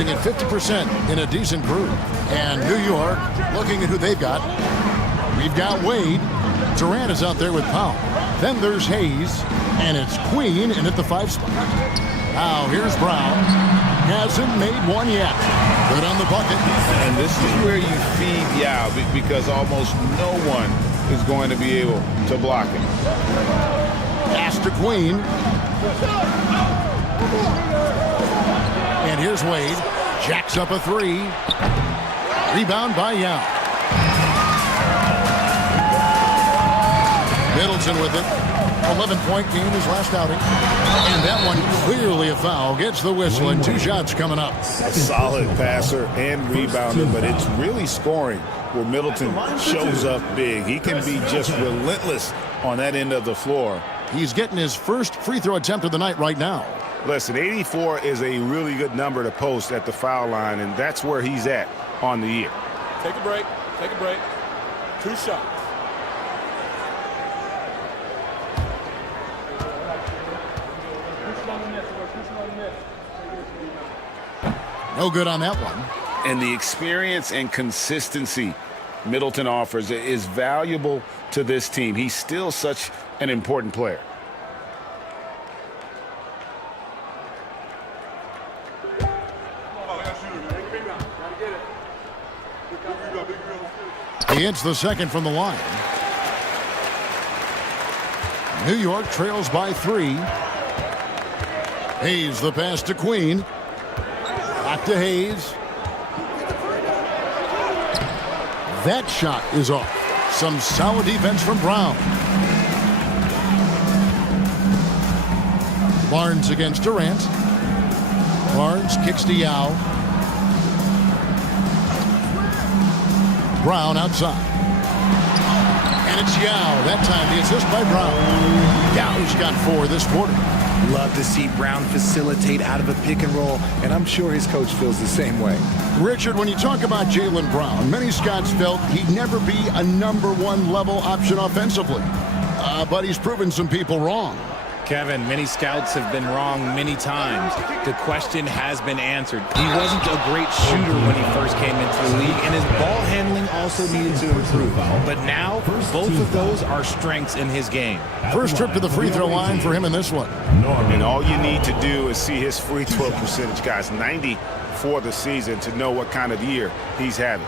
shooting at 50% in a decent group. And New York, looking at who they've got. We've got Wade. Durant is out there with Powell. Then there's Hayes. And it's Queen in at the 5 spot. Now here's Brown. Hasn't made one yet. Good on the bucket. And this is where you feed Yao because almost no one is going to be able to block him. Pass to Queen. And here's Wade. Jacks up a 3. Rebound by Yao. Middleton with it. 11-point game his last outing. And that one clearly a foul. Gets the whistle and 2 shots coming up. A solid passer and rebounder, but it's really scoring where Middleton shows up big. He can be just relentless on that end of the floor. He's getting his first free throw attempt of the night right now. Listen, 84 is a really good number to post at the foul line, and that's where he's at on the year. Take a break. Take a break. 2 shots. No good on that one. And the experience and consistency Middleton offers is valuable to this team. He's still such an important player. He hits the second from the line. New York trails by 3. Hayes the pass to Queen. Back to Hayes. That shot is off. Some solid defense from Brown. Barnes against Durant. Barnes kicks to Yao. Brown outside. And it's Yao. That time the assist by Brown. Yao's got 4 this quarter. Love to see Brown facilitate out of a pick and roll, and I'm sure his coach feels the same way. Richard, when you talk about Jaylen Brown, many scouts felt he'd never be a #1 level option offensively. But he's proven some people wrong. Kevin, many scouts have been wrong many times. The question has been answered. He wasn't a great shooter when he first came into the league, and his ball handling also needed to improve. But now, both of those are strengths in his game. First trip to the free throw line for him in this one. And all you need to do is see his free throw percentage, guys. 90 for the season to know what kind of year he's having.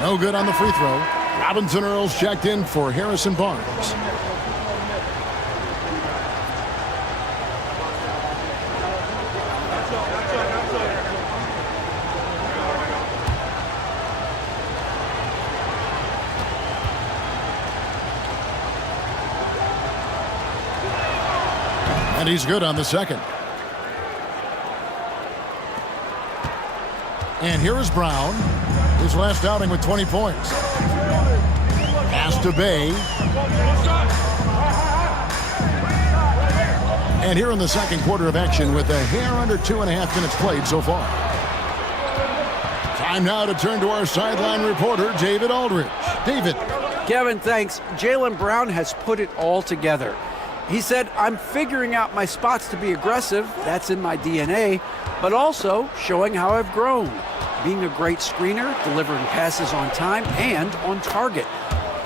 No good on the free throw. Robinson Earls checked in for Harrison Barnes. And he's good on the second. And here is Brown. His last outing with 20 points. Pass to Bay. And here in the second quarter of action with a hair under 2.5 minutes played so far. Time now to turn to our sideline reporter, David Aldridge. David. Kevin, thanks. Jaylen Brown has put it all together. He said, I'm figuring out my spots to be aggressive. That's in my DNA. But also showing how I've grown. Being a great screener, delivering passes on time and on target.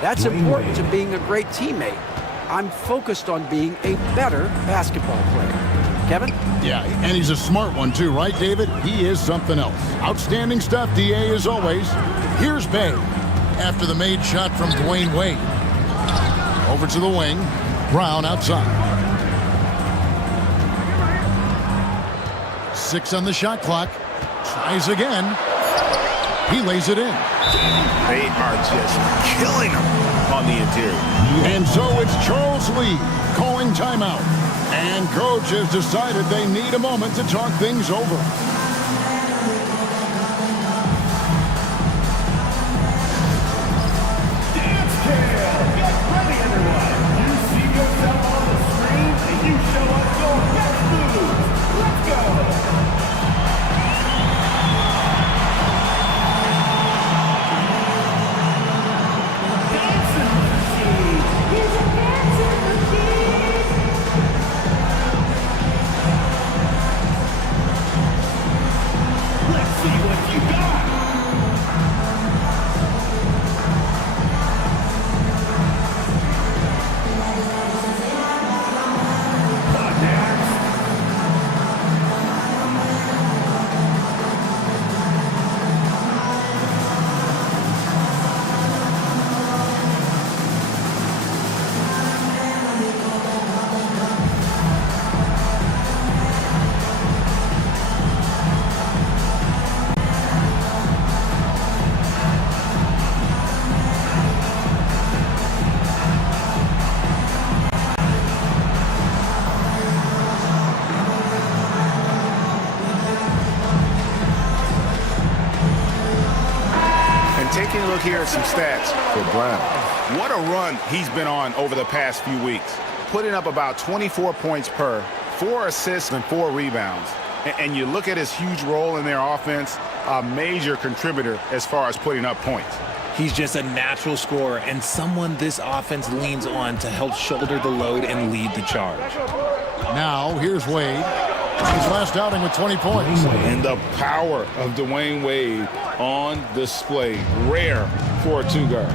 That's important to being a great teammate. I'm focused on being a better basketball player. Kevin? Yeah, and he's a smart one too, right, David? He is something else. Outstanding stuff, DA, as always. Here's Bay after the made shot from Dwayne Wade. Over to the wing. Brown outside. 6 on the shot clock. Tries again. He lays it in. They are just killing him on the interior. And so it's Charles Lee calling timeout. And coach has decided they need a moment to talk things over. Dance Cam! Get ready, everyone! You see yourself on the screen, and you show us your best moves. Let's go! look here at some stats for Brown. What a run he's been on over the past few weeks. Putting up about 24 points per, 4 assists and 4 rebounds. And you look at his huge role in their offense, a major contributor as far as putting up points. He's just a natural scorer and someone this offense leans on to help shoulder the load and lead the charge. Now, here's Wade. His last outing with 20 points. And the power of Dwayne Wade on display. Rare for a two-guard.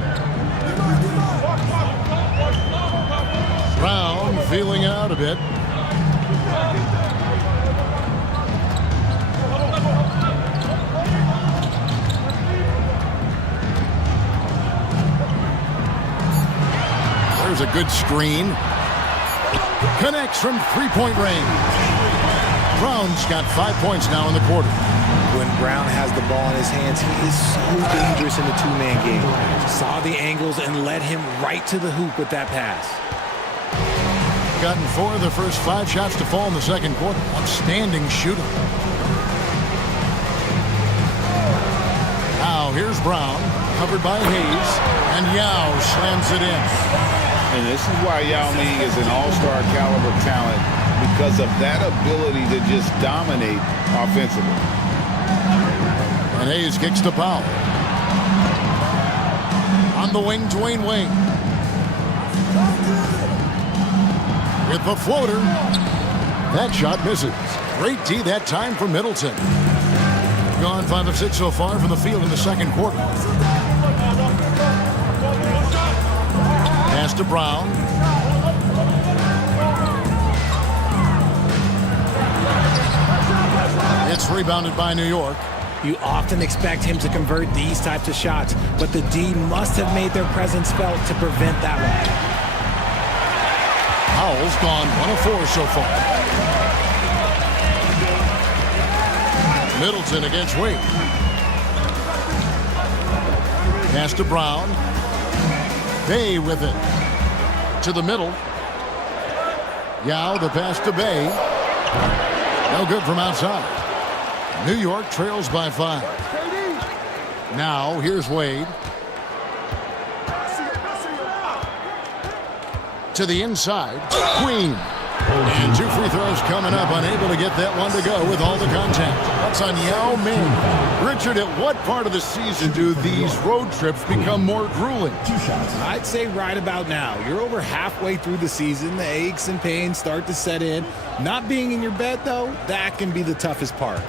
Brown feeling out a bit. There's a good screen. Connects from three-point range. Brown's got 5 points now in the quarter. When Brown has the ball in his hands, he is so dangerous in the two-man game. Saw the angles and led him right to the hoop with that pass. Gotten 4 of the first 5 shots to fall in the second quarter. Outstanding shooter. Now here's Brown, covered by Hayes, and Yao slams it in. And this is why Yao Ming is an all-star caliber talent, because of that ability to just dominate offensively. And Hayes kicks to Powell. On the wing, Dwayne Wade. With the floater. That shot misses. Great D that time for Middleton. Gone 5 of 6 so far from the field in the second quarter. Pass to Brown. It's rebounded by New York. You often expect him to convert these types of shots, but the D must have made their presence felt to prevent that one. Powell's gone 1 of 4 so far. Middleton against Wade. Pass to Brown. Bay with it. To the middle. Yao, the pass to Bay. No good from outside. New York trails by 5. Now, here's Wade. To the inside. Queen. And 2 free throws coming up. Unable to get that one to go with all the contact. That's on Yao Ming. Richard, at what part of the season do these road trips become more grueling? I'd say right about now. You're over halfway through the season. The aches and pains start to set in. Not being in your bed, though, that can be the toughest part.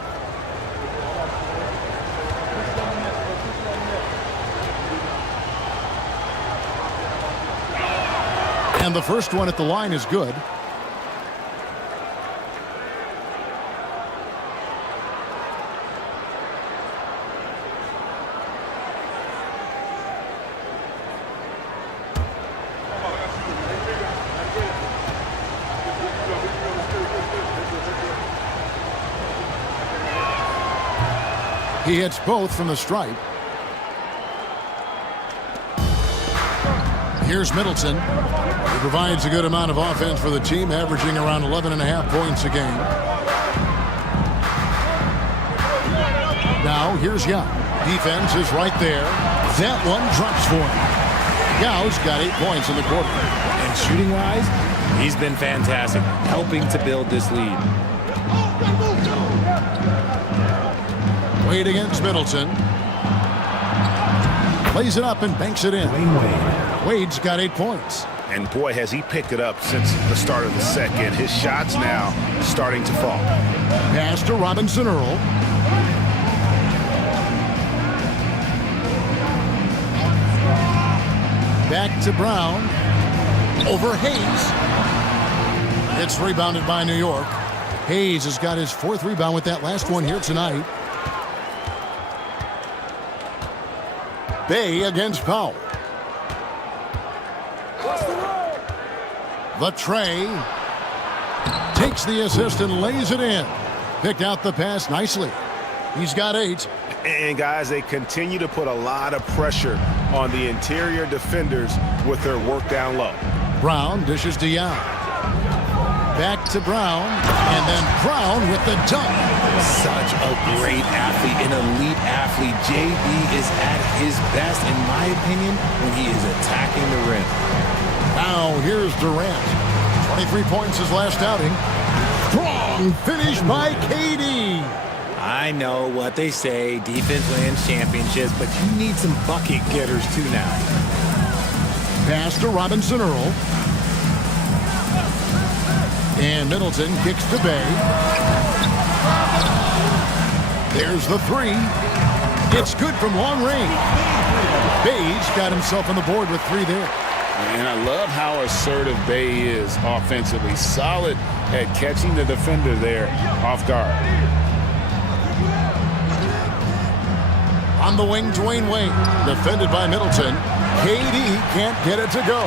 And the first one at the line is good. He hits both from the stripe. Here's Middleton. He provides a good amount of offense for the team, averaging around 11.5 points a game. Now, here's Yao. Defense is right there. That one drops for him. Yao's got 8 points in the quarter. And shooting-wise, he's been fantastic, helping to build this lead. Wade against Middleton. Plays it up and banks it in. Wade's got 8 points. And boy, has he picked it up since the start of the second. His shots now starting to fall. Pass to Robinson Earl. Back to Brown. Over Hayes. It's rebounded by New York. Hayes has got his 4th rebound with that last one here tonight. Bay against Powell. The tray. Takes the assist and lays it in. Picked out the pass nicely. He's got 8. And guys, they continue to put a lot of pressure on the interior defenders with their work down low. Brown dishes to Yao. Back to Brown, and then Brown with the dunk. Such a great athlete, an elite athlete. JB is at his best, in my opinion, when he is attacking the rim. Now here's Durant. 23 points his last outing. Strong finish by KD. I know what they say, defense wins championships, but you need some bucket getters too now. Pass to Robinson Earl. And Middleton kicks to Bay. There's the three. It's good from long range. Bay's got himself on the board with three there. And I love how assertive Bay is offensively. Solid at catching the defender there off guard. On the wing, Dwayne Wade. Defended by Middleton. KD can't get it to go.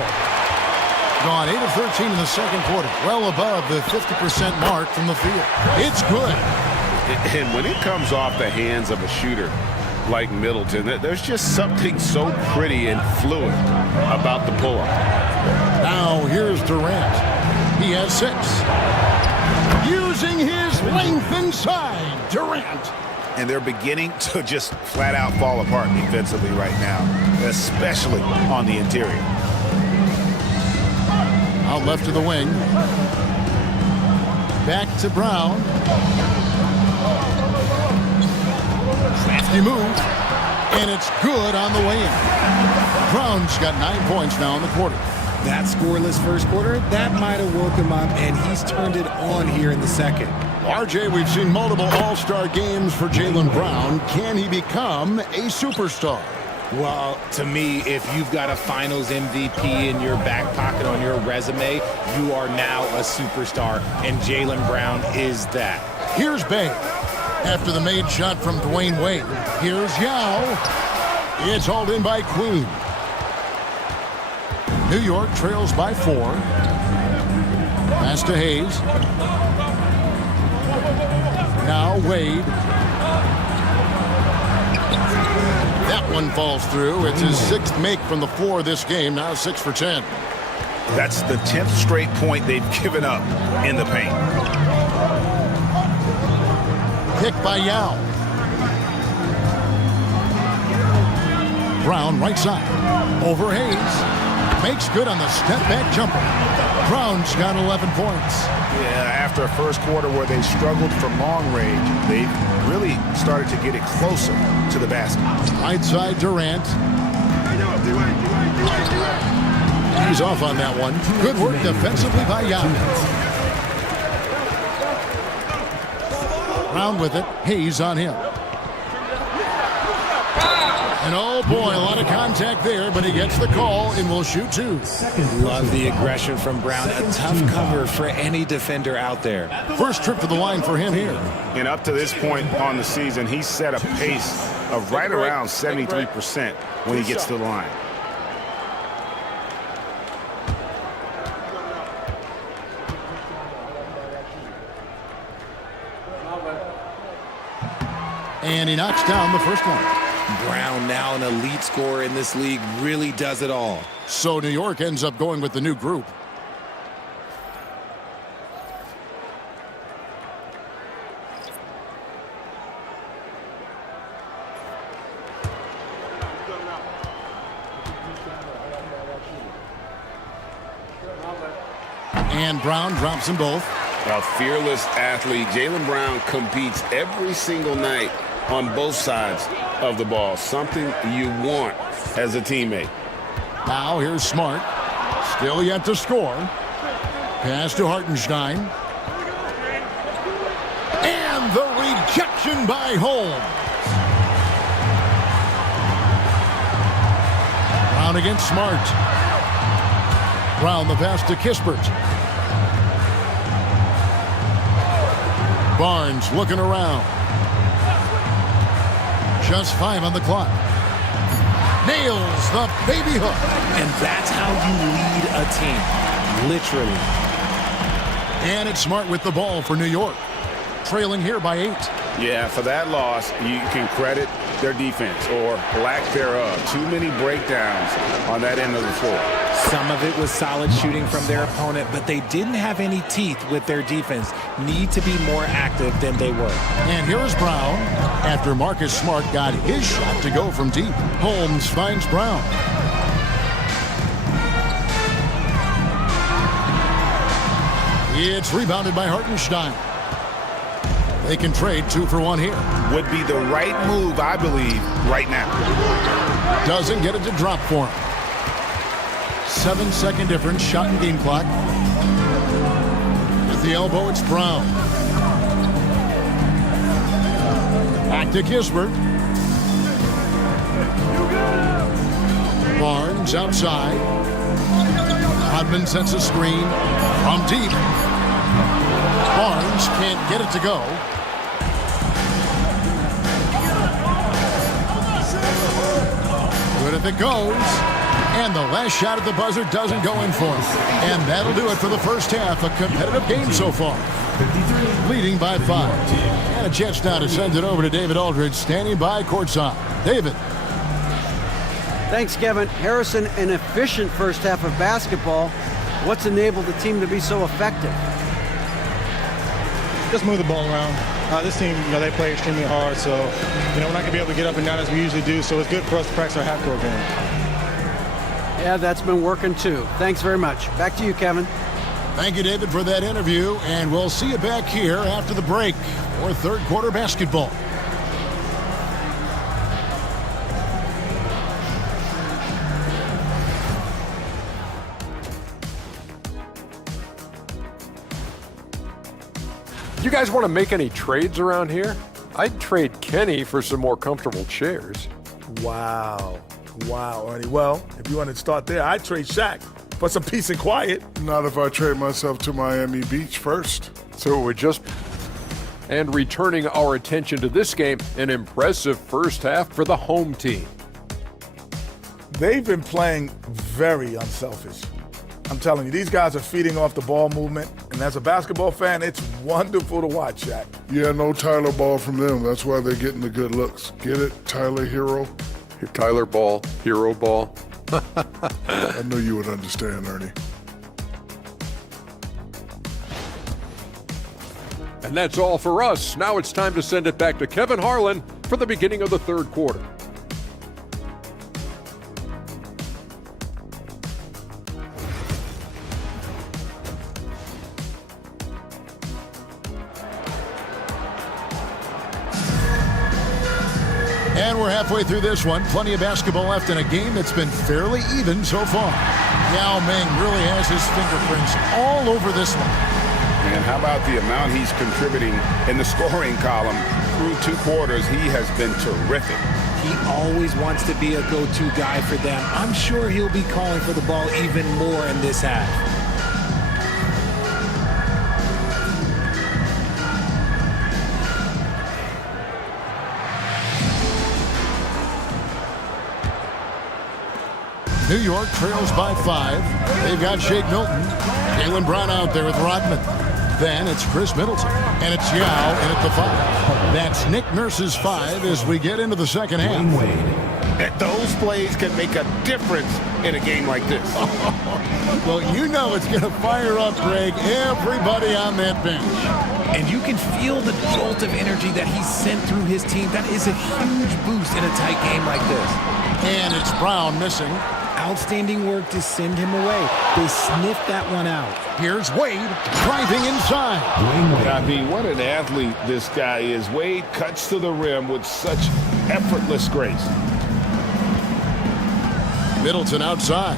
Gone 8 of 13 in the second quarter. Well above the 50% mark from the field. It's good. And when it comes off the hands of a shooter like Middleton, there's just something so pretty and fluid about the pull-up. Now here's Durant. He has 6. Using his length inside. Durant. And they're beginning to just flat out fall apart defensively right now, especially on the interior. Out left to the wing. Back to Brown. Crafty move. And it's good on the way in. Brown's got 9 points now in the quarter. That scoreless first quarter, that might have woke him up, and he's turned it on here in the second. RJ, we've seen multiple all-star games for Jaylen Brown. Can he become a superstar? Well, to me, if you've got a finals MVP in your back pocket on your resume, you are now a superstar, and Jaylen Brown is that. Here's Bay. After the made shot from Dwayne Wade. Here's Yao. It's hauled in by Queen. New York trails by 4. Pass to Hayes. Now Wade. That one falls through. It's his 6th make from the floor this game. Now 6 for 10. That's the 10th straight point they've given up in the paint. Pick by Yao. Brown right side. Over Hayes. Makes good on the step-back jumper. Brown's got 11 points. Yeah, after a first quarter where they struggled from long range, they really started to get it closer to the basket. Right side Durant. He's off on that one. Good work defensively by Yao. Brown with it. Hayes on him. And oh boy, a lot of contact there, but he gets the call and will shoot 2. Love the aggression from Brown. A tough cover for any defender out there. First trip to the line for him here. And up to this point on the season, he's set a pace of right around 73% when he gets to the line. And he knocks down the first one. Brown, now an elite scorer in this league, really does it all. So New York ends up going with the new group. And Brown drops them both. A fearless athlete. Jaylen Brown competes every single night on both sides of the ball. Something you want as a teammate. Now here's Smart. Still yet to score. Pass to Hartenstein. And the rejection by Holmes. Brown against Smart. Brown the pass to Kispert. Barnes looking around. Just 5 on the clock. Nails the baby hook. And that's how you lead a team. Literally. And it's Smart with the ball for New York. Trailing here by 8. Yeah, for that loss, you can credit their defense or lack thereof. Too many breakdowns on that end of the floor. Some of it was solid shooting from their opponent, but they didn't have any teeth with their defense. Need to be more active than they were. And here's Brown after Marcus Smart got his shot to go from deep. Holmes finds Brown. It's rebounded by Hartenstein. They can trade 2 for 1 here. Would be the right move, I believe, right now. Doesn't get it to drop for him. 7-second difference, shot and game clock. With the elbow, it's Brown. Back to Gisbert. Barnes outside. Rodman sets a screen from deep. Barnes can't get it to go. Good if it goes. And the last shot at the buzzer doesn't go in for him. And that'll do it for the first half. A competitive game so far. Leading by 5. And a chance now to send it over to David Aldridge, standing by courtside. David. Thanks, Kevin. Harrison, an efficient first half of basketball. What's enabled the team to be so effective? Just move the ball around. This team, they play extremely hard, so, we're not going to be able to get up and down as we usually do, so it's good for us to practice our half-court game. Yeah, that's been working too. Thanks very much. Back to you, Kevin. Thank you, David, for that interview, and we'll see you back here after the break for third quarter basketball. You guys want to make any trades around here? I'd trade Kenny for some more comfortable chairs. Wow, Ernie. Well, if you want to start there, I'd trade Shaq for some peace and quiet. Not if I trade myself to Miami Beach first. So it would just... And returning our attention to this game, an impressive first half for the home team. They've been playing very unselfish. I'm telling you, these guys are feeding off the ball movement, and as a basketball fan, it's wonderful to watch, Shaq. Yeah, no Tyler Ball from them. That's why they're getting the good looks. Get it, Tyler Hero? Tyler Ball, Hero Ball. I knew you would understand, Ernie. And that's all for us. Now it's time to send it back to Kevin Harlan for the beginning of the third quarter. And we're halfway through this one. Plenty of basketball left in a game that's been fairly even so far. Yao Ming really has his fingerprints all over this one. And how about the amount he's contributing in the scoring column? Through 2 quarters, he has been terrific. He always wants to be a go-to guy for them. I'm sure he'll be calling for the ball even more in this half. New York trails by 5. They've got Shake Milton. Jaylen Brown out there with Rodman. Then it's Chris Middleton. And it's Yao in at the 5. That's Nick Nurse's 5 as we get into the second half. Those plays can make a difference in a game like this. Well, you know it's going to fire up, Greg, everybody on that bench. And you can feel the jolt of energy that he sent through his team. That is a huge boost in a tight game like this. And it's Brown missing. Outstanding work to send him away. They sniffed that one out. Here's Wade driving inside. I mean, what an athlete this guy is. Wade cuts to the rim with such effortless grace. Middleton outside.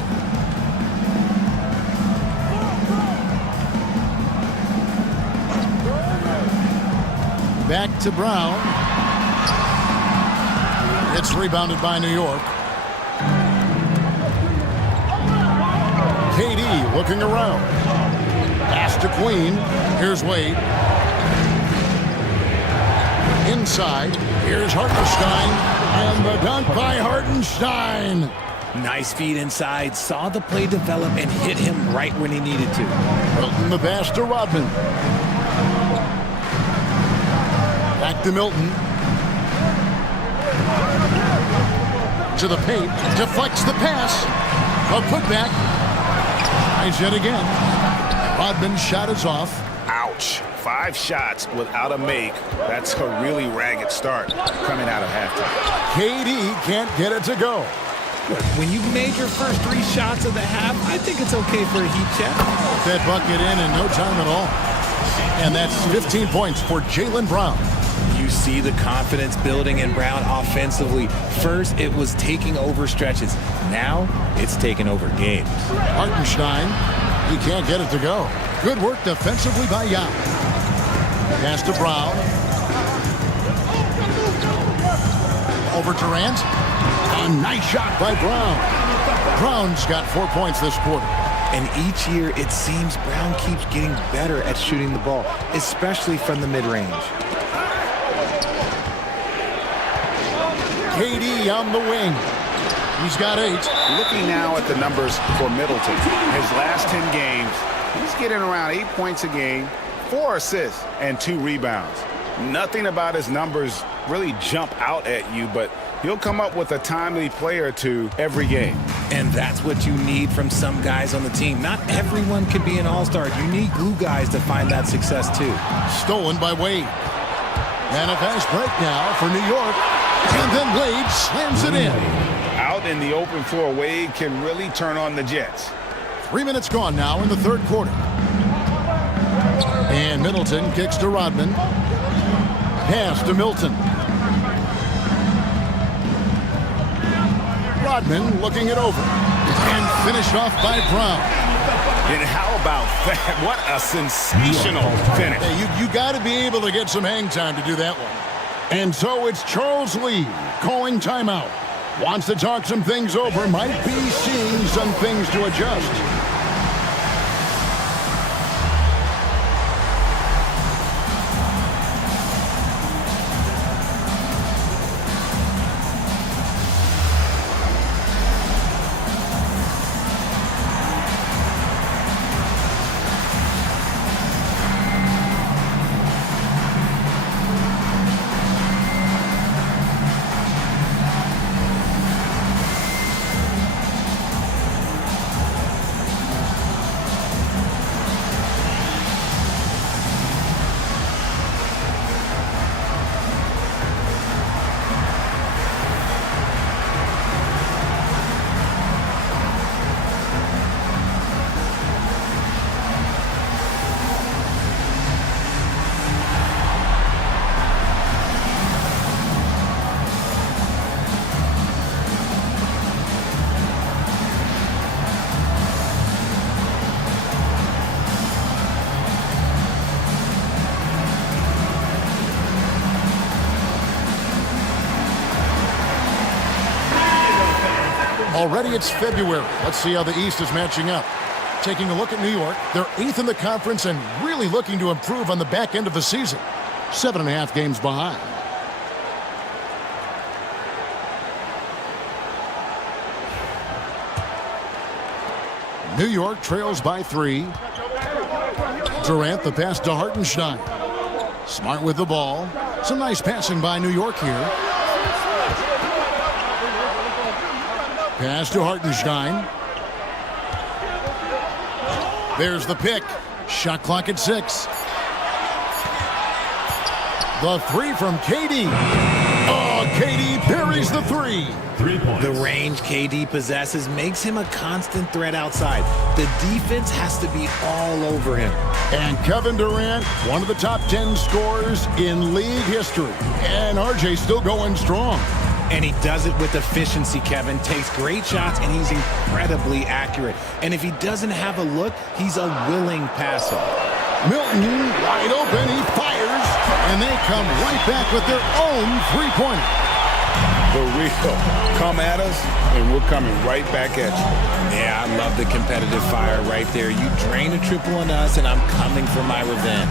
Back to Brown. It's rebounded by New York. KD looking around. Pass to Queen. Here's Wade. Inside. Here's Hartenstein. And the dunk by Hartenstein. Nice feed inside. Saw the play develop and hit him right when he needed to. Milton the pass to Rodman. Back to Milton. To the paint. Deflects the pass. A putback. Tries yet again. Rodman's shot is off. Ouch. 5 shots without a make. That's a really ragged start coming out of halftime. KD can't get it to go. Look, when you've made your first 3 shots of the half, I think it's okay for a heat check. That bucket in no time at all. And that's 15 points for Jaylen Brown. You see the confidence building in Brown offensively. First, it was taking over stretches. Now, it's taking over games. Hartenstein, he can't get it to go. Good work defensively by Yao. Pass to Brown. Over Durant. A nice shot by Brown. Brown's got 4 points this quarter. And each year, it seems Brown keeps getting better at shooting the ball, especially from the mid-range. KD on the wing. He's got 8. Looking now at the numbers for Middleton. His last 10 games, he's getting around 8 points a game, 4 assists, and 2 rebounds. Nothing about his numbers really jump out at you, but he'll come up with a timely play or two every game. And that's what you need from some guys on the team. Not everyone can be an all-star. You need glue guys to find that success too. Stolen by Wade. And a fast break now for New York. And then Wade slams it in. Out in the open floor, Wade can really turn on the Jets. 3 minutes gone now in the third quarter. And Middleton kicks to Rodman. Pass to Milton. Rodman looking it over. And finished off by Brown. And how about that? What a sensational finish. Hey, you got to be able to get some hang time to do that one. And so it's Charles Lee calling timeout. Wants to talk some things over. Might be seeing some things to adjust. Already it's February. Let's see how the East is matching up. Taking a look at New York, they're 8th in the conference and really looking to improve on the back end of the season. 7.5 games behind. New York trails by 3. Durant the pass to Hartenstein. Smart with the ball. Some nice passing by New York here. Pass to Hartenstein. There's the pick. Shot clock at 6. The 3 from KD. Oh, KD parries the 3. 3 points. The range KD possesses makes him a constant threat outside. The defense has to be all over him. And Kevin Durant, one of the top 10 scorers in league history. And RJ still going strong. And he does it with efficiency, Kevin. Takes great shots, and he's incredibly accurate. And if he doesn't have a look, he's a willing passer. Milton, wide open, he fires, and they come right back with their own three-pointer. The real. Come at us, and we're coming right back at you. Yeah, I love the competitive fire right there. You drain a triple on us, and I'm coming for my revenge.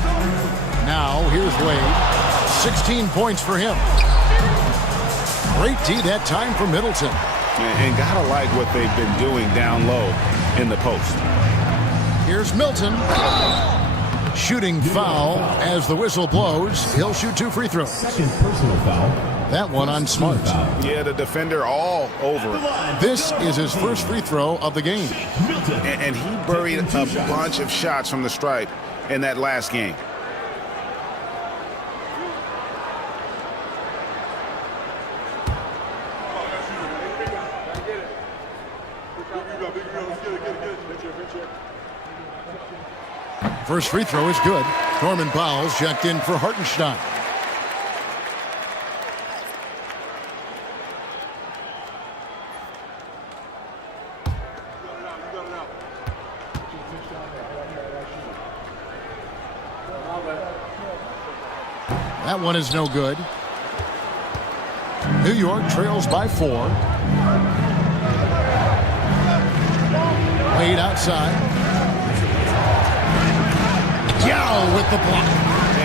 Now, here's Wade. 16 points for him. Great D that time for Middleton. And gotta like what they've been doing down low in the post. Here's Milton. Shooting foul as the whistle blows. He'll shoot 2 free throws. Second personal foul. That one on Smart. Yeah, the defender all over. This is his first free throw of the game. And he buried a bunch of shots from the stripe in that last game. First free throw is good. Norman Powell's checked in for Hartenstein. That one is no good. New York trails by 4. Wade outside. Yao with the block.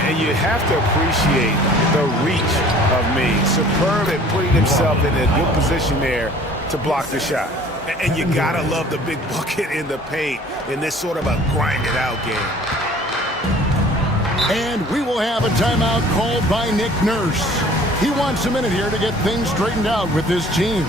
And you have to appreciate the reach of me. Superb at putting himself in a good position there to block the shot. And you gotta love the big bucket in the paint in this sort of a grinded out game. And we will have a timeout called by Nick Nurse. He wants a minute here to get things straightened out with his team.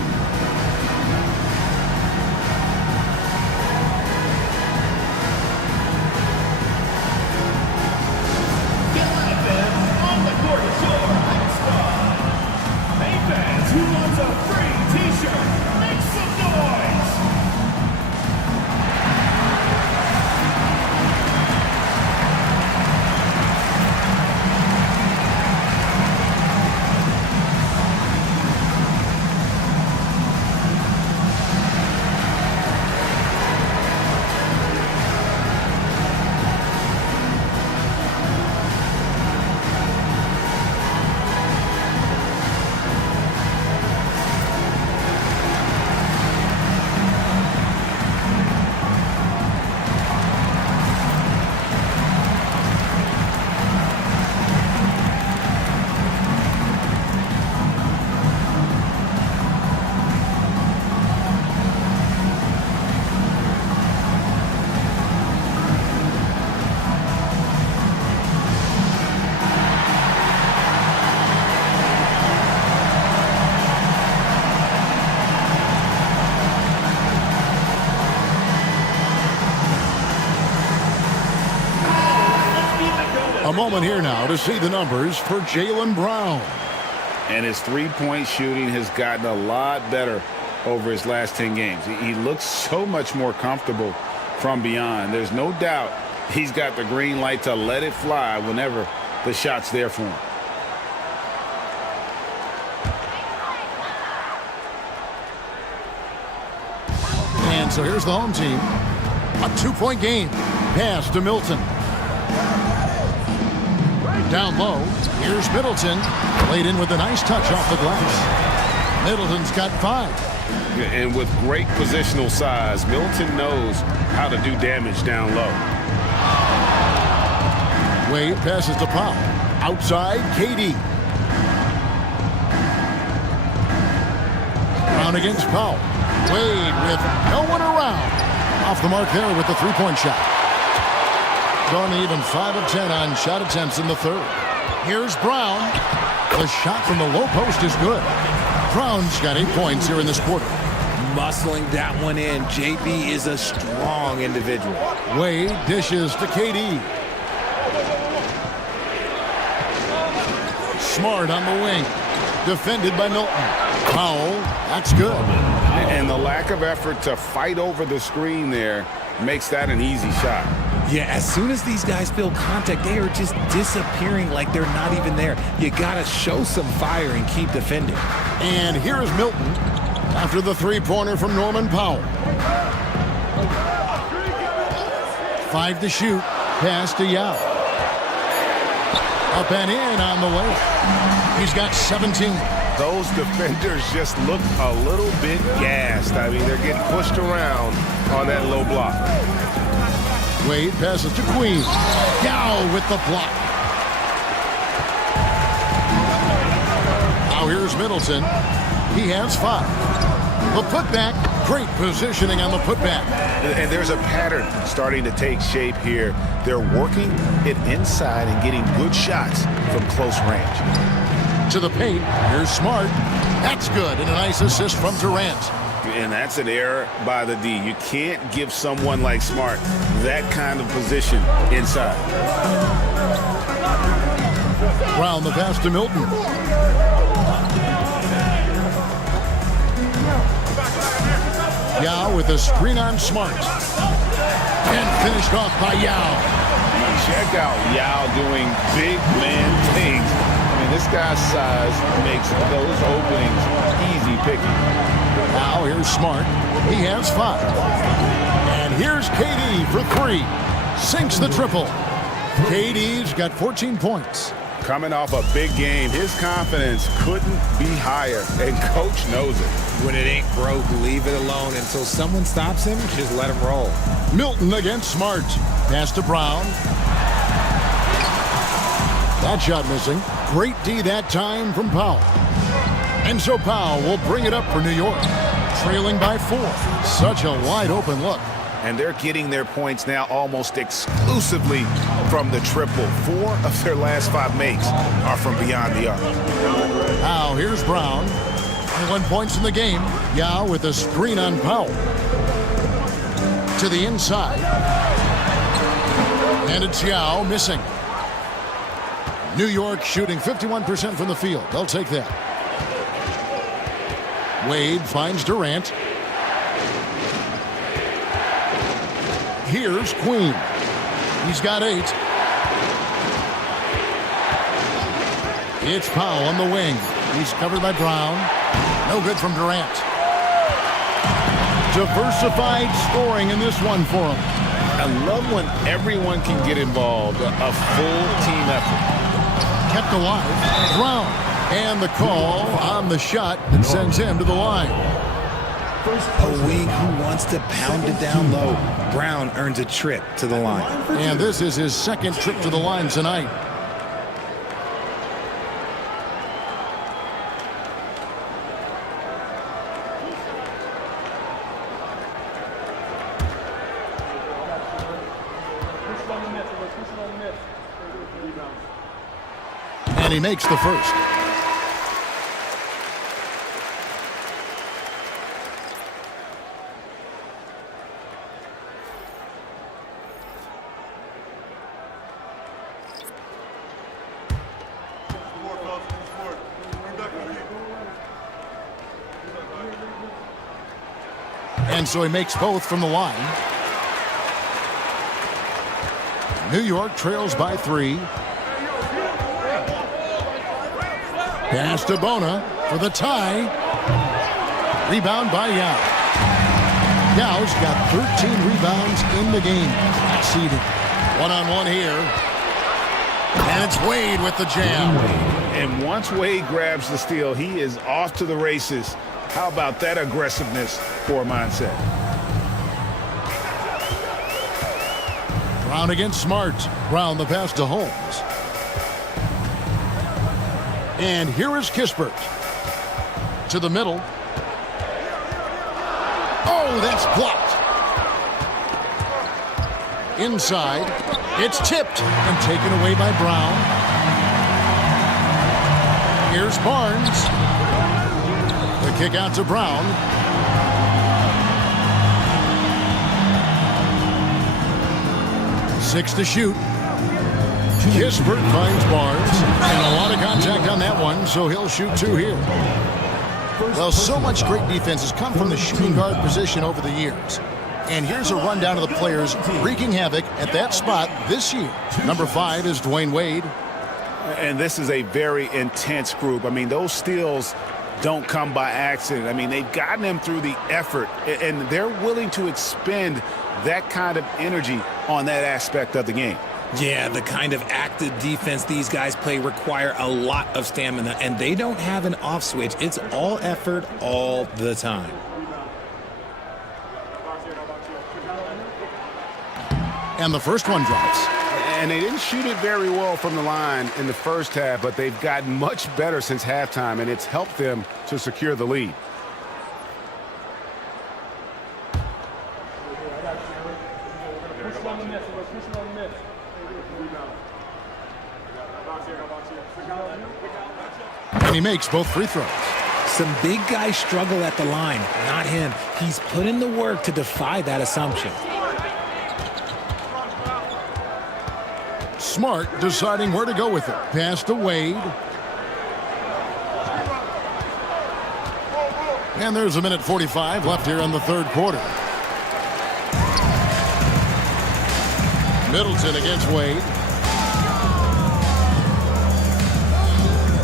A moment here now to see the numbers for Jaylen Brown. And his three-point shooting has gotten a lot better over his last 10 games. He looks so much more comfortable from beyond. There's no doubt he's got the green light to let it fly whenever the shot's there for him. And so here's the home team. A 2-point game. Pass to Milton. Down low, here's Middleton. Laid in with a nice touch off the glass. Middleton's got 5. And with great positional size, Middleton knows how to do damage down low. Wade passes to Powell. Outside, KD. Brown against Powell. Wade with no one around. Off the mark there with the 3-point shot. Gone to even 5 of 10 on shot attempts in the third. Here's Brown. The shot from the low post is good. Brown's got 8 points here in this quarter. Muscling that one in. JB is a strong individual. Wade dishes to KD. Smart on the wing. Defended by Milton. Powell, that's good. And the lack of effort to fight over the screen there makes that an easy shot. Yeah, as soon as these guys feel contact, they are just disappearing like they're not even there. You got to show some fire and keep defending. And here is Milton after the 3-pointer from Norman Powell. 5 to shoot. Pass to Yao. Up and in on the way. He's got 17. Those defenders just look a little bit gassed. I mean, they're getting pushed around on that low block. Wade passes to Queen. Yao with the block. Now here's Middleton. He has 5. The putback, great positioning on the putback. And there's a pattern starting to take shape here. They're working it inside and getting good shots from close range. To the paint, here's Smart. That's good, and a nice assist from Durant. And that's an error by the D. You can't give someone like Smart that kind of position inside. Brown the pass to Milton. Yao with a screen on Smart. And finished off by Yao. Check out Yao doing big man things. I mean, this guy's size makes those openings easy picking. Now here's Smart. He has 5. And here's KD for 3. Sinks the triple. KD's got 14 points. Coming off a big game, his confidence couldn't be higher, and coach knows it. When it ain't broke, leave it alone until someone stops him. Just let him roll. Milton against Smart. Pass to Brown. That shot missing. Great D that time from Powell. And so Powell will bring it up for New York. Trailing by 4. Such a wide open look. And they're getting their points now almost exclusively from the triple. 4 of their last 5 makes are from beyond the arc. Now here's Brown. 21 points in the game. Yao with a screen on Powell. To the inside. And it's Yao missing. New York shooting 51% from the field. They'll take that. Wade finds Durant. Here's Queen. He's got 8. It's Powell on the wing. He's covered by Brown. No good from Durant. Diversified scoring in this one for him. I love when everyone can get involved. A full team effort. Kept alive. Brown. And the call on the shot that sends him to the line. A wing who wants to pound it down low. Brown earns a trip to the line. And this is his 2nd trip to the line tonight. And he makes the first. And so he makes both from the line. New York trails by 3. Pass to Bona for the tie. Rebound by Yao. Yao's got 13 rebounds in the game. Exceeding. One-on-one here. And it's Wade with the jam. And once Wade grabs the steal, he is off to the races. How about that aggressiveness for mindset? Brown against Smart. Brown the pass to Holmes. And here is Kispert. To the middle. Oh, that's blocked. Inside. It's tipped and taken away by Brown. Here's Barnes. The kick out to Brown. Six to shoot. Kispert finds Barnes. And a lot of contact on that one, so he'll shoot 2 here. Well, so much great defense has come from the shooting guard position over the years. And here's a rundown of the players wreaking havoc at that spot this year. Number 5 is Dwayne Wade. And this is a very intense group. I mean, those steals don't come by accident. I mean, they've gotten them through the effort, and they're willing to expend that kind of energy on that aspect of the game. Yeah, the kind of active defense these guys play require a lot of stamina, and they don't have an off switch. It's all effort all the time. And the first one drops. And they didn't shoot it very well from the line in the first half, but they've gotten much better since halftime, and it's helped them to secure the lead. And he makes both free throws. Some big guys struggle at the line, not him. He's put in the work to defy that assumption. Smart deciding where to go with it. Pass to Wade. And there's a minute 45 left here in the third quarter. Middleton against Wade.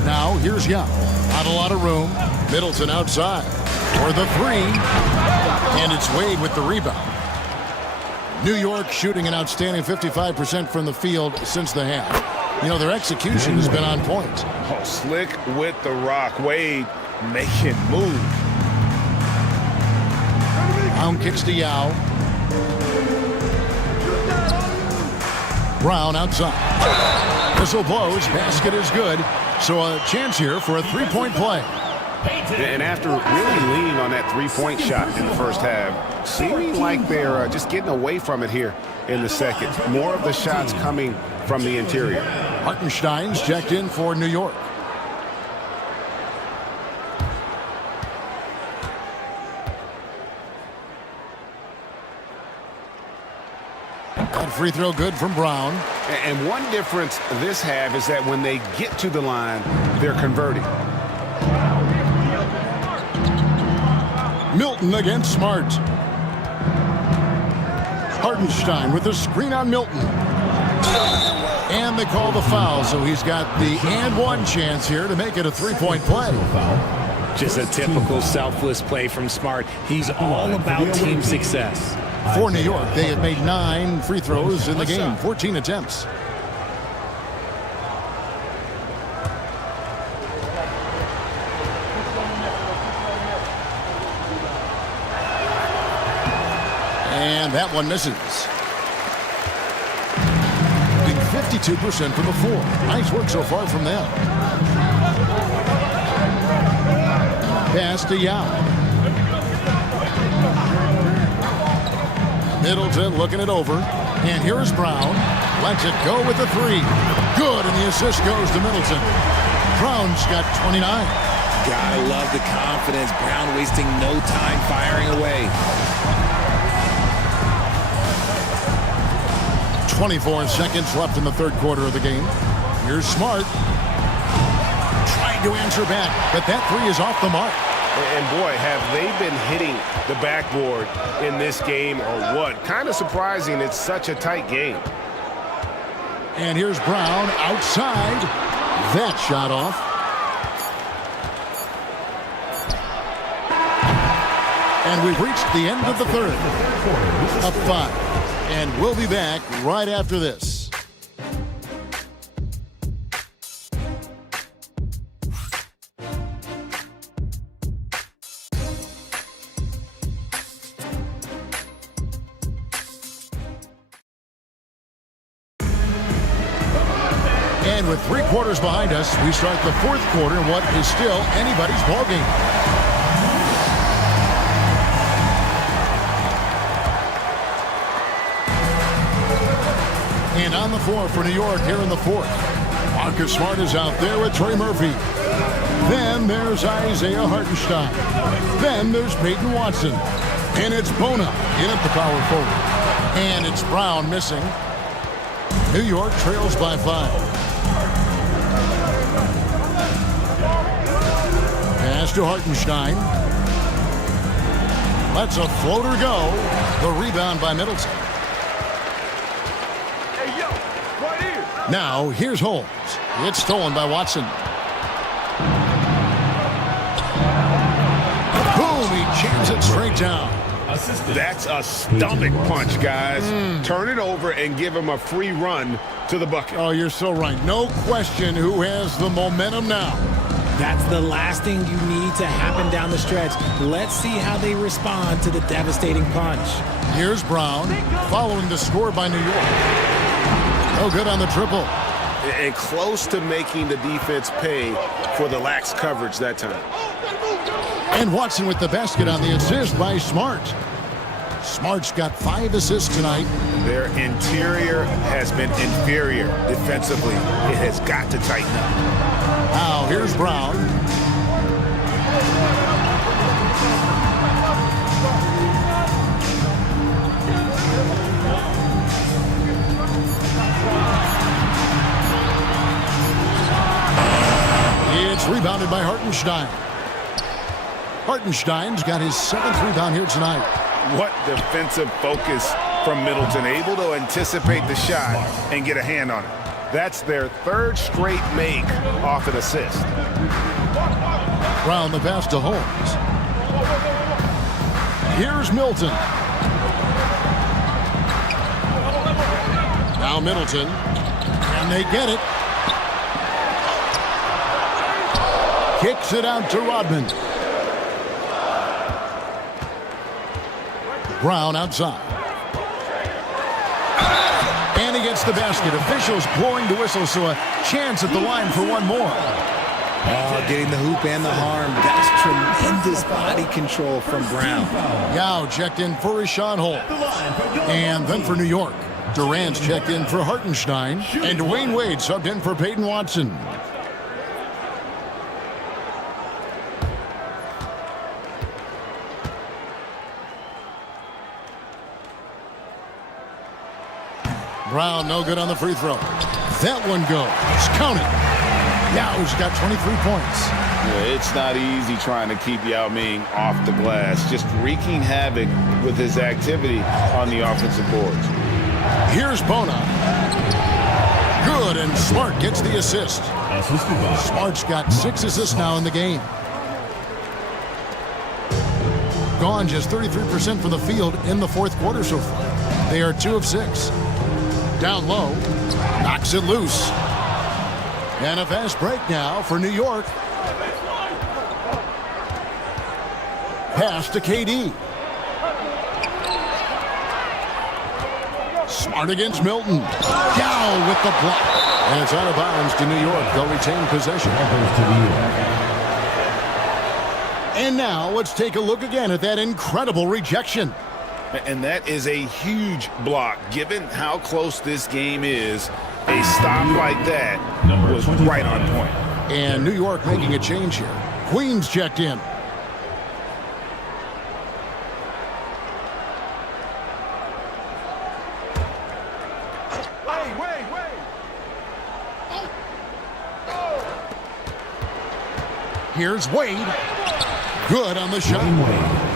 Now here's Yao. Not a lot of room. Middleton outside for the three. And it's Wade with the rebound. New York shooting an outstanding 55% from the field since the half. You know, their execution has been on point. Oh, slick with the rock. Wade making moves. Brown kicks to Yao. Brown outside. Whistle blows. Basket is good. So a chance here for a three-point play. And after really leaning on that three-point shot in the first half, seeming like they're just getting away from it here in the second. More of the shots coming from the interior. Hartenstein's checked in for New York. That free throw good from Brown. And one difference this half is that when they get to the line, they're converting. Milton against Smart. Hartenstein with the screen on Milton. And they call the foul, so he's got the and one chance here to make it a three-point play. Just a typical selfless play from Smart. He's all about team success. For New York, they have made 9 free throws in the game, 14 attempts. And that one misses. 52% from the floor. Nice work so far from them. Pass to Yao. Middleton looking it over. And here's Brown. Lets it go with the three. Good, and the assist goes to Middleton. Brown's got 29. Gotta love the confidence. Brown wasting no time firing away. 24 seconds left in the third quarter of the game. Here's Smart. Trying to answer back, but that three is off the mark. And boy, have they been hitting the backboard in this game or what? Kind of surprising it's such a tight game. And here's Brown outside. That shot off. And we've reached the end of the third. Up 5. And we'll be back right after this. And with 3 quarters behind us, we start the fourth quarter in what is still anybody's ballgame. And on the floor for New York here in the fourth. Marcus Smart is out there with Trey Murphy. Then there's Isaiah Hartenstein. Then there's Peyton Watson. And it's Bona in at the power forward. And it's Brown missing. New York trails by 5. Pass to Hartenstein. Lets a floater go. The rebound by Middleton. Now, here's Holmes. It's stolen by Watson. Boom, he jams it straight down. That's a stomach punch, guys. Turn it over and give him a free run to the bucket. Oh, you're so right. No question who has the momentum now. That's the last thing you need to happen down the stretch. Let's see how they respond to the devastating punch. Here's Brown following the score by New York. No good on the triple. And close to making the defense pay for the lax coverage that time. And Watson with the basket on the assist by Smart. Smart's got 5 assists tonight. Their interior has been inferior defensively. It has got to tighten up. Now Now here's Brown. It's rebounded by Hartenstein. Hartenstein's got his 7th rebound here tonight. What defensive focus from Middleton, able to anticipate the shot and get a hand on it. That's their 3rd straight make off an assist. Brown the pass to Holmes. Here's Milton. Now Middleton. And they get it. Kicks it out to Rodman. Brown outside. And he gets the basket. Officials blowing the whistle, so a chance at the line for one more. Getting the hoop and the harm. That's tremendous body control from Brown. Yao checked in for Rashawn Holt. And then for New York, Durant's checked in for Hartenstein. And Dwayne Wade subbed in for Peyton Watson. Brown no good on the free throw. That one goes. Count it. Yao's got 23 points. Yeah, it's not easy trying to keep Yao Ming off the glass. Just wreaking havoc with his activity on the offensive boards. Here's Bona. Good, and Smart gets the assist. Smart's got 6 assists now in the game. Gone just 33% from the field in the 4th quarter so far. They are 2 of 6. Down low, knocks it loose. And a fast break now for New York. Pass to KD. Smart against Milton. Yao with the block. And it's out of bounds to New York. They'll retain possession. And now let's take a look again at that incredible rejection. And that is a huge block. Given how close this game is, a stop like that was right on point. And New York making a change here. Queens checked in. Here's Wade. Good on the shot.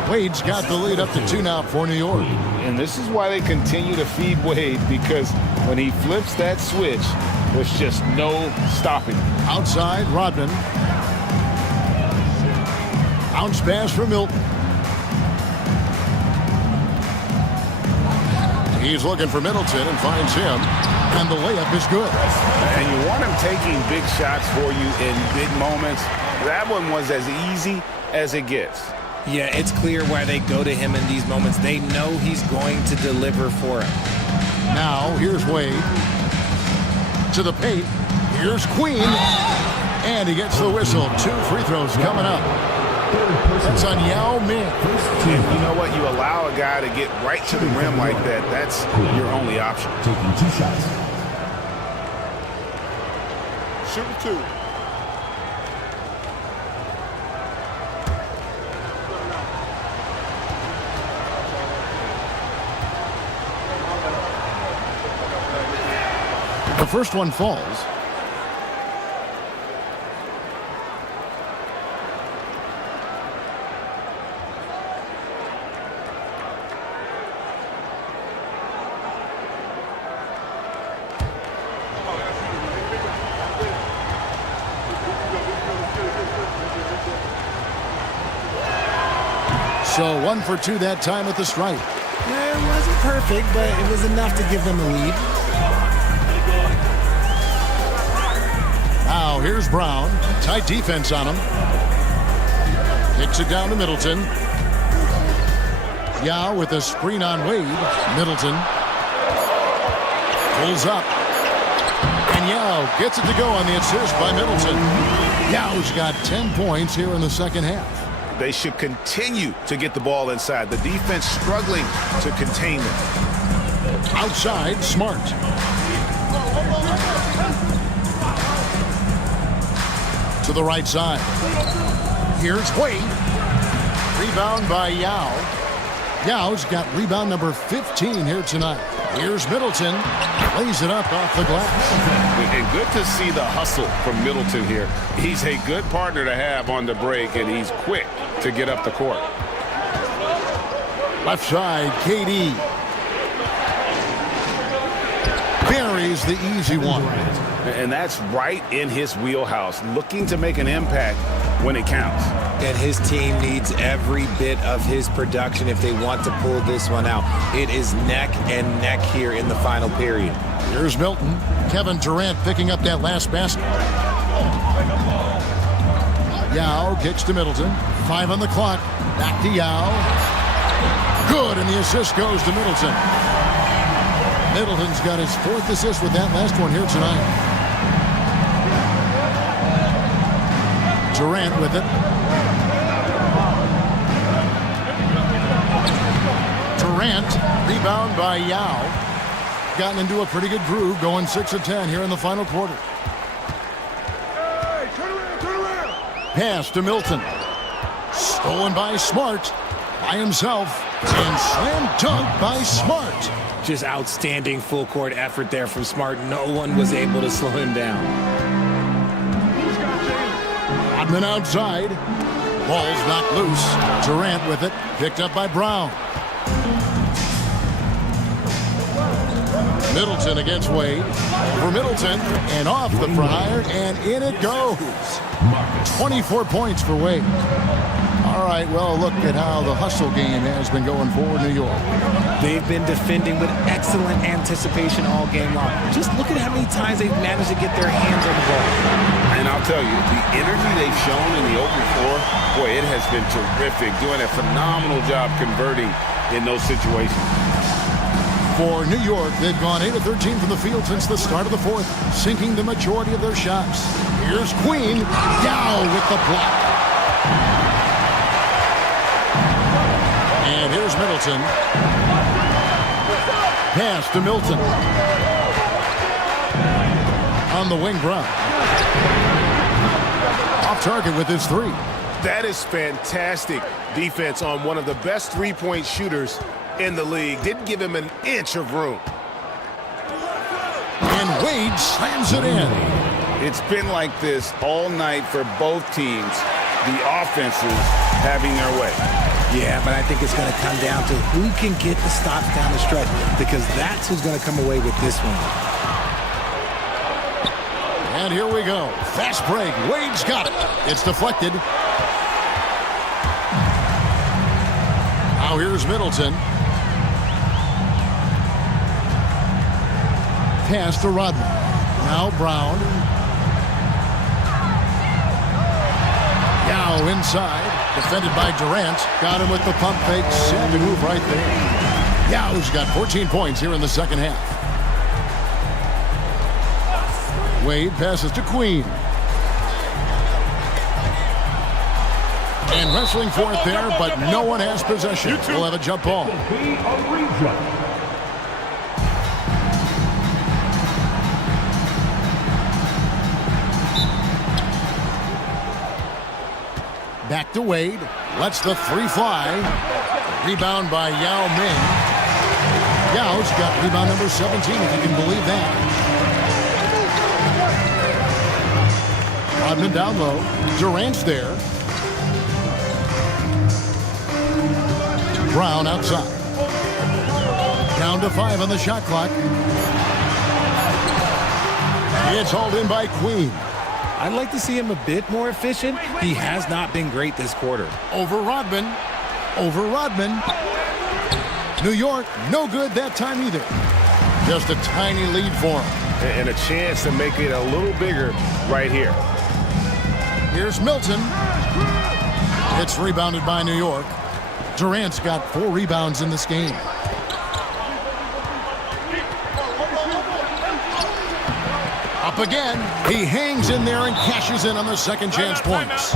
Wade's got the lead up to 2 now for New York. And this is why they continue to feed Wade, because when he flips that switch, there's just no stopping. Outside, Rodman. Bounce pass for Milton. He's looking for Middleton and finds him. And the layup is good. And you want him taking big shots for you in big moments. That one was as easy as it gets. Yeah, it's clear why they go to him in these moments. They know he's going to deliver for him. Now, here's Wade. To the paint. Here's Queen. And he gets the whistle. 2 free throws coming up. That's on Yao Ming. And you know what? You allow a guy to get right to the rim like that. That's your only option. Taking 2 shots. Shooting 2. The first one falls. So 1 for 2 that time at the stripe. It wasn't perfect, but it was enough to give them a lead. Now here's Brown. Tight defense on him. Kicks it down to Middleton. Yao with a screen on Wade. Middleton pulls up. And Yao gets it to go on the assist by Middleton. Yao's got 10 points here in the second half. They should continue to get the ball inside. The defense struggling to contain them. Outside, Smart. To to the right side. Here's Wade. Rebound by Yao. Yao's got rebound number 15 here tonight. Here's Middleton. Lays it up off the glass. And good to see the hustle from Middleton here. He's a good partner to have on the break, and he's quick to get up the court. Left side, KD. Buries the easy one. And that's right in his wheelhouse, looking to make an impact when it counts. And his team needs every bit of his production if they want to pull this one out. It is neck and neck here in the final period. Here's Milton. Kevin Durant picking up that last basket. Yao kicks to Middleton. 5 on the clock. Back to Yao. Good, and the assist goes to Middleton. Middleton's got his 4th assist with that last one here tonight. Durant with it. Durant, rebound by Yao. Gotten into a pretty good groove, going 6 of 10 here in the final quarter. Hey, turn around. Pass to Milton. Stolen by Smart. By himself. And slam dunk by Smart. Just outstanding full court effort there from Smart. No one was able to slow him down. Rodman outside. Ball's knocked loose. Durant with it. Picked up by Brown. Middleton against Wade. For Middleton. And off the fryer. And in it goes. 24 points for Wade. All right, well, look at how the hustle game has been going for New York. They've been defending with excellent anticipation all game long. Just look at how many times they've managed to get their hands on the ball. And I'll tell you, the energy they've shown in the open floor, boy, it has been terrific. Doing a phenomenal job converting in those situations. For New York, they've gone 8 of 13 from the field since the start of the 4th, sinking the majority of their shots. Here's Queen. Yao with the block. And here's Middleton. Pass to Milton. On the wing, Brown. Off target with his 3. That is fantastic defense on one of the best three-point shooters in the league. Didn't give him an inch of room. And Wade slams it in. It's been like this all night for both teams. The offenses having their way. Yeah, but I think it's going to come down to who can get the stops down the stretch, because that's who's going to come away with this one. And here we go. Fast break. Wade's got it. It's deflected. Now here's Middleton. Pass to Rodman. Now Brown. Yao inside. Defended by Durant. Got him with the pump fake. Sad to move right there. Yao's got 14 points here in the second half. Wade passes to Queen. And wrestling for it there, but no one has possession. We'll have a jump ball. Back to Wade. Lets the 3 fly. Rebound by Yao Ming. Yao's got rebound number 17, if you can believe that. Rodman down low. Durant's there. Brown outside. Down to 5 on the shot clock. It's hauled in by Queen. I'd like to see him a bit more efficient. He has not been great this quarter. Over Rodman. Over Rodman. New York, no good that time either. Just a tiny lead for him. And a chance to make it a little bigger right here. Here's Milton. It's rebounded by New York. Durant's got 4 rebounds in this game. Up again. He hangs in there and cashes in on the second chance points.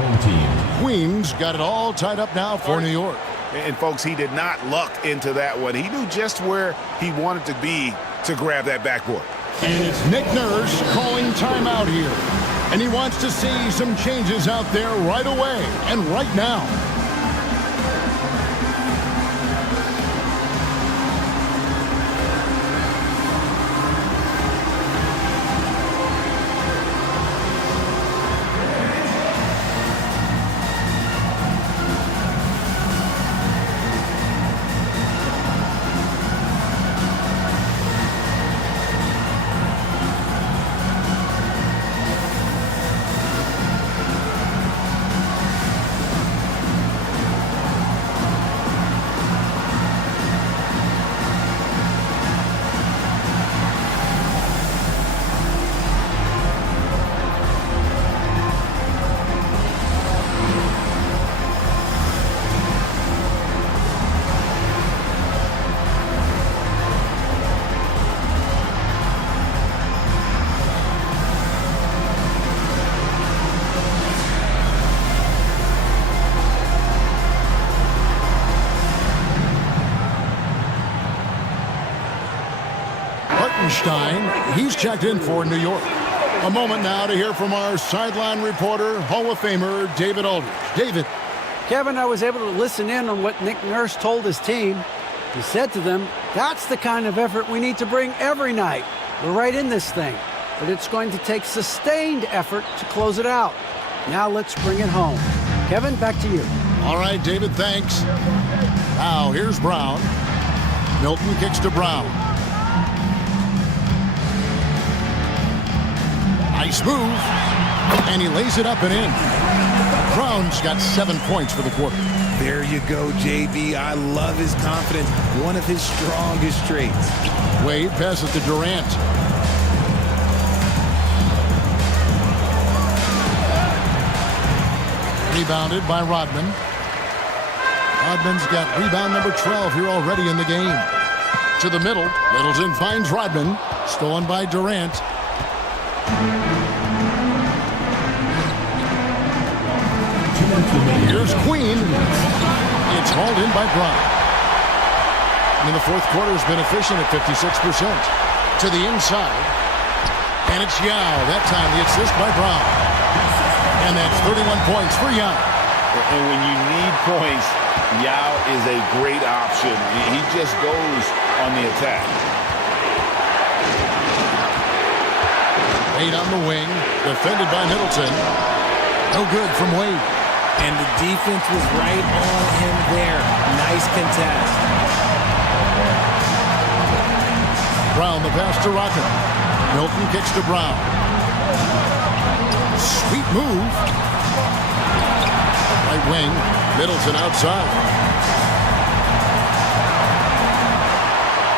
Queen's got it all tied up now for New York. And folks, he did not luck into that one. He knew just where he wanted to be to grab that backboard. And it's Nick Nurse calling timeout here. And he wants to see some changes out there right away and right now. He's checked in for New York. A moment now to hear from our sideline reporter, Hall of Famer David Aldridge. David. Kevin, I was able to listen in on what Nick Nurse told his team. He said to them, that's the kind of effort we need to bring every night. We're right in this thing, but it's going to take sustained effort to close it out. Now let's bring it home. Kevin, back to you. All right, David, thanks. Now here's Brown. Milton kicks to Brown. Nice move, and he lays it up and in. Brown's got 7 points for the quarter. There you go, JB. I love his confidence. One of his strongest traits. Wade passes to Durant. Rebounded by Rodman. Rodman's got rebound number 12 here already in the game. To the middle. Middleton finds Rodman. Stolen by Durant. Here's Queen. It's hauled in by Brown. In the fourth quarter has been efficient at 56%. To the inside. And it's Yao. That time the assist by Brown. And that's 31 points for Yao. And when you need points, Yao is a great option. He just goes on the attack. Wade on the wing. Defended by Middleton. No good from Wade. And the defense was right on him there. Nice contest. Brown the pass to Rocket. Milton kicks to Brown. Sweet move. Right wing. Middleton outside.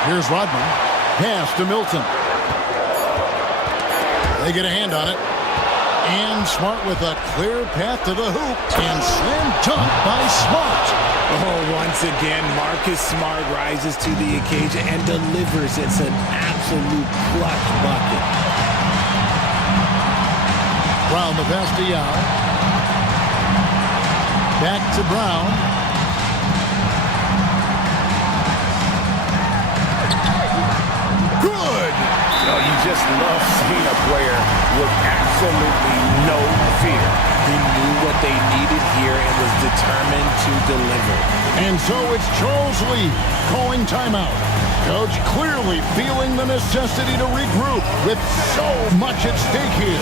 Here's Rodman. Pass to Milton. They get a hand on it. And Smart with a clear path to the hoop. And slam dunk by Smart. Oh, once again, Marcus Smart rises to the occasion and delivers. It's an absolute clutch bucket. Brown the pass to Yao. Back to Brown. Good! Oh, you just love seeing a player with absolutely no fear. He knew what they needed here and was determined to deliver. And so it's Charles Lee calling timeout. Coach clearly feeling the necessity to regroup with so much at stake here.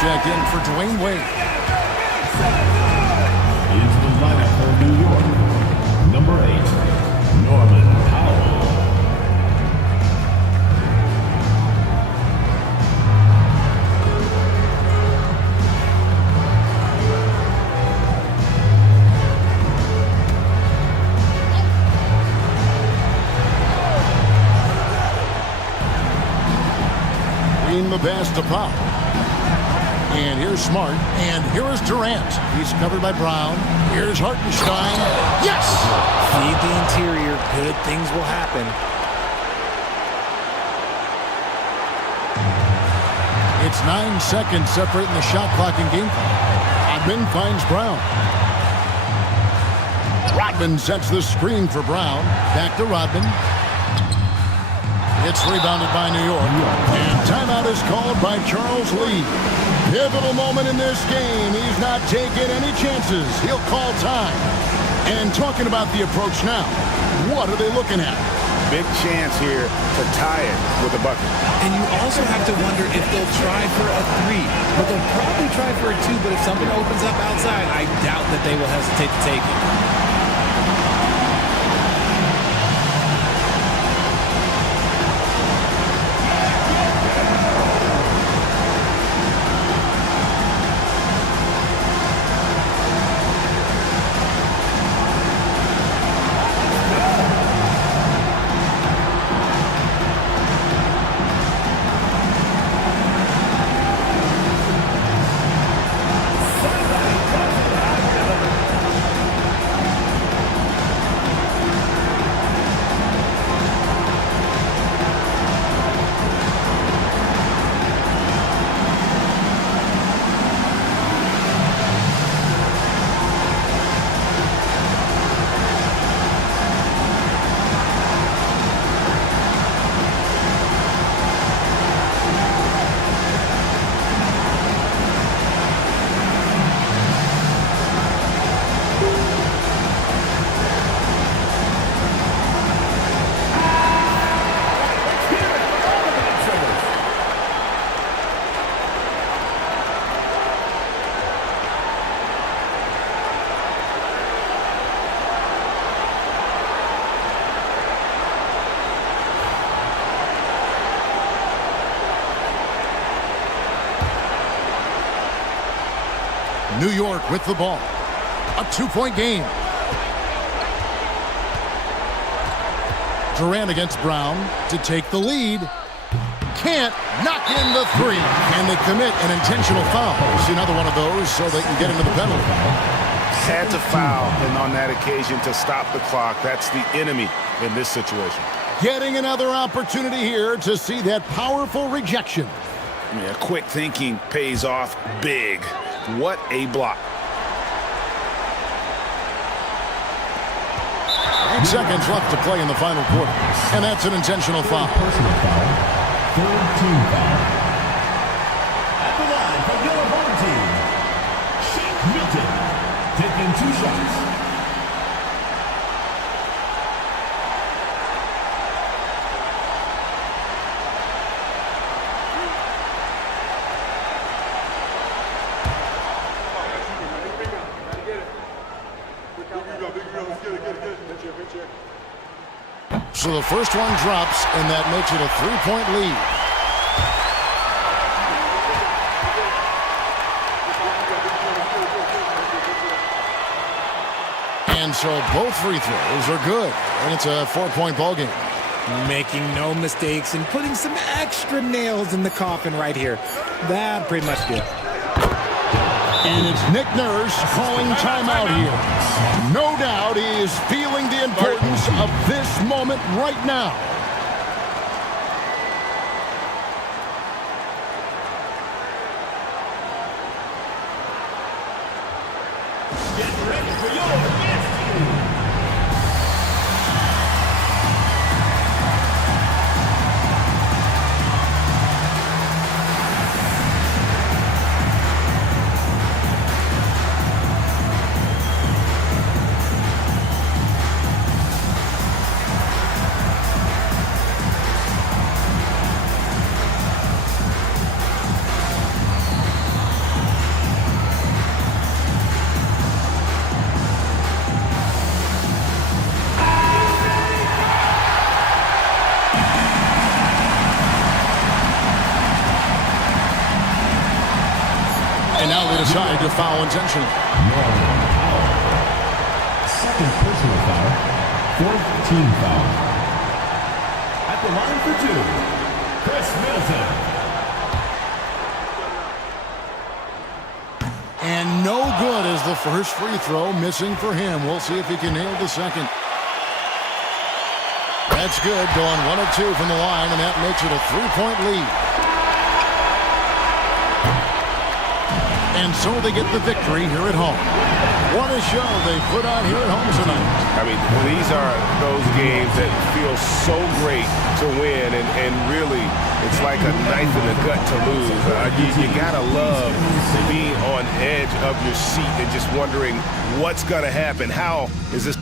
checked in for Dwayne Wade. Into the lineup for New York, number 8, Norman Powell. The pass to Pop. And here's Smart. And here is Durant. He's covered by Brown. Here's Hartenstein. Yes! Feed the interior. Good things will happen. It's 9 seconds separating the shot clock and game clock. Rodman finds Brown. Rodman sets the screen for Brown. Back to Rodman. It's rebounded by New York. And timeout is called by Charles Lee. Pivotal moment in this game. He's not taking any chances. He'll call time. And talking about the approach now, what are they looking at? Big chance here to tie it with a bucket. And you also have to wonder if they'll try for a 3. But they'll probably try for a 2. But if something opens up outside, I doubt that they will hesitate to take it. New York with the ball. A 2-point game. Durant against Brown to take the lead. Can't knock in the 3. And they commit an intentional foul. See another one of those so they can get into the penalty. Had to foul, and on that occasion to stop the clock. That's the enemy in this situation. Getting another opportunity here to see that powerful rejection. Yeah, quick thinking pays off big. What a block. 8 seconds left to play in the final quarter. And that's an intentional foul. Personal foul. Third team foul. At the line for your home team, Shake Milton, taking 2 shots. So the first one drops, and that makes it a 3-point lead. And so both free throws are good, and it's a 4-point ball game. Making no mistakes and putting some extra nails in the coffin right here. That pretty much did. And it's Nick Nurse calling timeout here. No doubt he is feeling the importance of this moment right now. Get ready for your dance team. side to foul intentional. Second personal foul. Fourth team foul. At the line for two, Chris Middleton. And no good as the first free throw missing for him. We'll see if he can nail the second. That's good, going 1 of 2 from the line, and that makes it a 3-point lead. And so they get the victory here at home. What a show they put on here at home tonight. I mean, these are those games that feel so great to win, and really, it's like a knife in the gut to lose. You gotta love being on edge of your seat and just wondering what's gonna happen. How is this?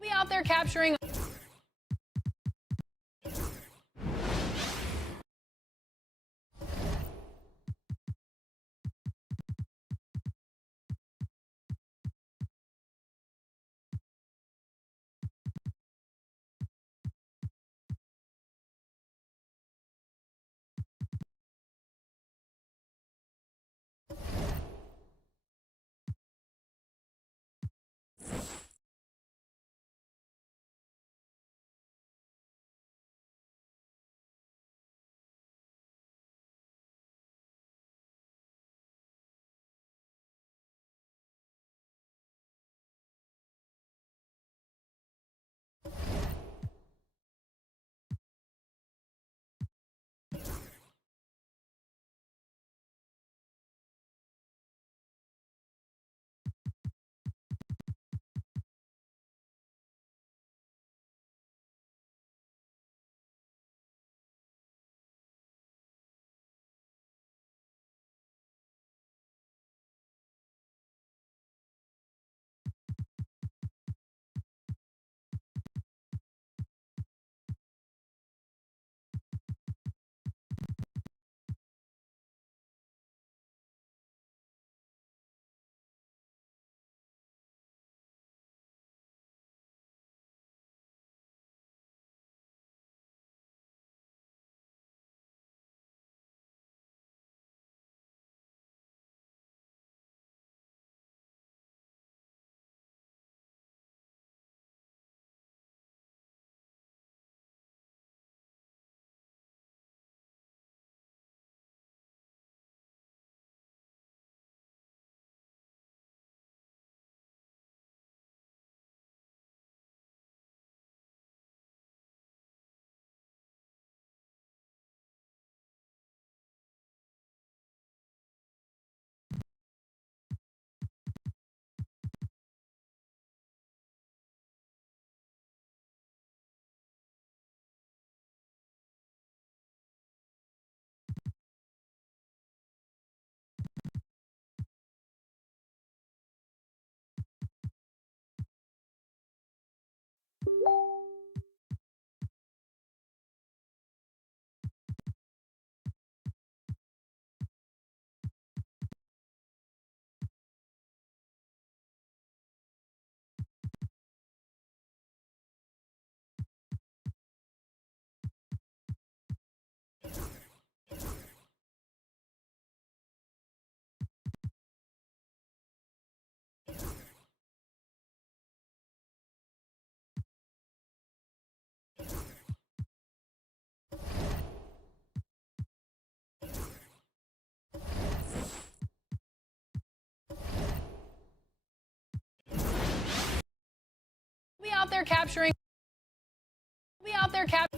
Be out there capturing. out there capturing. We'll be out there capturing.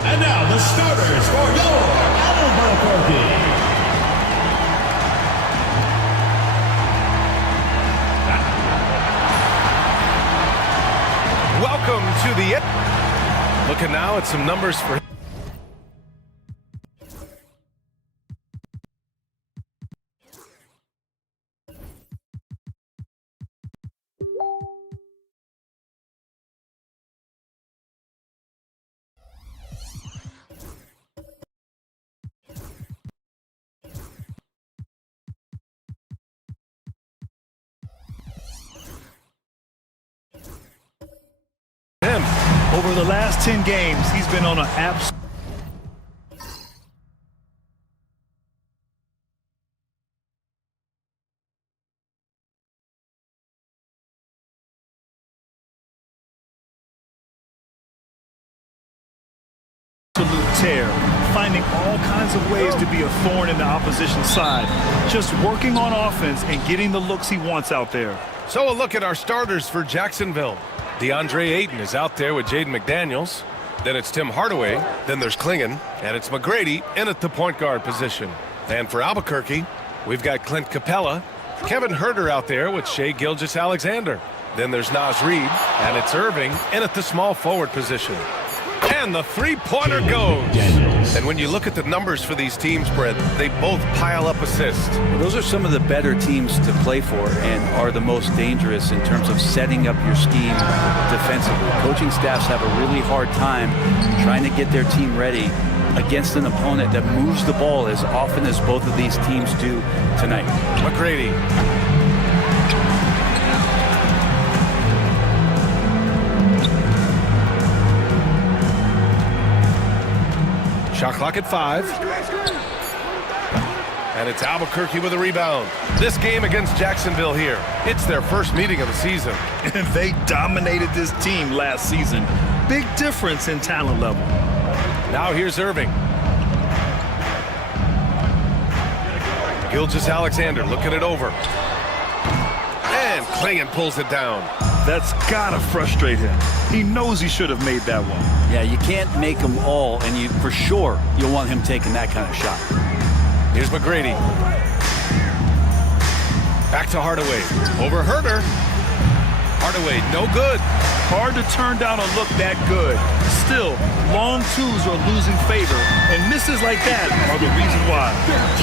And now the starters for your Albuquerque. Welcome to the... Looking now at some numbers for... Over the last 10 games, he's been on an absolute... tear. finding all kinds of ways to be a thorn in the opposition side. Just working on offense and getting the looks he wants out there. So a look at our starters for Jacksonville. DeAndre Ayton is out there with Jaden McDaniels. Then it's Tim Hardaway. Then there's Klingon. And it's McGrady in at the point guard position. And for Albuquerque, we've got Clint Capella. Kevin Huerter out there with Shai Gilgeous-Alexander. Then there's Naz Reid. And it's Irving in at the small forward position. And the three-pointer goes. And when you look at the numbers for these teams, Brent, they both pile up assists. Well, those are some of the better teams to play for and are the most dangerous in terms of setting up your scheme defensively. Coaching staffs have a really hard time trying to get their team ready against an opponent that moves the ball as often as both of these teams do tonight. McGrady. Shot clock at 5. And it's Albuquerque with a rebound. This game against Jacksonville here. It's their first meeting of the season. And they dominated this team last season. Big difference in talent level. Now here's Irving. Gilgeous-Alexander looking it over. And Klingon pulls it down. That's gotta frustrate him. He knows he should have made that one. Yeah, you can't make them all, and you for sure you'll want him taking that kind of shot. Here's McGrady. Back to Hardaway. Over Huerter. Hardaway, no good. Hard to turn down a look that good. Still, long twos are losing favor, and misses like that are the reason why.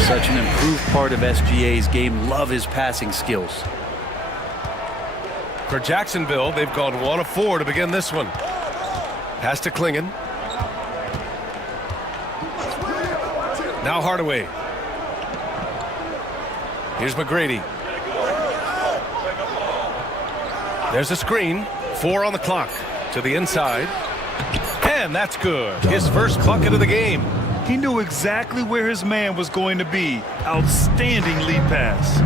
Such an improved part of SGA's game. Love his passing skills. For Jacksonville, they've gone 1 of 4 to begin this one. Pass to Klingon. Now Hardaway. Here's McGrady. There's a screen. 4 on the clock. To the inside. And that's good. His first bucket of the game. He knew exactly where his man was going to be. Outstanding lead pass.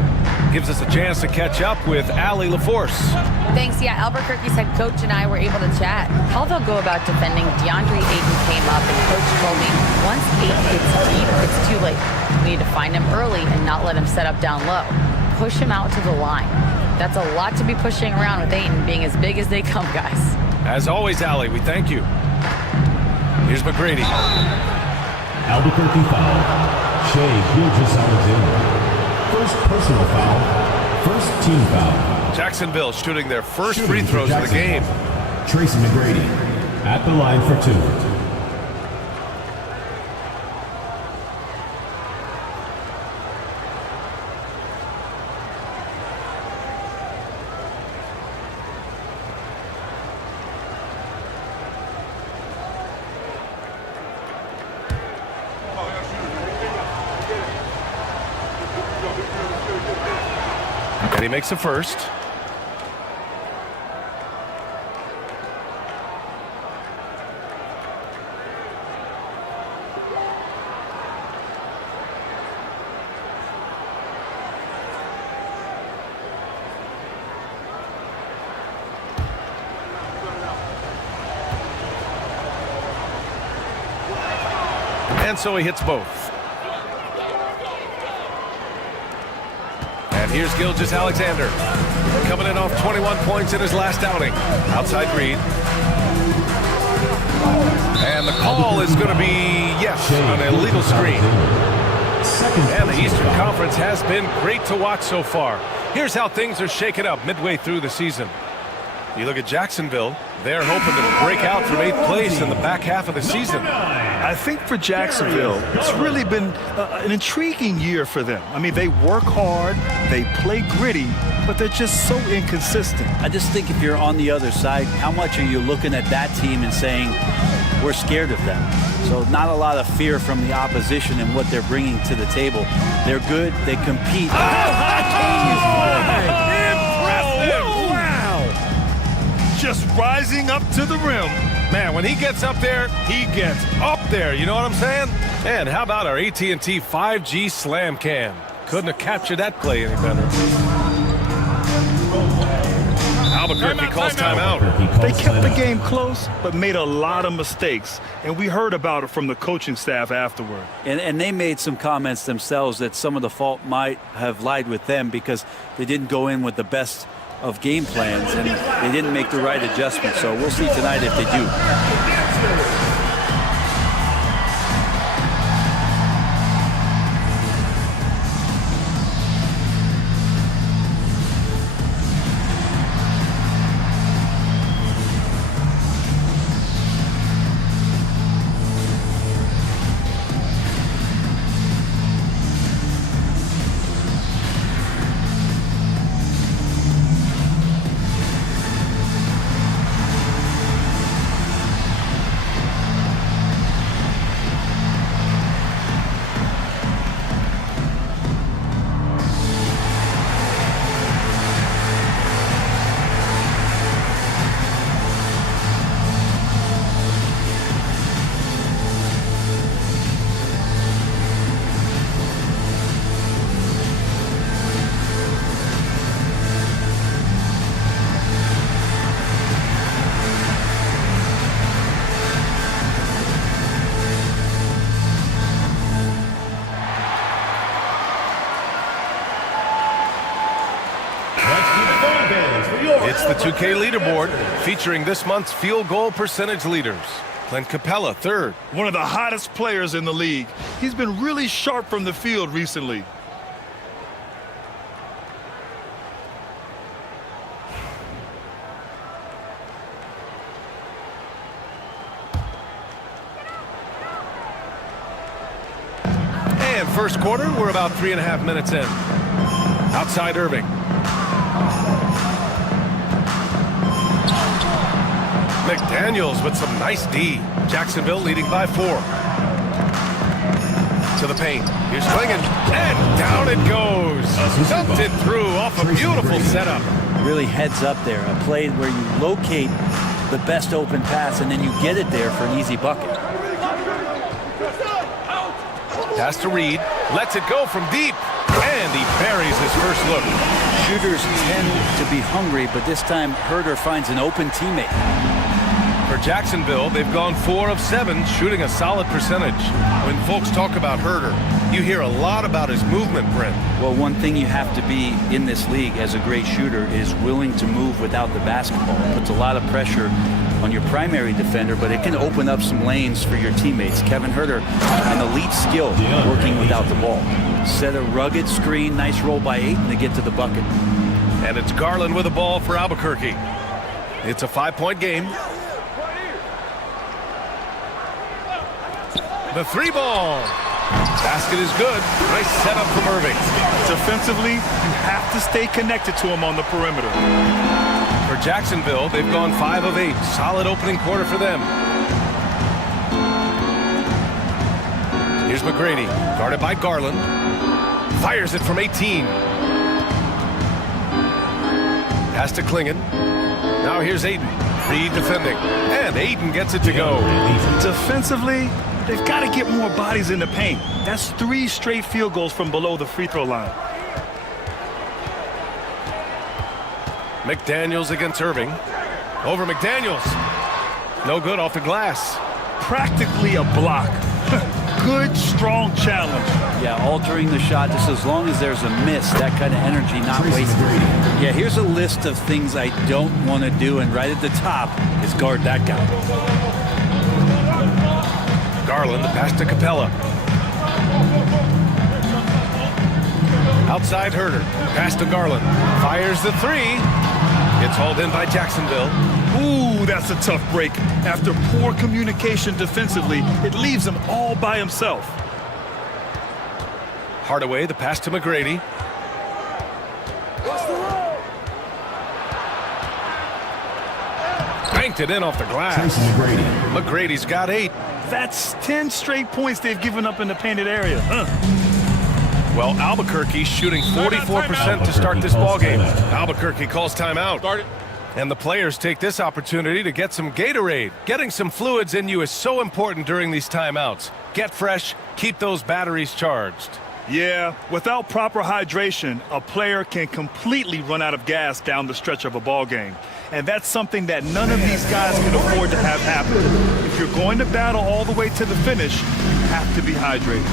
Gives us a chance to catch up with Allie LaForce. Thanks. Yeah, Albuquerque's head coach and I were able to chat. How they'll go about defending. DeAndre Ayton came up, and coach told me once Ayton gets deep, it's too late. We need to find him early and not let him set up down low. Push him out to the line. That's a lot to be pushing around with Ayton being as big as they come, guys. As always, Allie, we thank you. Here's McGrady. Albuquerque foul. Shai Gilgeous-Alexander. First personal foul. First team foul. Jacksonville shooting their first free throws of the game. Tracy McGrady at the line for 2. And he makes the first. And so he hits both. And here's Gilgeous-Alexander coming in off 21 points in his last outing. Outside Reid. And the call is going to be, yes, an illegal screen. And the Eastern Conference has been great to watch so far. Here's how things are shaking up midway through the season. You look at Jacksonville, they're hoping to break out from 8th place in the back half of the season. I think for Jacksonville, it's really been an intriguing year for them. I mean, they work hard, they play gritty, but they're just so inconsistent. I just think if you're on the other side, how much are you looking at that team and saying, we're scared of them? So not a lot of fear from the opposition and what they're bringing to the table. They're good, they compete. Just rising up to the rim. Man, when he gets up there, he gets up there. You know what I'm saying? And how about our AT&T 5G Slam Cam? Couldn't have captured that play any better. Albuquerque calls timeout. They kept the game close, but made a lot of mistakes. And we heard about it from the coaching staff afterward. And they made some comments themselves that some of the fault might have lied with them because they didn't go in with the best of game plans and they didn't make the right adjustments. So we'll see tonight if they do. It's the 2K leaderboard featuring this month's field goal percentage leaders. Clint Capella, third. One of the hottest players in the league. He's been really sharp from the field recently. And first quarter, we're about 3.5 minutes in. Outside Irving. McDaniels with some nice D. Jacksonville leading by 4. To the paint. Here's Klingon. And down it goes. Dumped it through off a beautiful setup. Really heads up there. A play where you locate the best open pass and then you get it there for an easy bucket. Pass to Reed. Lets it go from deep. And he buries his first look. Shooters tend to be hungry, but this time Herder finds an open teammate. For Jacksonville, they've gone 4 of 7, shooting a solid percentage. When folks talk about Herder, you hear a lot about his movement, Brent. Well, one thing you have to be in this league as a great shooter is willing to move without the basketball. It puts a lot of pressure on your primary defender, but it can open up some lanes for your teammates. Kevin Herder, an elite skill working without the ball. Set a rugged screen, nice roll by 8, and they get to the bucket. And it's Garland with the ball for Albuquerque. It's a 5-point game. The 3-ball. Basket is good. Nice setup from Irving. Defensively, you have to stay connected to him on the perimeter. For Jacksonville, they've gone 5 of 8. Solid opening quarter for them. Here's McGrady, guarded by Garland. Fires it from 18. Pass to Klingon. Now here's Aiden. Reed defending. And Aiden gets it to go. Defensively, they've got to get more bodies in the paint. That's 3 straight field goals from below the free throw line. McDaniels against Irving. Over McDaniels. No good off the glass. Practically a block. Good, strong challenge. Yeah, altering the shot just as long as there's a miss, that kind of energy not wasted. Yeah, here's a list of things I don't want to do, and right at the top is guard that guy. Garland, the pass to Capella. Outside Herder. Pass to Garland. Fires the 3. It's hauled in by Jacksonville. Ooh, that's a tough break. After poor communication defensively, it leaves him all by himself. Hardaway, the pass to McGrady. Banked it in off the glass. McGrady's got 8. That's 10 straight points they've given up in the painted area. Well, Albuquerque shooting 44% to start this ballgame. Albuquerque calls timeout. And the players take this opportunity to get some Gatorade. Getting some fluids in you is so important during these timeouts. Get fresh, keep those batteries charged. Yeah, without proper hydration, a player can completely run out of gas down the stretch of a ball game. And that's something that none of these guys can afford to have happen. If you're going to battle all the way to the finish, you have to be hydrated.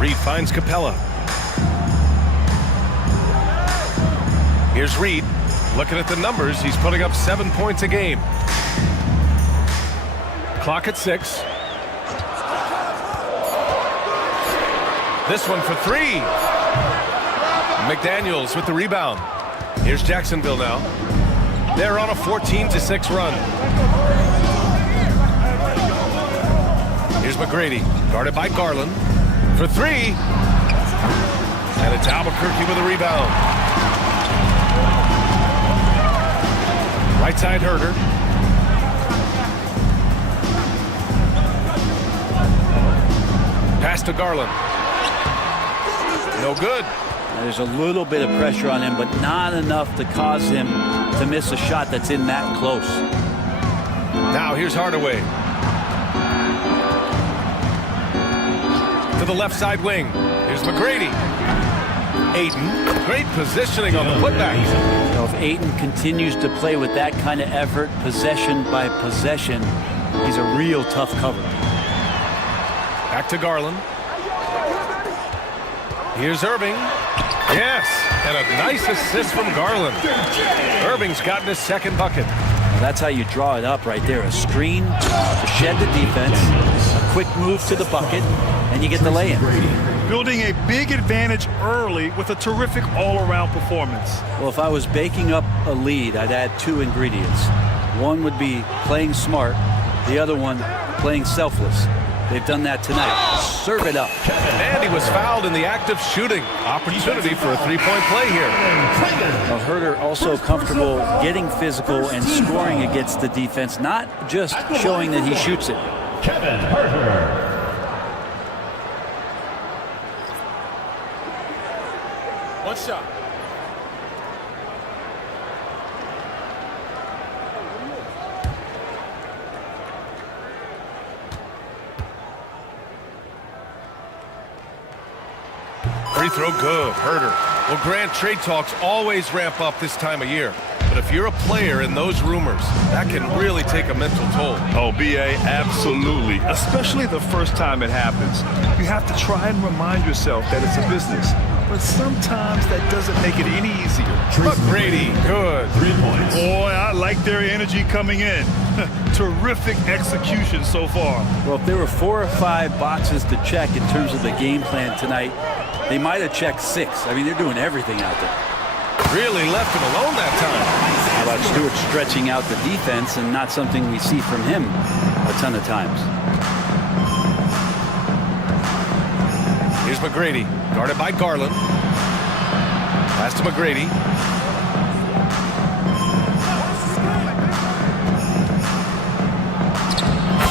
Reed finds Capella. Here's Reed. Looking at the numbers, he's putting up 7 points a game. Clock at 6. This one for 3. McDaniels with the rebound. Here's Jacksonville now. They're on a 14-6 run. Here's McGrady, guarded by Garland. For 3. And it's Albuquerque with a rebound. Right side Herder. Pass to Garland. No good. There's a little bit of pressure on him, but not enough to cause him to miss a shot that's in that close. Now here's Hardaway. To the left side wing. Here's McGrady. Ayton. Great positioning on the putback. You know, if Ayton continues to play with that kind of effort, possession by possession, he's a real tough cover. Back to Garland. Here's Irving. Yes, and a nice assist from Garland. Irving's gotten his second bucket. Well, that's how you draw it up right there. A screen to shed the defense, a quick move to the bucket, and you get the lay-in. Building a big advantage early with a terrific all-around performance. Well, if I was baking up a lead, I'd add 2 ingredients. One would be playing smart, the other one playing selfless. They've done that tonight. Serve it up. And he was fouled in the act of shooting. Opportunity for a three-point play here. Well, Herder also comfortable getting physical and scoring against the defense, not just showing that he shoots it. Kevin Herder. One shot. Free throw good. Herder. Well, Grant, trade talks always ramp up this time of year. But if you're a player in those rumors, that can really take a mental toll. Oh, B.A., absolutely. Especially the first time it happens. You have to try and remind yourself that it's a business. But sometimes that doesn't make it any easier. McGrady, good. 3 points. Boy, I like their energy coming in. Terrific execution so far. Well, if there were 4 or 5 boxes to check in terms of the game plan tonight, they might have checked 6. I mean, they're doing everything out there. Really left him alone that time. How about Stewart stretching out the defense, and not something we see from him a ton of times. Here's McGrady, guarded by Garland. Pass to McGrady.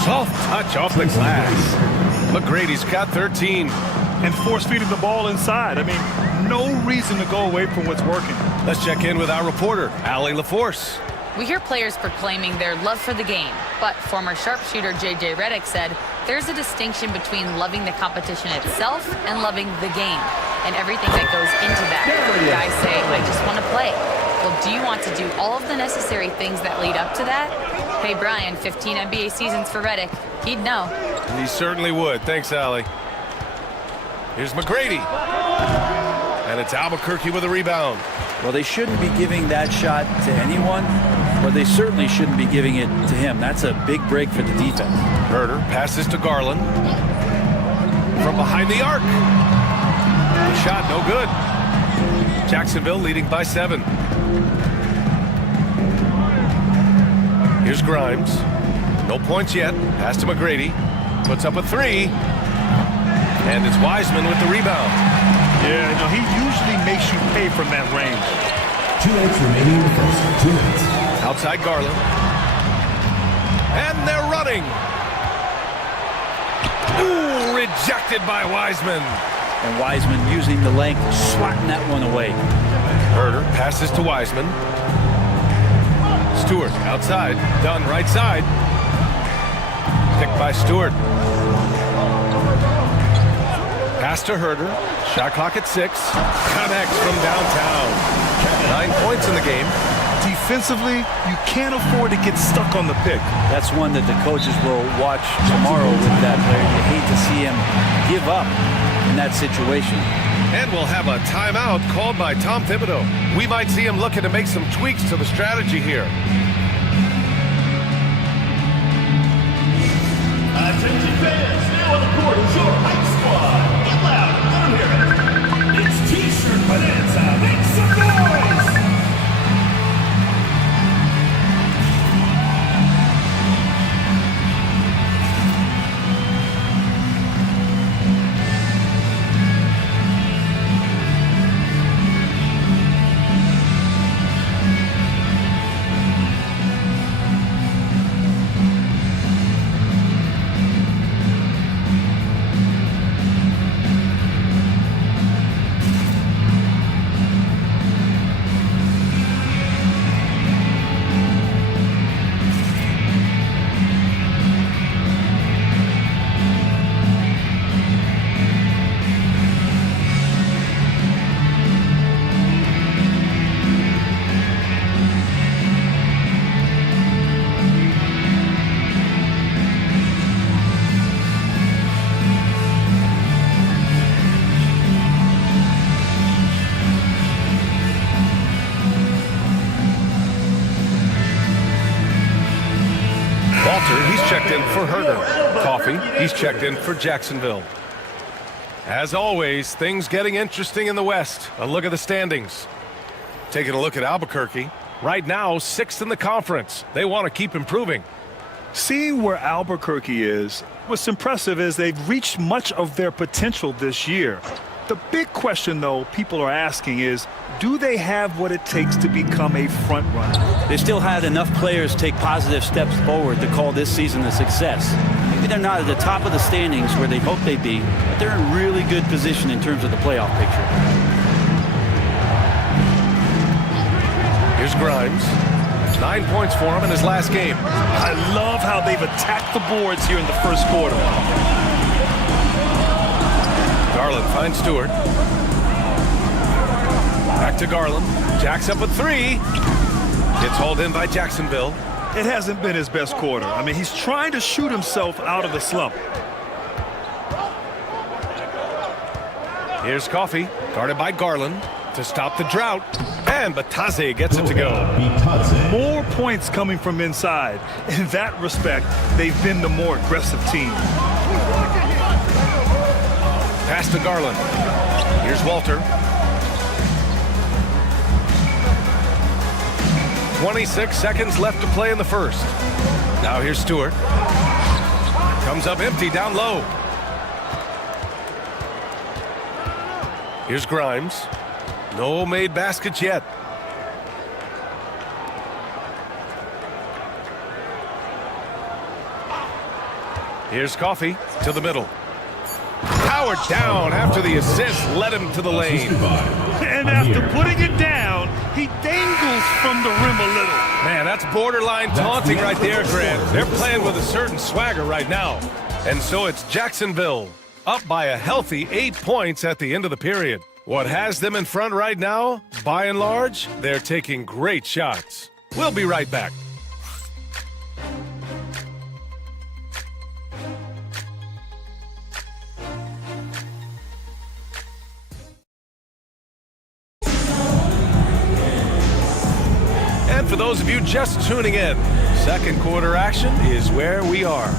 Soft touch off the glass. McGrady's got 13. And force feeding the ball inside. I mean, no reason to go away from what's working. Let's check in with our reporter, Allie LaForce. We hear players proclaiming their love for the game, but former sharpshooter J.J. Redick said there's a distinction between loving the competition itself and loving the game and everything that goes into that. Guys say, I just want to play. Well, do you want to do all of the necessary things that lead up to that? Hey, Brian, 15 NBA seasons for Redick. He'd know. He certainly would. Thanks, Allie. Here's McGrady. And it's Albuquerque with a rebound. Well, they shouldn't be giving that shot to anyone, but they certainly shouldn't be giving it to him. That's a big break for the defense. Herder passes to Garland. From behind the arc. The shot, no good. Jacksonville leading by 7. Here's Grimes. No points yet. Pass to McGrady. Puts up a 3. And it's Wiseman with the rebound. Yeah, you know, he usually makes you pay from that range. 2 minutes remaining in the first. 2 minutes. Outside Garland. And they're running. Ooh, rejected by Wiseman. And Wiseman using the length, swatting that one away. Herder passes to Wiseman. Stewart outside. Dunn right side. Picked by Stewart. Pass to Herder. Shot clock at 6. Connects from downtown. 9 points in the game. Defensively, you can't afford to get stuck on the pick. That's one that the coaches will watch tomorrow with that player. You hate to see him give up in that situation. And we'll have a timeout called by Tom Thibodeau. We might see him looking to make some tweaks to the strategy here. Attention fans, now on the court is your hype squad. Get loud, let them hear it. It's T-shirt Bonanza. Make some noise! For Herder. Coffee, he's checked in for Jacksonville. As always, things getting interesting in the West. A look at the standings. Taking a look at Albuquerque. Right now, 6th in the conference. They want to keep improving. Seeing where Albuquerque is, what's impressive is they've reached much of their potential this year. The big question, though, people are asking is, do they have what it takes to become a front runner? They still had enough players take positive steps forward to call this season a success. Maybe they're not at the top of the standings where they hope they'd be, but they're in really good position in terms of the playoff picture. Here's Grimes. 9 points for him in his last game. I love how they've attacked the boards here in the first quarter. Garland finds Stewart. Back to Garland. Jacks up a 3. Gets hauled in by Jacksonville. It hasn't been his best quarter. I mean, he's trying to shoot himself out of the slump. Here's Coffee, guarded by Garland to stop the drought. And Bataze gets it to go. More points coming from inside. In that respect, they've been the more aggressive team. Pass to Garland. Here's Walter. 26 seconds left to play in the first. Now here's Stewart. Comes up empty down low. Here's Grimes. No made baskets yet. Here's Coffee to the middle. Powered down after the assist led him to the lane. And after putting it down, he dangles from the rim a little. Man, that's borderline taunting right there, Grant. They're playing with a certain swagger right now. And so it's Jacksonville up by a healthy 8 points at the end of the period. What has them in front right now, by and large, they're taking great shots. We'll be right back. And for those of you just tuning in, second quarter action is where we are.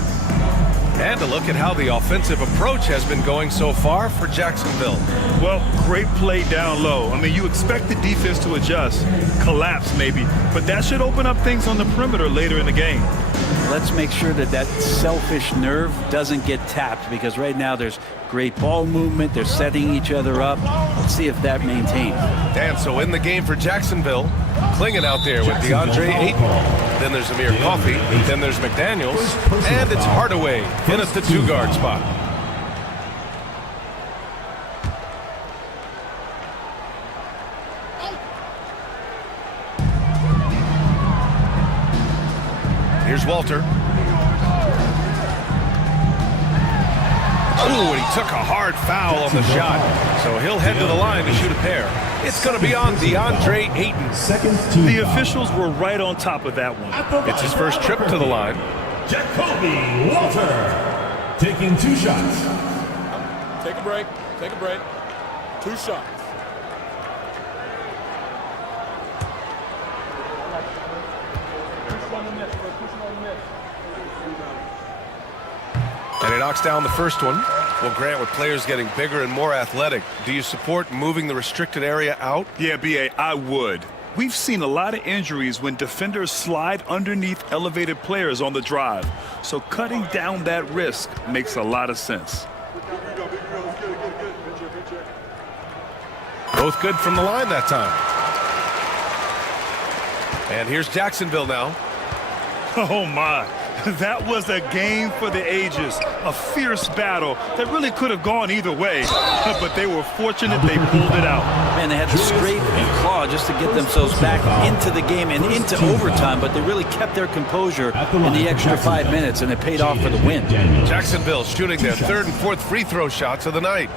And a look at how the offensive approach has been going so far for Jacksonville. Well, great play down low. I mean, you expect the defense to adjust, collapse maybe, but that should open up things on the perimeter later in the game. Let's make sure that that selfish nerve doesn't get tapped, because right now there's great ball movement. They're setting each other up. Let's see if that maintains. And so in the game for Jacksonville, Clingan out there with DeAndre Ayton. Then there's Amir Coffey. Then there's McDaniels. And it's Hardaway in at the 2-guard spot. Here's Walter. Oh, and he took a hard foul on the shot. So he'll head to the line to shoot a pair. It's going to be on DeAndre Ayton. The officials were right on top of that one. It's his first trip to the line. Jacoby Walter taking 2 shots. Take a break. Take a break. 2 shots. And he knocks down the first one. Well, Grant, with players getting bigger and more athletic, do you support moving the restricted area out? Yeah, B.A., I would. We've seen a lot of injuries when defenders slide underneath elevated players on the drive. So cutting down that risk makes a lot of sense. Both good from the line that time. And here's Jacksonville now. Oh, my. That was a game for the ages. A fierce battle that really could have gone either way. But they were fortunate they pulled it out. Man, they had to scrape and claw just to get themselves back into the game and into overtime, but they really kept their composure in the extra 5 minutes, and it paid off for the win. Jacksonville shooting their 3rd and 4th free throw shots of the night.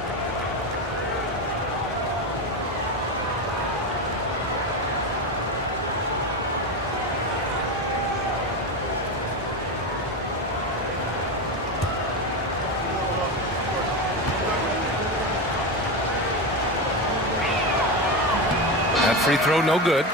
Free throw, no good.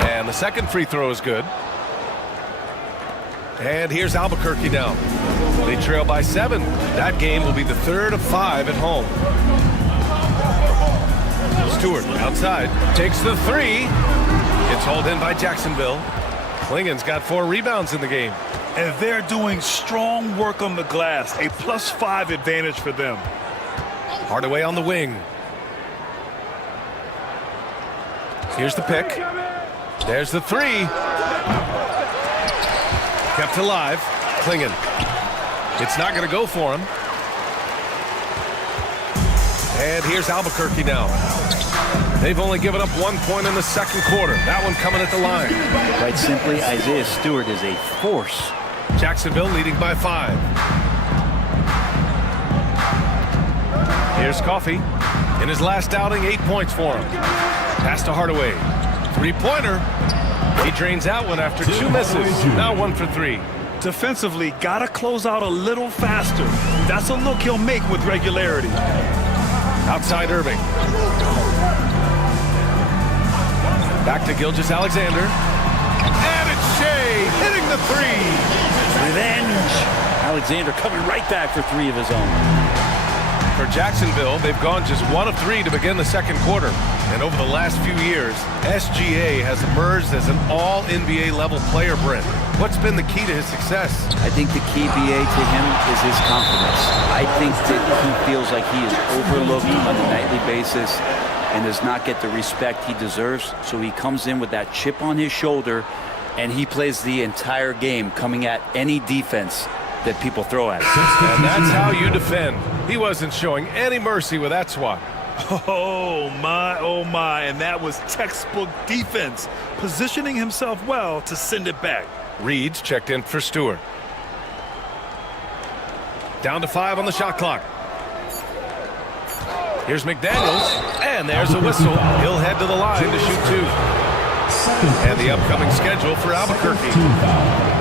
And the second free throw is good. And here's Albuquerque now. They trail by 7. That game will be the 3rd of 5 at home. Stewart outside, takes the 3. It's hauled in by Jacksonville. Clingan's got 4 rebounds in the game. And they're doing strong work on the glass, a +5 advantage for them. Hardaway on the wing. Here's the pick. There's the 3. Kept alive. Clingan. It's not going to go for him. And here's Albuquerque now. They've only given up 1 point in the second quarter. That one coming at the line. Quite simply, Isaiah Stewart is a force. Jacksonville leading by 5. Here's Coffey. In his last outing, 8 points for him. Pass to Hardaway. 3-pointer. He drains that one after 2 misses. Now 1 for 3. Defensively, got to close out a little faster. That's a look he'll make with regularity. Outside Irving. Back to Gilgeous-Alexander. And it's Shea hitting the 3. Revenge. Alexander coming right back for 3 of his own. For Jacksonville, they've gone just 1 of 3 to begin the second quarter. And over the last few years, SGA has emerged as an all-NBA level player, Brent. What's been the key to his success? I think the key, BA, to him is his confidence. I think that he feels like he is overlooked on a nightly basis and does not get the respect he deserves. So he comes in with that chip on his shoulder, and he plays the entire game coming at any defense that people throw at him. And that's how you defend. He wasn't showing any mercy with that swat. Oh my, and that was textbook defense, positioning himself well to send it back. Reed's checked in for Stewart. Down to 5 on the shot clock. Here's McDaniels, and there's a whistle. He'll head to the line to shoot 2. And the upcoming schedule for Albuquerque.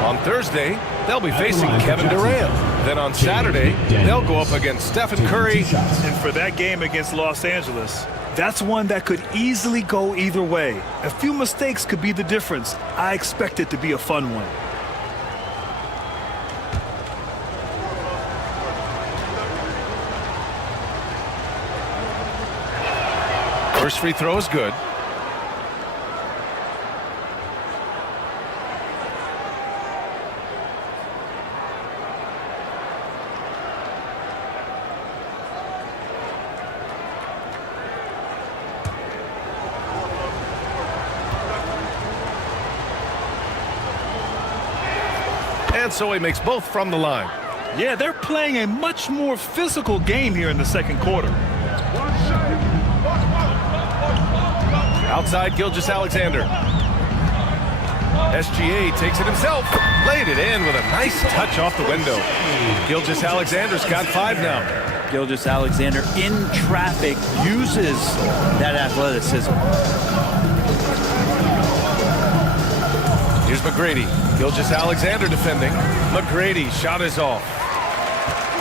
On Thursday, they'll be facing Kevin Durant. Then on Saturday, they'll go up against Stephen Curry. And for that game against Los Angeles, that's one that could easily go either way. A few mistakes could be the difference. I expect it to be a fun one. First free throw is good. And so he makes both from the line. Yeah, they're playing a much more physical game here in the second quarter. Outside, Gilgeous-Alexander. SGA takes it himself. Laid it in with a nice touch off the window. Gilgeous-Alexander's got 5 now. Gilgeous-Alexander in traffic uses that athleticism. Here's McGrady. Gilgeous-Alexander defending. McGrady shot is off.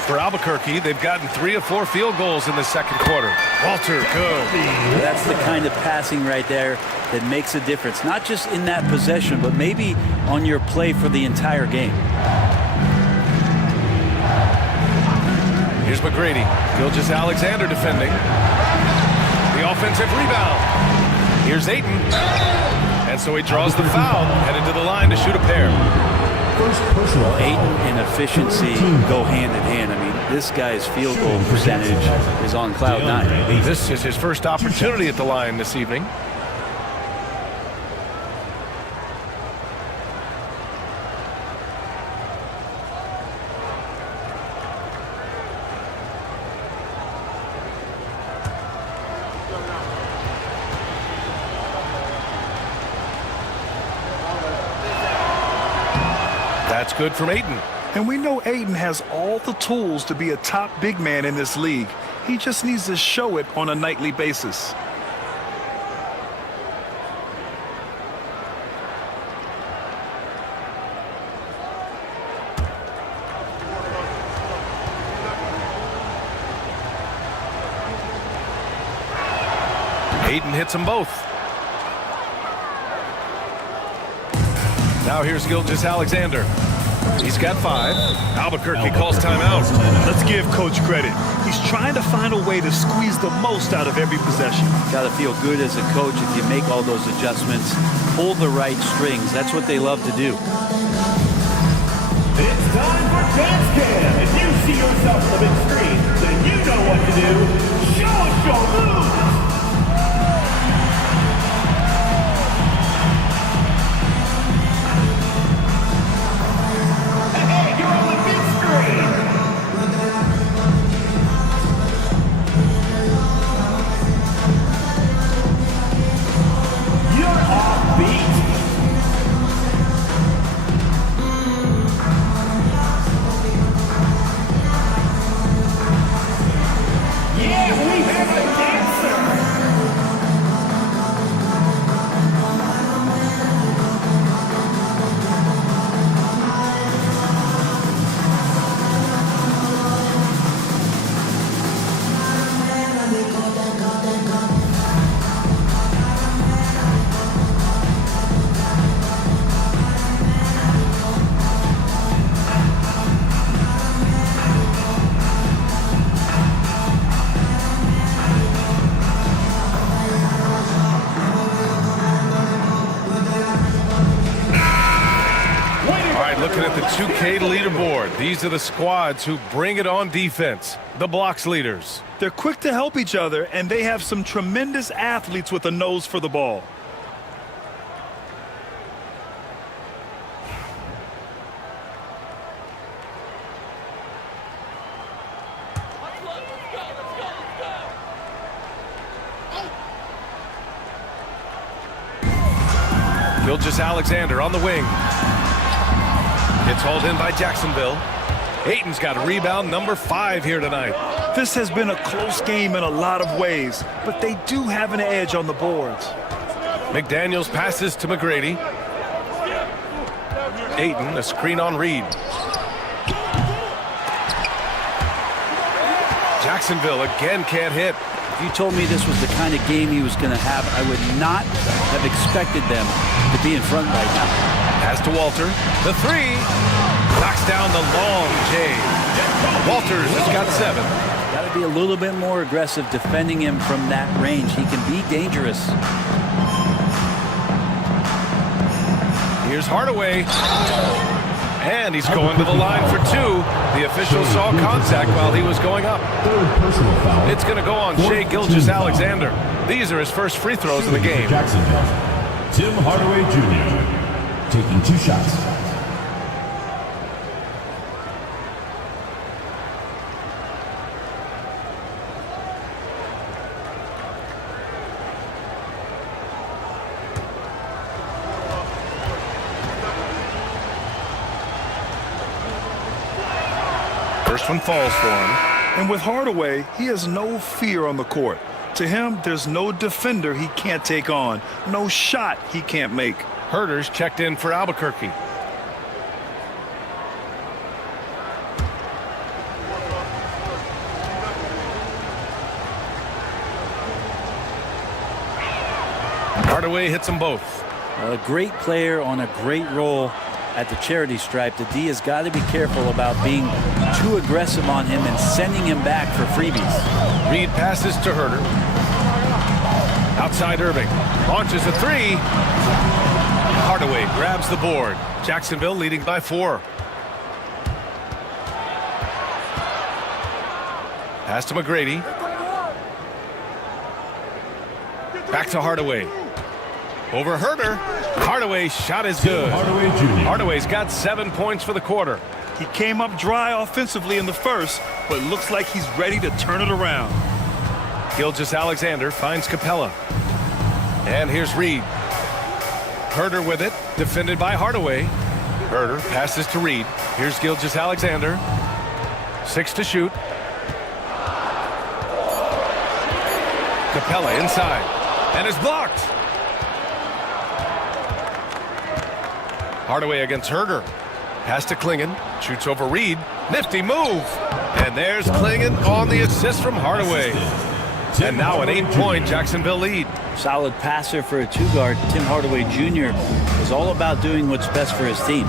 For Albuquerque, they've gotten 3 of 4 field goals in the second quarter. Walter, good. That's the kind of passing right there that makes a difference, not just in that possession, but maybe on your play for the entire game. Here's McGrady. Gilgeous-Alexander defending. The offensive rebound. Here's Ayton. And so he draws the foul, headed to the line to shoot a pair. Well, Ayton and efficiency go hand in hand. I mean, this guy's field goal percentage is on cloud 9. This is his first opportunity at the line this evening. That's good from Ayton. And we know Ayton has all the tools to be a top big man in this league. He just needs to show it on a nightly basis. Ayton hits them both. Now here's Gilgeous-Alexander. He's got 5. Albuquerque calls timeout. Let's give Coach credit. He's trying to find a way to squeeze the most out of every possession. Got to feel good as a coach if you make all those adjustments, pull the right strings. That's what they love to do. It's time for Dance Cam. If you see yourself on the big screen, then you know what to do. Show us your moves. looking at the 2K leaderboard. These are the squads who bring it on defense. The blocks leaders. They're quick to help each other, and they have some tremendous athletes with a nose for the ball. Gilgeous-Alexander on the wing. It's hauled in by Jacksonville. Ayton's got rebound number 5 here tonight. This has been a close game in a lot of ways, but they do have an edge on the boards. McDaniels passes to McGrady. Ayton, a screen on Reed. Jacksonville again can't hit. If you told me this was the kind of game he was going to have, I would not have expected them to be in front right now. Pass to Walter. The 3. Knocks down the long J. Walters has got 7. Got to be a little bit more aggressive defending him from that range. He can be dangerous. Here's Hardaway. And he's going to the line for 2. The official saw contact while he was going up. It's going to go on Shai Gilgeous-Alexander. These are his first free throws in the game. Tim Hardaway Jr. taking 2 shots. First one falls for him. And with Hardaway, he has no fear on the court. To him, there's no defender he can't take on, no shot he can't make. Herter's checked in for Albuquerque. Hardaway hits them both. A great player on a great role at the charity stripe. The D has got to be careful about being too aggressive on him and sending him back for freebies. Reed passes to Herter. Outside Irving. Launches a 3. Hardaway grabs the board. Jacksonville leading by 4. Pass to McGrady. Back to Hardaway. Over Herter. Hardaway's shot is good. Hardaway's got 7 points for the quarter. He came up dry offensively in the first, but looks like he's ready to turn it around. Gilgeous-Alexander finds Capella. And here's Reed. Herter with it, defended by Hardaway. Herter passes to Reed. Here's Gilgeous-Alexander. 6 to shoot. Capella inside. And is blocked. Hardaway against Herter. Pass to Klingon. Shoots over Reed. Nifty move. And there's Klingon on the assist from Hardaway. And now an 8-point Jacksonville lead. Solid passer for a 2-guard. Tim Hardaway Jr. is all about doing what's best for his team.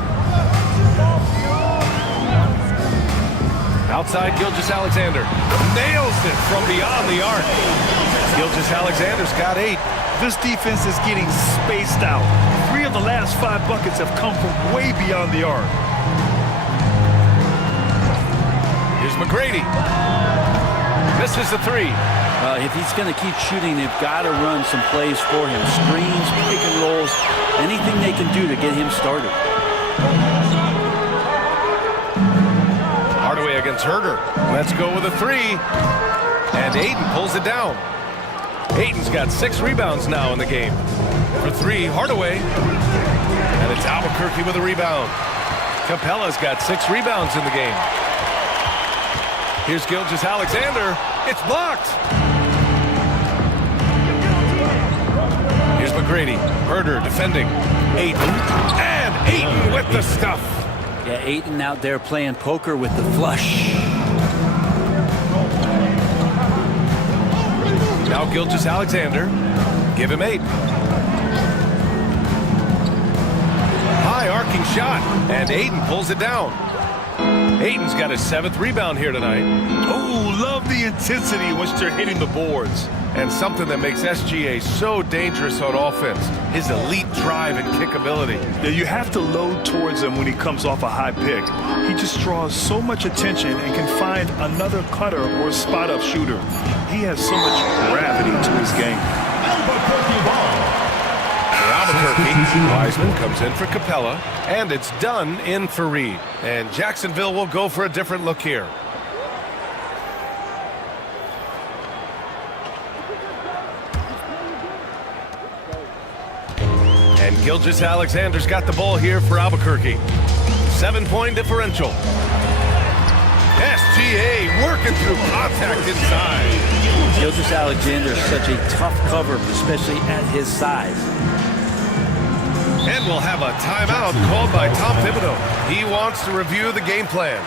Outside Gilgeous-Alexander. Nails it from beyond the arc. Gilgeous-Alexander's got 8. This defense is getting spaced out. 3 of the last 5 buckets have come from way beyond the arc. Here's McGrady. Misses the 3. If he's going to keep shooting, they've got to run some plays for him. Screens, pick and rolls, anything they can do to get him started. Hardaway against Herter. Let's go with a 3. And Ayton pulls it down. Ayton's got 6 rebounds now in the game. For 3, Hardaway. And it's Albuquerque with a rebound. Capella's got 6 rebounds in the game. Here's Gilgeous-Alexander. It's blocked. Here's McGrady. Herter defending. Ayton. And Ayton with the stuff. Yeah, Ayton out there playing poker with the flush. Now Gilgeous-Alexander. Give him 8. High arcing shot. And Ayton pulls it down. Ayton's got his 7th rebound here tonight. Oh, love the intensity in which they're hitting the boards. And something that makes SGA so dangerous on offense, his elite drive and kickability. Yeah, you have to load towards him when he comes off a high pick. He just draws so much attention and can find another cutter or spot-up shooter. He has so much gravity to his game. For Albuquerque, Wiseman comes in for Capella, and it's done in for Reed. And Jacksonville will go for a different look here. And Gilgeous-Alexander's got the ball here for Albuquerque. 7-point differential. SGA working through contact inside. Gilgeous-Alexander is such a tough cover, especially at his size. And we'll have a timeout called by Tom Thibodeau. He wants to review the game plan.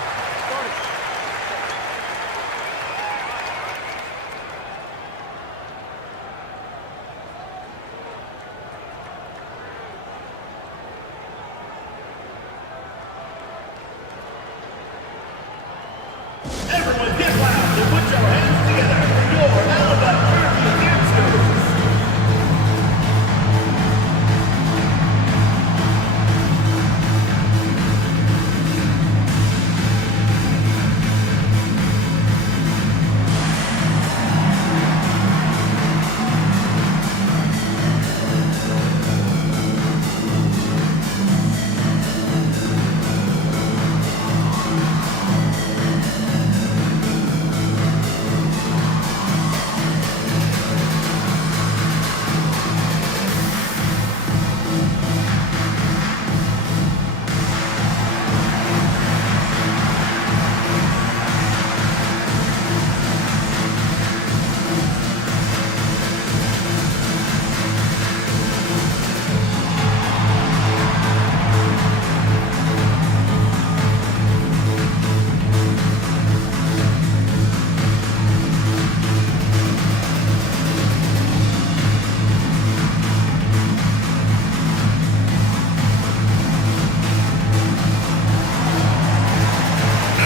Everyone get loud and put your hands together for your Albuquerque dancers.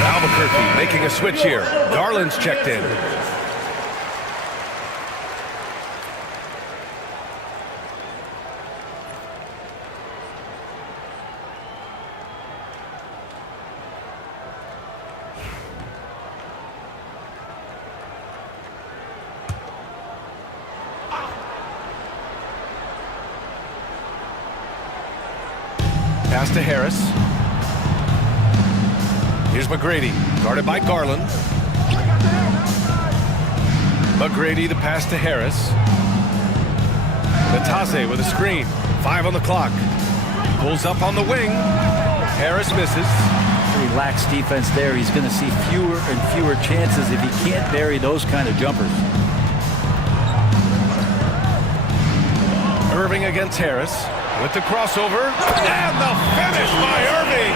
Albuquerque making a switch here. Garland's checked in. Pass to Harris. Here's McGrady, guarded by Garland. McGrady, the pass to Harris. Natase with a screen. 5 on the clock. Pulls up on the wing. Harris misses. Relaxed defense there. He's going to see fewer and fewer chances if he can't bury those kind of jumpers. Irving against Harris with the crossover. And the finish by Irving.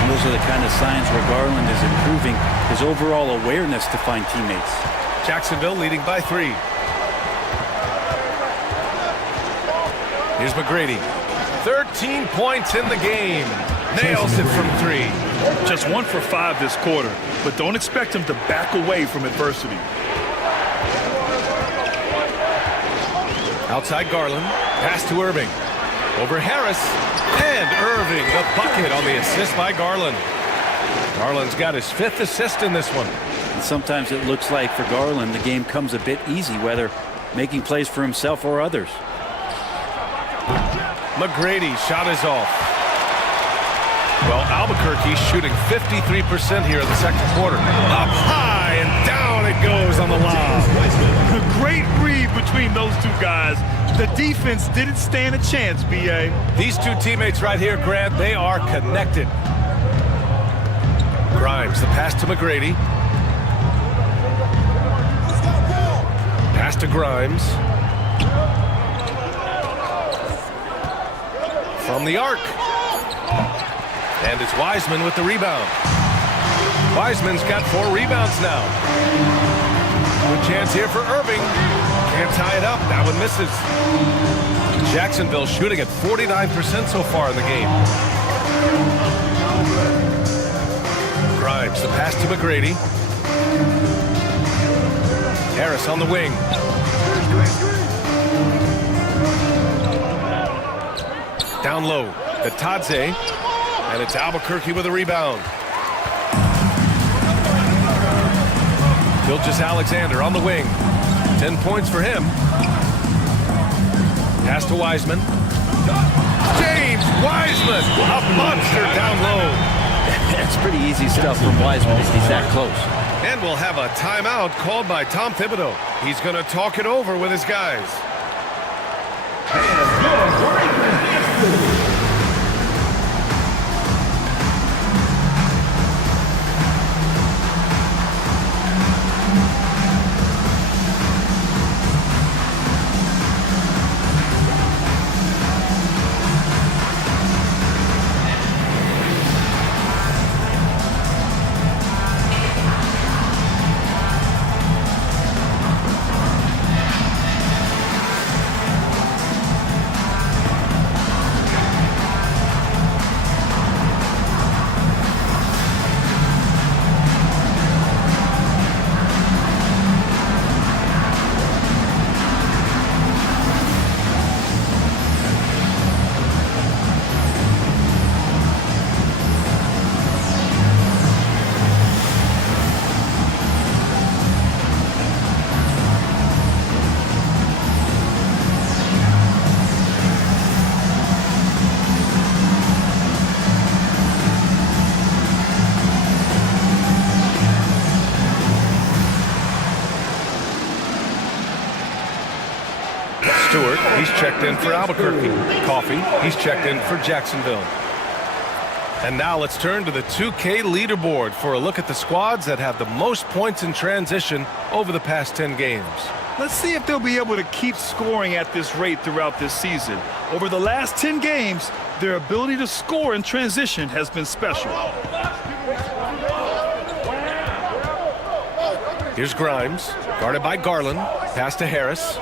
And those are the kind of signs where Garland is improving his overall awareness to find teammates. Jacksonville leading by 3. Here's McGrady. 13 points in the game. Nails it from 3. Just 1 for 5 this quarter, but don't expect him to back away from adversity. Outside Garland. Pass to Irving. Over Harris. And Irving, the bucket on the assist by Garland. Garland's got his 5th assist in this one. And sometimes it looks like for Garland the game comes a bit easy, whether making plays for himself or others. McGrady shot is off. Well, Albuquerque shooting 53% here in the second quarter. Up high and down it goes on the lob. A great read between those two guys. The defense didn't stand a chance, B.A. These two teammates right here, Grant, they are connected. Grimes, the pass to McGrady. Pass to Grimes. From the arc. And it's Wiseman with the rebound. Wiseman's got 4 rebounds now. Good chance here for Irving. Can't tie it up. That one misses. Jacksonville shooting at 49% so far in the game. Grimes, the pass to McGrady. Harris on the wing. Down low, Batadze, and it's Albuquerque with a rebound. Gilgeous-Alexander on the wing. 10 points for him. Pass to Wiseman. James Wiseman, a monster down low. That's pretty easy stuff from Wiseman if he's that close. And we'll have a timeout called by Tom Thibodeau. He's going to talk it over with his guys. Stewart, he's checked in for Albuquerque. Coffee, he's checked in for Jacksonville. And now let's turn to the 2K leaderboard for a look at the squads that have the most points in transition over the past 10 games. Let's see if they'll be able to keep scoring at this rate throughout this season. Over the last 10 games, their ability to score in transition has been special. Here's Grimes, guarded by Garland. Pass to Harris.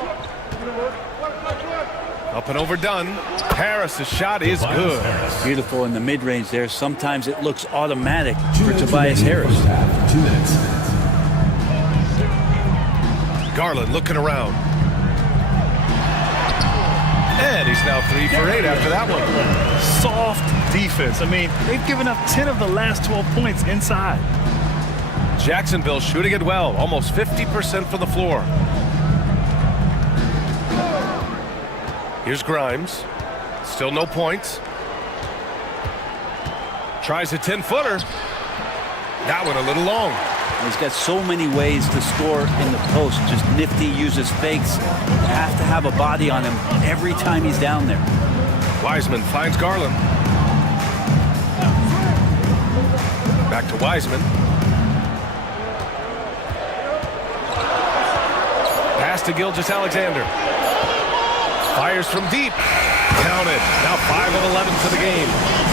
Up and overdone. Harris's shot is good. Beautiful in the mid-range there. Sometimes it looks automatic for Tobias Harris. 2 minutes. Garland looking around. And he's now 3 for 8 after that one. Soft defense. I mean, they've given up 10 of the last 12 points inside. Jacksonville shooting it well, almost 50% from the floor. Here's Grimes. Still no points. Tries a 10-footer. That one a little long. He's got so many ways to score in the post. Just nifty, uses fakes. You have to have a body on him every time he's down there. Wiseman finds Garland. Back to Wiseman. Pass to Gilgeous-Alexander. Fires from deep. Counted. Now 5 of 11 for the game.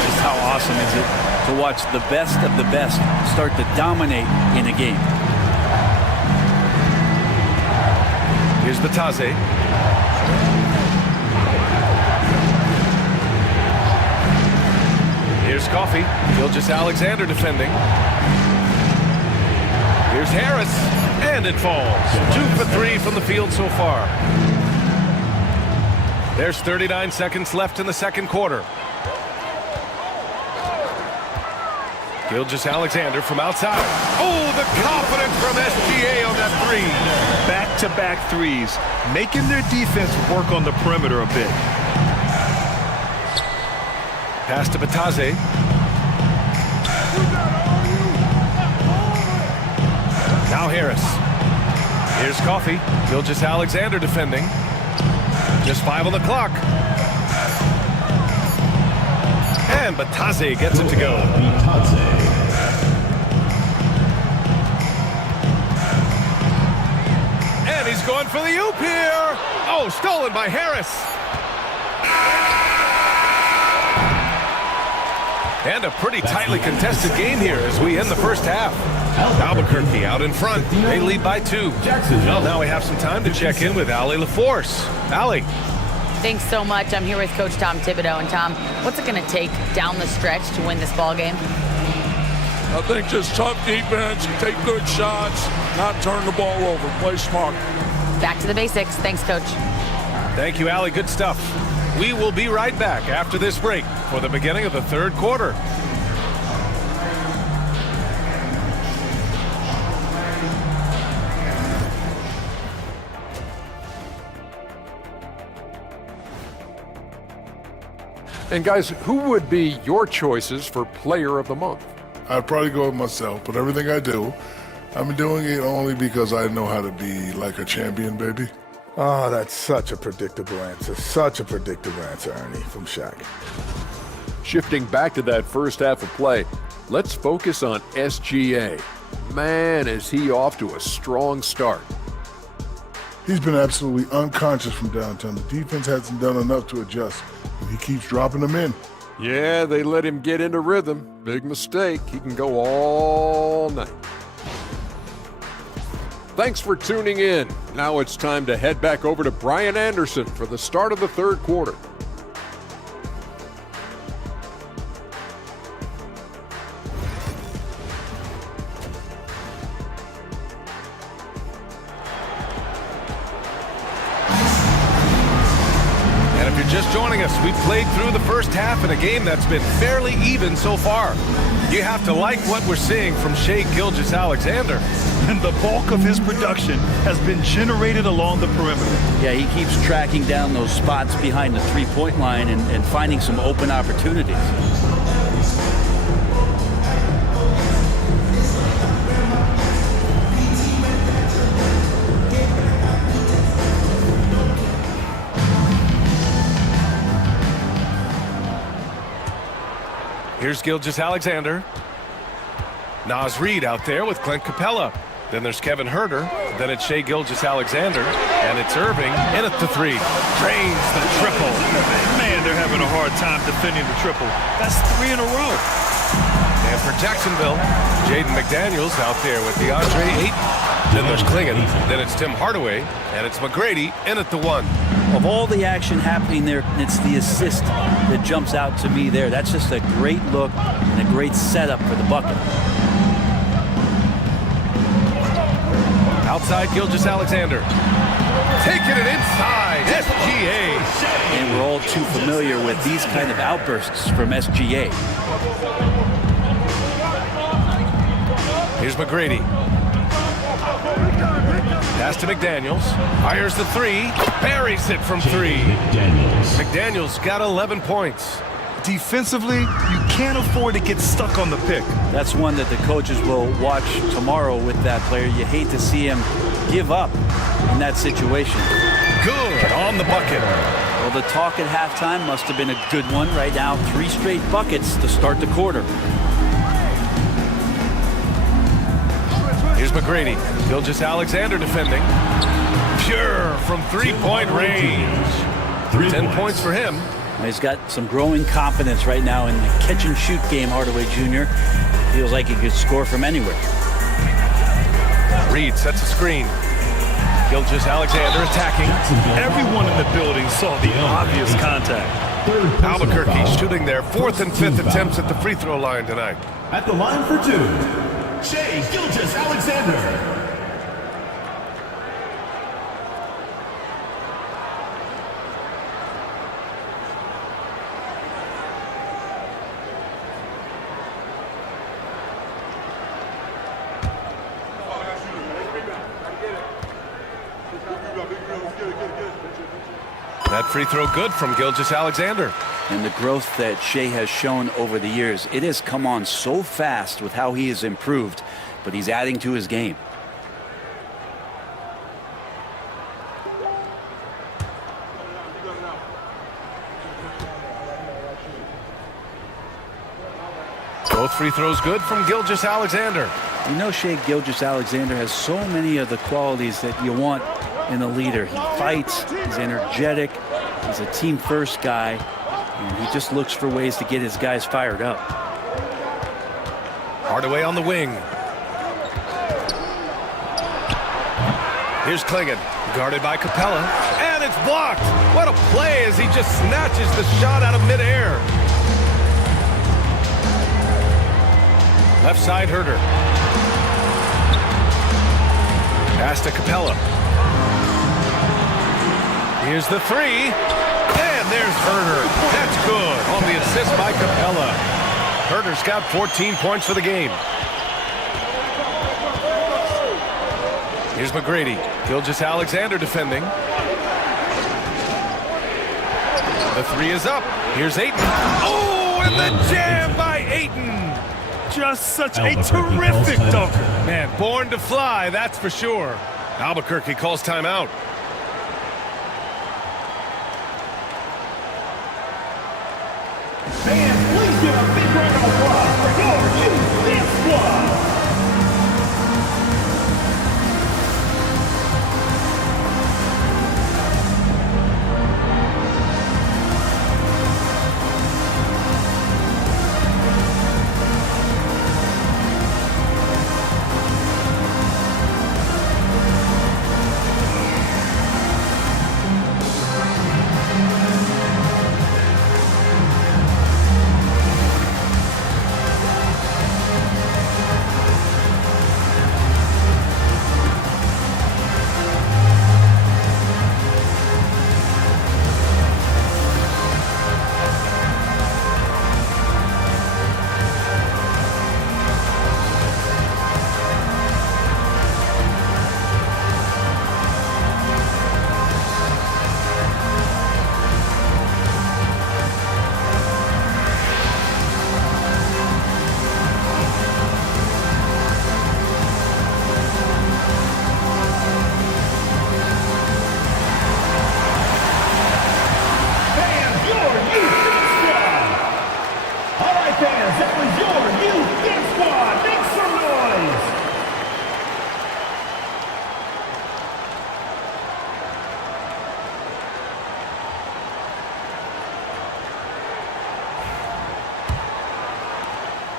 Just how awesome is it to watch the best of the best start to dominate in a game. Here's Batadze. Here's Coffee. Gilgeous-Alexander defending. Here's Harris. And it falls. 2 for 3 from the field so far. There's 39 seconds left in the second quarter. Gilgeous-Alexander from outside. Oh, the confidence from SGA on that 3. Back-to-back threes, making their defense work on the perimeter a bit. Pass to Batadze. Now Harris. Here's Coffee. Gilgeous-Alexander defending. Just 5 on the clock. And Batadze gets it to go. And he's going for the oop here. Oh, stolen by Harris. And a pretty tightly contested game here as we end the first half. Albuquerque out in front. They lead by 2. Well, now we have some time to check in with Allie LaForce. Allie. Thanks so much. I'm here with Coach Tom Thibodeau. And Tom, what's it going to take down the stretch to win this ball game? I think just tough defense, take good shots, not turn the ball over, play smart. Back to the basics. Thanks, Coach. Thank you, Allie. Good stuff. We will be right back after this break for the beginning of the third quarter. And guys, who would be your choices for Player of the Month? I'd probably go with myself, but everything I do, I'm doing it only because I know how to be like a champion, baby. Oh, that's such a predictable answer. Such a predictable answer, Ernie, from Shaq. Shifting back to that first half of play, let's focus on SGA. Man, is he off to a strong start. He's been absolutely unconscious from downtown. The defense hasn't done enough to adjust, and he keeps dropping them in. Yeah, they let him get into rhythm. Big mistake. He can go all night. Thanks for tuning in. Now it's time to head back over to Brian Anderson for the start of the third quarter. Just joining us, we played through the first half in a game that's been fairly even so far. You have to like what we're seeing from Shai Gilgeous-Alexander. And the bulk of his production has been generated along the perimeter. Yeah, he keeps tracking down those spots behind the three-point line and finding some open opportunities. Here's Gilgeous-Alexander. Naz Reid out there with Clint Capella. Then there's Kevin Huerter. Then it's Shai Gilgeous-Alexander. And it's Irving in at the three. Drains the triple. Man, they're having a hard time defending the triple. That's 3 in a row. And for Jacksonville, Jaden McDaniels out there with DeAndre Ayton. Then there's Klingon. Then it's Tim Hardaway. And it's McGrady in at the one. Of all the action happening there, it's the assist that jumps out to me there. That's just a great look and a great setup for the bucket. Outside Gilgeous-Alexander. Taking it inside. SGA. And we're all too familiar with these kind of outbursts from SGA. Here's McGrady. Pass to McDaniels. Fires the three. Buries it from three. McDaniels got 11 points. Defensively, you can't afford to get stuck on the pick. That's one that the coaches will watch tomorrow with that player. You hate to see him give up in that situation. Good on the bucket. Well, the talk at halftime must have been a good one. Right now, 3 straight buckets to start the quarter. Here's McGrady. Gilgeous-Alexander defending. Pure from three-point range. 10 points for him. He's got some growing confidence right now in the catch-and-shoot game, Hardaway Jr. Feels like he could score from anywhere. Reid sets a screen. Gilgeous-Alexander attacking. Everyone in the building saw the obvious contact. Albuquerque shooting their 4th and 5th attempts at the free throw line tonight. At the line for 2, Shai Gilgeous-Alexander. That free throw good from Gilgeous-Alexander. And the growth that Shai has shown over the years, it has come on so fast with how he has improved, but he's adding to his game. Both free throws good from Gilgeous-Alexander. You know, Shai Gilgeous-Alexander has so many of the qualities that you want in a leader. He fights, he's energetic, he's a team-first guy, and he just looks for ways to get his guys fired up. Hardaway on the wing. Here's Klingon, guarded by Capella, and it's blocked. What a play as he just snatches the shot out of midair. Left side, Huerter. Pass to Capella. Here's the three. And there's Herder. That's good on the assist by Capella. Herder's got 14 points for the game. Here's McGrady. Gilgeous-Alexander defending. The three is up. Here's Ayton. Oh, and the jam by Ayton. Just such a terrific dunker. Man, born to fly, that's for sure. Albuquerque calls timeout. Fans, please give a big round of applause for your GODBLESS squad.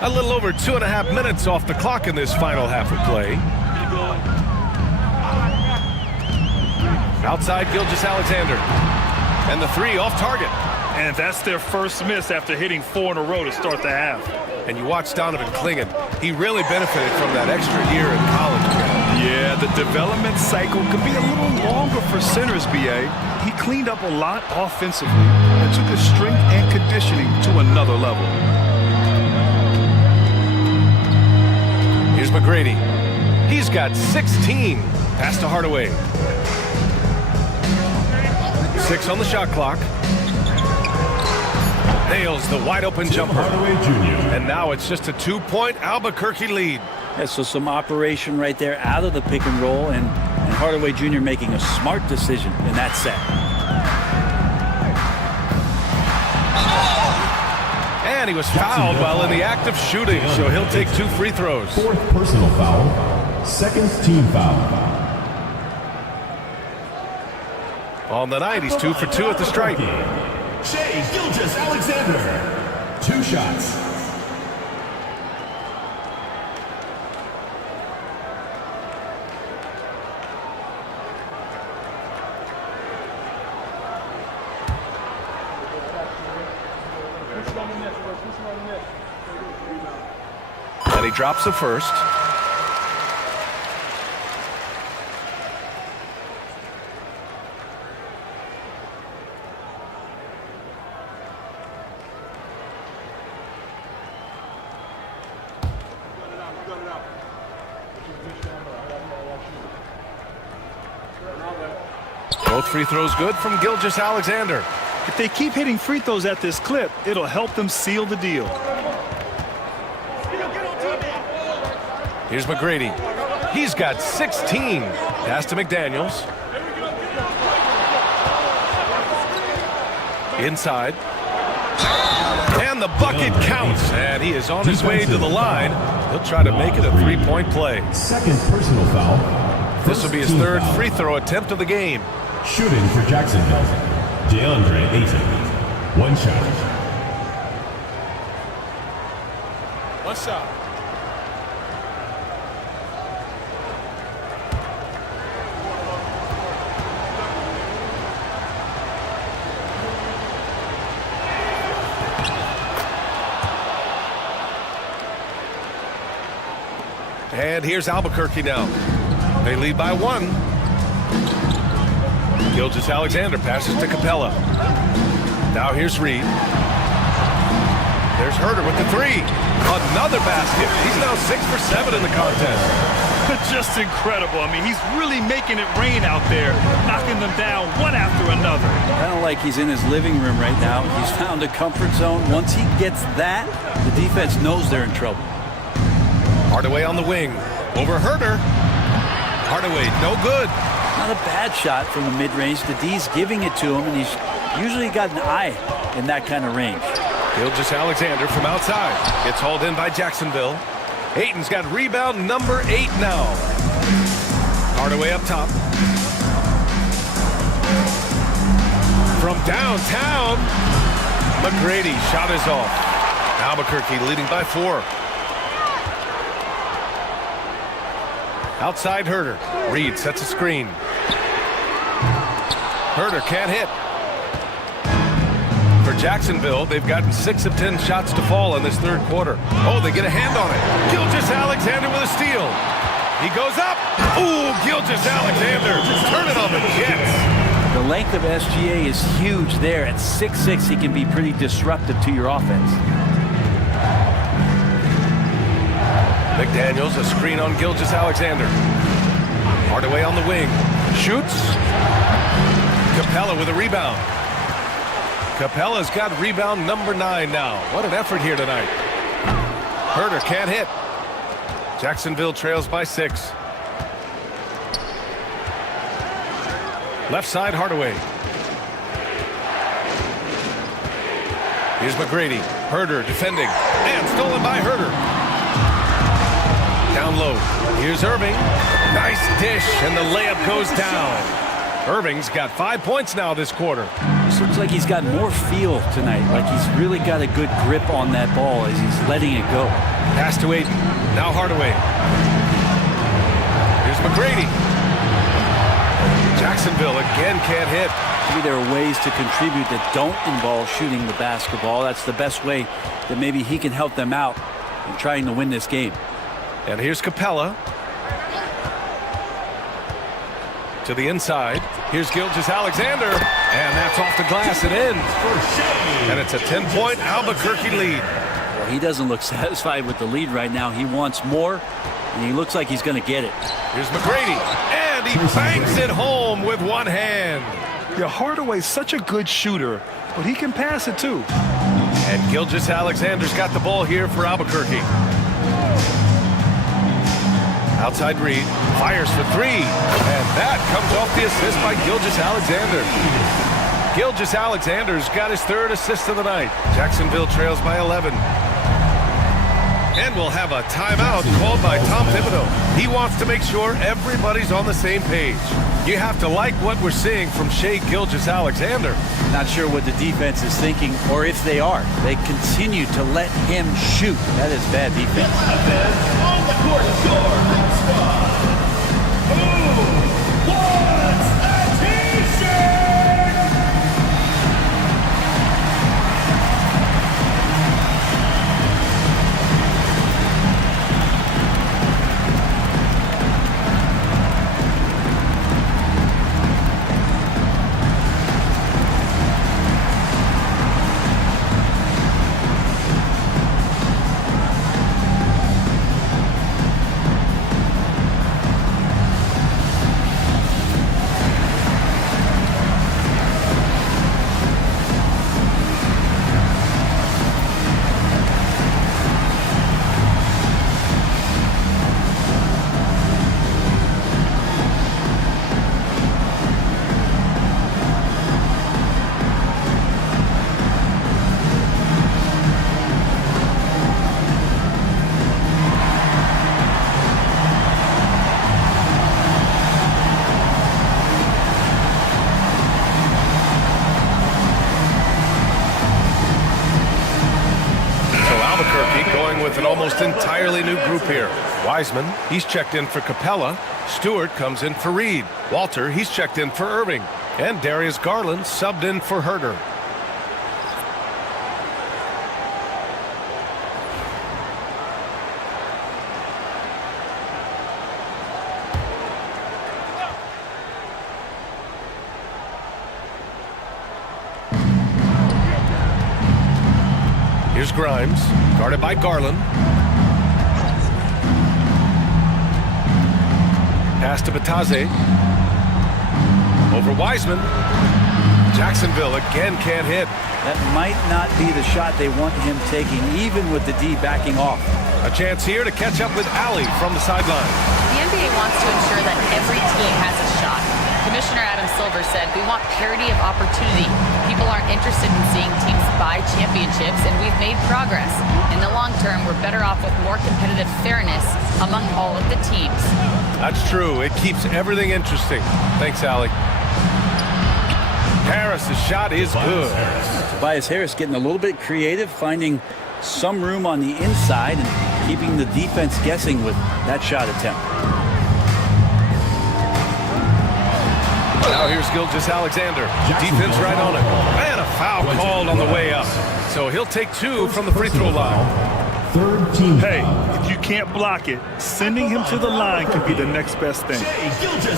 A little over 2.5 minutes off the clock in this final half of play. Outside Gilgeous-Alexander. And the three off target. And that's their first miss after hitting 4 in a row to start the half. And you watch Donovan Clingan. He really benefited from that extra year in college. Yeah, the development cycle could be a little longer for centers, B.A. He cleaned up a lot offensively and took his strength and conditioning to another level. Here's McGrady. He's got 16. Pass to Hardaway. 6 on the shot clock. Nails the wide open jumper. Hardaway Jr. And now it's just a 2-point Albuquerque lead. Yeah, so some operation right there out of the pick and roll, and Hardaway Jr. making a smart decision in that set. And he was fouled while in the act of shooting, so he'll take 2 free throws. 4th personal foul, 2nd team foul. On the night, he's 2 for 2 at the stripe. Shai Gilgeous-Alexander, 2 shots. And he drops the first. Both free throws good from Gilgeous-Alexander. If they keep hitting free throws at this clip, it'll help them seal the deal. Here's McGrady. He's got 16. Pass to McDaniels. Inside. And the bucket counts. And he is on his way to the line. He'll try to make it a 3-point play. 2nd personal foul. This will be his 3rd free throw attempt of the game. Shooting for Jacksonville, DeAndre Ayton. 1 shot. What's up? And here's Albuquerque now. They lead by 1. Gilgeous-Alexander passes to Capella. Now here's Reed. There's Herder with the three. Another basket. He's now 6 for 7 in the contest. Just incredible. I mean, he's really making it rain out there, knocking them down one after another. Kind of like he's in his living room right now. He's found a comfort zone. Once he gets that, the defense knows they're in trouble. Hardaway on the wing. Over Herder. Hardaway, no good. Not a bad shot from the mid-range. The D's giving it to him, and he's usually got an eye in that kind of range. Gilgeous-Alexander from outside. Gets hauled in by Jacksonville. Ayton's got rebound number 8 now. Hardaway up top. From downtown, McGrady shot is off. Albuquerque leading by 4. Outside Herder. Reed sets a screen. Herder can't hit. For Jacksonville, they've gotten 6 of 10 shots to fall in this third quarter. Oh, they get a hand on it. Gilgeous-Alexander with a steal. He goes up. Ooh, Gilgeous-Alexander. Turn it on the Jets. The length of SGA is huge there. At 6'6", he can be pretty disruptive to your offense. McDaniels, a screen on Gilgeous-Alexander. Hardaway on the wing. Shoots. Capella with a rebound. Capella's got rebound number 9 now. What an effort here tonight. Herder can't hit. Jacksonville trails by 6. Left side, Hardaway. Here's McGrady. Herder defending. And stolen by Herder. Down low. Here's Irving. Nice dish, and the layup goes down. Irving's got 5 points now this quarter. This looks like he's got more feel tonight. Like he's really got a good grip on that ball as he's letting it go. Pass to Ayton. Now Hardaway. Here's McGrady. Jacksonville again can't hit. Maybe there are ways to contribute that don't involve shooting the basketball. That's the best way that maybe he can help them out in trying to win this game. And here's Capella. To the inside. Here's Gilgeous-Alexander. And that's off the glass and in. And it's a 10-point Albuquerque lead. Well, he doesn't look satisfied with the lead right now. He wants more, and he looks like he's going to get it. Here's McGrady. And he bangs it home with one hand. Yeah, Hardaway's such a good shooter, but he can pass it too. And Gilgeous-Alexander's got the ball here for Albuquerque. Outside Reed, fires for 3, and that comes off the assist by Gilgeous-Alexander. Gilgeous-Alexander's got his 3rd assist of the night. Jacksonville trails by 11. And we'll have a timeout called by Tom Thibodeau. He wants to make sure everybody's on the same page. You have to like what we're seeing from Shai Gilgeous-Alexander. Not sure what the defense is thinking, or if they are. They continue to let him shoot. That is bad defense. On the court score from squad. Who wants a t-shirt? With an almost entirely new group here. Wiseman, he's checked in for Capella. Stewart comes in for Reed. Walter, he's checked in for Irving. And Darius Garland subbed in for Herder. Here's Grimes, guarded by Garland. Pass to Bataze. Over Wiseman. Jacksonville again can't hit. That might not be the shot they want him taking, even with the D backing off. A chance here to catch up with Alley from the sideline. The NBA wants to ensure that every team has a shot. Commissioner Adam Silver said, "We want parity of opportunity. People aren't interested in seeing teams buy championships, and we've made progress. In the long term, we're better off with more competitive fairness among all of the teams." That's true. It keeps everything interesting. Thanks, Alley. Harris' shot is good. Tobias Harris getting a little bit creative, finding some room on the inside and keeping the defense guessing with that shot attempt. Now here's Gilgeous-Alexander. Defense right on it. And a foul called on the way up. So he'll take 2 from the free throw line. Hey, if you can't block it, sending him to the line can be the next best thing.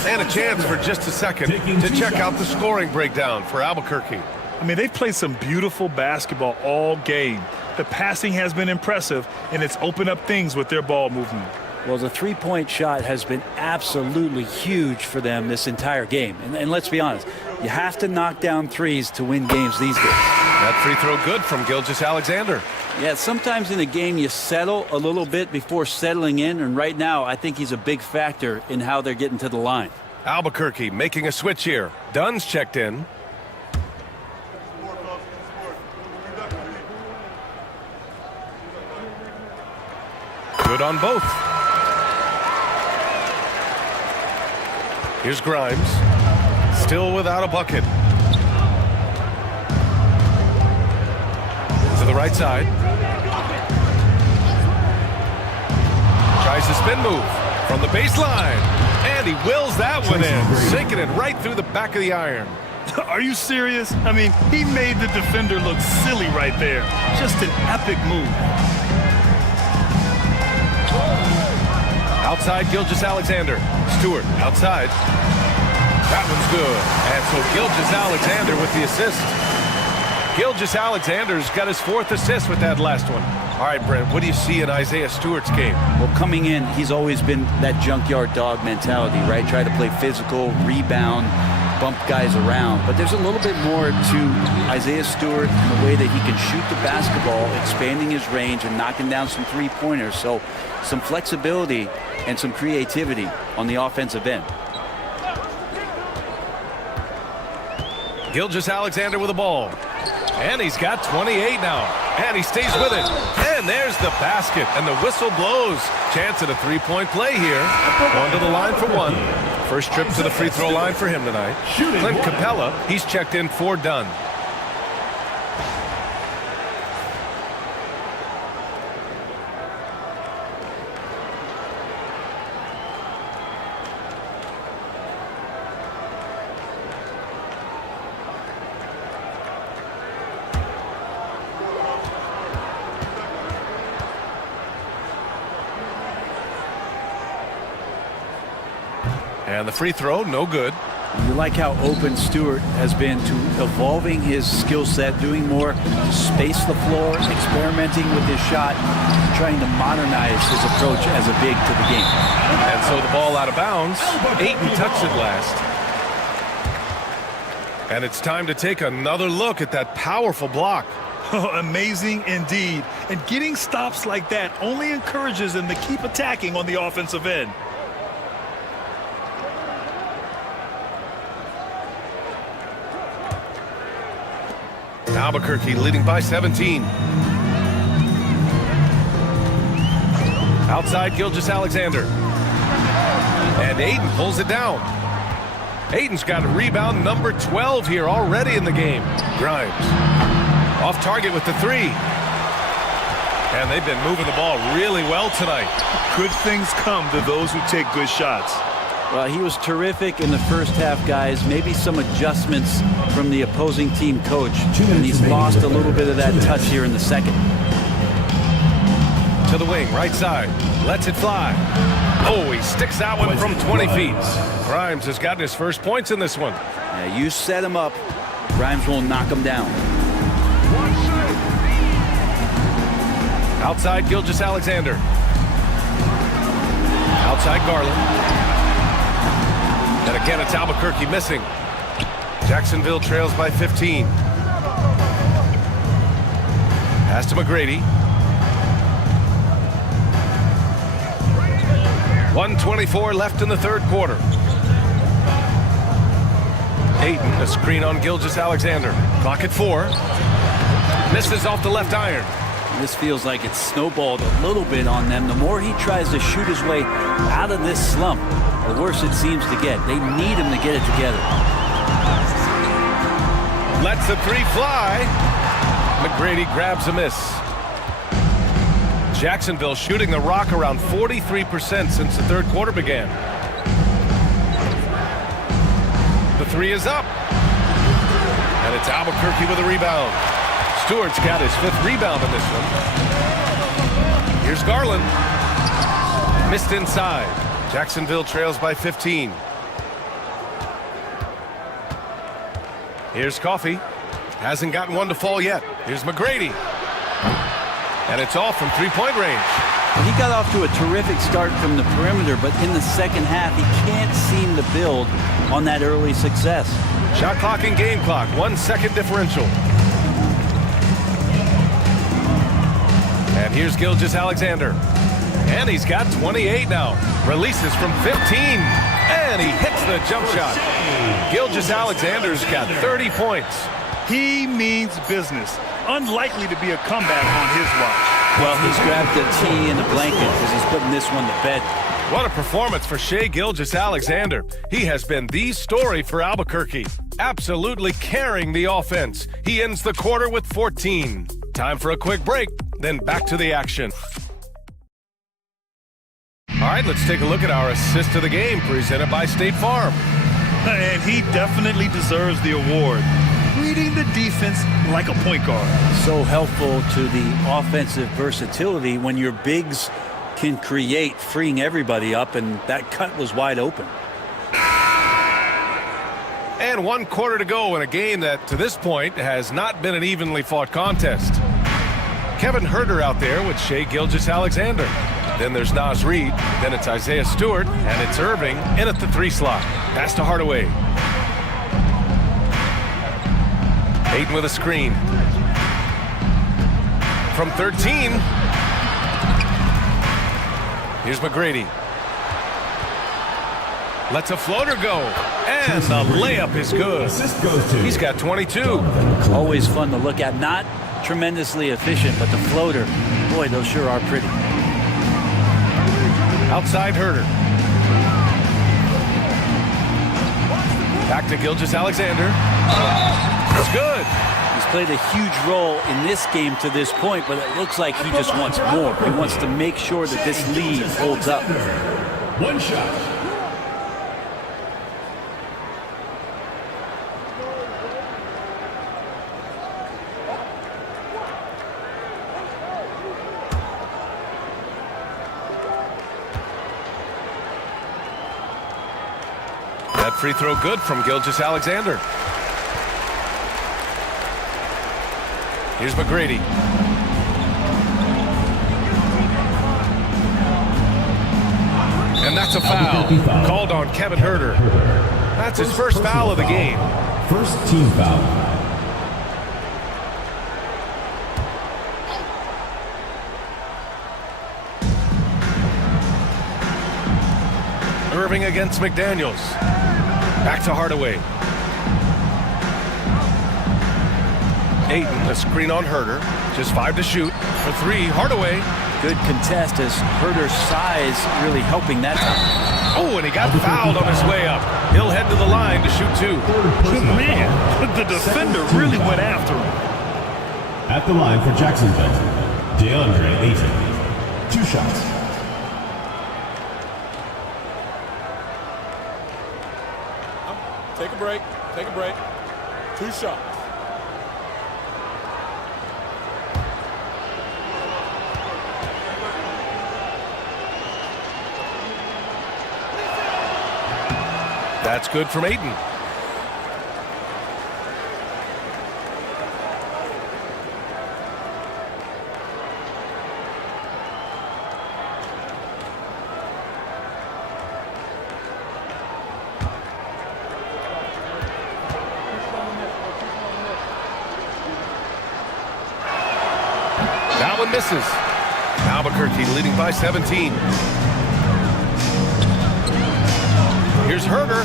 And a chance for just a second to check out the scoring breakdown for Albuquerque. I mean, they've played some beautiful basketball all game. The passing has been impressive, and it's opened up things with their ball movement. Well, the three-point shot has been absolutely huge for them this entire game. And let's be honest, you have to knock down threes to win games these days. That free throw good from Gilgeous-Alexander. Yeah, sometimes in a game you settle a little bit before settling in, and right now I think he's a big factor in how they're getting to the line. Albuquerque making a switch here. Dunn's checked in. Good on both. Here's Grimes. Still without a bucket. To the right side. Tries to spin move from the baseline. And he wills that one in. Sinking it right through the back of the iron. Are you serious? I mean, he made the defender look silly right there. Just an epic move. Outside Gilgeous-Alexander. Stewart outside. That one's good. And so Gilgeous-Alexander with the assist. Gilgeous-Alexander's got his 4th assist with that last one. All right, Brent, what do you see in Isaiah Stewart's game? Well, coming in, he's always been that junkyard dog mentality, right? Try to play physical, rebound, bump guys around. But there's a little bit more to Isaiah Stewart in the way that he can shoot the basketball, expanding his range and knocking down some three-pointers. So some flexibility and some creativity on the offensive end. Gilgeous-Alexander with the ball. And he's got 28 now. And he stays with it. And there's the basket. And the whistle blows. Chance at a three-point play here. Going to the line for 1. First trip to the free throw line for him tonight. Clint Capella, he's checked in for Dunn. And the free throw, no good. You like how open Stewart has been to evolving his skill set, doing more to space the floor, experimenting with his shot, trying to modernize his approach as a big to the game. And so the ball out of bounds. Ayton touched it last. And it's time to take another look at that powerful block. Oh, amazing indeed. And getting stops like that only encourages them to keep attacking on the offensive end. Albuquerque leading by 17. Outside Gilgeous-Alexander. And Ayton pulls it down. Ayton's got a rebound number 12 here already in the game. Grimes off target with the 3. And they've been moving the ball really well tonight. Good things come to those who take good shots. Well, he was terrific in the first half, guys. Maybe some adjustments from the opposing team coach. And he's lost a little bit of that touch here in the second. To the wing, right side. Lets it fly. Oh, he sticks that one from 20 feet. Grimes has gotten his first points in this one. Yeah, you set him up. Grimes will knock him down. Outside Gilgeous-Alexander. Outside Garland. And again, it's Albuquerque missing. Jacksonville trails by 15. Pass to McGrady. 1:24 left in the third quarter. Ayton, a screen on Gilgeous-Alexander. Clock at 4. Misses off the left iron. This feels like it's snowballed a little bit on them. The more he tries to shoot his way out of this slump, the worse it seems to get. They need him to get it together. Lets the three fly. McGrady grabs a miss. Jacksonville shooting the rock around 43% since the third quarter began. The three is up. And it's Albuquerque with a rebound. Stewart's got his 5th rebound in this one. Here's Garland. Missed inside. Jacksonville trails by 15. Here's Coffey. Hasn't gotten one to fall yet. Here's McGrady. And it's off from three-point range. He got off to a terrific start from the perimeter, but in the second half, he can't seem to build on that early success. Shot clock and game clock, 1 second differential. And here's Gilgeous-Alexander. And he's got 28 now. Releases from 15. And he hits the jump shot. Gilgeous-Alexander's got 30 points. He means business. Unlikely to be a comeback on his watch. Well, he's grabbed the tea and the blanket because he's putting this one to bed. What a performance for Shai Gilgeous-Alexander. He has been the story for Albuquerque. Absolutely carrying the offense. He ends the quarter with 14. Time for a quick break, then back to the action. All right, let's take a look at our assist of the game presented by State Farm. And he definitely deserves the award. Reading the defense like a point guard. So helpful to the offensive versatility when your bigs can create, freeing everybody up, and that cut was wide open. And 1 quarter to go in a game that, to this point, has not been an evenly fought contest. Kevin Huerter out there with Shai Gilgeous-Alexander. Then there's Naz Reid. Then it's Isaiah Stewart. And it's Irving in at the 3 slot. Pass to Hardaway. Ayton with a screen. From 13. Here's McGrady. Lets a floater go. And the layup is good. He's got 22. Always fun to look at. Not tremendously efficient, but the floater, boy, those sure are pretty. Outside Huerter. Back to Gilgeous-Alexander. It's good. He's played a huge role in this game to this point, but it looks like he just wants more. He wants to make sure that this lead holds up. 1 shot. That free throw good from Gilgeous-Alexander. Here's McGrady. And that's a foul. Called on Kevin Huerter. That's his first foul of the game. First team foul. Irving against McDaniels. Back to Hardaway. Ayton, a screen on Huerter. Just 5 to shoot. For 3, Hardaway. Good contest as Huerter's size really helping that time. Oh, and he got fouled on his way up. He'll head to the line to shoot 2. Man, the defender really went after him. At the line for Jacksonville, DeAndre Ayton. 2 shots. Take a break. Take a break. 2 shots. That's good from Ayton. one misses. Albuquerque leading by 17. Here's Herder.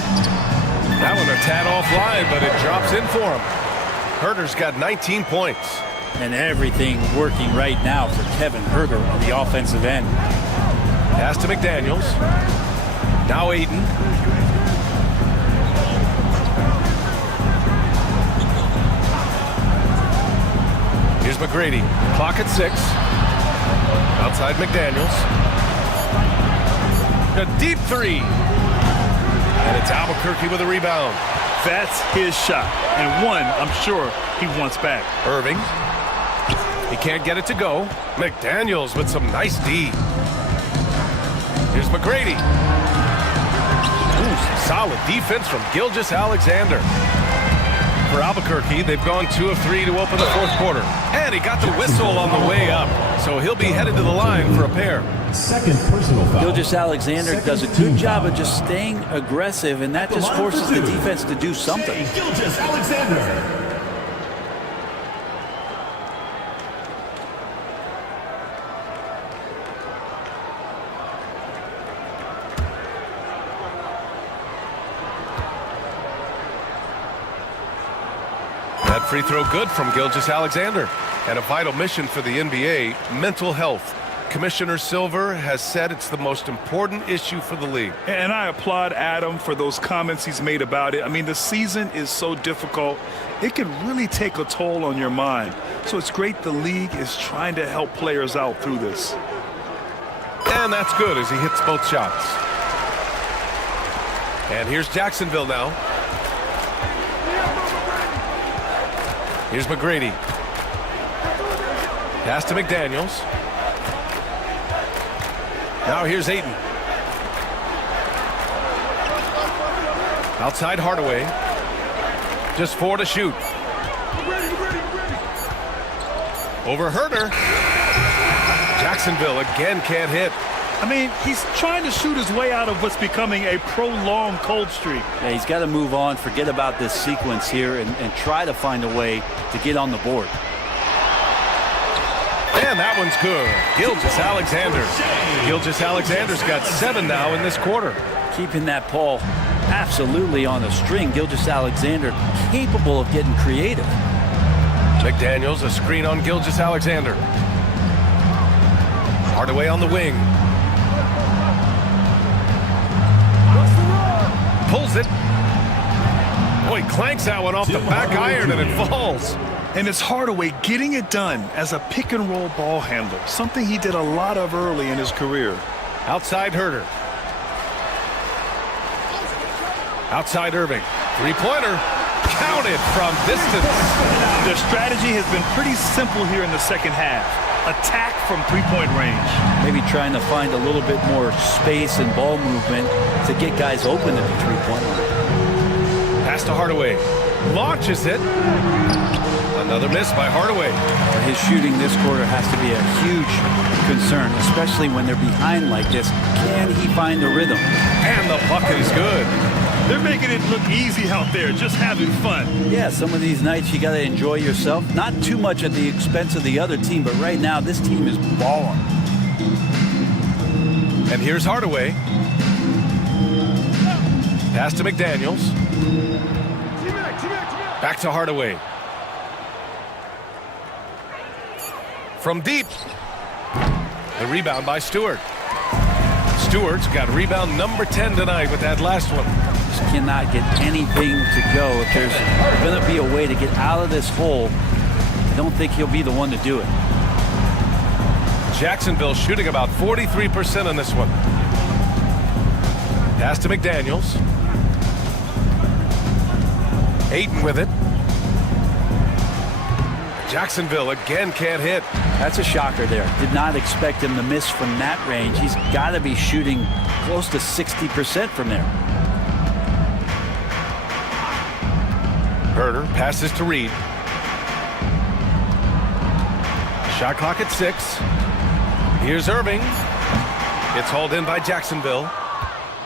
That one a tad offline, but it drops in for him. Herder's got 19 points. And everything working right now for Kevin Herder on the offensive end. Pass to McDaniels. Now Aiden. Here's McGrady. Clock at 6. Outside McDaniels. A deep three. And it's Albuquerque with a rebound. That's his shot. And one, I'm sure, he wants back. Irving. He can't get it to go. McDaniels with some nice D. Here's McGrady. Ooh, some solid defense from Gilgeous-Alexander. For Albuquerque, they've gone 2 of 3 to open the fourth quarter. And he got the whistle on the way up. So he'll be headed to the line for a pair. Second personal foul. Gilgeous-Alexander does a good job of just staying aggressive, and that just forces the defense to do something. Gilgeous-Alexander. That free throw good from Gilgeous-Alexander. And a vital mission for the NBA, mental health. Commissioner Silver has said it's the most important issue for the league. And I applaud Adam for those comments he's made about it. I mean, the season is so difficult. It can really take a toll on your mind. So it's great the league is trying to help players out through this. And that's good as he hits both shots. And here's Jacksonville now. Here's McGrady. Pass to McDaniels. Now here's Ayton. Outside Hardaway. Just 4 to shoot. Over Herder. Jacksonville again can't hit. I mean, he's trying to shoot his way out of what's becoming a prolonged cold streak. Yeah, he's got to move on, forget about this sequence here, and try to find a way to get on the board. And that one's good. Gilgeous-Alexander. Gilgeous-Alexander's got 7 now in this quarter. Keeping that ball absolutely on a string. Gilgeous-Alexander capable of getting creative. McDaniels, a screen on Gilgeous-Alexander. Hardaway on the wing. Pulls it. Oh, he clanks that one off the back iron and it falls. And it's Hardaway getting it done as a pick-and-roll ball handler, something he did a lot of early in his career. Outside Herder. Outside Irving. Three-pointer. Counted from distance. Their strategy has been pretty simple here in the second half. Attack from three-point range. Maybe trying to find a little bit more space and ball movement to get guys open at the three-point line. Pass to Hardaway. Launches it. Another miss by Hardaway. His shooting this quarter has to be a huge concern, especially when they're behind like this. Can he find the rhythm? And the bucket is good. They're making it look easy out there, just having fun. Yeah, some of these nights you got to enjoy yourself. Not too much at the expense of the other team, but right now this team is balling. And here's Hardaway. Pass to McDaniels. Back to Hardaway. From deep. The rebound by Stewart. Stewart's got rebound number 10 tonight with that last one. Just cannot get anything to go. If there's going to be a way to get out of this hole, I don't think he'll be the one to do it. Jacksonville shooting about 43% on this one. Pass to McDaniels. Ayton with it. Jacksonville again can't hit. That's a shocker there. Did not expect him to miss from that range. He's got to be shooting close to 60% from there. Herder passes to Reed. Shot clock at 6. Here's Irving. It's hauled in by Jacksonville.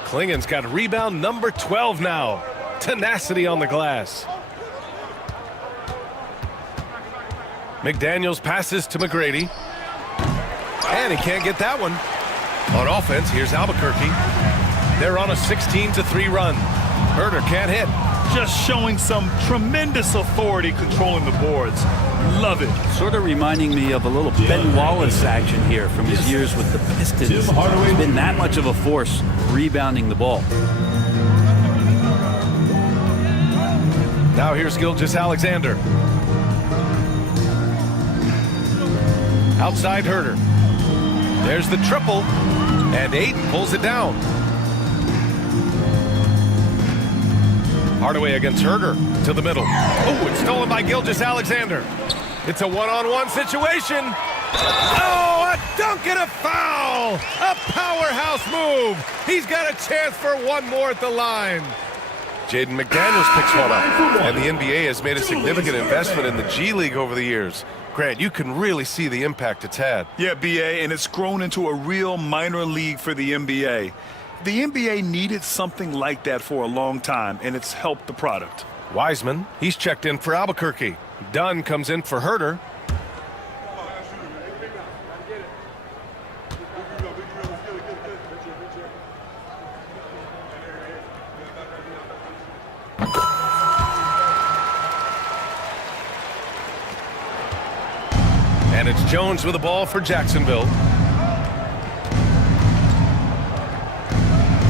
Klingen's got rebound number 12 now. Tenacity on the glass. McDaniels passes to McGrady. And he can't get that one. On offense, here's Albuquerque. They're on a 16-3 run. Herder can't hit. Just showing some tremendous authority controlling the boards. Love it. Sort of reminding me of a little Ben Wallace action here from his years with the Pistons. He's been that much of a force rebounding the ball. Now here's Gilgeous-Alexander. Outside Herder. There's the triple. And Ayton pulls it down. Hardaway against Herder to the middle. Oh, it's stolen by Gilgeous-Alexander. It's a one-on-one situation. Oh, a dunk and a foul. A powerhouse move. He's got a chance for one more at the line. Jaden McDaniels picks one up. And the NBA has made a significant investment in the G League over the years. Grant, you can really see the impact it's had. Yeah, BA, and it's grown into a real minor league for the NBA. The NBA needed something like that for a long time, and it's helped the product. Wiseman, he's checked in for Albuquerque. Dunn comes in for Herder. And it's Jones with the ball for Jacksonville.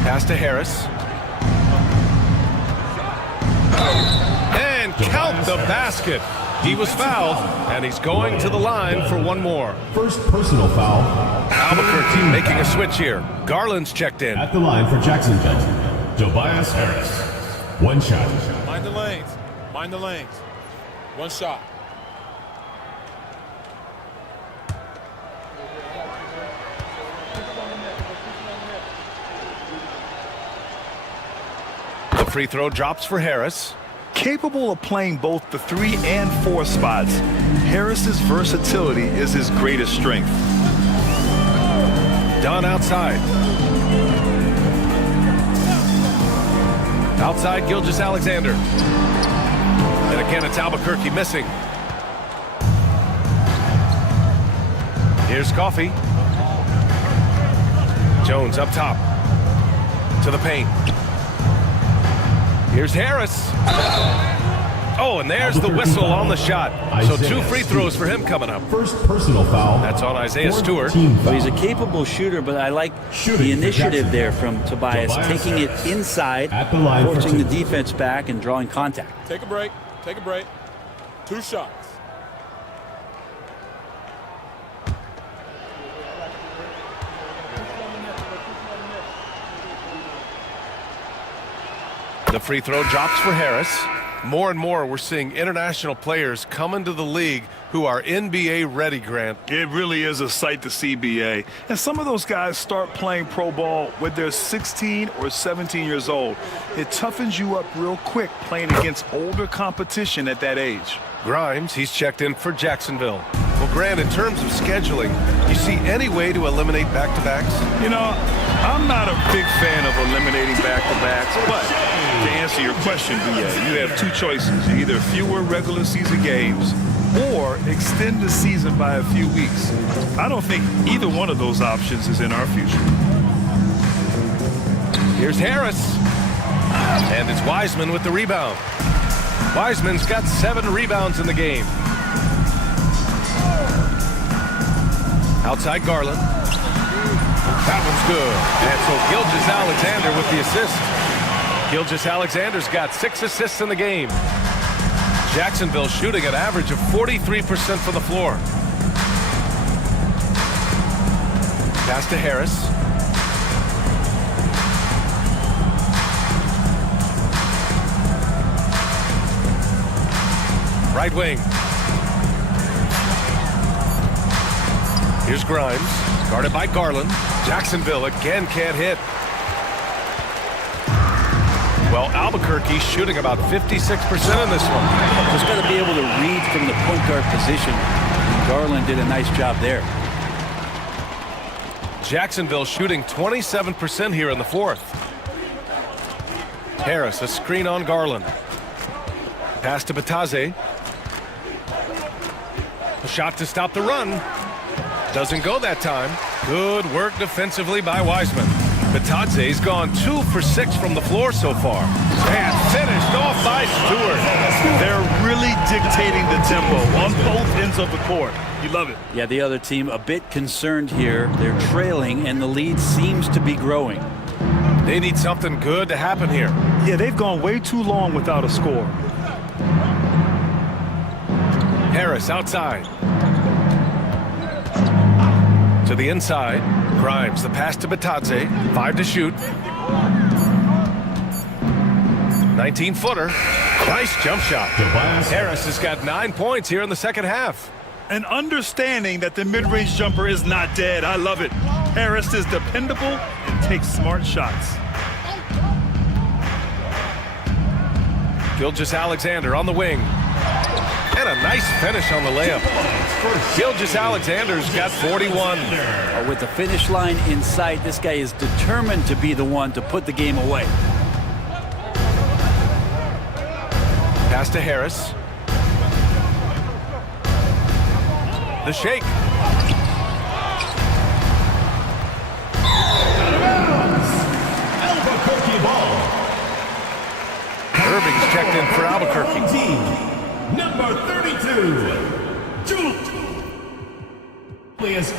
Pass to Harris. And count the basket. He was fouled, and he's going to the line for one more. First personal foul. Albuquerque making a switch here. Garland's checked in. At the line for Jacksonville, Tobias Harris. One shot. Mind the lanes. Mind the lanes. One shot. The free throw drops for Harris. Capable of playing both the 3 and 4 spots, Harris's versatility is his greatest strength. Dunn outside. Outside Gilgeous-Alexander. And again, it's Albuquerque missing. Here's Coffey. Jones up top. To the paint. Here's Harris. Oh, and there's the whistle on the shot. So 2 free throws for him coming up. First personal foul. That's on Isaiah Stewart. Well, he's a capable shooter, but I like the initiative there from Tobias, taking it inside, forcing the defense back, and drawing contact. Take a break. Take a break. 2 shots. The free throw drops for Harris. More and more, we're seeing international players come into the league who are NBA ready, Grant. It really is a sight to see, BA. And some of those guys start playing pro ball when they're 16 or 17 years old. It toughens you up real quick playing against older competition at that age. Grimes, he's checked in for Jacksonville. Well, Grant, in terms of scheduling, you see any way to eliminate back-to-backs? You know, I'm not a big fan of eliminating back-to-backs, but to answer your question, BA, you have 2 choices. Either fewer regular season games or extend the season by a few weeks. I don't think either one of those options is in our future. Here's Harris. And it's Wiseman with the rebound. Wiseman's got 7 rebounds in the game. Outside Garland. That one's good. And so Gilgeous-Alexander with the assist. Gilgeous-Alexander's got 6 assists in the game. Jacksonville shooting an average of 43% from the floor. Pass to Harris. Right wing. Here's Grimes, guarded by Garland. Jacksonville again can't hit. Well, Albuquerque shooting about 56% in this one. Just got to be able to read from the point guard position. And Garland did a nice job there. Jacksonville shooting 27% here in the 4th. Harris, a screen on Garland. Pass to Bataze. A shot to stop the run. Doesn't go that time. Good work defensively by Wiseman. Batadze's gone 2 for 6 from the floor so far. And finished off by Stewart. They're really dictating the tempo on both ends of the court. You love it. Yeah, the other team a bit concerned here. They're trailing, and the lead seems to be growing. They need something good to happen here. Yeah, they've gone way too long without a score. Harris outside. To the inside. Grimes, the pass to Batadze. 5 to shoot. 19-footer. Nice jump shot. Harris has got 9 points here in the second half. And understanding that the mid-range jumper is not dead. I love it. Harris is dependable and takes smart shots. Gilgeous-Alexander on the wing. And a nice finish on the layup. Gilgeous-Alexander's got 41. With the finish line in sight, this guy is determined to be the one to put the game away. Pass to Harris. The shake. Albuquerque ball. Irving's checked in for Albuquerque. Number 32, Julius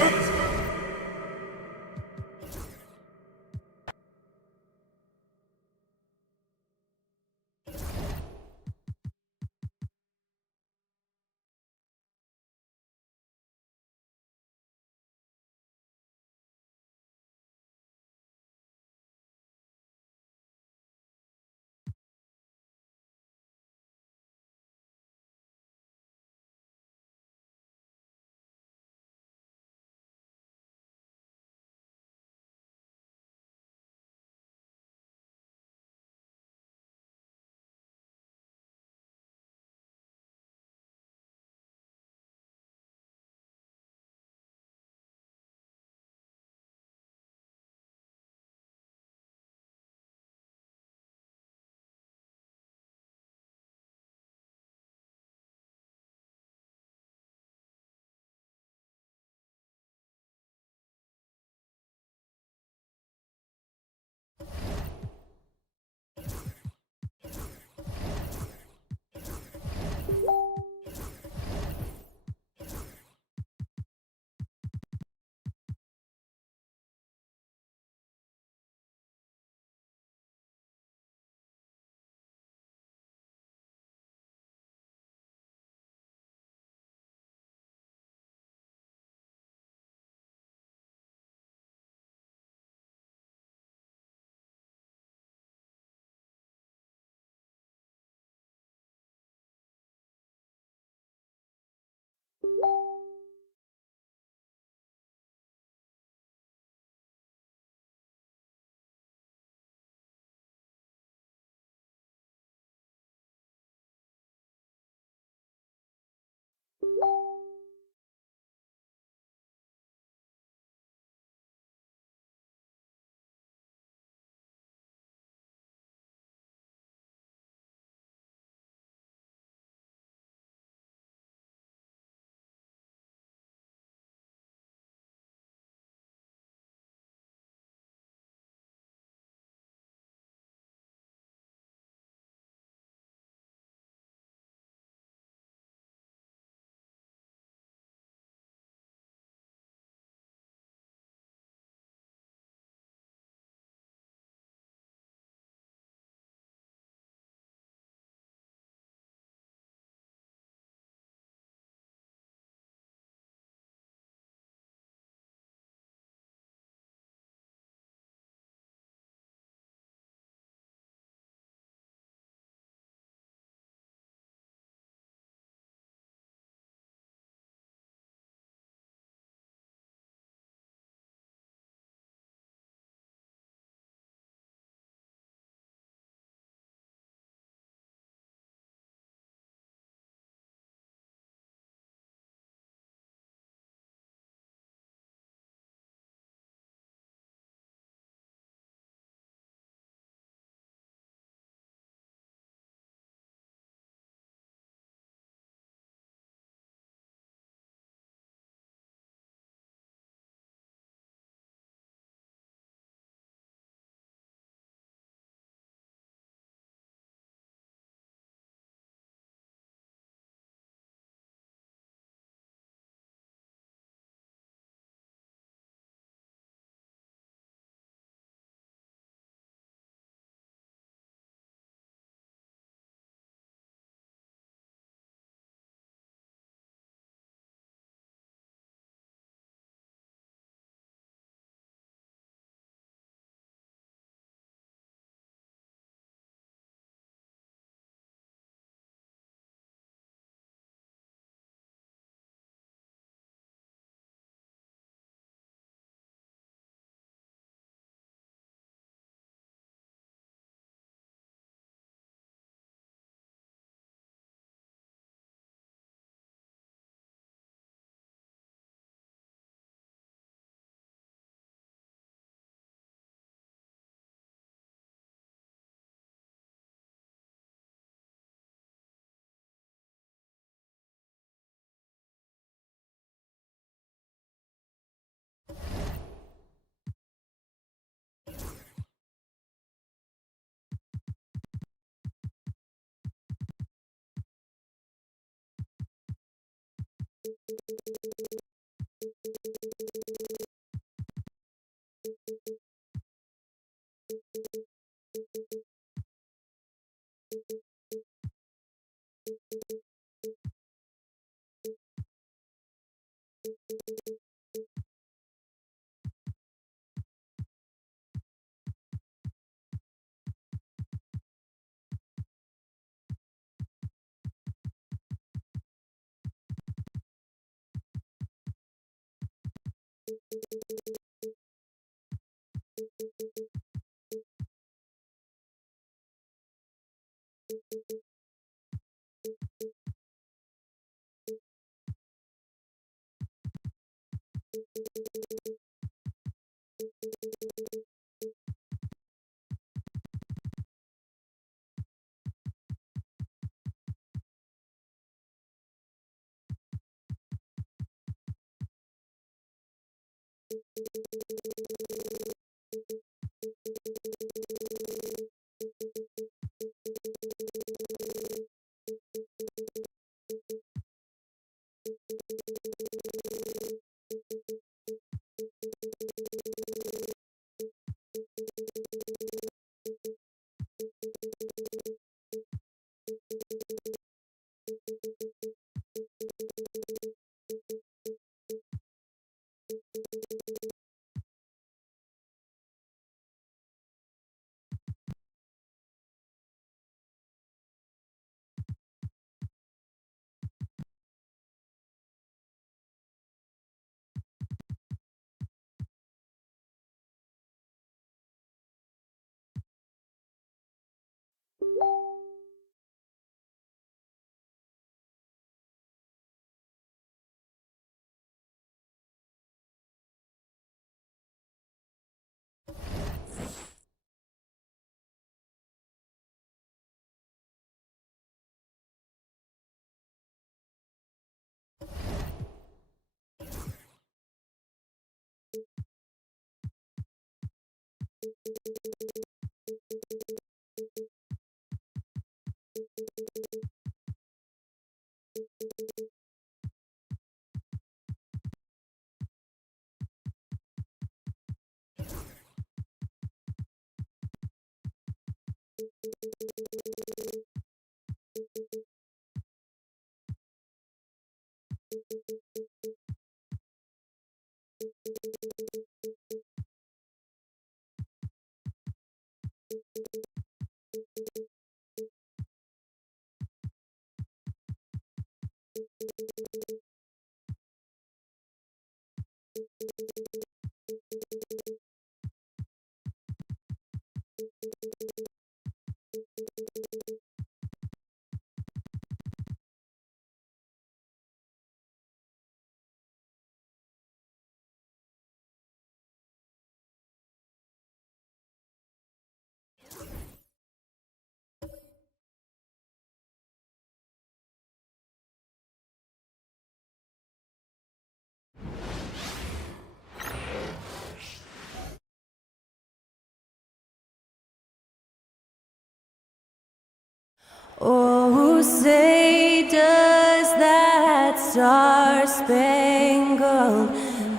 Oh, say does that star-spangled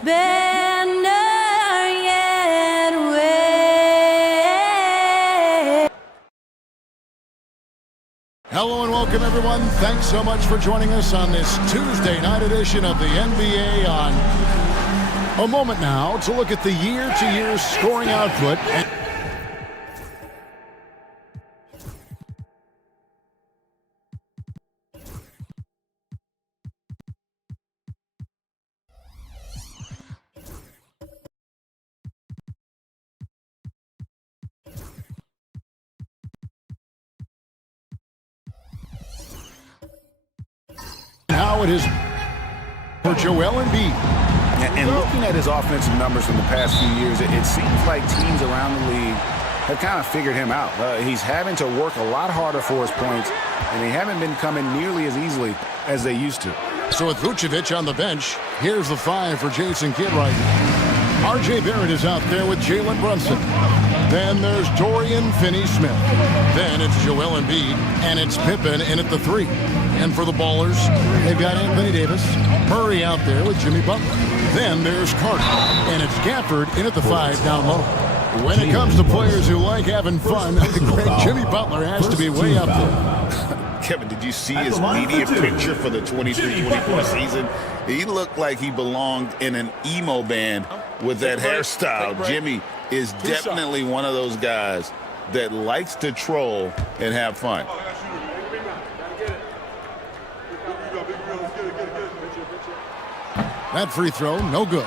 banner yet wave? Hello and welcome, everyone. Thanks so much for joining us on this Tuesday night edition of the NBA on a moment now to look at the year-to-year scoring output. How it is for Joel Embiid. And looking at his offensive numbers from the past few years, it seems like teams around the league have kind of figured him out. He's having to work a lot harder for his points, and they haven't been coming nearly as easily as they used to. So with Vucevic on the bench, here's the five for Jason Kidd right now. R.J. Barrett is out there with Jalen Brunson. Then there's Dorian Finney-Smith. Then it's Joel Embiid, and it's Pippen in at the three. And for the Ballers, they've got Anthony Davis, Murray out there with Jimmy Butler. Then there's Carter, and it's Gafford in at the 5 down low. When it comes to players who like having fun, Jimmy Butler has to be way up there. Kevin, did you see his media picture for the 23-24 season? He looked like he belonged in an emo band with that hairstyle. Jimmy is definitely one of those guys that likes to troll and have fun. That free throw, no good.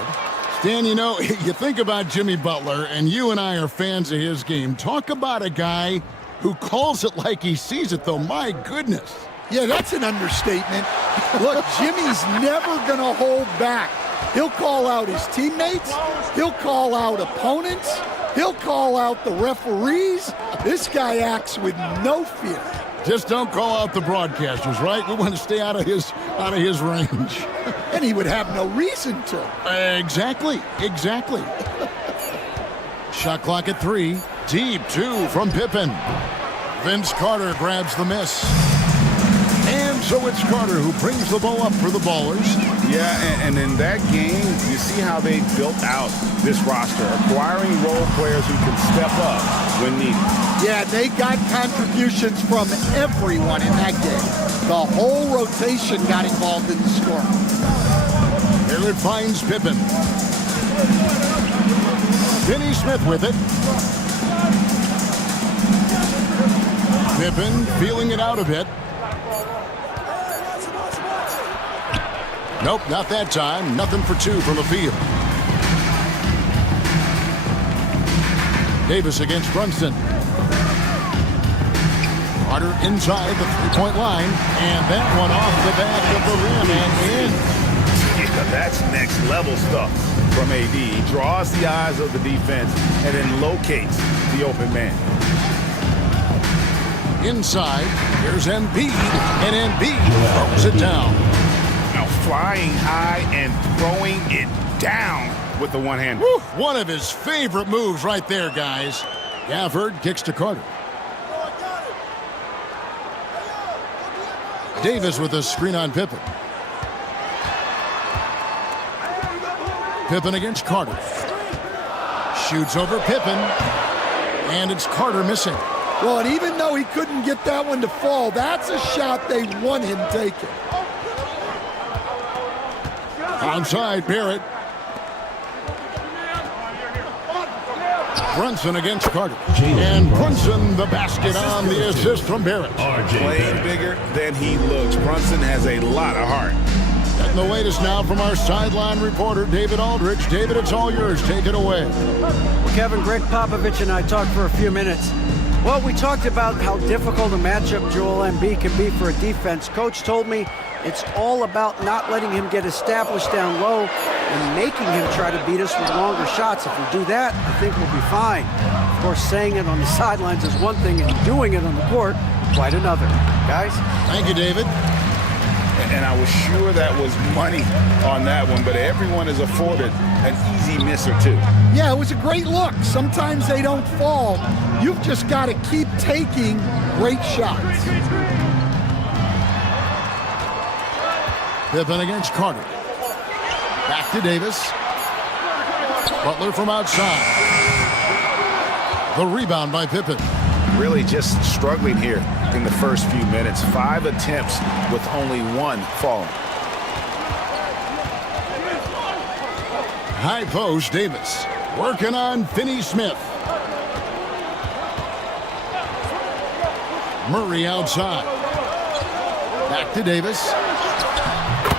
Stan, you know, you think about Jimmy Butler, and you and I are fans of his game. Talk about a guy who calls it like he sees it, though. My goodness. Yeah, that's an understatement. Look, Jimmy's never going to hold back. He'll call out his teammates. He'll call out opponents. He'll call out the referees. This guy acts with no fear. Just don't call out the broadcasters, right? We want to stay out of his range. And he would have no reason to. Exactly. Shot clock at 3. Deep 2 from Pippen. Vince Carter grabs the miss. And so it's Carter who brings the ball up for the Ballers. Yeah, and in that game, you see how they built out this roster, acquiring role players who can step up when needed. Yeah, they got contributions from everyone in that game. The whole rotation got involved in the scoring. Here it finds Pippen. Finney Smith with it. Pippen feeling it out a bit. Nope, not that time. Nothing for 2 from the field. Davis against Brunson. Carter inside the three-point line, and that one off the back of the rim and in. Yeah, that's next level stuff from AD. He draws the eyes of the defense and then locates the open man. Inside, here's Embiid, and Embiid throws it down. Now flying high and throwing it down with the one-hand. One of his favorite moves right there, guys. Gafford kicks to Carter. Davis with a screen on Pippen. Pippen against Carter. Shoots over Pippen. And it's Carter missing. Well, and even though he couldn't get that one to fall, that's a shot they want him taking. Outside, Barrett. Brunson against Carter. And Brunson the basket on the assist from Barrett. Playing bigger than he looks. Brunson has a lot of heart. And the latest now from our sideline reporter, David Aldridge. David, it's all yours. Take it away. Well, Kevin, Greg Popovich and I talked for a few minutes. Well, we talked about how difficult a matchup Joel Embiid can be for a defense. Coach told me it's all about not letting him get established down low and making him try to beat us with longer shots. If we do that, I think we'll be fine. Of course, saying it on the sidelines is one thing, and doing it on the court, quite another. Guys? Thank you, David. And I was sure that was money on that one, but everyone is afforded an easy miss or two. Yeah, it was a great look. Sometimes they don't fall. You've just got to keep taking great shots. Pippen against Carter. Back to Davis. Butler from outside. The rebound by Pippen. Really just struggling here in the first few minutes. 5 attempts with only 1 falling. High post, Davis. Working on Finney Smith. Murray outside. Back to Davis.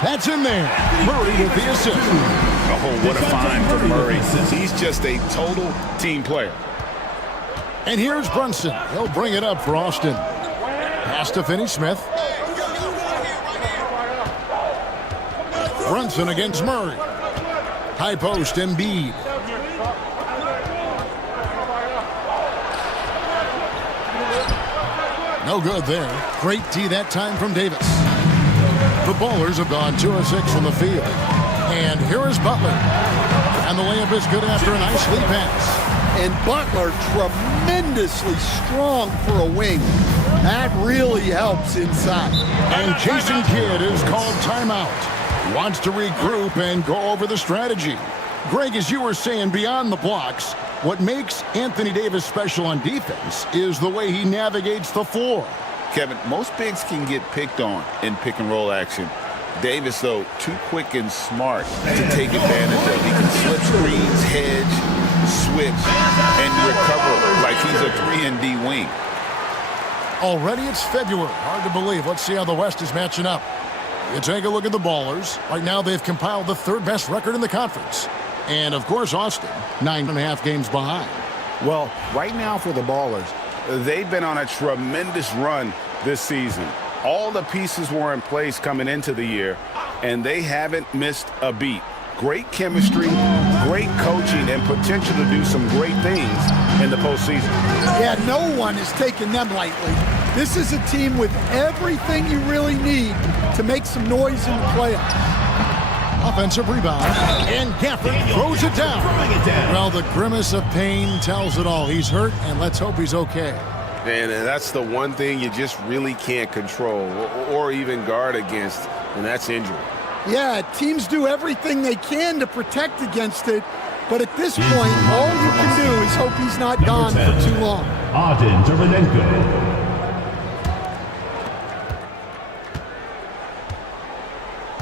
That's in there. Murray with the assist. Oh, what a find for Murray. He's just a total team player. And here's Brunson. He'll bring it up for Austin. Pass to Finney Smith. Brunson against Murray. High post, Embiid. No good there. Great D that time from Davis. The Ballers have gone 2 of 6 from the field. And here is Butler. And the layup is good after a nice lead pass. And Butler tremendously strong for a wing. That really helps inside. And Jason Kidd is called timeout. Wants to regroup and go over the strategy. Greg, as you were saying, beyond the blocks, what makes Anthony Davis special on defense is the way he navigates the floor. Kevin, most bigs can get picked on in pick-and-roll action. Davis, though, too quick and smart to take advantage of. He can slip screens, hedge, switch, and recover like he's a 3-and-D wing. Already it's February. Hard to believe. Let's see how the West is matching up. You take a look at the Ballers. Right now they've compiled the third-best record in the conference. And, of course, Austin, 9.5 games behind. Well, right now for the Ballers, they've been on a tremendous run this season. All the pieces were in place coming into the year, and they haven't missed a beat. Great chemistry, great coaching, and potential to do some great things in the postseason. Yeah, no one is taking them lightly. This is a team with everything you really need to make some noise in the playoffs. Offensive rebound, and Gafford throws it down. Well, the grimace of pain tells it all. He's hurt, and let's hope he's okay. And that's the one thing you just really can't control or even guard against, and that's injury. Yeah, teams do everything they can to protect against it, but at this point, all you can do is hope he's not gone for too long. Arden Turbinenko.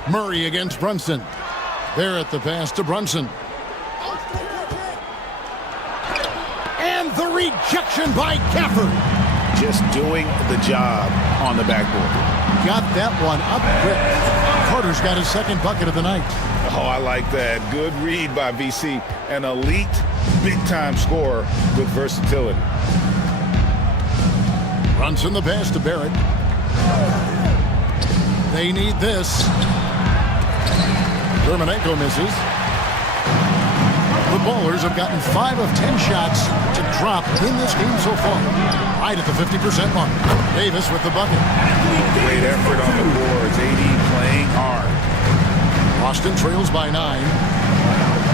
Murray against Brunson. Barrett the pass to Brunson. And the rejection by Gafford. Just doing the job on the backboard. Got that one up quick. Carter's got his second bucket of the night. Oh, I like that. Good read by VC. An elite, big-time scorer with versatility. Brunson the pass to Barrett. They need this. Dermonenko misses. The Ballers have gotten 5 of 10 shots to drop in this game so far. Right at the 50% mark. Davis with the bucket. Great effort on the boards. AD playing hard. Boston trails by 9.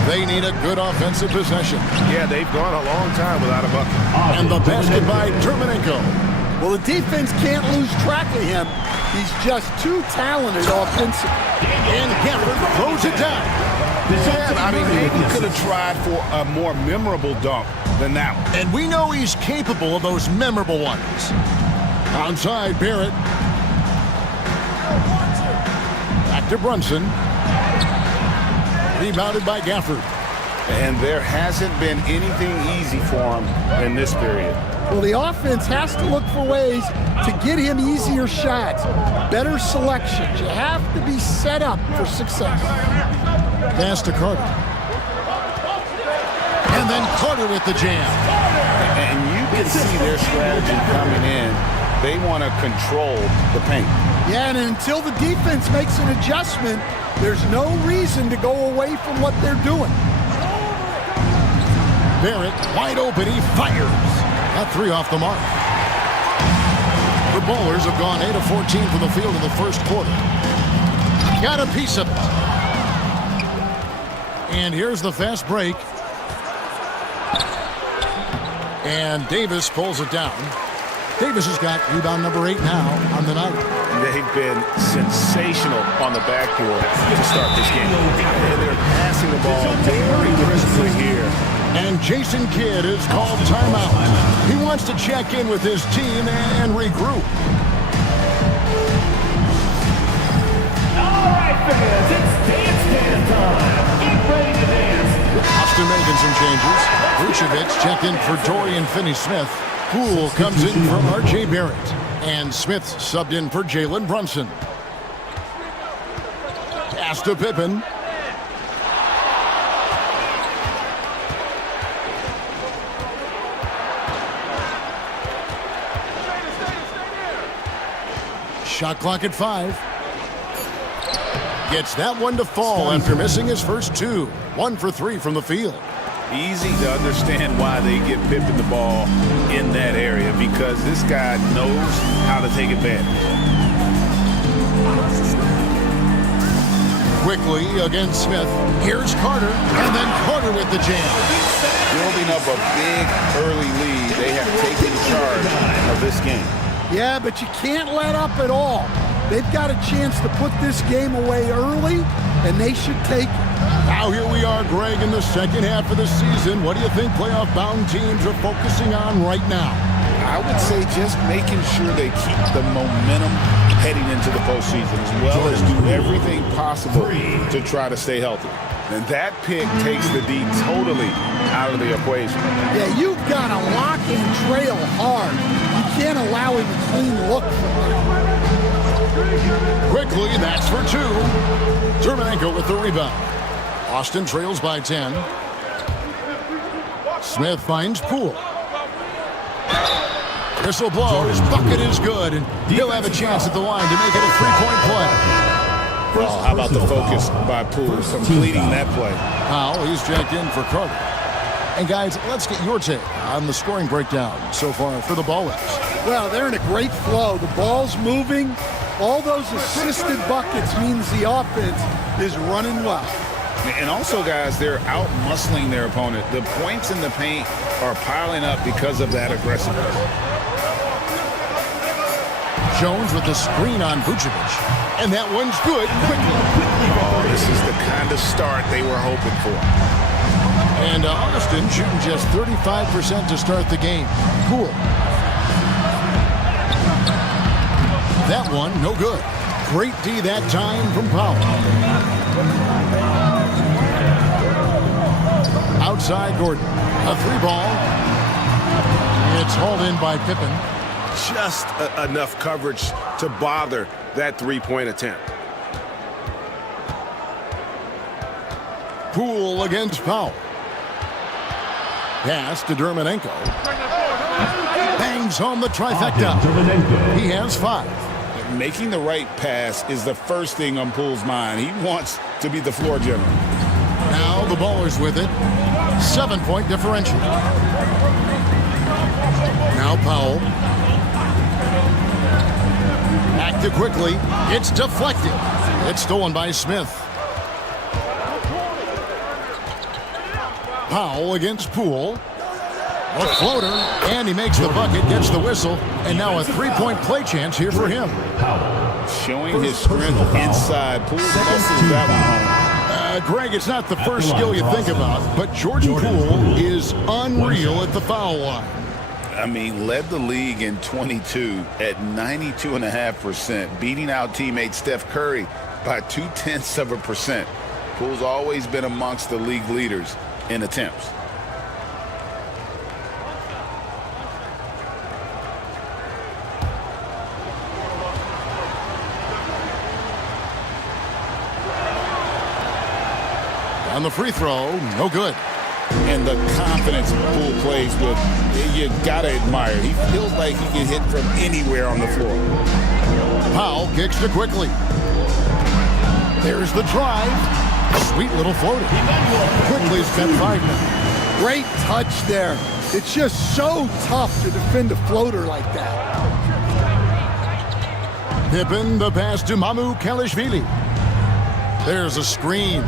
They need a good offensive possession. Yeah, they've gone a long time without a bucket. And the basket by Dermonenko. Well, the defense can't lose track of him. He's just too talented offensively. And Gafford throws it down. Yeah, I mean, maybe could have tried for a more memorable dunk than that one. And we know he's capable of those memorable ones. Onside, Barrett. Back to Brunson. Rebounded by Gafford. And there hasn't been anything easy for him in this period. Well, the offense has to look for ways to get him easier shots, better selections. You have to be set up for success. Pass to Carter. And then Carter with the jam. And you can see their strategy coming in. They want to control the paint. Yeah, and until the defense makes an adjustment, there's no reason to go away from what they're doing. Barrett wide open. He fires. That 3 off the mark. The Ballers have gone 8 of 14 from the field in the first quarter. Got a piece of it. And here's the fast break. And Davis pulls it down. Davis has got rebound number 8 now on the night. They've been sensational on the backboard to start this game. And they're passing the ball very crisply here. And Jason Kidd is called timeout. He wants to check in with his team and regroup. All right, fans, it's dance time. Get ready to dance. Austin making some changes. Vucevic checked in for Dorian Finney-Smith. Poole comes in for R.J. Barrett. And Smith subbed in for Jalen Brunson. Pass to Pippen. Shot clock at 5. Gets that one to fall after missing his first 2. 1 for 3 from the field. Easy to understand why they get Pippen the ball in that area, because this guy knows how to take advantage. Quickly against Smith. Here's Carter, and then Carter with the jam. building up a big early lead. They have taken charge of this game. Yeah, but you can't let up at all. They've got a chance to put this game away early, and they should take it. Now here we are, Greg, in the second half of the season. What do you think playoff-bound teams are focusing on right now? I would say just making sure they keep the momentum heading into the postseason, as well as do everything possible to try to stay healthy. And that pick takes the D totally out of the equation. Yeah, you've got to lock and trail hard. You can't allow him a clean look from there. Quickly, that's for 2. Dermenenko with the rebound. Austin trails by 10. Smith finds Poole. Whistle blows, bucket is good, and he'll have a chance at the line to make it a 3-point play. Well, how about the focus by Poole completing that play? Now he's checked in for Carter. And guys, let's get your take on the scoring breakdown so far for the Ballers. Well, they're in a great flow. The ball's moving. All those assisted buckets means the offense is running well. And also, guys, they're out-muscling their opponent. The points in the paint are piling up because of that aggressiveness. Jones with the screen on Vucevic. And that one's good quickly. Oh, this is the kind of start they were hoping for. And Austin shooting just 35% to start the game. Cool. That one, no good. Great D that time from Powell. Outside Gordon. A 3-ball. It's hauled in by Pippen. Just enough coverage to bother that 3-point attempt. Poole against Powell. Pass to Dermenenko. Bangs home the trifecta. He has 5. Making the right pass is the first thing on Poole's mind. He wants to be the floor general. Now the Ballers with it. 7-point differential. Now Powell. Active quickly. It's deflected. It's stolen by Smith. Powell against Poole. A floater, and he makes the bucket, gets the whistle, and now a 3-point play chance here for him. Showing his strength inside. Poole messes that one home. Greg, it's not the first skill you think about, but Jordan Poole is unreal at the foul line. I mean, led the league in 22 at 92.5%, beating out teammate Steph Curry by 0.2%. Poole's always been amongst the league leaders in attempts. On the free throw, no good. And the confidence Poole plays with, you gotta admire. He feels like he can hit from anywhere on the floor. Powell kicks to quickly. There's the drive. Sweet little floater. Quickly's got 5 now. Great touch there. It's just so tough to defend a floater like that. Pippen, the pass to Mamu Kalishvili. There's a screen.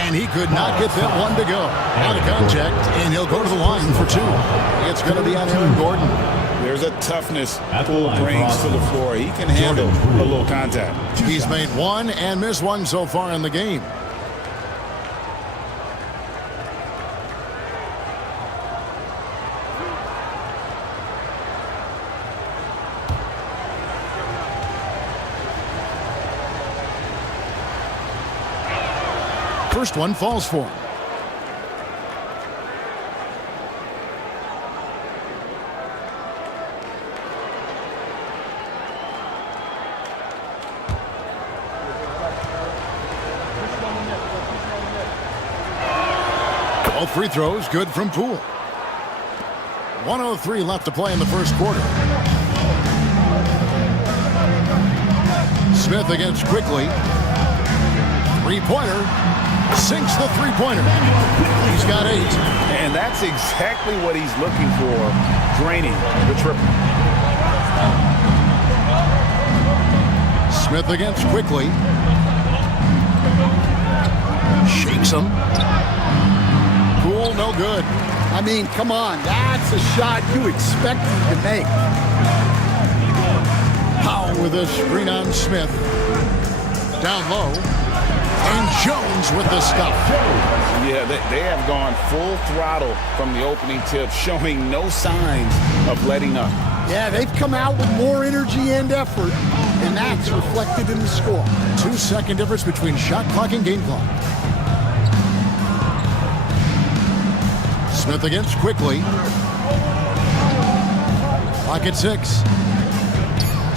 And he could not get that one to go. Out of contact, and he'll go to the line for 2. It's going to be on Aaron Gordon. There's a toughness Poole brings to the floor. He can handle a little contact. He's made 1 and missed 1 so far in the game. First one falls for him. All free throws good from Poole. 1:03 left to play in the first quarter. Smith against Quickly. 3-pointer. Sinks the 3-pointer. He's got 8. And that's exactly what he's looking for, draining the triple. Smith against Quickly. Shakes him. Still no good. I mean, come on. That's a shot you expect him to make. Powell with a screen on Smith. Down low. And Jones with the stop. Yeah, they have gone full throttle from the opening tip, showing no signs of letting up. Yeah, they've come out with more energy and effort, and that's reflected in the score. 2-second difference between shot clock and game clock. Smith against quickly. Clock at 6.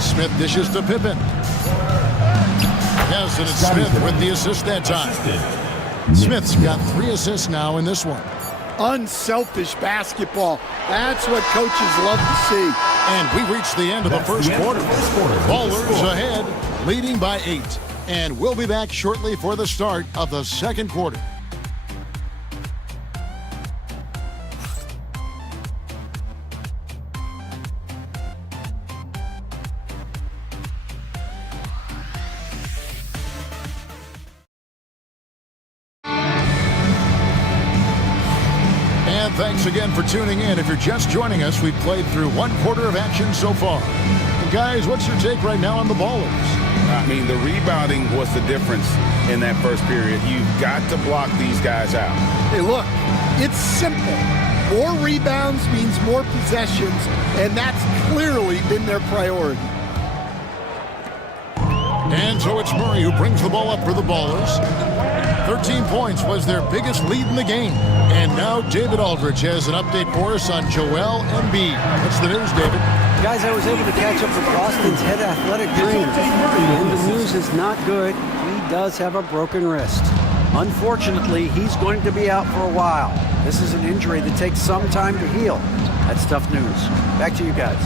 Smith dishes to Pippen. Yes, and it's Smith with the assist that time. Smith's got 3 assists now in this one. Unselfish basketball. That's what coaches love to see. And we reached the end of the first quarter. Ballers ahead, leading by 8. And we'll be back shortly for the start of the second quarter. Thanks again for tuning in. If you're just joining us, we've played through 1 quarter of action so far. And guys, what's your take right now on the Ballers? I mean, the rebounding was the difference in that first period. You've got to block these guys out. Hey, look, it's simple. More rebounds means more possessions, and that's clearly been their priority. And so it's Murray who brings the ball up for the Ballers. 13 points was their biggest lead in the game. And now David Aldridge has an update for us on Joel Embiid. What's the news, David? Guys, I was able to catch up with Boston's head athletic trainer, and the news is not good. He does have a broken wrist. Unfortunately, he's going to be out for a while. This is an injury that takes some time to heal. That's tough news. Back to you guys.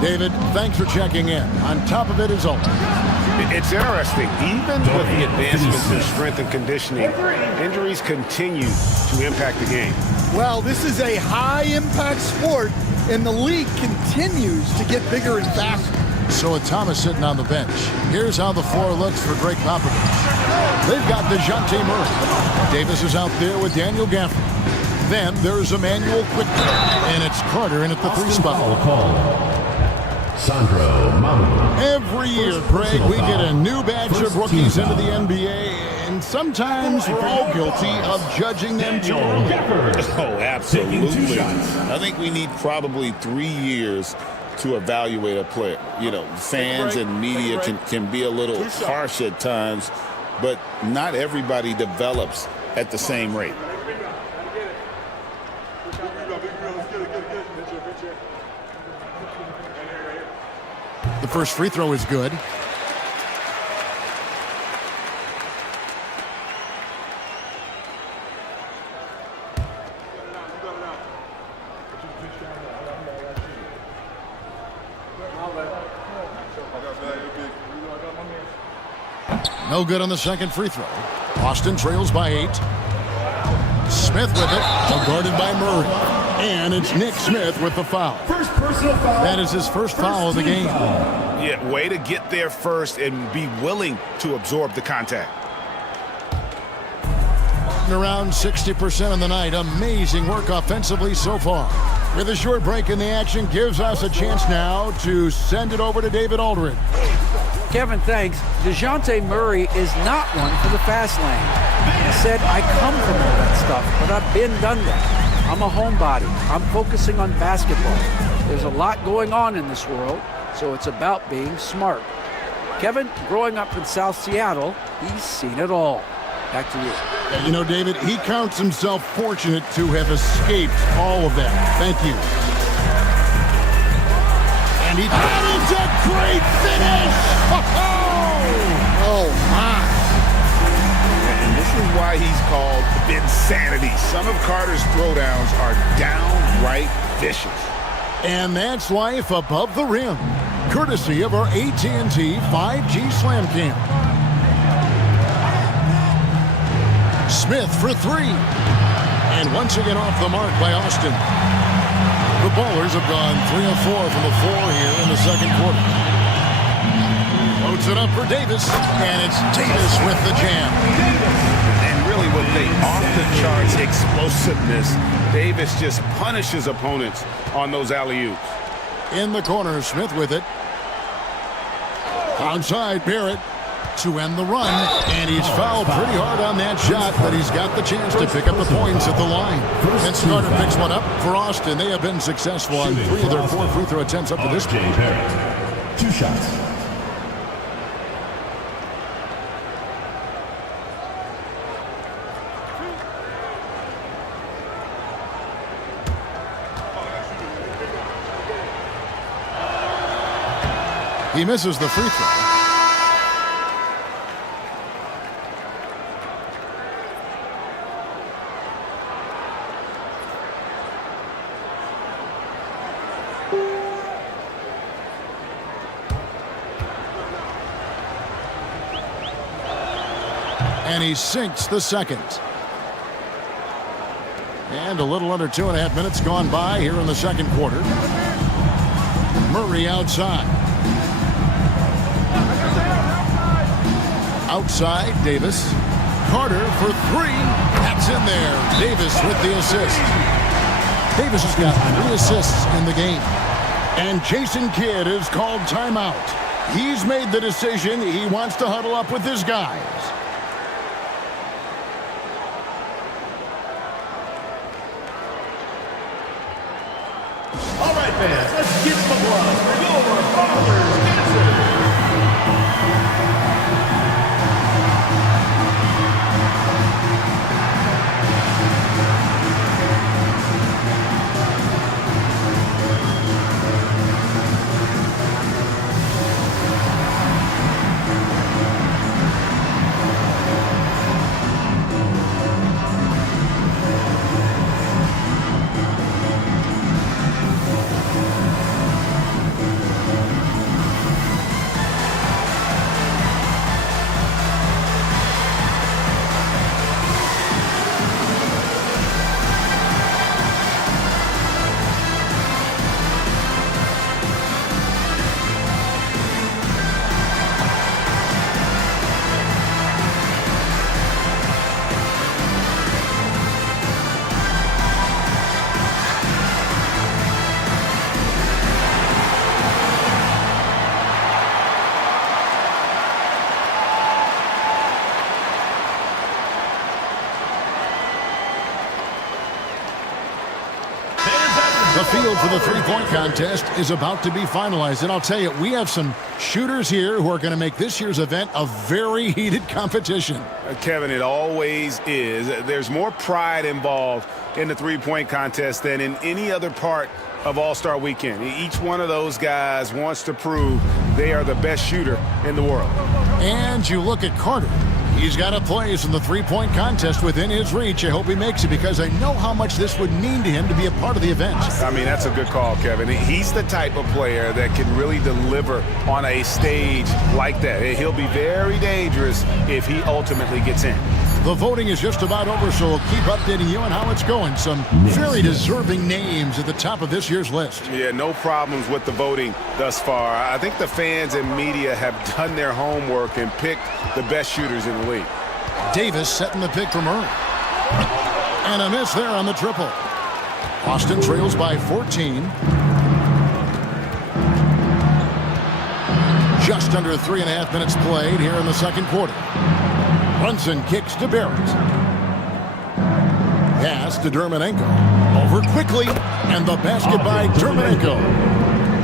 David, thanks for checking in. On top of it is Aldridge. It's interesting. Even with the advancements in strength and conditioning, injuries continue to impact the game. Well, this is a high-impact sport, and the league continues to get bigger and faster. So with Thomas sitting on the bench, here's how the floor looks for Greg Popovich. They've got DeJounte Murray. Davis is out there with Daniel Gafford. Then there's Emmanuel Quickly, and it's Carter in at the 3 spot. Sandro Mamu. Every year, Greg, we get a new batch of rookies into the NBA, and sometimes we're all guilty of judging them too early. Oh, absolutely. I think we need probably 3 years to evaluate a player. You know, fans and media can be a little harsh at times, but not everybody develops at the same rate. The first free throw is good. No good on the second free throw. Boston trails by 8. Smith with it, guarded by Murray. And it's Nick Smith with the foul. First personal foul. That is his first foul of the game. Yeah, way to get there first and be willing to absorb the contact. Around 60% on the night. Amazing work offensively so far. With a short break in the action, gives us a chance now to send it over to David Aldridge. Kevin, thanks. DeJounte Murray is not one for the fast lane. He said, I come from all that stuff, but I've been done that. I'm a homebody. I'm focusing on basketball. There's a lot going on in this world, so it's about being smart. Kevin, growing up in South Seattle, he's seen it all. Back to you. You know, David, he counts himself fortunate to have escaped all of that. Thank you. And it's a great finish! Oh, my. And this is why he's called Insanity. Some of Carter's throwdowns are downright vicious. And that's life above the rim, courtesy of our AT&T 5G Slam Cam. Smith for 3. And once again off the mark by Austin. The Ballers have gone 3 of 4 from the floor here in the second quarter. Loads it up for Davis, and it's Davis with the jam. And really with the off-the-charts explosiveness. Davis just punishes opponents on those alley-oops. In the corner, Smith with it. Outside, Barrett to end the run, and he's fouled pretty hard on that shot, but he's got the chance to pick up the points at the line. And Carter picks one up for Austin. They have been successful on 3 of their 4 free throw attempts up to this point. Barrett. 2 shots. He misses the free throw. And he sinks the second. And a little under 2.5 minutes gone by here in the second quarter. Murray outside. Outside, Davis. Carter for 3. That's in there. Davis with the assist. Davis has got 3 assists in the game. And Jason Kidd is called timeout. He's made the decision. He wants to huddle up with his guys. All right, fans, let's give some applause for your father's dancer. The field for the three-point contest is about to be finalized. And I'll tell you, we have some shooters here who are going to make this year's event a very heated competition. Kevin, it always is. There's more pride involved in the three-point contest than in any other part of All-Star Weekend. Each one of those guys wants to prove they are the best shooter in the world. And you look at Carter. He's got a place in the three-point contest within his reach. I hope he makes it because I know how much this would mean to him to be a part of the event. I mean, that's a good call, Kevin. He's the type of player that can really deliver on a stage like that. He'll be very dangerous if he ultimately gets in. The voting is just about over, so we'll keep updating you on how it's going. Some very deserving names at the top of this year's list. Yeah, no problems with the voting thus far. I think the fans and media have done their homework and picked the best shooters in the league. Davis setting the pick for Murray. And a miss there on the triple. Austin trails by 14. Just under 3.5 minutes played here in the second quarter. Brunson kicks to Barrett. Pass to Dermanenko. Over quickly, and the basket by Dermanenko.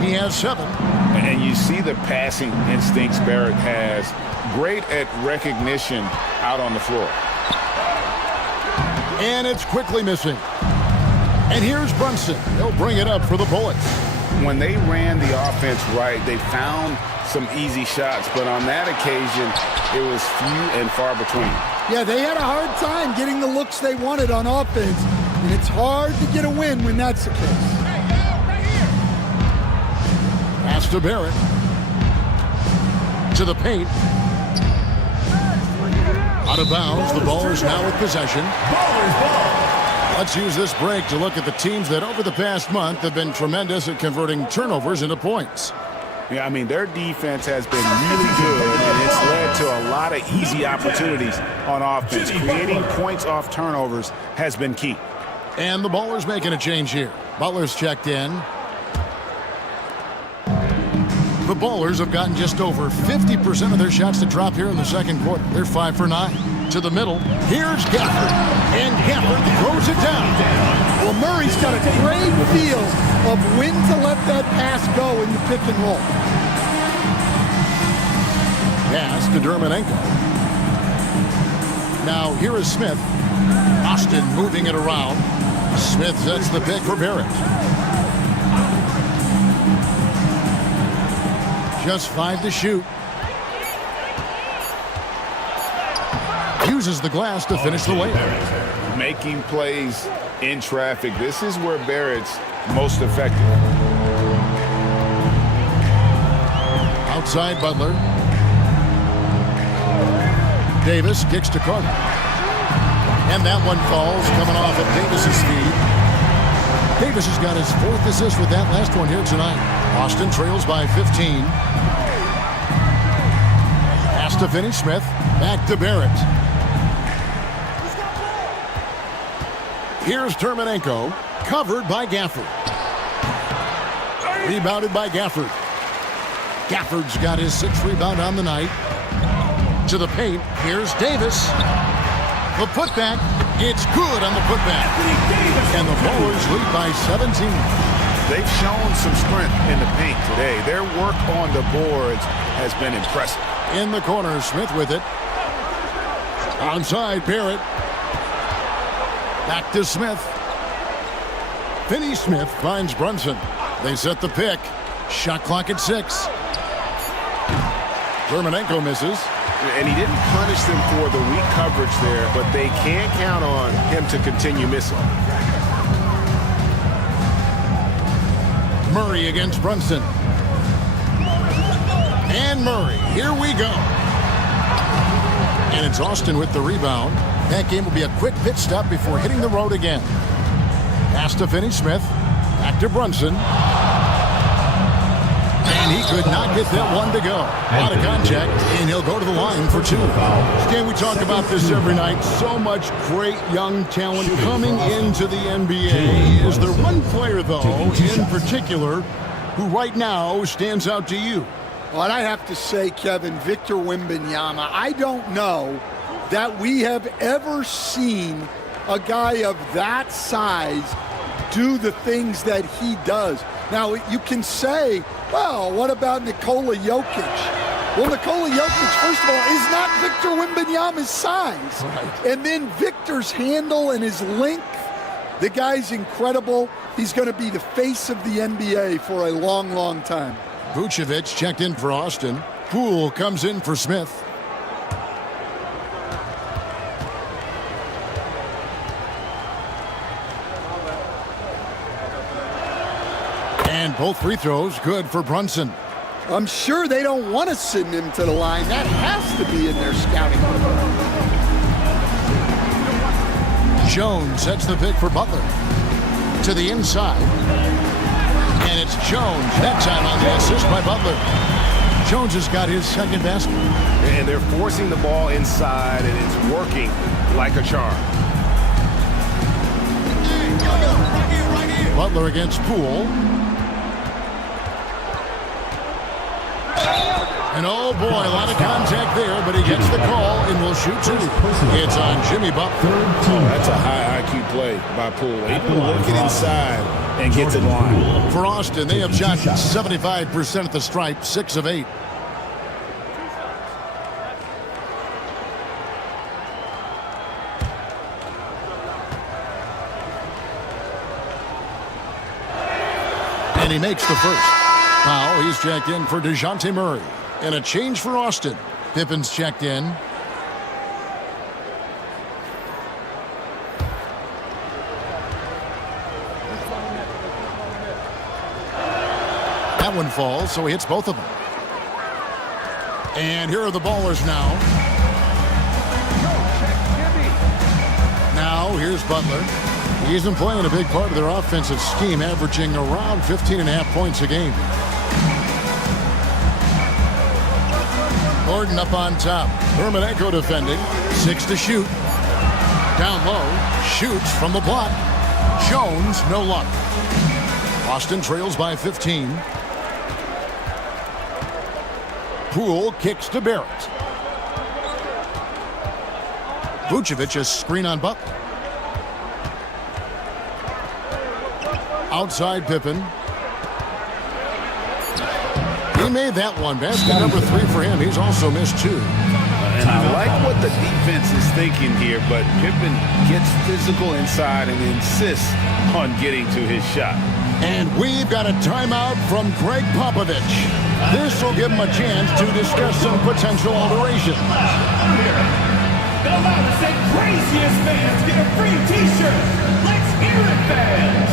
He has 7. And you see the passing instincts Barrett has. Great at recognition out on the floor. And it's quickly missing. And here's Brunson. He'll bring it up for the Bullets. When they ran the offense right, they found some easy shots, but on that occasion, it was few and far between. Yeah, they had a hard time getting the looks they wanted on offense, and it's hard to get a win when that's the case. Pass to Barrett. To the paint. Out of bounds. The Ballers now with possession. Let's use this break to look at the teams that over the past month have been tremendous at converting turnovers into points. Yeah, I mean, their defense has been really good, and it's led to a lot of easy opportunities on offense. Creating points off turnovers has been key. And the Ballers making a change here. Butler's checked in. The Ballers have gotten just over 50% of their shots to drop here in the second quarter. They're 5 for 9. To the middle, here's Gafford. And Gafford throws it down. Well, Murray's got a great feel of when to let that pass go in the pick and roll. Pass to Dermonenko. Now here is Smith. Austin moving it around. Smith sets the pick for Barrett. Just 5 to shoot. Uses the glass to finish the layup. Making plays in traffic. This is where Barrett's most effective. Outside Butler. Davis kicks to Carter. And that one falls, coming off of Davis's feed. Davis has got his 4th assist with that last one here tonight. Austin trails by 15. Pass to Finney-Smith. Back to Barrett. Here's Dermonenko. Covered by Gafford. Rebounded by Gafford. Gafford's got his 6th rebound on the night. To the paint. Here's Davis. The putback. It's good on the putback. And the Ballers lead by 17. They've shown some strength in the paint today. Their work on the boards has been impressive. In the corner, Smith with it. Onside, Barrett. Back to Smith. Finney-Smith finds Brunson. They set the pick. Shot clock at 6. Dermonenko misses. And he didn't punish them for the weak coverage there, but they can't count on him to continue missing. Murray against Brunson. And Murray, here we go. And it's Austin with the rebound. That game will be a quick pit stop before hitting the road again. Pass to Finney-Smith. Back to Brunson. And he could not get that one to go. Out of contact, and he'll go to the line for 2. Stan, we talk about this every night. So much great young talent coming into the NBA. Is there one player, though, in particular, who right now stands out to you? Well, and I have to say, Kevin, Victor Wembanyama, I don't know that we have ever seen a guy of that size do the things that he does. Now, you can say, well, what about Nikola Jokic? Well, Nikola Jokic, first of all, is not Victor Wembanyama's size. Right. And then Victor's handle and his length, the guy's incredible. He's going to be the face of the NBA for a long, long time. Vucevic checked in for Austin. Poole comes in for Smith. And both free throws good for Brunson. I'm sure they don't want to send him to the line. That has to be in their scouting. Jones sets the pick for Butler. To the inside. And it's Jones. That time on the assist by Butler. Jones has got his 2nd basket. And they're forcing the ball inside, and it's working like a charm. Butler against Poole. And oh boy, a lot of contact there, but he gets the call and will shoot 2. It's on Jimmy Butler. That's a high IQ play by Poole. Able to work it inside and get to the line. For Austin, they have shot 75% at the stripe, 6 of 8. And he makes the first. Foul, he's checked in for DeJounte Murray. And a change for Austin. Pippen's checked in. That one falls, so he hits both of them. And here are the Ballers now. Now, here's Butler. He's been playing a big part of their offensive scheme, averaging around 15.5 points a game. Gordon up on top. Hermanenko defending. 6 to shoot. Down low. Shoots from the block. Jones, no luck. Boston trails by 15. Poole kicks to Barrett. Vucevic a screen on Butler. Outside Pippen. He made that one. Basket number 3 for him. He's also missed 2. And I like what the defense is thinking here, but Pippen gets physical inside and insists on getting to his shot. And we've got a timeout from Greg Popovich. This will give him a chance to discuss some potential alterations. The loudest and craziest fans get a free t-shirt. Let's hear it, fans.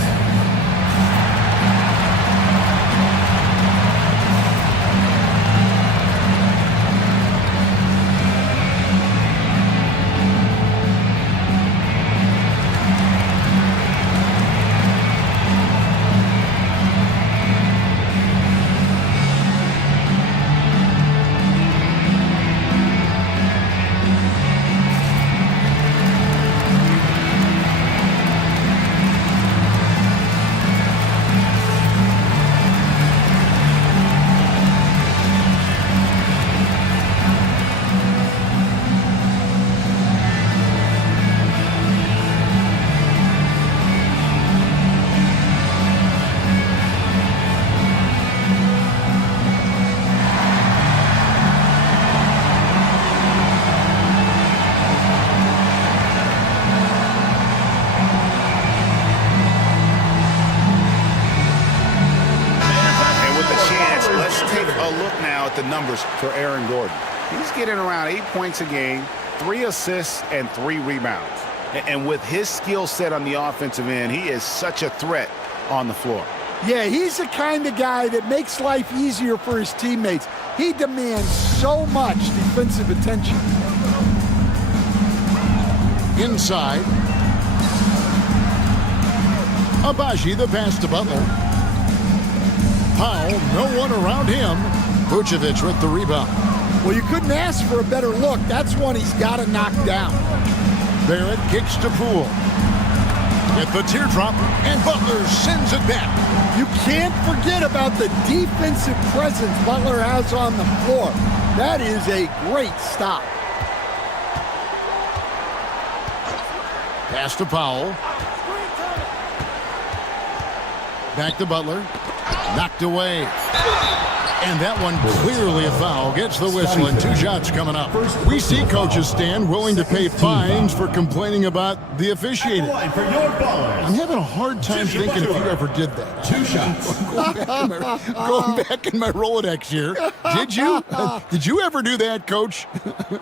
The numbers for Aaron Gordon. He's getting around 8 points a game, 3 assists, and 3 rebounds. And with his skill set on the offensive end, he is such a threat on the floor. Yeah, he's the kind of guy that makes life easier for his teammates. He demands so much defensive attention. Inside. Abaji, the pass to Butler. Powell, no one around him. Vucevic with the rebound. Well, you couldn't ask for a better look. That's one he's got to knock down. Barrett kicks to Poole. With the teardrop, and Butler sends it back. You can't forget about the defensive presence Butler has on the floor. That is a great stop. Pass to Powell. Back to Butler. Knocked away. And that one clearly a foul. Gets the whistle and 2 shots coming up. We see coaches stand willing to pay fines for complaining about the officiating. I'm having a hard time thinking if you ever did that. 2 shots. Going back in my Rolodex here. Did you? Did you ever do that, Coach?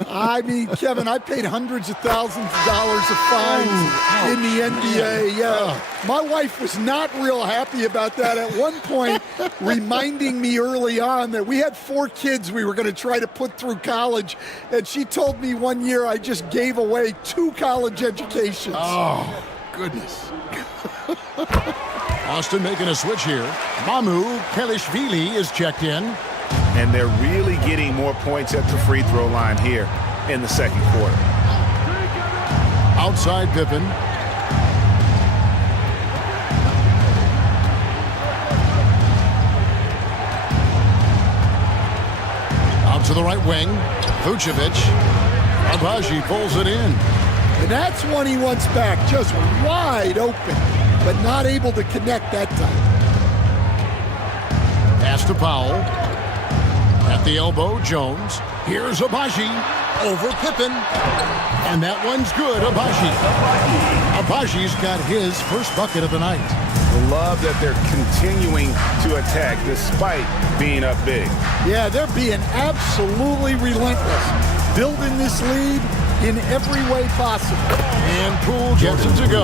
I mean, Kevin, I paid hundreds of thousands of dollars of fines in the NBA. Yeah. My wife was not real happy about that at one point, reminding me early on that we had 4 kids we were going to try to put through college, and she told me one year I just gave away 2 college educations. Oh, goodness. Austin making a switch here. Mamu Pelishvili is checked in. And they're really getting more points at the free throw line here in the second quarter. Outside Pippen. To the right wing, Vucevic. Abaji pulls it in. And that's one he wants back, just wide open, but not able to connect that time. Pass to Powell. At the elbow, Jones. Here's Abaji over Pippen. And that one's good, Abaji. Abaji's got his first bucket of the night. Love that they're continuing to attack despite being up big. Yeah, they're being absolutely relentless, building this lead in every way possible. And Poole gets it to go.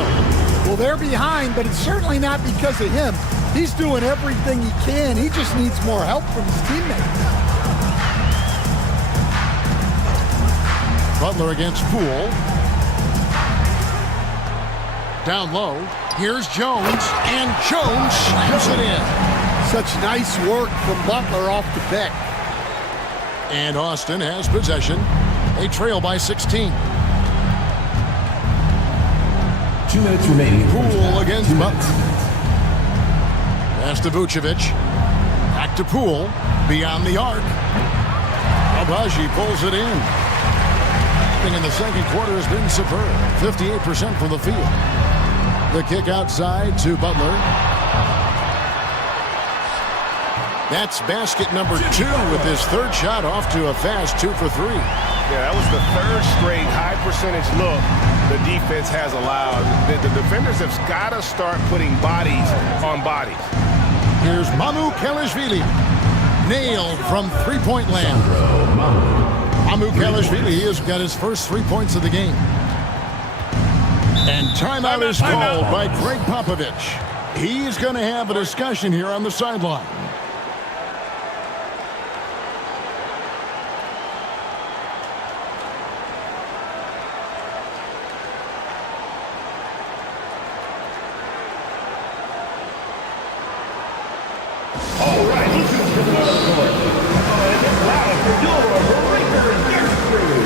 Well, they're behind, but it's certainly not because of him. He's doing everything he can. He just needs more help from his teammates. Butler against Poole. Down low. Here's Jones, and Jones slams it in. Such nice work from Butler off the pick. And Austin has possession. They trail by 16. 2 minutes remaining. Poole against Butler. Pass to Vucevic. Back to Poole. Beyond the arc. Abaji pulls it in. In the second quarter has been superb. 58% from the field. The kick outside to Butler. That's basket number 2 with his third shot off to a fast 2 for 3. Yeah, that was the third straight high percentage look the defense has allowed. The defenders have got to start putting bodies on bodies. Here's Mamu Kelishvili. Nailed from three-point land. Mamu Kelishvili has got his first 3 points of the game. And timeout is called by Greg Popovich. He's going to have a discussion here on the sideline. All right, let's go to the court. And it's loud for your Lakers dance crew.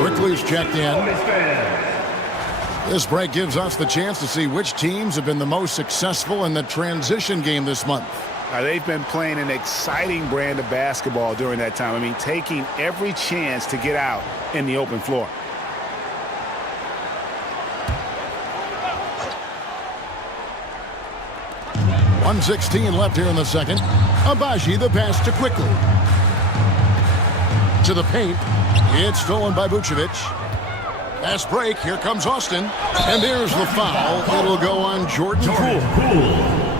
Quickly's checked in. This break gives us the chance to see which teams have been the most successful in the transition game this month. They've been playing an exciting brand of basketball during that time. I mean, taking every chance to get out in the open floor. .116 left here in the second. Abaji the pass to Quickly. To the paint. It's stolen by Vucevic. Pass break. Here comes Austin. And there's the foul. It'll go on Jordan Poole.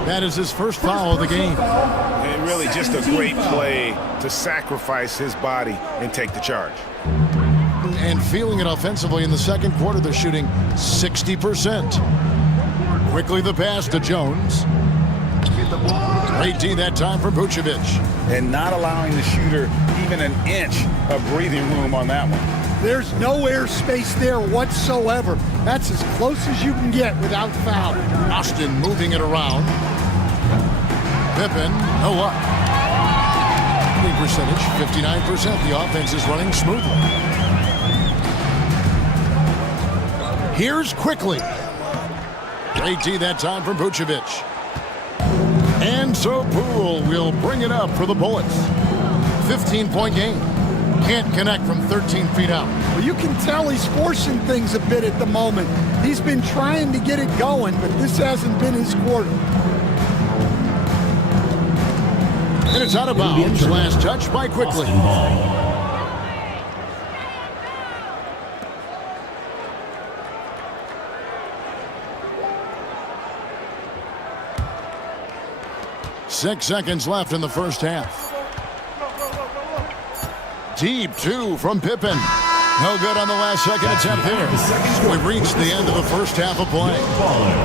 That is his first foul of the game. And really just a great play to sacrifice his body and take the charge. And feeling it offensively in the second quarter, they're shooting 60%. Quickly the pass to Jones. Great D that time for Vucevic. And not allowing the shooter even an inch of breathing room on that one. There's no air space there whatsoever. That's as close as you can get without foul. Austin moving it around. Pippen, no luck. Winning percentage, 59%. The offense is running smoothly. Here's Quickly. Great D that time from Vucevic. And so Poole will bring it up for the Bullets. 15-point game. Can't connect from 13 feet out. Well, you can tell he's forcing things a bit at the moment. He's been trying to get it going, but this hasn't been his quarter. And it's out of bounds. Last touch by Quickly. 6 seconds left in the first half. Deep two from Pippen. No good on the last second attempt there. We've reached the end of the first half of play.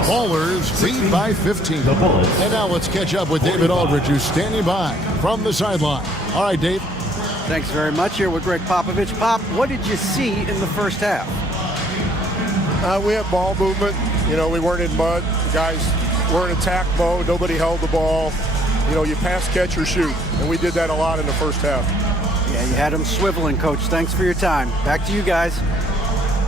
Ballers lead by 15. And now let's catch up with David Aldridge, who's standing by from the sideline. All right, Dave. Thanks very much. Here with Greg Popovich. Pop, what did you see in the first half? We had ball movement. You know, we weren't in mud. The guys were in attack mode. Nobody held the ball. You know, you pass, catch, or shoot. And we did that a lot in the first half. Yeah, you had them swiveling, Coach. Thanks for your time. Back to you guys.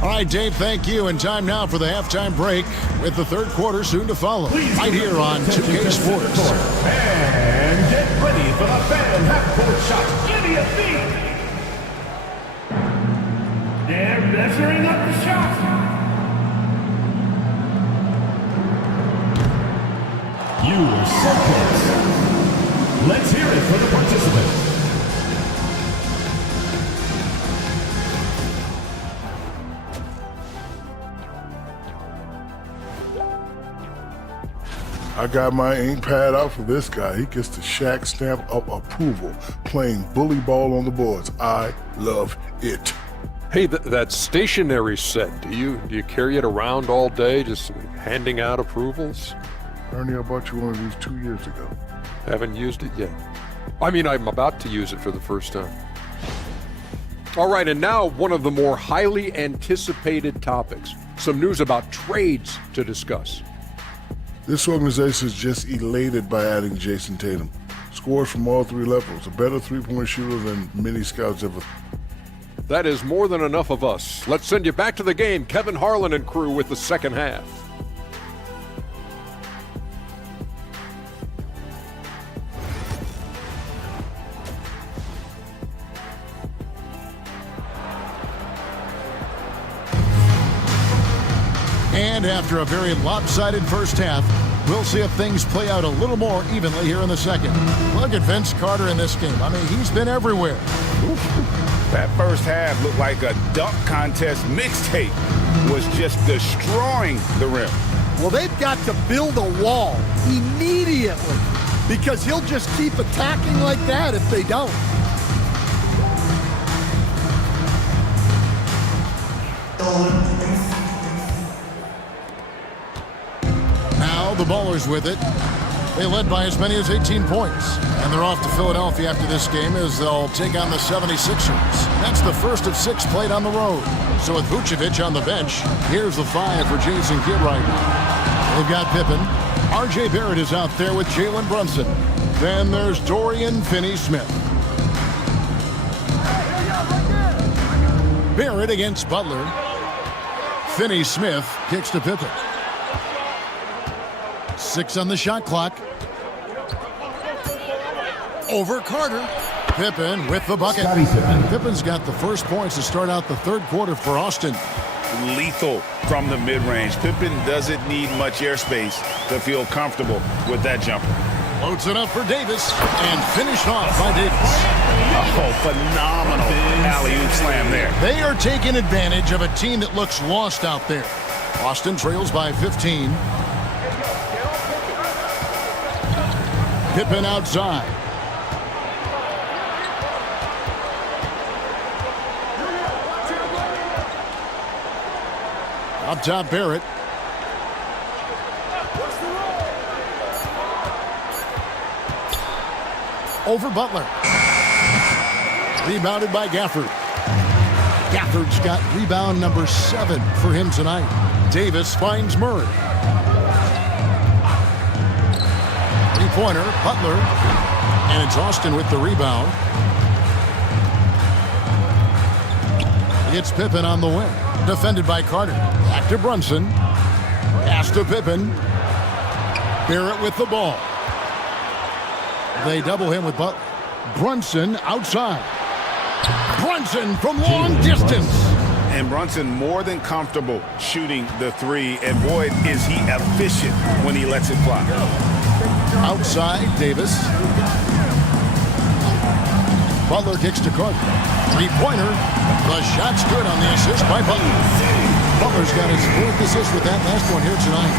All right, Dave, thank you. And time now for the halftime break with the third quarter soon to follow. Right here on 2K Sports. And get ready for the fan half-court shot. Give me a beat. They're measuring up the shot. Use circles. Let's hear it for the participants. I got my ink pad out for this guy. He gets the Shaq stamp of approval, playing bully ball on the boards. I love it. Hey, that stationery set, do you carry it around all day, just handing out approvals? Ernie, I bought you one of these 2 years ago. Haven't used it yet. I mean, I'm about to use it for the first time. All right, and now one of the more highly anticipated topics. Some news about trades to discuss. This organization is just elated by adding Jason Tatum. Scores from all three levels, a better three-point shooter than many scouts ever. That is more than enough of us. Let's send you back to the game, Kevin Harlan and crew with the second half. And after a very lopsided first half, we'll see if things play out a little more evenly here in the second. Look at Vince Carter in this game. I mean, he's been everywhere. That first half looked like a dunk contest mixtape was just destroying the rim. Well, they've got to build a wall immediately because he'll just keep attacking like that if they don't. Now the Ballers with it. They led by as many as 18 points. And they're off to Philadelphia after this game as they'll take on the 76ers. That's the first of 6 played on the road. So with Vucevic on the bench, here's the 5 for Jason Kidd right now. They've got Pippen. R.J. Barrett is out there with Jalen Brunson. Then there's Dorian Finney-Smith. Barrett against Butler. Finney-Smith kicks to Pippen. 6 on the shot clock. Over Carter. Pippen with the bucket. Pippen's got the first points to start out the third quarter for Austin. Lethal from the mid-range. Pippen doesn't need much airspace to feel comfortable with that jumper. Loads it up for Davis and finished off by Davis. Oh, phenomenal alley-oop slam there. They are taking advantage of a team that looks lost out there. Austin trails by 15. Pippen outside. Up top, Barrett. Over Butler. Rebounded by Gafford. Gafford's got rebound number 7 for him tonight. Davis finds Murray. Three-pointer, Butler. And it's Austin with the rebound. It's Pippen on the wing. Defended by Carter. Back to Brunson. Pass to Pippen. Barrett with the ball. They double him with Butler. Brunson outside. Brunson from long distance. And Brunson more than comfortable shooting the 3. And boy, is he efficient when he lets it fly. Outside, Davis. Butler kicks to Carter. Three-pointer. The shot's good on the assist by Butler. Butler's got his 4th assist with that last one here tonight.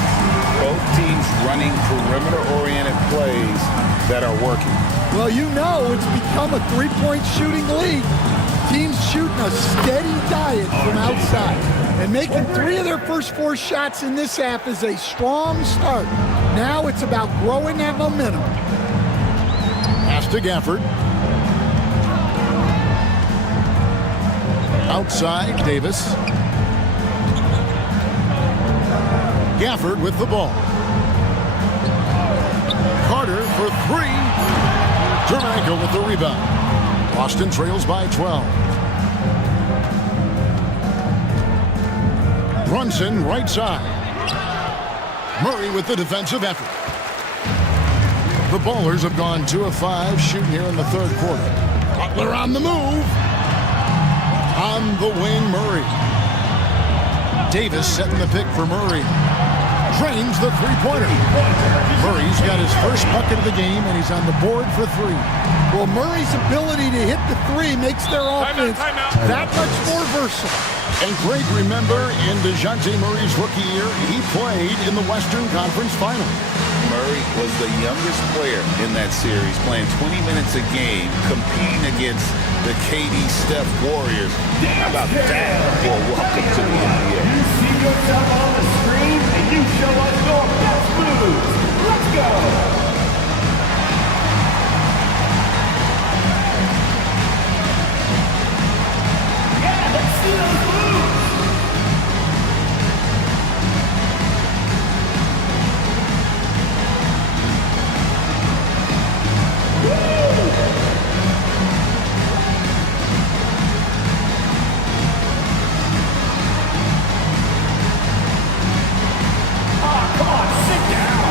Both teams running perimeter-oriented plays that are working. Well, you know it's become a three-point shooting league. Teams shooting a steady diet from outside. And making 3 of their first 4 shots in this half is a strong start. Now it's about growing that momentum. Pass to Gafford. Outside, Davis. Gafford with the ball. Carter for 3. Jermichael with the rebound. Austin trails by 12. Brunson right side. Murray with the defensive effort. The Ballers have gone 2 of 5 shooting here in the third quarter. Butler on the move. On the wing, Murray. Davis setting the pick for Murray. Drains the three-pointer. Murray's got his first bucket of the game, and he's on the board for 3. Well, Murray's ability to hit the 3 makes their offense that much more versatile. And Greg, remember, in DeJounte Murray's rookie year, he played in the Western Conference Final. Murray was the youngest player in that series, playing 20 minutes a game, competing against the KD Steph Warriors. How about that for a welcome to the NBA? You see yourself on the screen, and you show us your best moves. Let's go! Let's see those moves! Come on, sit down!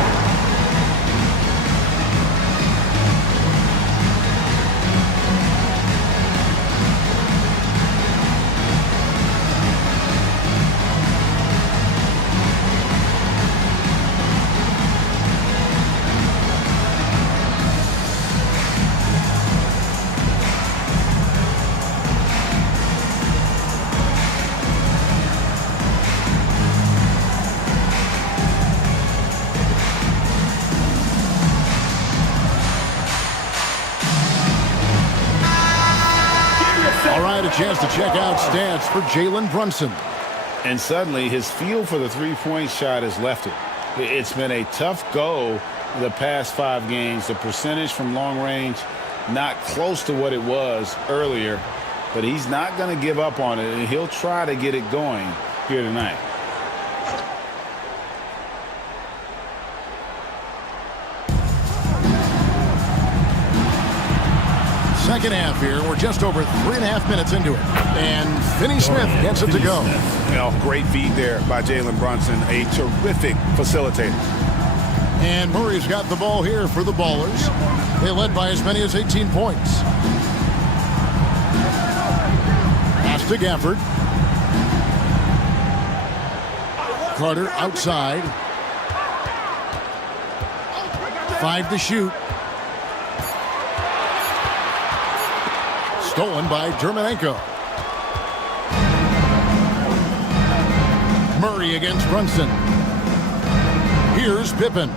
All right, a chance to check out stats for Jalen Brunson. And suddenly his feel for the three-point shot has left it. It's been a tough go the past 5 games. The percentage from long range not close to what it was earlier, but he's not going to give up on it, and he'll try to get it going here tonight. Second half here. We're just over 3.5 minutes into it. And Finney Smith gets it to go. You know, great feed there by Jalen Brunson, a terrific facilitator. And Murray's got the ball here for the Ballers. They led by as many as 18 points. Pass to Gafford. Carter outside. 5 to shoot. Stolen by Dermanenko. Murray against Brunson. Here's Pippen.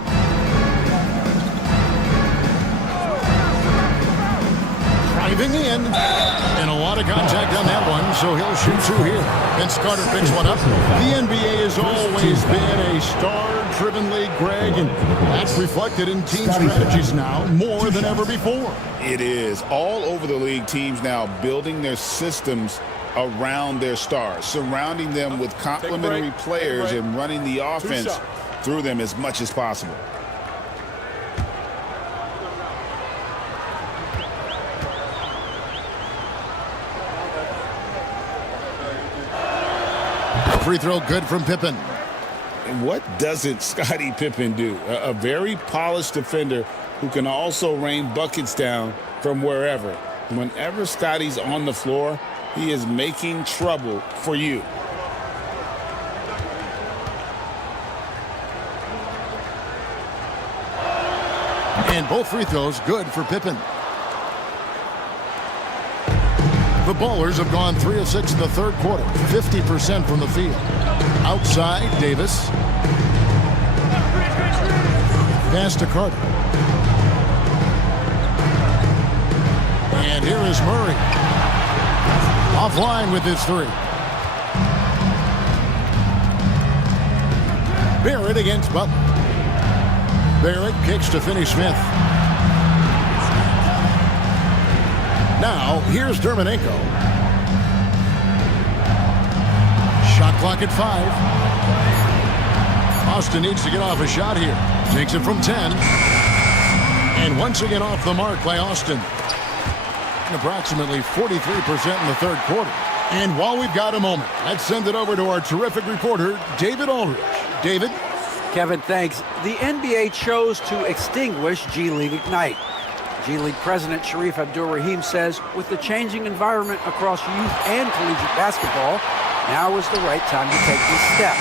Driving in. And a lot of contact on that one, so he'll shoot 2 here. Vince Carter picks one up. The NBA has always been a star-driven league, Greg, and that's reflected in team strategies now more than ever before. It is. All over the league, teams now building their systems around their stars, surrounding them with complementary players and running the offense through them as much as possible. Free throw good from Pippen. And what doesn't Scottie Pippen do? A very polished defender who can also rain buckets down from wherever. Whenever Scottie's on the floor, he is making trouble for you. And both free throws good for Pippen. The Ballers have gone 3 of 6 in the third quarter, 50% from the field. Outside, Davis. Pass to Carter. And here is Murray. Offline with his 3. Barrett against Butler. Barrett kicks to Finney Smith. Now, here's Dermanenko. Shot clock at 5. Austin needs to get off a shot here. Takes it from 10. And once again off the mark by Austin. Approximately 43% in the third quarter. And while we've got a moment, let's send it over to our terrific reporter, David Aldridge. David? Kevin, thanks. The NBA chose to extinguish G League Ignite. G League President Sharif Abdur-Rahim says with the changing environment across youth and collegiate basketball, now is the right time to take this step.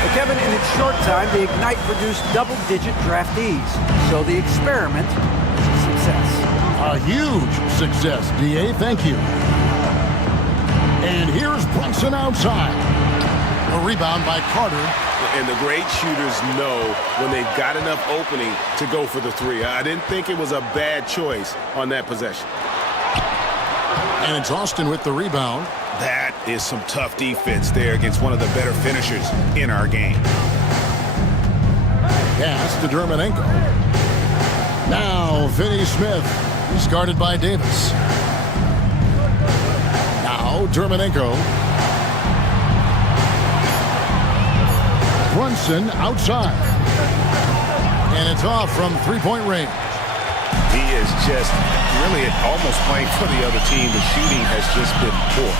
But Kevin, in its short time, the Ignite produced double-digit draftees, so the experiment is a success. A huge success, D.A. Thank you. And here's Brunson outside. A rebound by Carter. And the great shooters know when they've got enough opening to go for the three. I didn't think it was a bad choice on that possession. And it's Austin with the rebound. That is some tough defense there against one of the better finishers in our game. Pass to Dermonenko. Now Finney Smith. He's guarded by Davis. Now Dermonenko. Brunson outside. And it's off from three-point range. He is just really almost playing for the other team. The shooting has just been poor.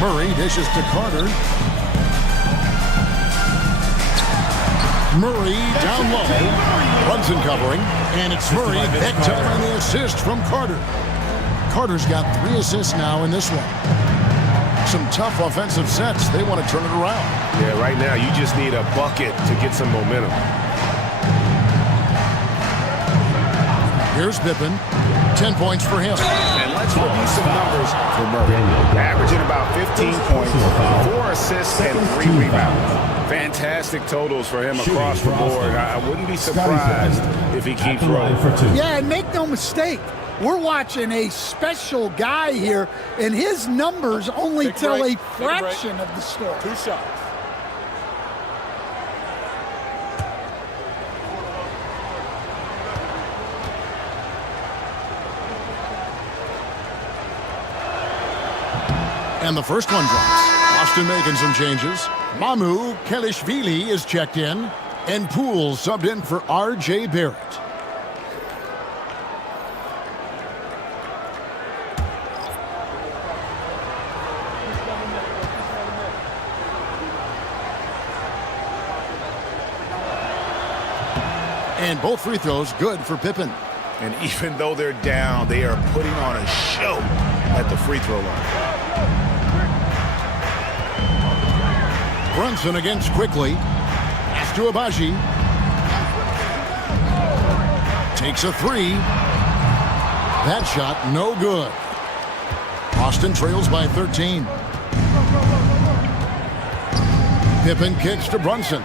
Murray dishes to Carter. Murray down low. Brunson covering. And it's Murray back time on the assist from Carter. Carter's got 3 assists now in this one. Some tough offensive sets. They want to turn it around. Yeah, right now you just need a bucket to get some momentum. Here's Pippen. 10 points for him. And let's review some numbers for Murray. Averaging about 15 points, 4 assists, and 3 rebounds. Fantastic totals for him across the board. I wouldn't be surprised if he keeps rolling. Yeah, and make no mistake, we're watching a special guy here, and his numbers only tell a fraction of the story. 2 shots. And the first one drops. Austin making some changes. Mamu Kelishvili is checked in. And Poole subbed in for R.J. Barrett. And both free throws good for Pippen. And even though they're down, they are putting on a show at the free throw line. Brunson against quickly. Pass to Abaji. Takes a 3. That shot no good. Austin trails by 13. Pippen kicks to Brunson.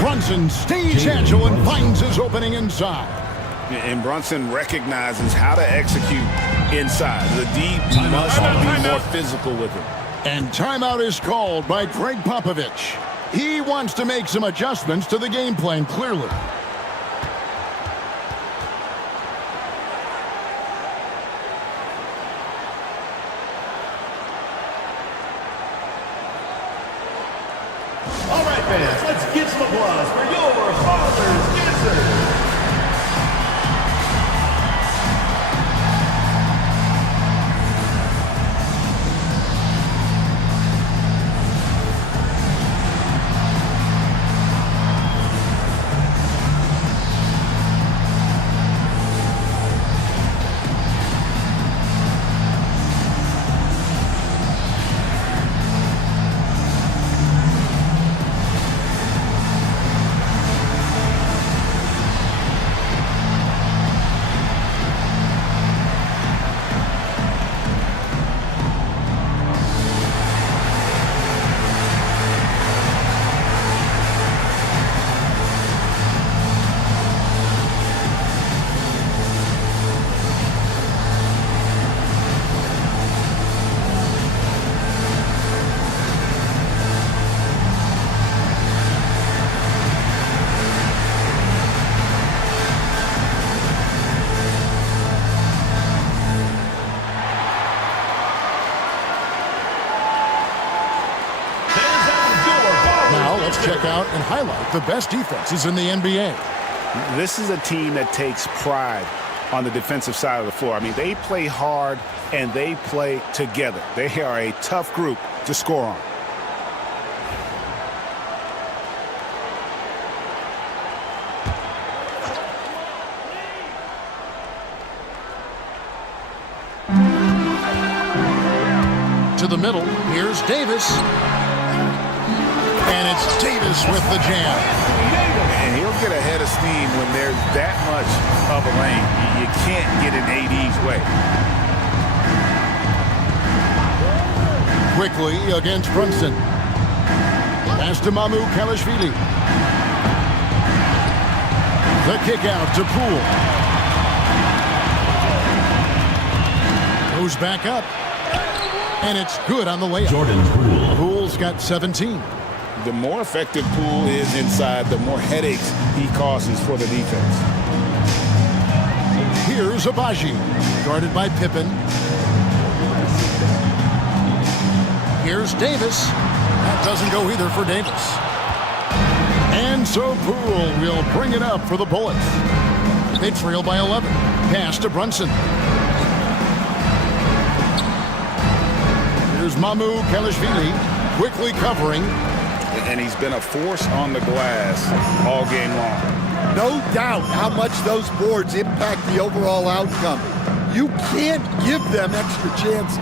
Brunson stays agile and finds his opening inside. And Brunson recognizes how to execute inside. The D must be more physical with him. And timeout is called by Greg Popovich. He wants to make some adjustments to the game plan, clearly. All right, fans, let's get some applause for your father's answer. Let's check out and highlight the best defenses in the NBA. This is a team that takes pride on the defensive side of the floor. I mean, they play hard and they play together. They are a tough group to score on. To the middle, here's Davis. And it's Davis with the jam. And he'll get a head of steam when there's that much of a lane. You can't get in AD's way. Quickly against Brunson. Pass to Mamu Kalashvili. The kick out to Poole. Goes back up. And it's good on the layup. Jordan Poole. Poole's got 17. The more effective Poole is inside, the more headaches he causes for the defense. Here's Abaji, guarded by Pippen. Here's Davis. That doesn't go either for Davis. And so Poole will bring it up for the Bullets. They trail by 11. Pass to Brunson. Here's Mamu Kalashvili, quickly covering. And he's been a force on the glass all game long. No doubt how much those boards impact the overall outcome. You can't give them extra chances.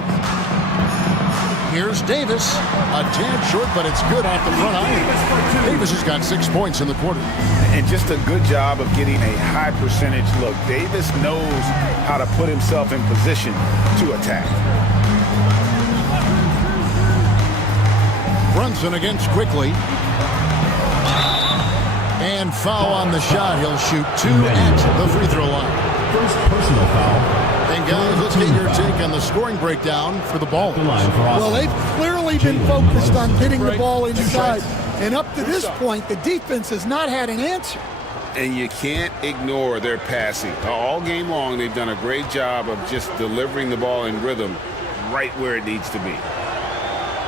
Here's Davis. A tad short, but it's good off the front iron. Davis has got 6 points in the quarter. And just a good job of getting a high percentage look. Davis knows how to put himself in position to attack. Brunson against Quickly. And foul on the shot. He'll shoot 2 at the free throw line. First personal foul. And guys, let's get your take on the scoring breakdown for the Ball. Well, they've clearly been focused on getting the ball inside. And up to this point, the defense has not had an answer. And you can't ignore their passing. All game long, they've done a great job of just delivering the ball in rhythm right where it needs to be.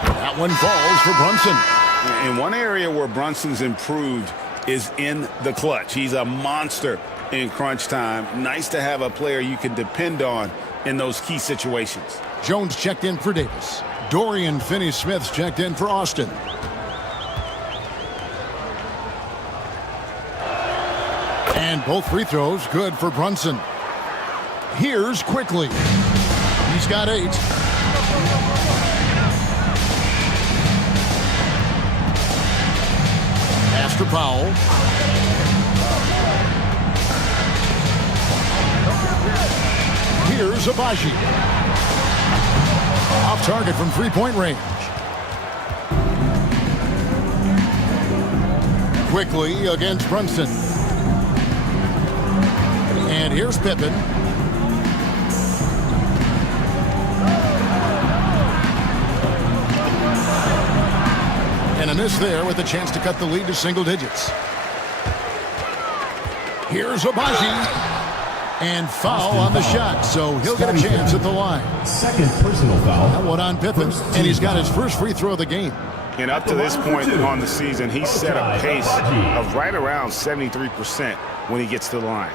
That one falls for Brunson. And one area where Brunson's improved is in the clutch. He's a monster in crunch time. Nice to have a player you can depend on in those key situations. Jones checked in for Davis. Dorian Finney-Smith's checked in for Austin. And both free throws good for Brunson. Here's Quickly. He's got 8. Pass to Powell. Here's Abaji. Off target from three-point range. Quickly against Brunson. And here's Pippen. And a miss there with a chance to cut the lead to single digits. Here's Abaji. And foul on the shot, so he'll get a chance at the line. Second personal foul. That one on Pippen, and he's got his first free throw of the game. And up to this point on the season, he's set a pace of right around 73% when he gets to the line.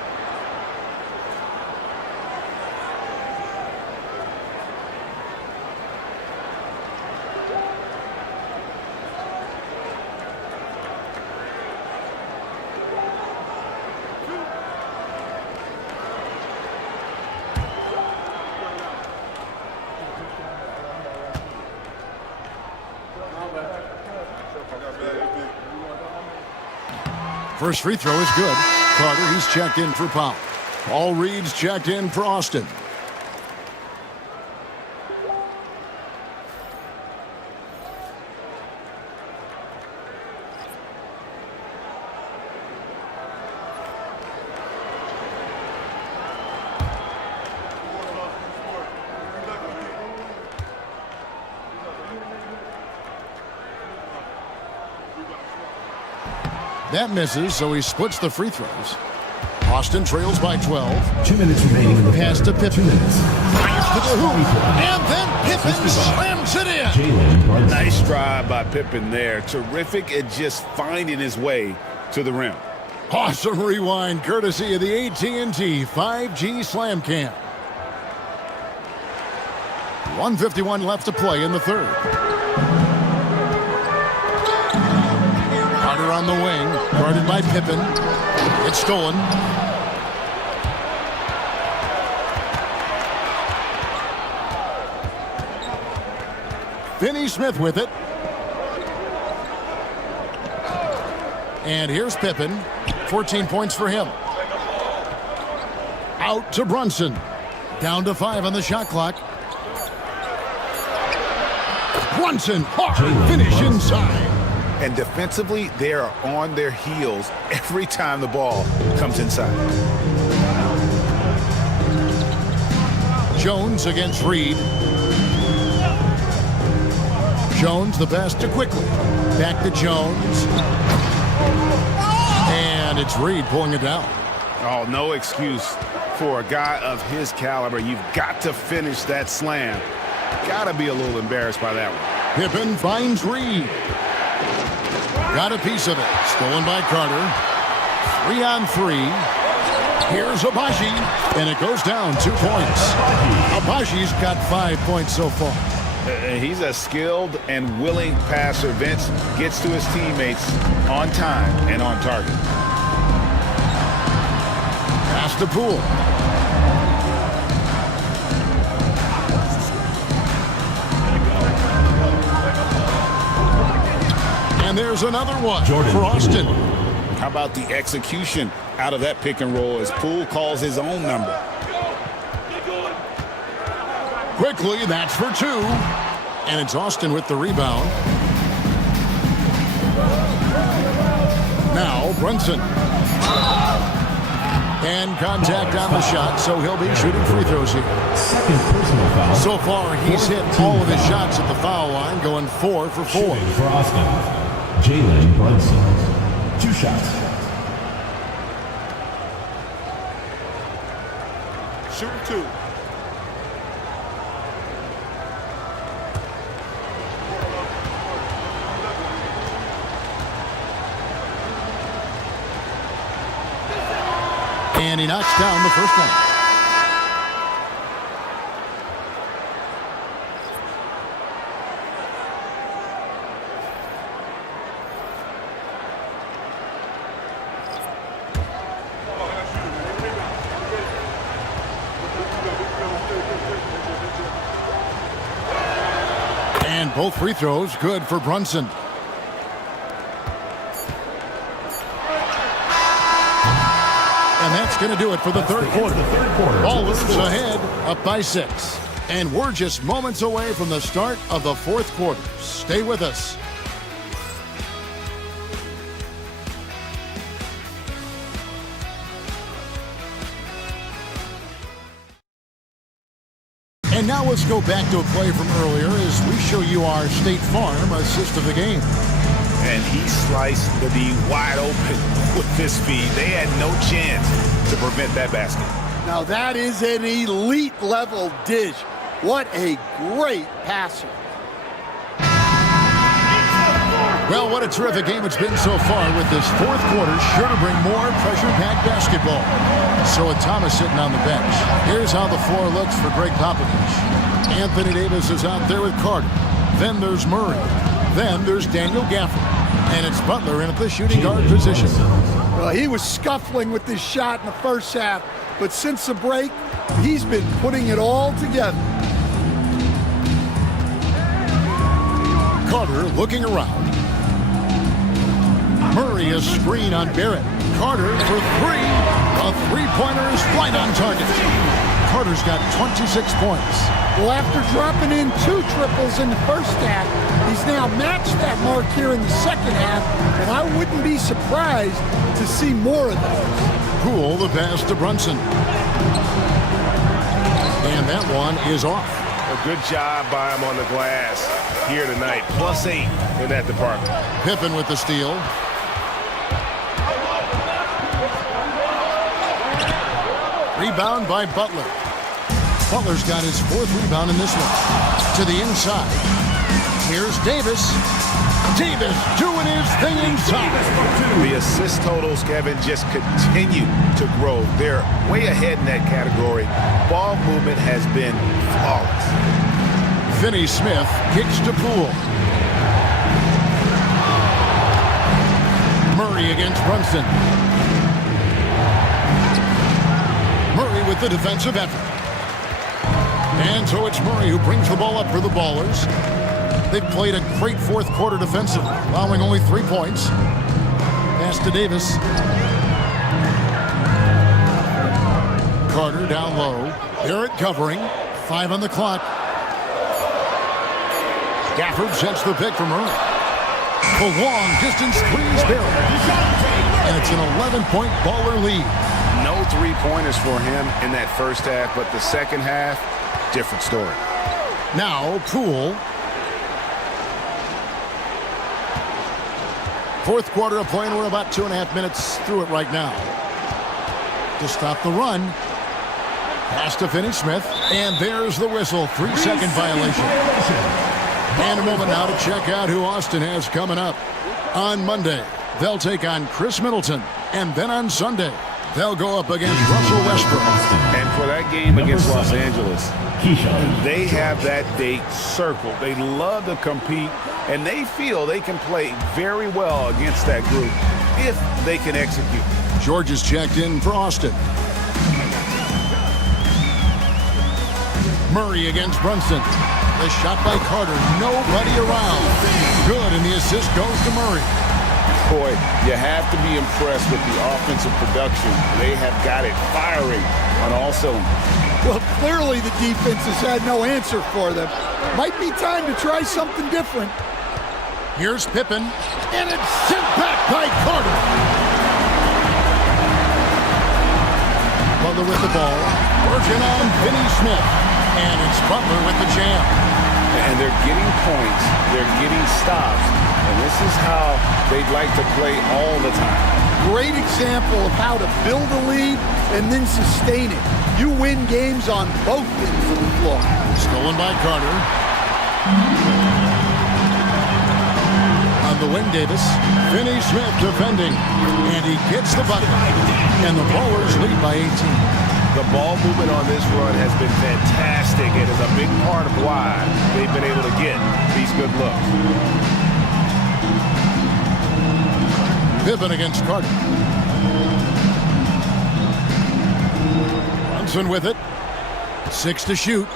First free throw is good. Carter, he's checked in for Powell. Paul Reed's checked in for Austin. That misses, so he splits the free throws. Austin trails by 12. 2 minutes remaining in the pass to Pippen. 2 minutes. To the hoop. And then Pippen slams it in. Nice drive by Pippen there. Terrific at just finding his way to the rim. Awesome rewind courtesy of the AT&T 5G Slam Cam. 1:51 left to play in the third. Carter on the wing, guarded by Pippen. It's stolen. Finney Smith with it. And here's Pippen. 14 points for him. Out to Brunson. Down to 5 on the shot clock. Brunson, hard finish inside. And defensively, they are on their heels every time the ball comes inside. Jones against Reed. Jones the best to quickly. Back to Jones. And it's Reed pulling it down. Oh, no excuse for a guy of his caliber. You've got to finish that slam. Got to be a little embarrassed by that one. Pippen finds Reed. Got a piece of it. Stolen by Carter. 3-on-3. Here's Abaji. And it goes down 2 points. Abaji's got 5 points so far. He's a skilled and willing passer. Vince gets to his teammates on time and on target. Pass to Poole. And there's another one for Austin. How about the execution out of that pick and roll as Poole calls his own number? Quickly, that's for 2. And it's Austin with the rebound. Now, Brunson. And contact on the shot, so he'll be shooting free throws here. Second personal foul. So far, he's hit all of his shots at the foul line, going 4 for 4. Shooting for Austin, Jalen Brunson. 2 shots. Shooting 2. And he knocks down the first one. And both free throws good for Brunson. And that's going to do it for the third quarter. Ballers ahead, up by 6. And we're just moments away from the start of the fourth quarter. Stay with us. And now let's go back to a play from earlier as we show you our State Farm assist of the game. And he sliced the D wide open with his speed. They had no chance to prevent that basket. Now that is an elite level dish. What a great passer. Well, what a terrific game it's been so far with this fourth quarter. Sure to bring more pressure-packed basketball. So with Thomas sitting on the bench, here's how the floor looks for Greg Popovich. Anthony Davis is out there with Carter. Then there's Murray. Then there's Daniel Gafford. And it's Butler in at the shooting guard position. Well, he was scuffling with this shot in the first half, but since the break, he's been putting it all together. Carter looking around. Murray a screen on Barrett. Carter for 3. A three-pointer is right on target. Carter's got 26 points. Well, after dropping in 2 triples in the first half, he's now matched that mark here in the second half, and I wouldn't be surprised to see more of those. Poole the pass to Brunson. And that one is off. A good job by him on the glass here tonight. +8 in that department. Pippen with the steal. Rebound by Butler. Butler's got his 4th rebound in this one. To the inside. Here's Davis. Davis doing his thing inside. The assist totals, Kevin, just continue to grow. They're way ahead in that category. Ball movement has been flawless. Finney Smith kicks to Poole. Murray against Brunson. Murray with the defensive effort. And so it's Murray who brings the ball up for the Ballers. They've played a great fourth quarter defensively, allowing only 3 points. Pass to Davis. Carter down low. Barrett covering. 5 on the clock. Gafford sets the pick for Murray. The long distance threes Barrett. And it's an 11-point Baller lead. No three-pointers for him in that first half, but the second half, different story. Now Poole. Fourth quarter of play, and we're about 2.5 minutes through it right now. To stop the run. Pass to Finney Smith. And there's the whistle. 3-second violation. And a moment now to check out who Austin has coming up. On Monday, they'll take on Chris Middleton. And then on Sunday, they'll go up against Russell Westbrook. And for that game against Los Angeles, they have that date circled. They love to compete, and they feel they can play very well against that group if they can execute. George is checked in for Austin. Murray against Brunson. The shot by Carter. Nobody around. Good, and the assist goes to Murray. Boy, you have to be impressed with the offensive production. They have got it firing on all cylinders. Well, clearly the defense has had no answer for them. Might be time to try something different. Here's Pippen, and it's sent back by Carter. Butler with the ball, working on Finney Smith, and it's Butler with the jam. And they're getting points, they're getting stops, and this is how they'd like to play all the time. Great example of how to build a lead and then sustain it. You win games on both ends of the floor. Stolen by Carter. On the wing, Davis. Finney Smith defending. And he gets the bucket. And the Ballers lead by 18. The ball movement on this run has been fantastic. It is a big part of why they've been able to get these good looks. Pippen against Carter. Brunson with it. 6 to shoot.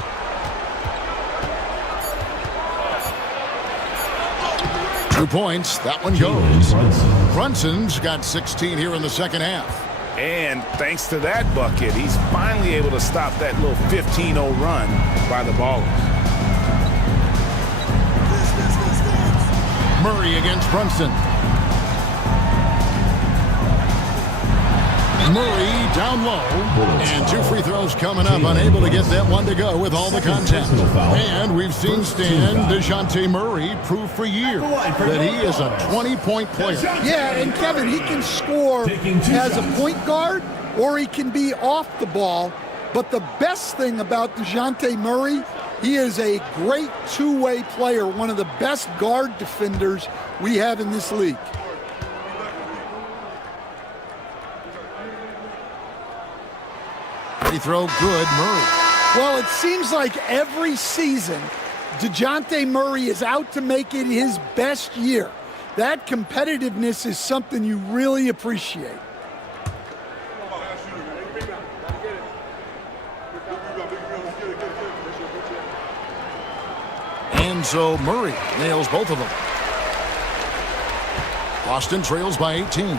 Two points. That one goes. Brunson's got 16 here in the second half. And thanks to that bucket, he's finally able to stop that little 15-0 run by the Ballers. Murray against Brunson. Murray down low. And 2 free throws coming up. Unable to get that one to go with all the contact. And we've seen DeJounte Murray prove for years that he is a 20-point player. Yeah, and Kevin, he can score as a point guard or he can be off the ball. But the best thing about DeJounte Murray, he is a great two-way player, one of the best guard defenders we have in this league. Free throw good, Murray. Well, it seems like every season, DeJounte Murray is out to make it his best year. That competitiveness is something you really appreciate. And so Murray nails both of them. Boston trails by 18.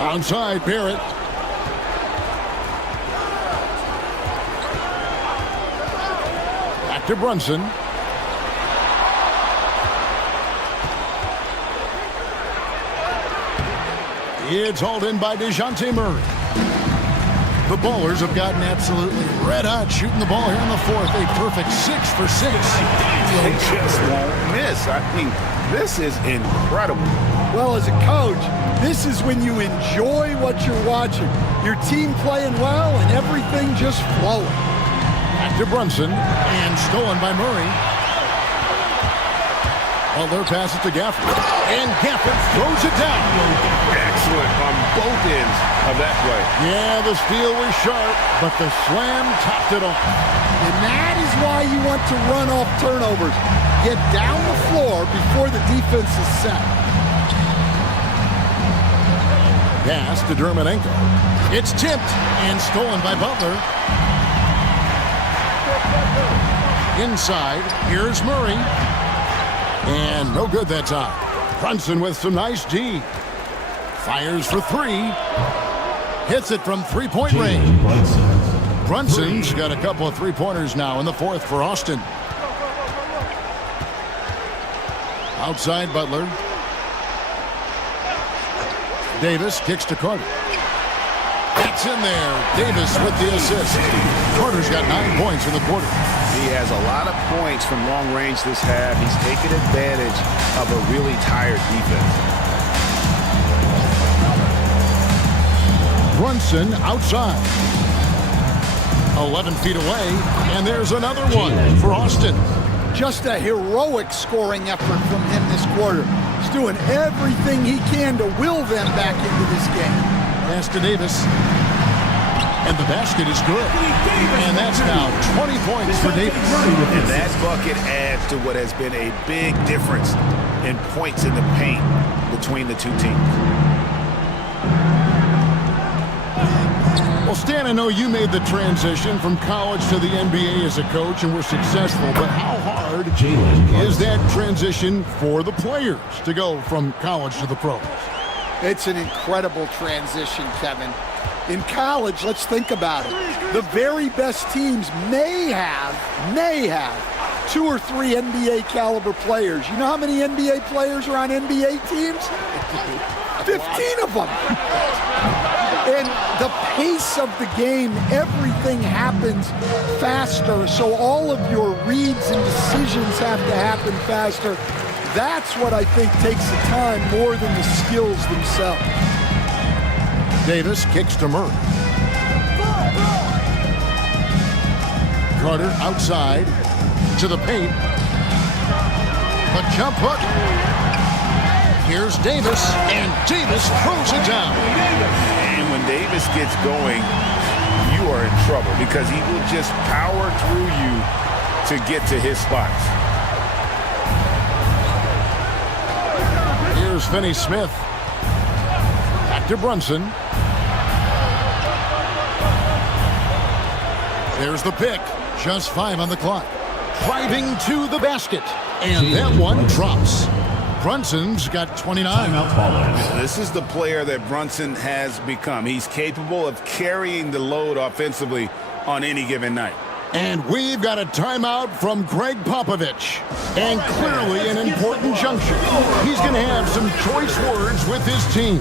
Onside, Barrett. To Brunson. It's hauled in by DeJounte Murray. The Ballers have gotten absolutely red hot shooting the ball here in the fourth. A perfect 6 for 6. They just won't miss. I mean, this is incredible. Well, as a coach, this is when you enjoy what you're watching. Your team playing well and everything just flowing. To Brunson, and stolen by Murray. Butler passes to Gafford. And Gafford throws it down. Excellent on both ends of that play. Yeah, the steal was sharp, but the slam topped it off. And that is why you want to run off turnovers. Get down the floor before the defense is set. Pass to Dermonenko. It's tipped and stolen by Butler. Inside, here's Murray. And no good that time. Brunson with some nice D. Fires for three. Hits it from three-point range. Brunson's got a couple of three-pointers now in the fourth for Austin. Outside Butler. Davis kicks to Carter. It's in there. Davis with the assist. Carter's got 9 points in the quarter. He has a lot of points from long range this half. He's taken advantage of a really tired defense. Brunson outside. 11 feet away, and there's another one for Austin. Just a heroic scoring effort from him this quarter. He's doing everything he can to will them back into this game. Pass to Davis. And the basket is good. And that's now 20 points for Davis. And that bucket adds to what has been a big difference in points in the paint between the two teams. Well, Stan, I know you made the transition from college to the NBA as a coach and were successful, but how hard is that transition for the players to go from college to the pros? It's an incredible transition, Kevin. In college, let's think about it. The very best teams may have 2 or 3 NBA caliber players. You know how many NBA players are on NBA teams? 15 of them. And the pace of the game, everything happens faster. So all of your reads and decisions have to happen faster. That's what I think takes the time more than the skills themselves. Davis kicks to Murray. Carter outside to the paint. A jump hook. Here's Davis, and Davis throws it down. And when Davis gets going, you are in trouble because he will just power through you to get to his spots. Here's Finney-Smith. Back to Brunson. There's the pick. Just 5 on the clock. Driving to the basket. And that one drops. Brunson's got 29. This is the player that Brunson has become. He's capable of carrying the load offensively on any given night. And we've got a timeout from Greg Popovich. And clearly an important juncture. He's going to have some choice words with his team.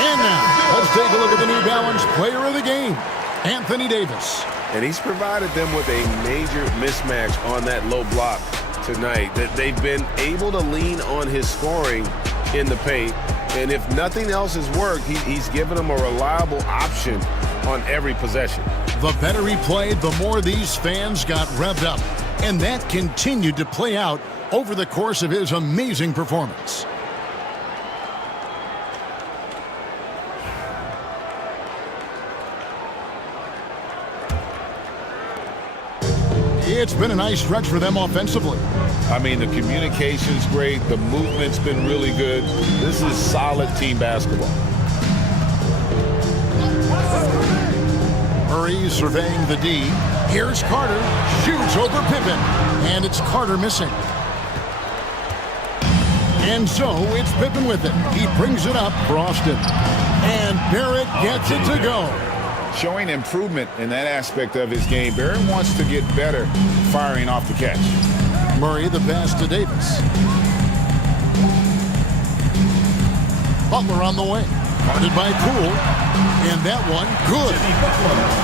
And now, let's take a look at the New Balance player of the game, Anthony Davis. And he's provided them with a major mismatch on that low block tonight. That they've been able to lean on his scoring in the paint. And if nothing else has worked, he's given them a reliable option on every possession. The better he played, the more these fans got revved up. And that continued to play out over the course of his amazing performance. It's been a nice stretch for them offensively. I mean, the communication's great. The movement's been really good. This is solid team basketball. Murray surveying the D. Here's Carter. Shoots over Pippen. And it's Carter missing. And so it's Pippen with it. He brings it up for Austin. And Barrett gets it to go. Showing improvement in that aspect of his game. Barrett wants to get better firing off the catch. Murray the pass to Davis. Butler on the way. Guarded by Poole. And that one, good.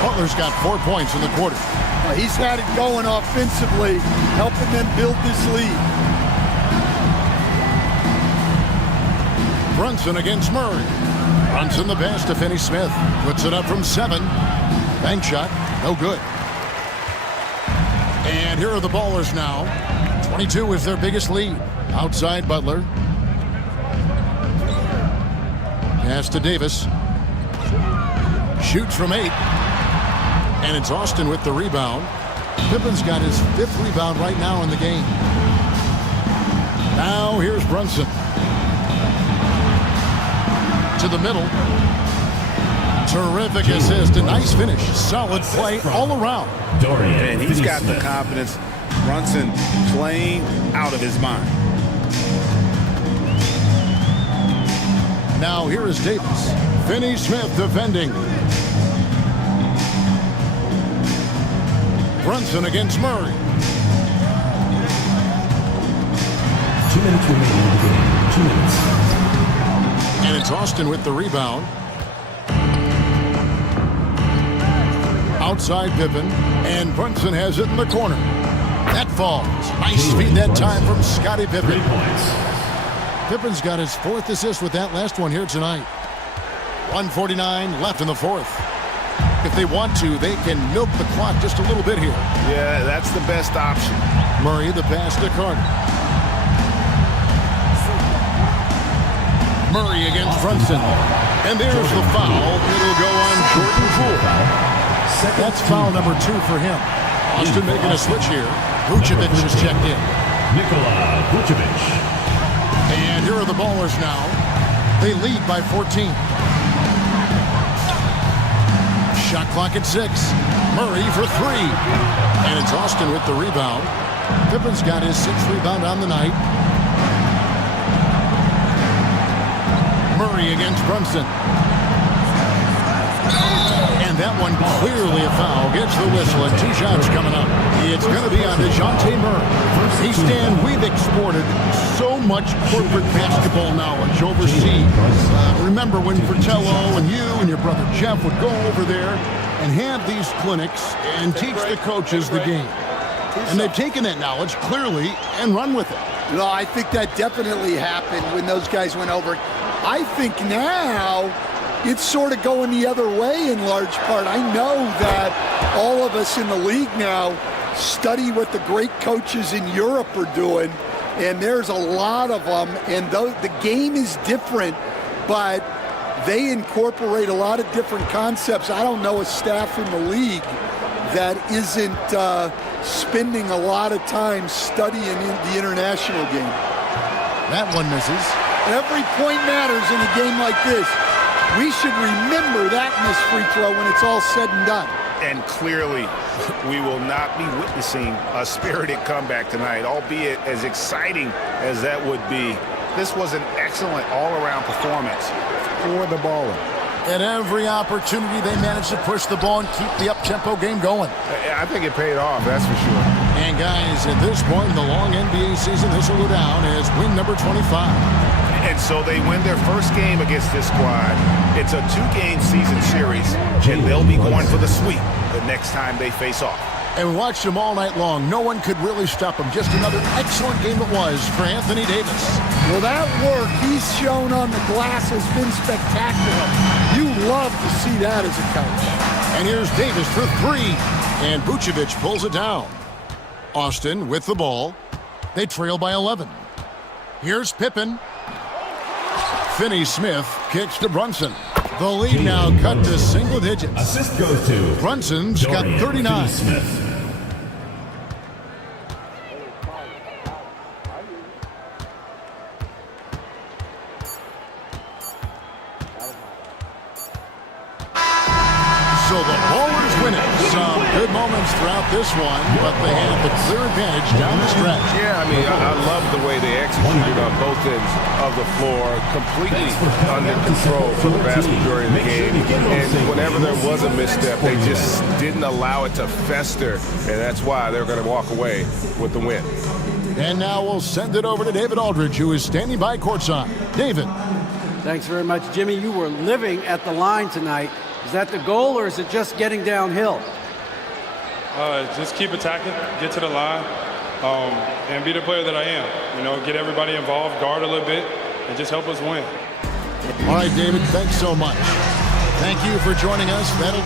Butler's got 4 points in the quarter. He's had it going offensively, helping them build this lead. Brunson against Murray. Brunson the pass to Finney-Smith. Puts it up from 7. Bank shot, no good. And here are the Ballers now. 22 is their biggest lead. Outside Butler. Pass to Davis. Shoots from 8. And it's Austin with the rebound. Pippen's got his 5th rebound right now in the game. Now here's Brunson. To the middle. Terrific assist. A nice finish. Solid play all around. And he's got the confidence. Brunson playing out of his mind. Now here is Davis. Finney-Smith defending. Brunson against Murray. 2 minutes remaining in the game. 2 minutes. And it's Austin with the rebound. Outside Pippen. And Brunson has it in the corner. That falls. Nice feed that time from Scottie Pippen. Pippen's got his 4th assist with that last one here tonight. 1:49 left in the 4th. If they want to, they can milk the clock just a little bit here. Yeah, that's the best option. Murray the pass to Carter. Murray against Brunson. And there's the foul. It'll go on Jordan Poole. That's foul number 2 for him. Austin making a switch here. Vucevic just checked in. Nikola Vucevic. And here are the Ballers now. They lead by 14. Shot clock at 6. Murray for 3. And it's Austin with the rebound. Pippen's got his 6th rebound on the night. Murray against Brunson. And that one clearly a foul. Gets the whistle and 2 shots coming up. It's going to be on DeJounte Murray. Stan, we've exported so much corporate basketball knowledge overseas. Remember when Fratello and you and your brother Jeff would go over there and have these clinics and teach the coaches the game. And they've taken that knowledge clearly and run with it. No, I think that definitely happened when those guys went over. I think now it's sort of going the other way in large part. I know that all of us in the league now study what the great coaches in Europe are doing, and there's a lot of them, and the game is different, but they incorporate a lot of different concepts. I don't know a staff in the league that isn't spending a lot of time studying the international game. That one misses. Every point matters in a game like this. We should remember that in this free throw when it's all said and done. And clearly, we will not be witnessing a spirited comeback tonight, albeit as exciting as that would be. This was an excellent all-around performance for the Baller. At every opportunity, they managed to push the ball and keep the up-tempo game going. I think it paid off, that's for sure. And guys, at this point in the long NBA season, this will go down as win number 25. And so they win their first game against this squad. It's a 2-game season series, and they'll be going for the sweep the next time they face off. And we watched them all night long. No one could really stop them. Just another excellent game it was for Anthony Davis. Well, that work he's shown on the glass has been spectacular. You love to see that as a coach. And here's Davis for 3. And Vucevic pulls it down. Austin with the ball. They trail by 11. Here's Pippen. Finney-Smith kicks to Brunson. The lead now cut to single digits. Assist goes to Brunson's got 39. moments throughout this one, but they had the clear advantage down the stretch. Yeah, I mean, I love the way they executed on both ends of the floor, completely under control for the vast majority of the game. And whenever there was a misstep, they just didn't allow it to fester, and that's why they're going to walk away with the win. And now we'll send it over to David Aldridge, who is standing by courtside. David. Thanks very much, Jimmy. You were living at the line tonight. Is that the goal, or is it just getting downhill? Just keep attacking, get to the line, and be the player that I am. You know, get everybody involved, guard a little bit, and just help us win. All right, David, thanks so much. Thank you for joining us. That'll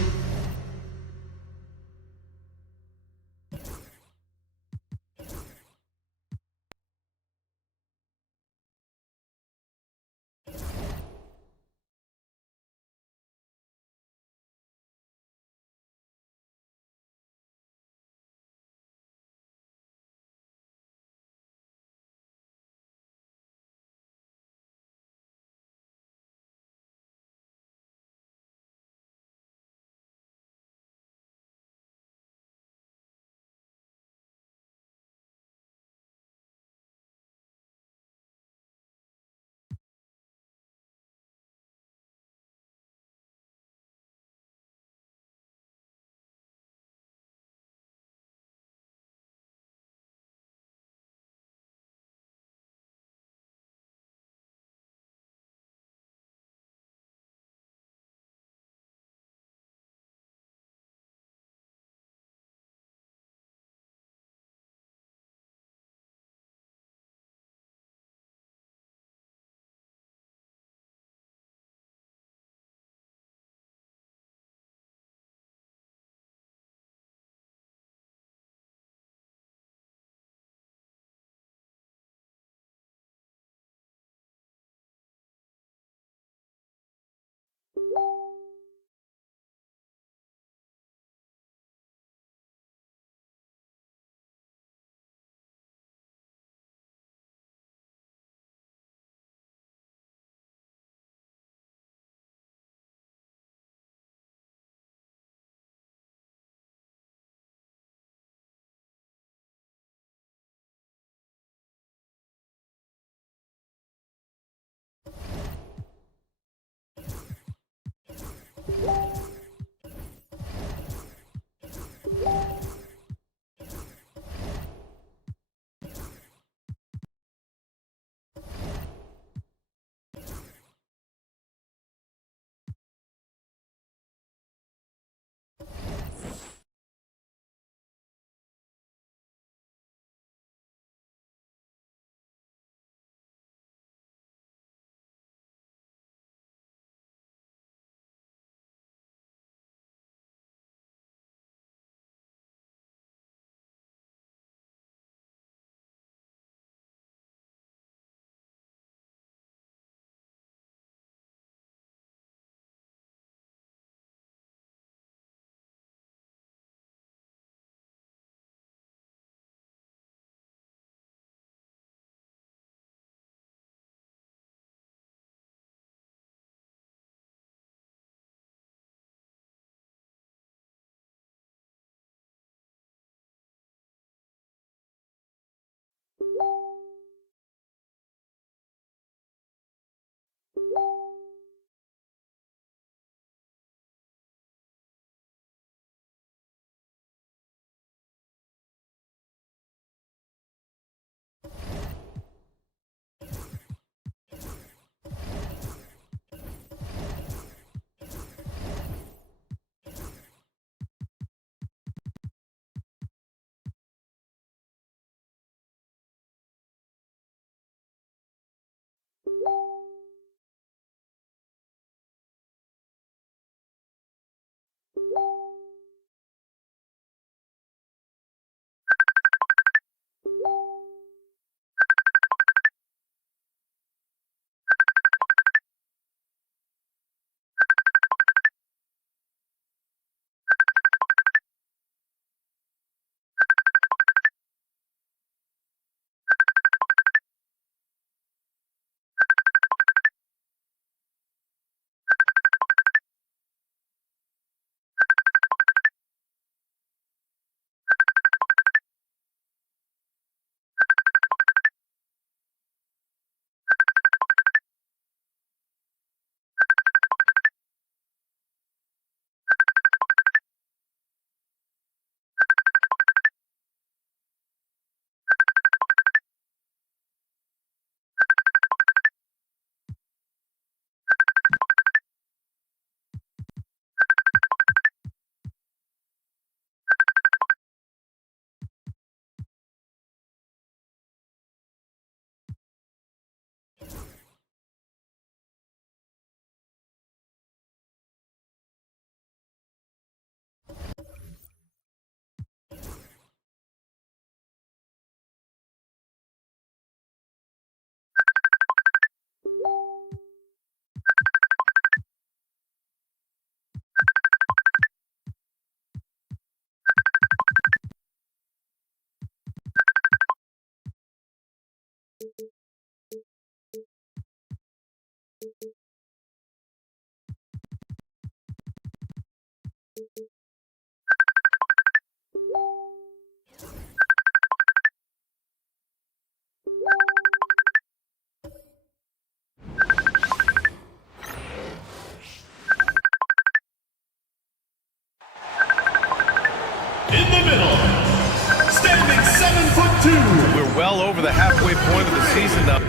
We're well over the halfway point of the season now.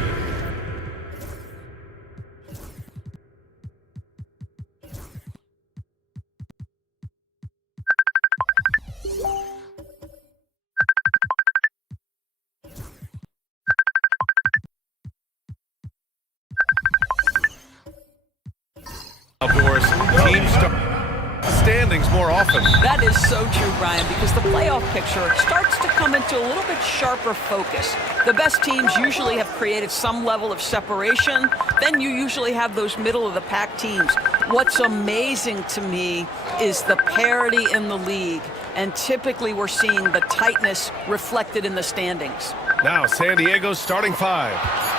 Outdoors, teams standings more often. That is so true, Brian, because the playoff picture starts to come into a little bit sharper focus. The best teams usually have created some level of separation. Then you usually have those middle-of-the-pack teams. What's amazing to me is the parity in the league, and typically we're seeing the tightness reflected in the standings. Now San Diego's starting five.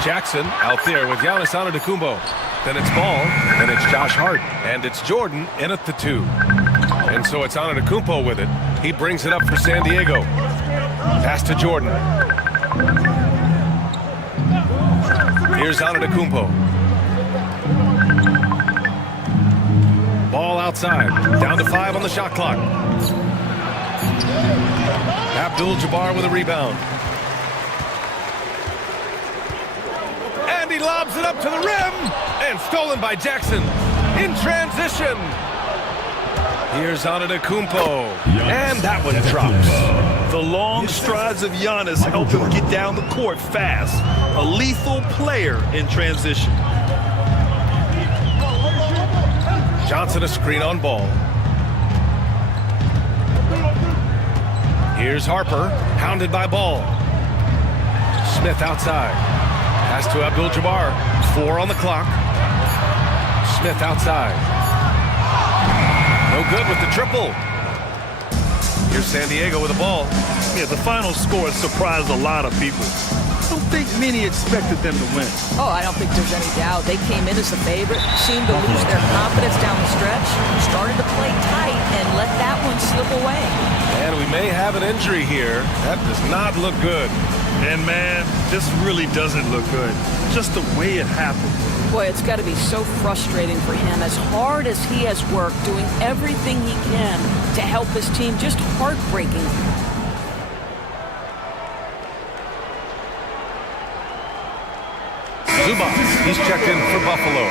Jackson out there with Giannis Antetokounmpo. Then it's Ball, then it's Josh Hart, and it's Jordan in at the 2. And so it's Antetokounmpo with it. He brings it up for San Diego. Pass to Jordan. Here's Antetokounmpo. Ball outside. Down to 5 on the shot clock. Abdul-Jabbar with a rebound. And he lobs it up to the rim. And stolen by Jackson. In transition. Here's Antetokounmpo. And that one drops. The long strides of Giannis help him get down the court fast. A lethal player in transition. Johnson a screen on Ball. Here's Harper, hounded by Ball. Smith outside. Pass to Abdul-Jabbar. 4 on the clock. Smith outside. No good with the triple. Here's San Diego with the ball. Yeah, the final score surprised a lot of people. I don't think many expected them to win. Oh, I don't think there's any doubt. They came in as the favorite, seemed to lose their confidence down the stretch, started to play tight, and let that one slip away. And we may have an injury here. That does not look good. And, man, this really doesn't look good. Just the way it happened. Boy, it's got to be so frustrating for him. As hard as he has worked, doing everything he can to help his team, just heartbreaking. Zubac, he's checked in for Buffalo.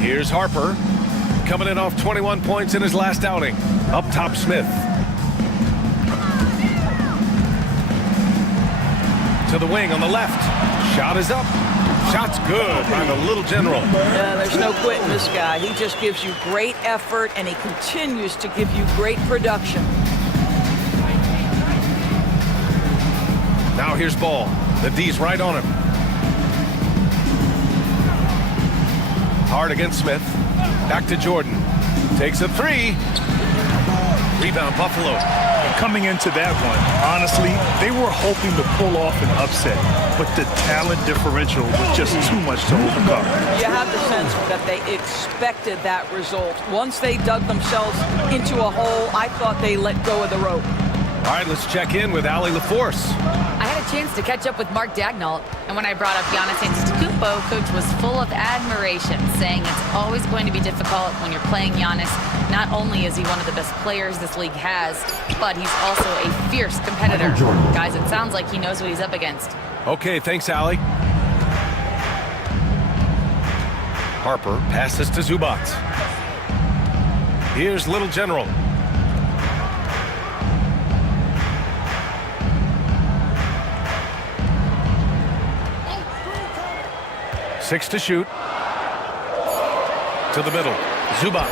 Here's Harper, coming in off 21 points in his last outing. Up top, Smith. To the wing on the left. Shot is up. Shot's good by the little general. Yeah, there's no quitting this guy. He just gives you great effort, and he continues to give you great production. Now here's Ball. The D's right on him. Hard against Smith. Back to Jordan. Takes a 3. Rebound, Buffalo. And coming into that one, honestly, they were hoping to pull off an upset, but the talent differential was just too much to overcome. You have the sense that they expected that result. Once they dug themselves into a hole, I thought they let go of the rope. All right, let's check in with Allie LaForce. I had a chance to catch up with Mark Dagnall, and when I brought up Giannis Antetokounmpo, Coach was full of admiration, saying it's always going to be difficult when you're playing Giannis. Not only is he one of the best players this league has, but he's also a fierce competitor. Guys, it sounds like he knows what he's up against. Okay, thanks, Allie. Harper passes to Zubac. Here's Little General. Six to shoot. To the middle. Zubac.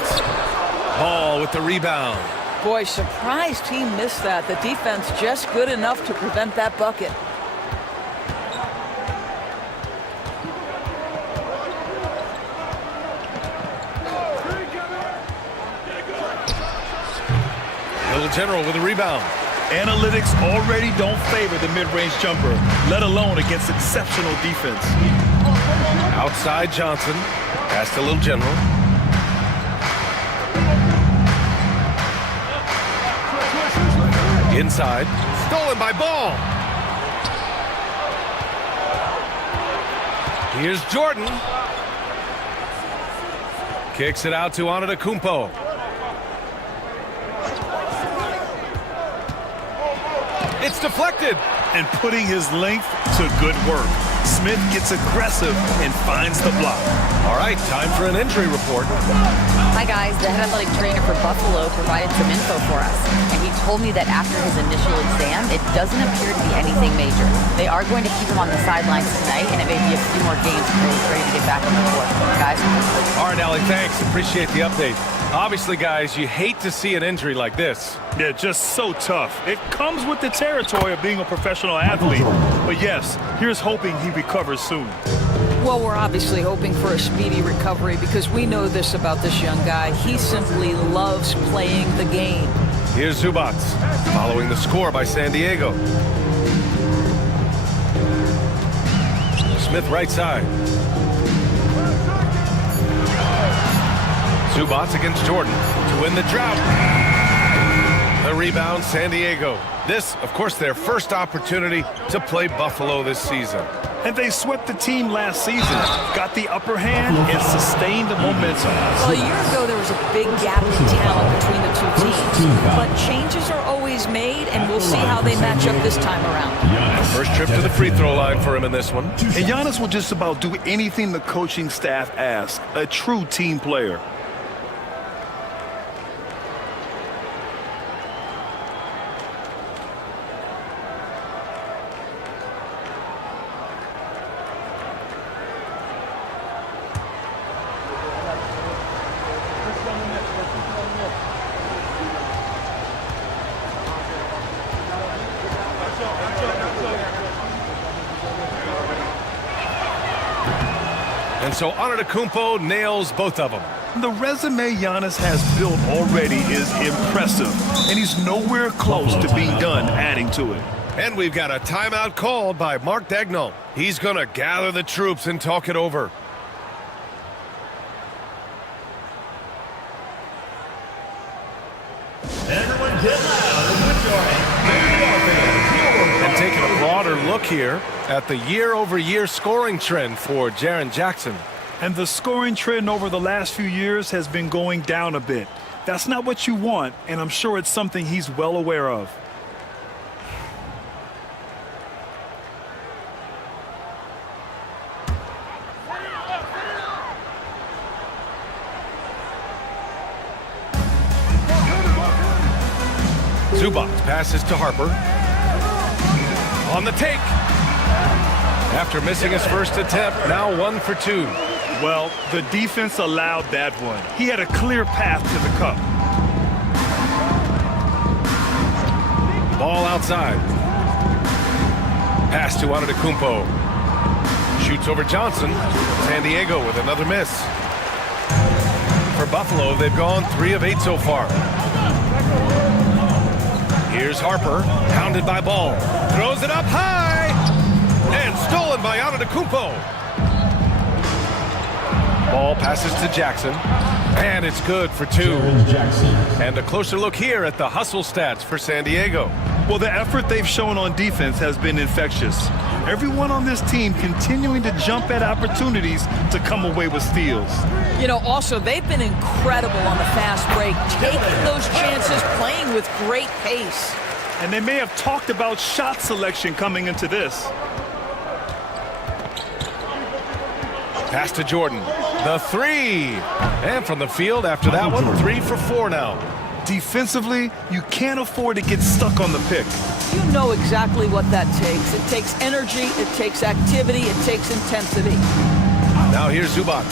Ball with the rebound. Boy, surprised he missed that. The defense just good enough to prevent that bucket. Little General with a rebound. Analytics already don't favor the mid-range jumper, let alone against exceptional defense. Outside Johnson. Pass to Little General. Inside. Stolen by Ball. Here's Jordan. Kicks it out to Antetokounmpo. It's deflected. And putting his length to good work. Smith gets aggressive and finds the block. All right, time for an injury report. Hi guys, the head athletic trainer for Buffalo provided some info for us, and he told me that after his initial exam, it doesn't appear to be anything major. They are going to keep him on the sidelines tonight, and it may be a few more games before he's ready to get back on the court. Guys? All right, Allie, thanks. Appreciate the update. Obviously, guys, you hate to see an injury like this. Yeah, just so tough. It comes with the territory of being a professional athlete. But yes, here's hoping he recovers soon. Well, we're obviously hoping for a speedy recovery because we know this about this young guy. He simply loves playing the game. Here's Zubac, following the score by San Diego. Smith right side. Zubac against Jordan to win the drought. The rebound, San Diego. This, of course, their first opportunity to play Buffalo this season. And they swept the team last season, got the upper hand, and sustained the momentum. Well, a year ago, there was a big gap in talent between the two teams. But changes are always made, and we'll see how they match up this time around. First trip to the free throw line for him in this one. And Giannis will just about do anything the coaching staff asks. A true team player. And so Antetokounmpo nails both of them. The resume Giannis has built already is impressive, and he's nowhere close to being done adding to it. And we've got a timeout called by Mark Daigneault. He's going to gather the troops and talk it over. Everyone get loud and put your hands. And taking a broader look here at the year-over-year scoring trend for Jaren Jackson. And the scoring trend over the last few years has been going down a bit. That's not what you want, and I'm sure it's something he's well aware of. Zubac passes to Harper. On the take. After missing his first attempt, now 1 for 2. Well, the defense allowed that one. He had a clear path to the cup. Ball outside. Pass to Antetokounmpo. Shoots over Johnson. San Diego with another miss. For Buffalo, they've gone 3 of 8 so far. Here's Harper, pounded by Ball. Throws it up high. And stolen by Antetokounmpo. Ball passes to Jackson. And it's good for 2. And a closer look here at the hustle stats for San Diego. Well, the effort they've shown on defense has been infectious. Everyone on this team continuing to jump at opportunities to come away with steals. You know, also, they've been incredible on the fast break, taking those chances, playing with great pace. And they may have talked about shot selection coming into this. Pass to Jordan. The 3. And from the field after that one, 3 for 4 now. Defensively, you can't afford to get stuck on the pick. You know exactly what that takes. It takes energy, it takes activity, it takes intensity. Now here's Zubac.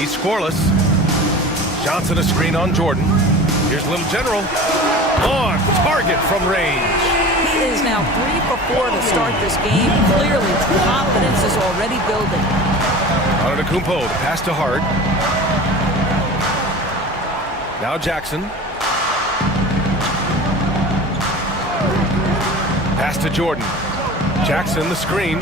He's scoreless. Johnson a screen on Jordan. Here's Little General. On target from range. He is now 3 for 4 to start this game. Clearly, confidence is already building. Antetokounmpo, the pass to Hart. Now Jackson. Pass to Jordan. Jackson, the screen.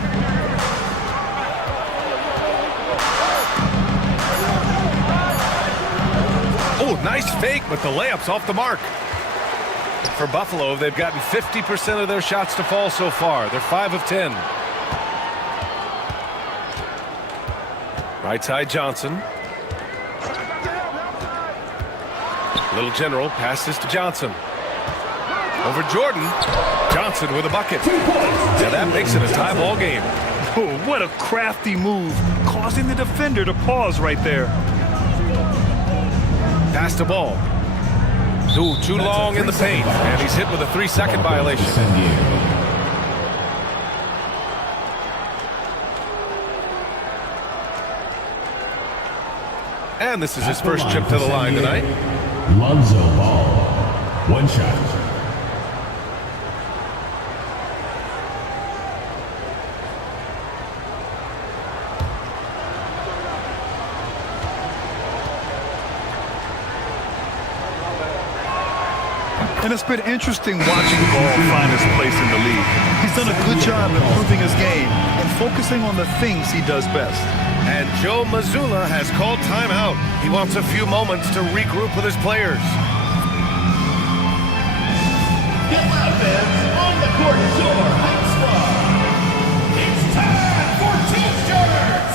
Nice fake, but the layup's off the mark. For Buffalo, they've gotten 50% of their shots to fall so far. They're 5 of 10. Right side Johnson. Little general passes to Johnson. Over Jordan. Johnson with a bucket. Yeah, that makes it a tie ball game. Oh, what a crafty move, causing the defender to pause right there. Pass the ball. Too long in the paint, and he's hit with a 3-second violation. And this is his first trip to the line tonight. Lonzo Ball, 1 shot. And it's been interesting watching Ball find his place in the league. He's done a good job improving his game and focusing on the things he does best. And Joe Mazzulla has called timeout. He wants a few moments to regroup with his players. Get loud, fans, on the court, your hot squad. It's time for team starters.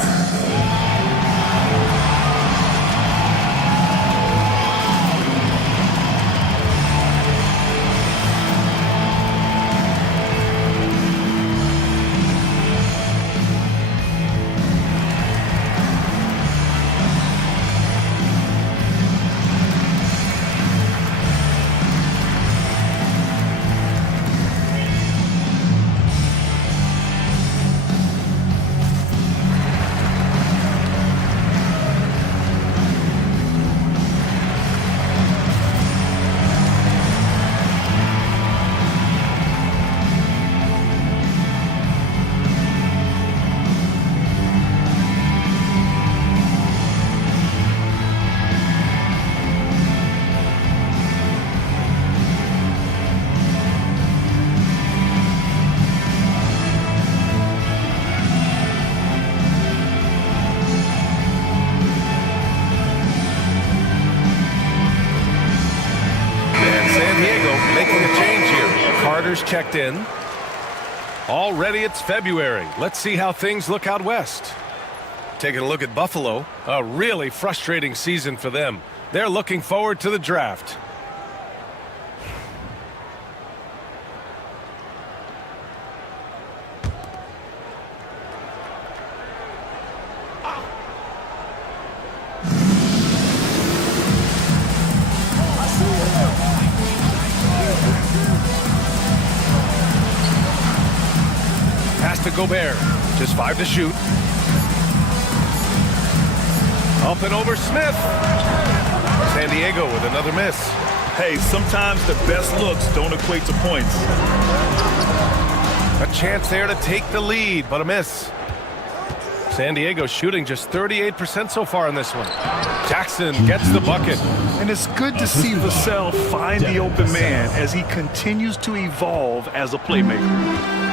Checked in. Already it's February. Let's see how things look out west. Taking a look at Buffalo, a really frustrating season for them. They're looking forward to the draft. Gobert, just 5 to shoot. Up and over Smith. San Diego with another miss. Hey, sometimes the best looks don't equate to points. A chance there to take the lead, but a miss. San Diego shooting just 38% so far in this one. Jackson gets the bucket. And it's good to see Vassell find the open man as he continues to evolve as a playmaker.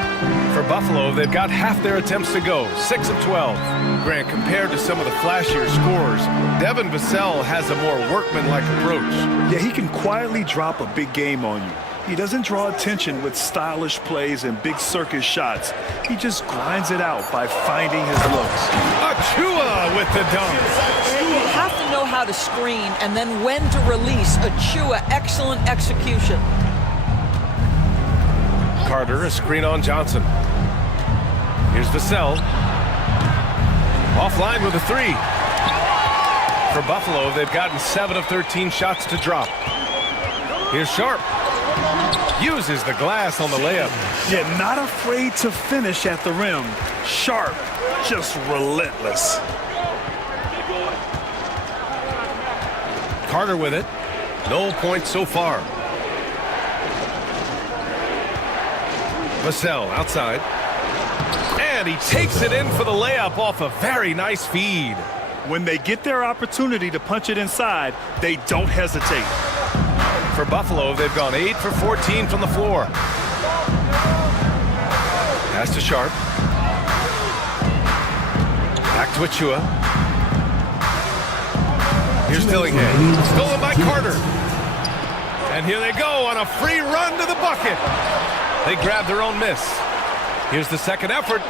For Buffalo, they've got half their attempts to go, 6 of 12. Grant, compared to some of the flashier scorers, Devin Vassell has a more workmanlike approach. Yeah, he can quietly drop a big game on you. He doesn't draw attention with stylish plays and big circus shots. He just grinds it out by finding his looks. Achua with the dunk. You have to know how to screen and then when to release. Achua, excellent execution. Carter, a screen on Johnson. Here's Vassell. Offline with a 3. For Buffalo, they've gotten 7 of 13 shots to drop. Here's Sharp. Uses the glass on the layup. Yeah, not afraid to finish at the rim. Sharp, just relentless. Carter with it. No points so far. Vassell outside. And he takes it in for the layup off a very nice feed. When they get their opportunity to punch it inside, they don't hesitate. For Buffalo, they've gone 8 for 14 from the floor. Pass to Sharp. Back to Achua. Here's Dillingham. Stolen by Carter. And here they go on a free run to the bucket. They grab their own miss. Here's the second effort.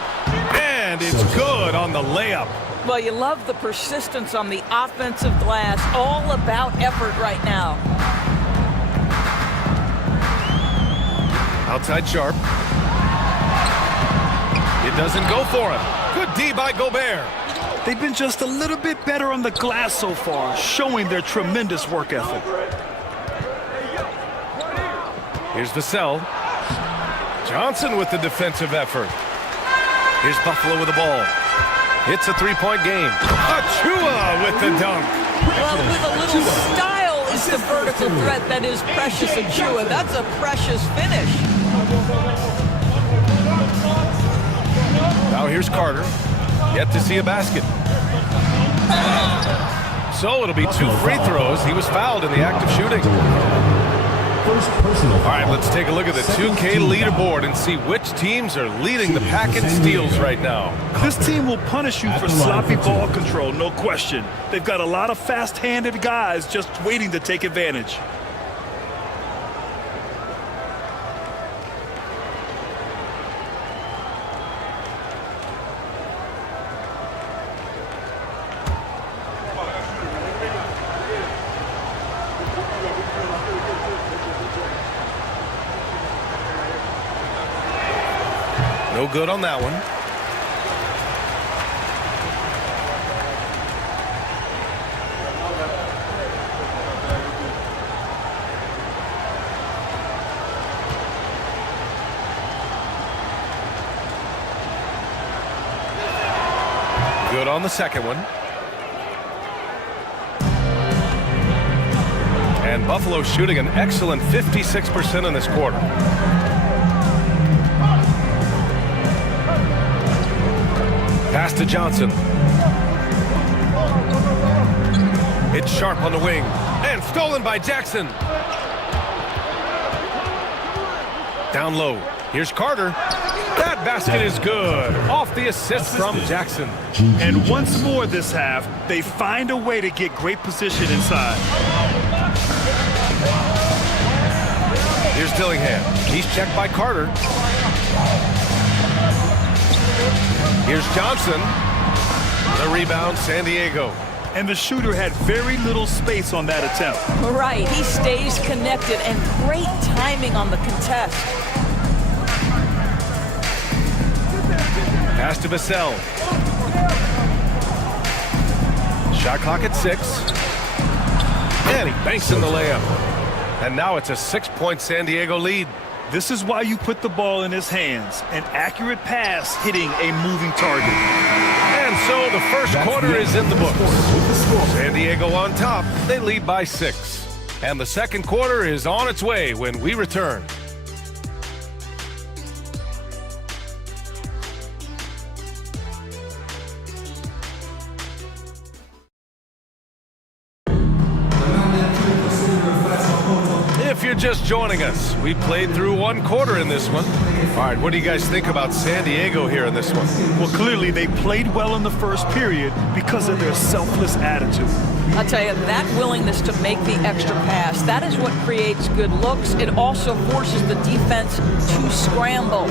And it's good on the layup. Well, you love the persistence on the offensive glass. All about effort right now. Outside Sharp. It doesn't go for him. Good D by Gobert. They've been just a little bit better on the glass so far, showing their tremendous work ethic. Here's Vassell. Johnson with the defensive effort. Here's Buffalo with the ball. It's a three-point game. Achua with the dunk. Well, with a little style is the vertical threat that is Precious Achua. That's a precious finish. Now here's Carter. Yet to see a basket. So it'll be 2 free throws. He was fouled in the act of shooting. All right, let's take a look at the 2K leaderboard and see which teams are leading the pack in steals right now. This team will punish you for sloppy ball control, no question. They've got a lot of fast-handed guys just waiting to take advantage. No good on that one. Good on the second one. And Buffalo shooting an excellent 56% in this quarter. Pass to Johnson. It's Sharp on the wing. And stolen by Jackson. Down low. Here's Carter. That basket is good. Off the assist from Jackson. And once more this half, they find a way to get great position inside. Here's Dillingham. He's checked by Carter. Here's Johnson. The rebound, San Diego. And the shooter had very little space on that attempt. Right, he stays connected and great timing on the contest. Pass to Vassell. Shot clock at 6. And he banks in the layup. And now it's a 6-point San Diego lead. This is why you put the ball in his hands. An accurate pass hitting a moving target. And so the first quarter is in the books. San Diego on top. They lead by 6. And the second quarter is on its way when we return. If you're just joining us, we played through one quarter in this one. All right, what do you guys think about San Diego here in this one? Well, clearly they played well in the first period because of their selfless attitude. I'll tell you, that willingness to make the extra pass, that is what creates good looks. It also forces the defense to scramble.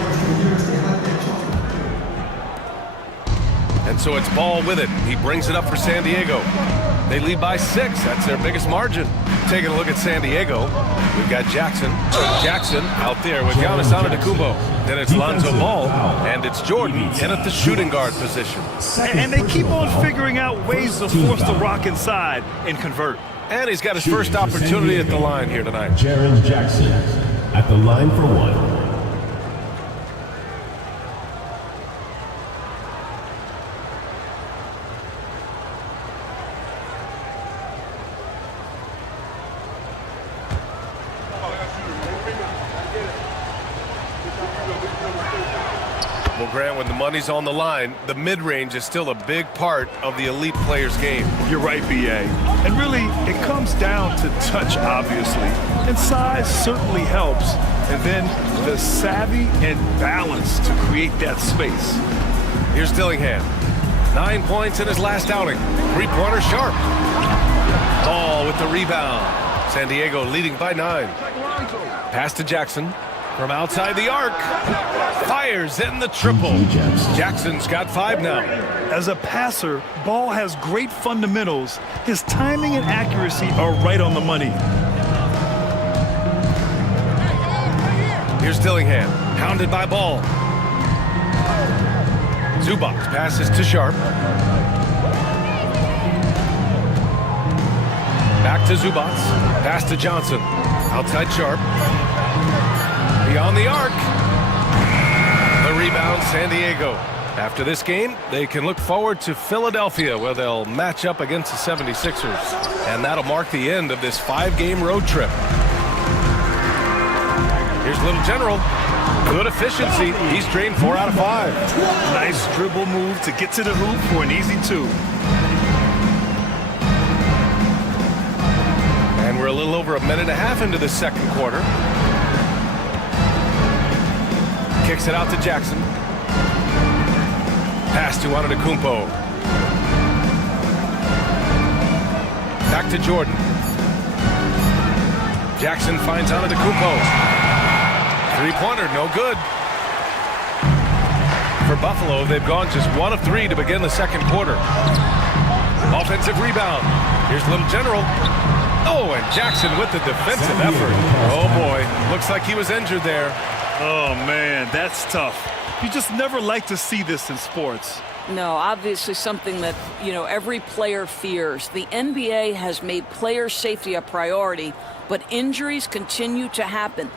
And so it's Ball with it. He brings it up for San Diego. They lead by 6. That's their biggest margin. Taking a look at San Diego, we've got Jackson. Jackson out there with Giannis Antetokounmpo. Then it's Lonzo Ball, and it's Jordan in at the shooting guard position. And they keep on figuring out ways to force the rock inside and convert. And he's got his first opportunity at the line here tonight. Jaren Jackson at the line for one. Well, Grant, when the money's on the line, the mid-range is still a big part of the elite player's game. You're right, B.A. And really, it comes down to touch, obviously. And size certainly helps. And then the savvy and balance to create that space. Here's Dillingham. 9 points in his last outing. Three-pointer sharp. Ball with the rebound. San Diego leading by 9. Pass to Jackson from outside the arc. Fires in the triple. Jackson's got 5 now. As a passer, Ball has great fundamentals. His timing and accuracy are right on the money. Here's Dillingham, hounded by Ball. Zubac passes to Sharp. Back to Zubac. Pass to Johnson. Outside Sharp. Beyond the arc. The rebound, San Diego. After this game, they can look forward to Philadelphia, where they'll match up against the 76ers. And that'll mark the end of this 5-game road trip. Here's Little General. Good efficiency. He's drained 4 out of 5. Nice dribble move to get to the hoop for an easy 2. And we're a little over a minute and a half into the second quarter. Kicks it out to Jackson. Pass to Antetokounmpo. Back to Jordan. Jackson finds Antetokounmpo. Three-pointer, no good. For Buffalo, they've gone just 1 of 3 to begin the second quarter. Offensive rebound. Here's Little General. Oh, and Jackson with the defensive effort. Oh, boy. Looks like he was injured there. Oh, man, that's tough. You just never like to see this in sports. No, obviously something that, every player fears. The NBA has made player safety a priority, but injuries continue to happen.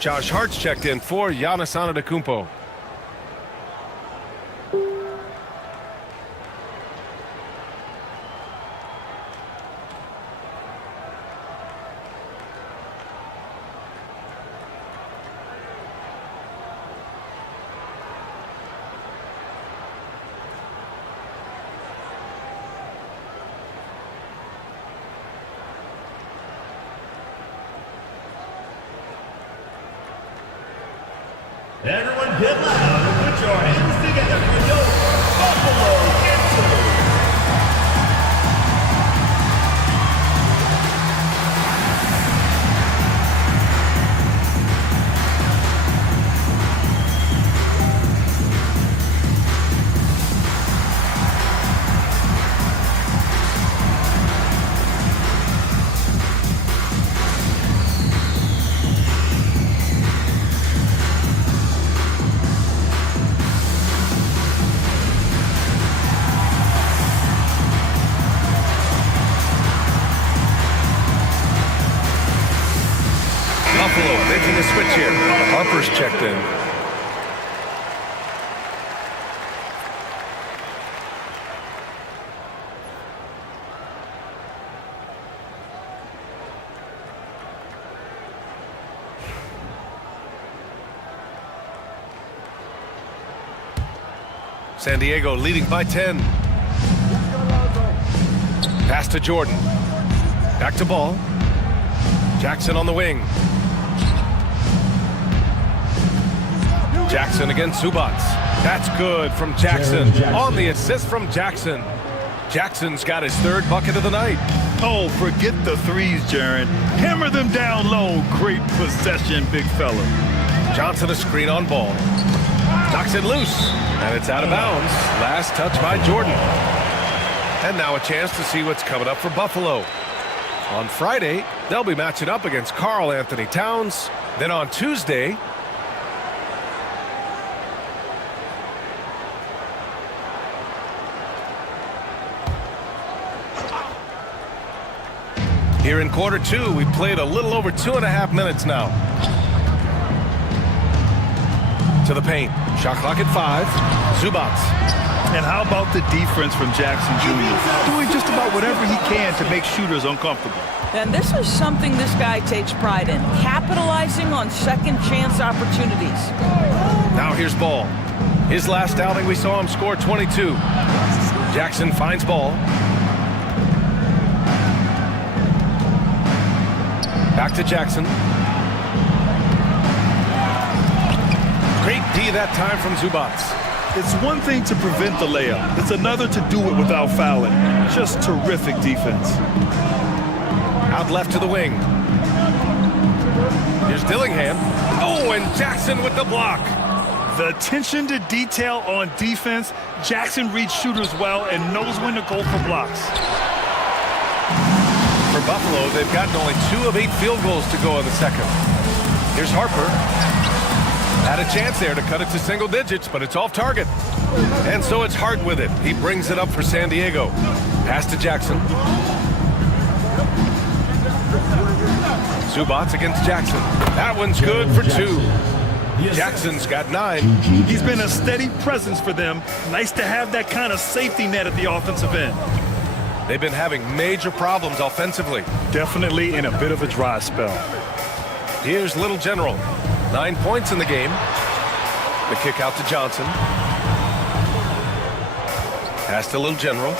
Josh Hart's checked in for Giannis Antetokounmpo. Everyone get loud and put your hands together for your Buffalo Inters. Buffalo making a switch here. Harper's checked in. San Diego leading by 10. Pass to Jordan. Back to Ball. Jackson on the wing. Jackson against Zubac. That's good from Jackson. On the assist from Jackson. Jackson's got his 3rd bucket of the night. Oh, forget the threes, Jaron. Hammer them down low. Great possession, big fella. Johnson a screen on Ball. Knocks it loose, and it's out of bounds. Last touch by Jordan. And now a chance to see what's coming up for Buffalo. On Friday, they'll be matching up against Karl Anthony Towns. Then on Tuesday, here in quarter 2, we've played a little over 2.5 minutes now. To the paint. Shot clock at 5. Zubac. And how about the defense from Jackson Jr.? Doing just about whatever he can to make shooters uncomfortable. And this is something this guy takes pride in, capitalizing on second chance opportunities. Now here's Ball. His last outing, we saw him score 22. Jackson finds Ball. Back to Jackson. Great D that time from Zubac. It's one thing to prevent the layup. It's another to do it without fouling. Just terrific defense. Out left to the wing. Here's Dillingham. Oh, and Jackson with the block. The attention to detail on defense. Jackson reads shooters well and knows when to go for blocks. For Buffalo, they've gotten only 2 of 8 field goals to go in the second. Here's Harper. Had a chance there to cut it to single digits, but it's off target. And so it's Hart with it. He brings it up for San Diego. Pass to Jackson. Zubac against Jackson. That one's good for 2. Jackson's got 9. He's been a steady presence for them. Nice to have that kind of safety net at the offensive end. They've been having major problems offensively. Definitely in a bit of a dry spell. Here's Little General. 9 points in the game. The kick out to Johnson. Pass to Little General.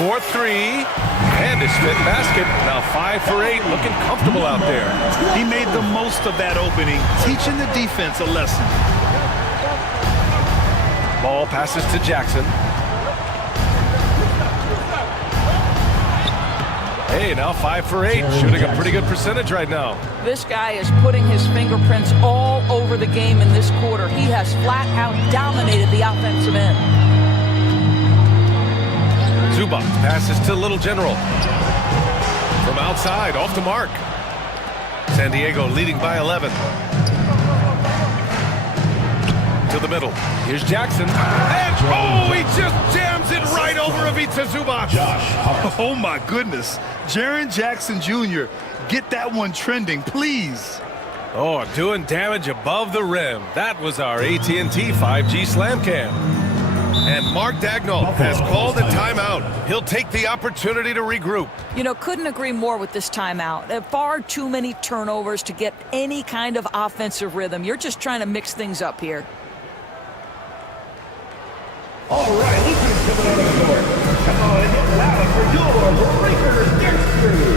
4-3. And his fifth basket. Now 5 for 8. Looking comfortable out there. He made the most of that opening, teaching the defense a lesson. Ball passes to Jackson. Hey, now 5 for 8. Shooting a pretty good percentage right now. This guy is putting his fingerprints all over the game in this quarter. He has flat out dominated the offensive end. Zubac passes to Little General. From outside, off the mark. San Diego leading by 11. To the middle. Here's Jackson. And oh, he just jams it right over Ivica Zubac. Oh my goodness. Jaren Jackson Jr., get that one trending, please. Oh, doing damage above the rim. That was our AT&T 5G Slam Cam. And Mark Dagnall has called a timeout. He'll take the opportunity to regroup. You know, couldn't agree more with this timeout. There are far too many turnovers to get any kind of offensive rhythm. You're just trying to mix things up here. All right, listeners coming out of the court. Come on and get loud for your breaker next crew.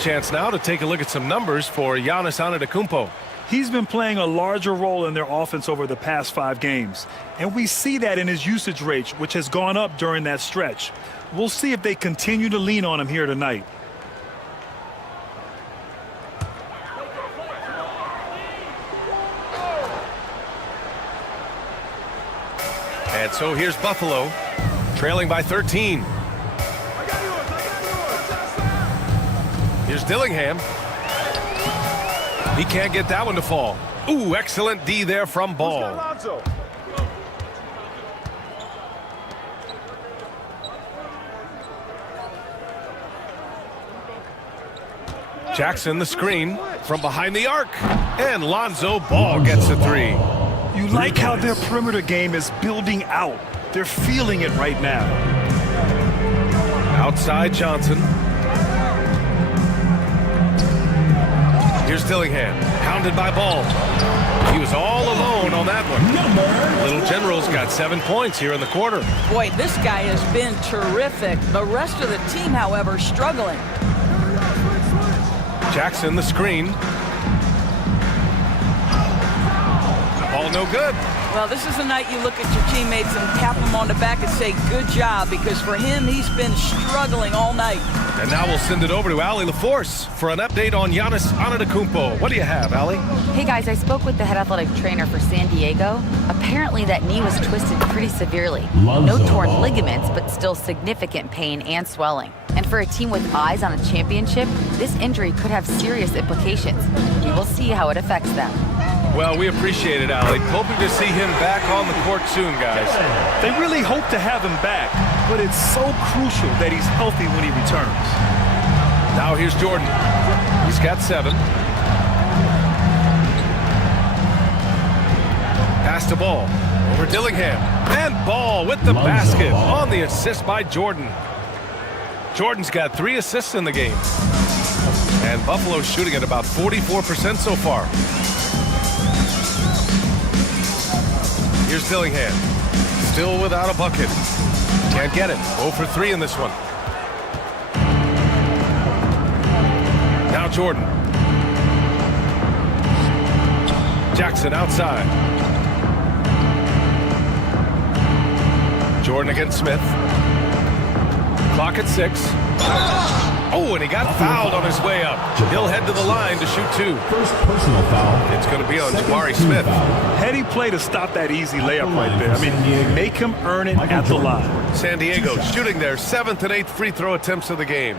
Chance now to take a look at some numbers for Giannis Antetokounmpo. He's been playing a larger role in their offense over the past 5 games, and we see that in his usage rate, which has gone up during that stretch. We'll see if they continue to lean on him here tonight. And so here's Buffalo, trailing by 13. Here's Dillingham. He can't get that one to fall. Ooh, excellent D there from Ball. Jackson the screen from behind the arc. And Lonzo Ball gets a 3. You like how their perimeter game is building out. They're feeling it right now. Outside Johnson. Here's Dillingham, hounded by Ball. He was all alone on that one. Little General's got 7 points here in the quarter. Boy, this guy has been terrific. The rest of the team, however, struggling. Jackson the screen. Foul, no good. Well, this is the night you look at your teammates and tap them on the back and say, good job, because for him, he's been struggling all night. And now we'll send it over to Allie LaForce for an update on Giannis Antetokounmpo. What do you have, Allie? Hey guys, I spoke with the head athletic trainer for San Diego. Apparently that knee was twisted pretty severely. No torn ligaments, but still significant pain and swelling. And for a team with eyes on a championship, this injury could have serious implications. We will see how it affects them. Well, we appreciate it, Allie. Hoping to see him back on the court soon, guys. They really hope to have him back, but it's so crucial that he's healthy when he returns. Now here's Jordan. He's got 7. Pass to Ball over Dillingham. And Ball with the basket on the assist by Jordan. Jordan's got 3 assists in the game. And Buffalo's shooting at about 44% so far. Here's Dillingham. Still without a bucket. Can't get it. 0 for 3 in this one. Now Jordan. Jackson outside. Jordan against Smith. Clock at 6. Oh, and he got fouled on his way up. He'll head to the line to shoot 2. First personal foul. It's going to be on Jabari Smith. Heady play to stop that easy layup right there. I mean, make him earn it at the line. San Diego shooting their 7th and 8th free throw attempts of the game.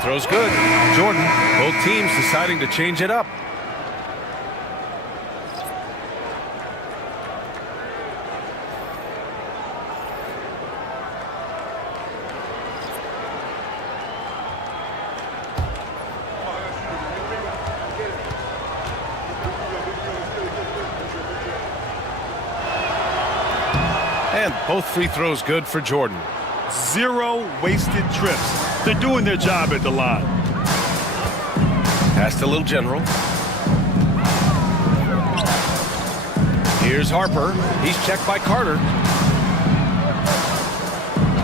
Throw's good. Jordan, both teams deciding to change it up. And both free throws good for Jordan. 0 wasted trips. They're doing their job at the line. Pass to Little General. Here's Harper. He's checked by Carter.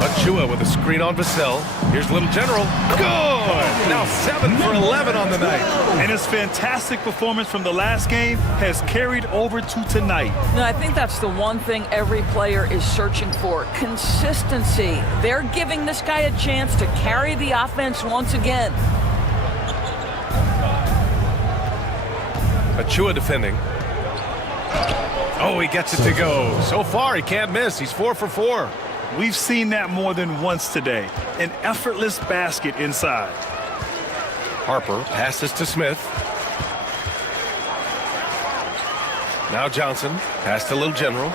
Achua with a screen on Vassell. Here's Little General. Good! Now 7 for 11 on the night. And his fantastic performance from the last game has carried over to tonight. No, I think that's the one thing every player is searching for. Consistency. They're giving this guy a chance to carry the offense once again. Achua defending. Oh, he gets it to go. So far, he can't miss. He's 4 for 4. We've seen that more than once today. An effortless basket inside. Harper passes to Smith. Now Johnson. Pass to Little General.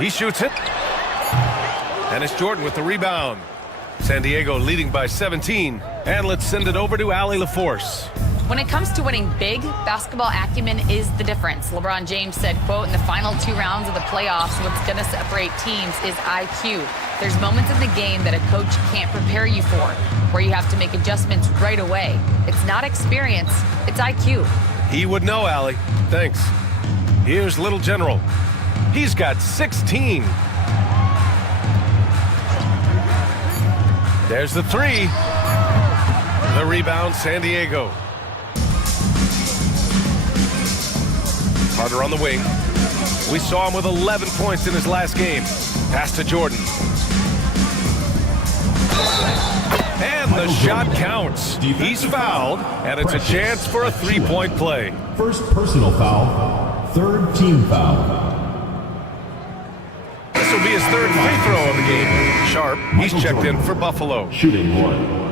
He shoots it. And it's Jordan with the rebound. San Diego leading by 17. And let's send it over to Allie LaForce. When it comes to winning big, basketball acumen is the difference. LeBron James said, quote, in the final 2 rounds of the playoffs, what's going to separate teams is IQ. There's moments in the game that a coach can't prepare you for, where you have to make adjustments right away. It's not experience, it's IQ. He would know, Allie. Thanks. Here's Little General. He's got 16. There's the 3. The rebound, San Diego. Carter on the wing. We saw him with 11 points in his last game. Pass to Jordan. And the shot counts. He's fouled, and it's a chance for a 3-point play. First personal foul, 3rd team foul. This will be his 3rd free throw of the game. Sharp, he's checked in for Buffalo. Shooting 1.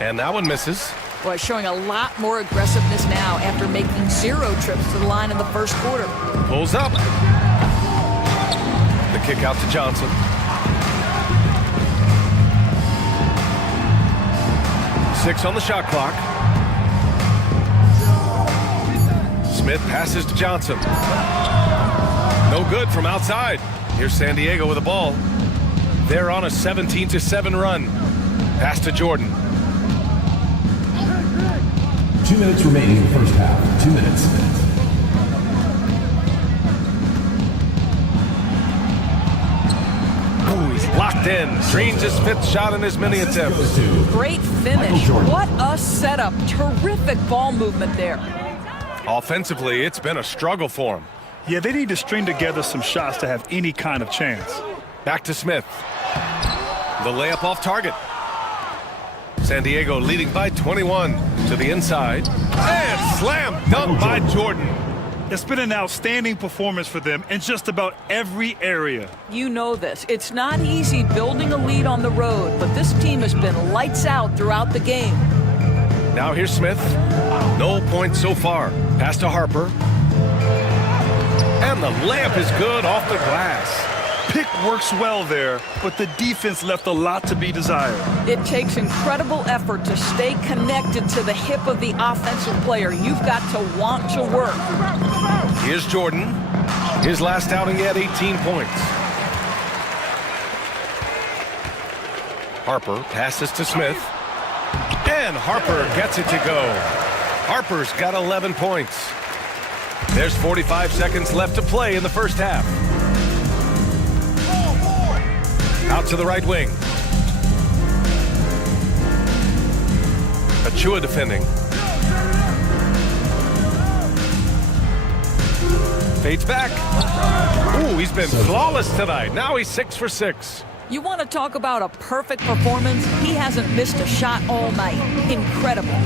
And that one misses. Boy, showing a lot more aggressiveness now after making 0 trips to the line in the first quarter. Pulls up. kick out to Johnson. Six on the shot clock. Smith passes to Johnson. No good from outside. Here's San Diego with the ball. They're on a 17-7 run. Pass to Jordan. 2 minutes remaining in the first half. 2 minutes. Ooh, he's locked in. Drains his 5th shot in his mini attempt. Great finish. What a setup. Terrific ball movement there. Offensively, it's been a struggle for him. Yeah, they need to string together some shots to have any kind of chance. Back to Smith. The layup off target. San Diego leading by 21 to the inside. And slam dunk by Jordan. It's been an outstanding performance for them in just about every area. You know this. It's not easy building a lead on the road, but this team has been lights out throughout the game. Now here's Smith. No points so far. Pass to Harper. And the layup is good off the glass. Pick works well there, but the defense left a lot to be desired. It takes incredible effort to stay connected to the hip of the offensive player. You've got to want to work. Here's Jordan. His last outing, he had 18 points. Harper passes to Smith. And Harper gets it to go. Harper's got 11 points. There's 45 seconds left to play in the first half. Out to the right wing. Achua defending. Fades back. Ooh, he's been flawless tonight. Now he's 6 for 6. You want to talk about a perfect performance? He hasn't missed a shot all night. Incredible.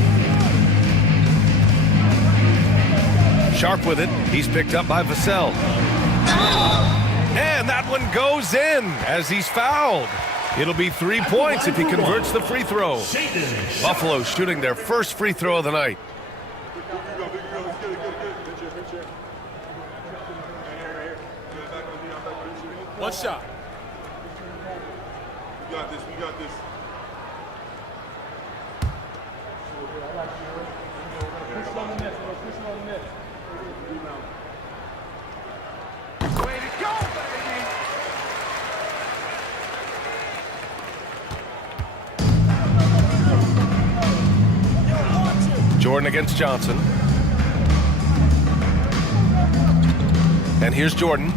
Sharp with it. He's picked up by Vassell. And that one goes in as he's fouled. It'll be 3 points if he converts the free throw. Buffalo shooting their first free throw of the night. One shot. We got this. We got this. Jordan against Johnson. And here's Jordan.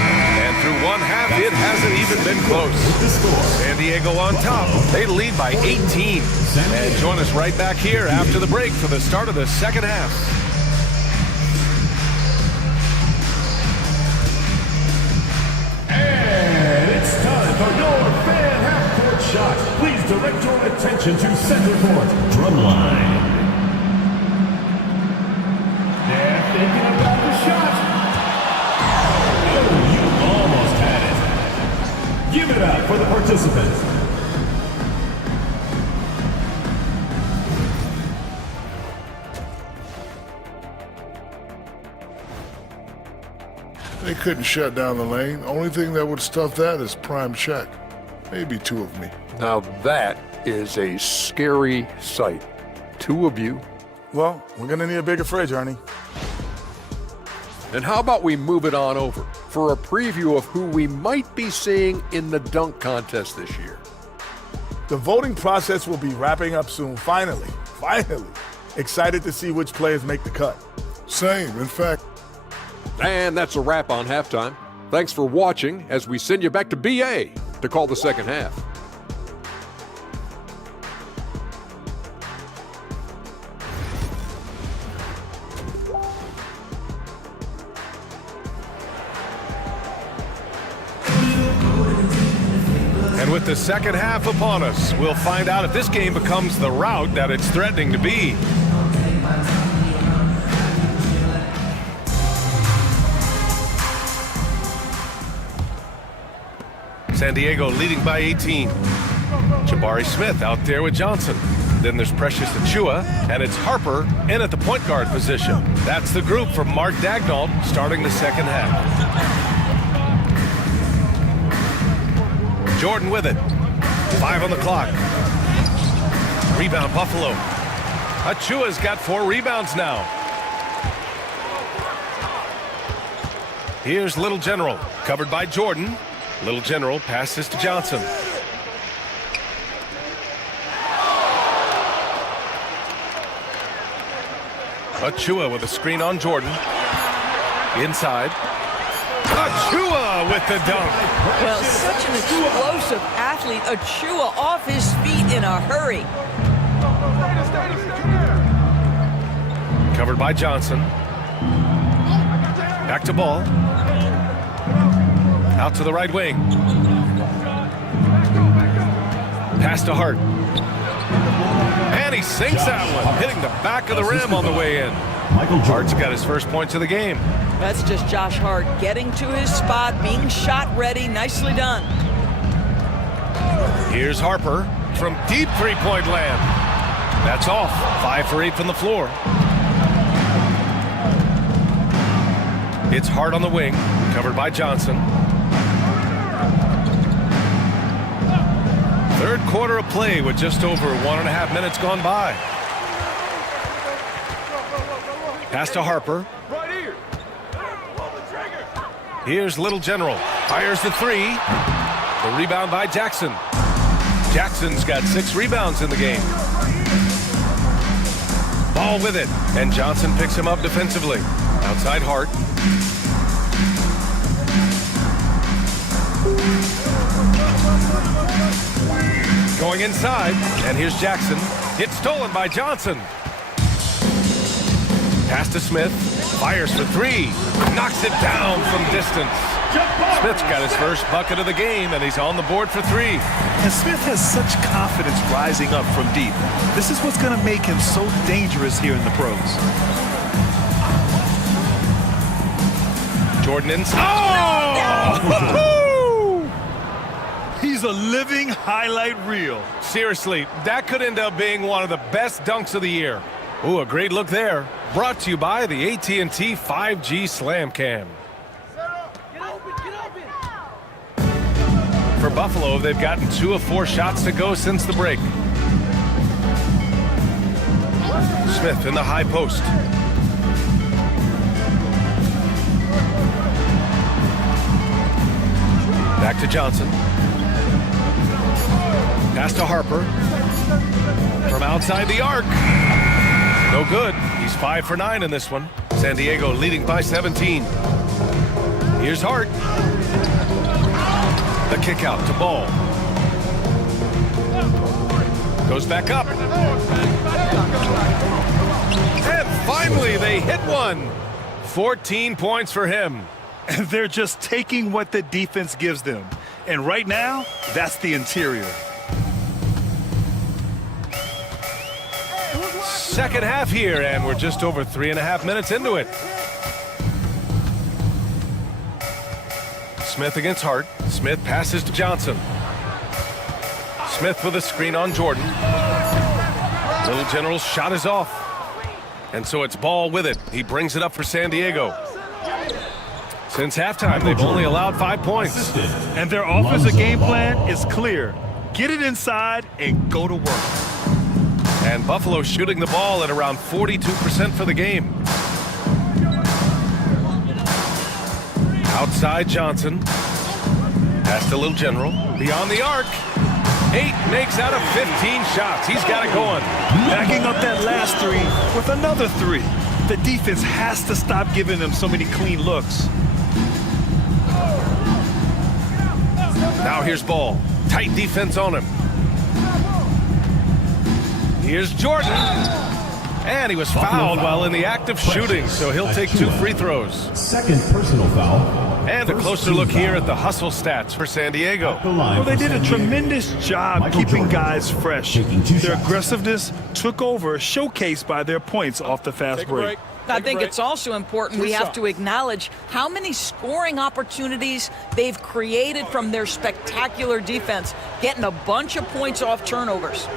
And through one half, it hasn't even been close. San Diego on top. They lead by 18. And join us right back here after the break for the start of the second half. And it's time for your fan half-court shot. Please direct your attention to center court. Drumline. They're thinking about the shot. Oh, you almost had it. Give it up for the participants. They couldn't shut down the lane. Only thing that would stuff that is prime check. Maybe two of me. Now that is a scary sight. Two of you. Well, we're going to need a bigger fridge, Ernie. And how about we move it on over for a preview of who we might be seeing in the dunk contest this year. The voting process will be wrapping up soon. Finally. Excited to see which players make the cut. Same, in fact. And that's a wrap on halftime. Thanks for watching as we send you back to BA to call the second half. And with the second half upon us, we'll find out if this game becomes the rout that it's threatening to be. San Diego leading by 18. Jabari Smith out there with Johnson. Then there's Precious Achua, and it's Harper in at the point guard position. That's the group for Mark Daigneault starting the second half. Jordan with it. 5 on the clock. Rebound Buffalo. Achua's got 4 rebounds now. Here's Little General, covered by Jordan. Little General passes to Johnson. Achua with a screen on Jordan. Inside. Achua with the dunk. Well, such an explosive athlete. Achua off his feet in a hurry. Covered by Johnson. Back to Ball. Out to the right wing. Pass to Hart. And he sinks that one, hitting the back of the rim on the way in. Hart's got his first points of the game. That's just Josh Hart getting to his spot, being shot ready. Nicely done. Here's Harper from deep three-point land. That's off. 5 for 8 from the floor. It's Hart on the wing, covered by Johnson. Third quarter of play with just over 1.5 minutes gone by. Pass to Harper. Here's Little General. Fires the 3. The rebound by Jackson. Jackson's got 6 rebounds in the game. Ball with it. And Johnson picks him up defensively. Outside Hart. Going inside, and here's Jackson. It's stolen by Johnson. Pass to Smith. Fires for 3. Knocks it down from distance. Smith's got his first bucket of the game, and he's on the board for 3. And Smith has such confidence rising up from deep. This is what's going to make him so dangerous here in the pros. Jordan inside. Oh! He's a living highlight reel. Seriously, that could end up being one of the best dunks of the year. Ooh, a great look there. Brought to you by the AT&T 5G Slam Cam. For Buffalo, they've gotten 2 of 4 shots to go since the break. Smith in the high post. Back to Johnson. Pass to Harper. From outside the arc. No good. He's 5 for 9 in this one. San Diego leading by 17. Here's Hart. The kick out to Ball. Goes back up. And finally they hit one. 14 points for him. And they're just taking what the defense gives them. And right now, that's the interior. Second half here, and we're just over 3.5 minutes into it. Smith against Hart. Smith passes to Johnson. Smith with a screen on Jordan. Little General's shot is off. And so it's Ball with it. He brings it up for San Diego. Since halftime, they've only allowed 5 points. And their offensive game plan is clear. Get it inside and go to work. And Buffalo shooting the ball at around 42% for the game. Outside Johnson. Pass to Little General. Beyond the arc. 8 makes out of 15 shots. He's got it going. Backing up that last 3 with another 3. The defense has to stop giving them so many clean looks. Now here's Ball. Tight defense on him. Here's Jordan. And he was fouled while in the act of shooting, so he'll take 2 free throws. Second personal foul. And a closer look here at the hustle stats for San Diego. Well, they did a tremendous job keeping guys fresh. Their aggressiveness took over, showcased by their points off the fast break. I think it's also important we have to acknowledge how many scoring opportunities they've created from their spectacular defense, getting a bunch of points off turnovers.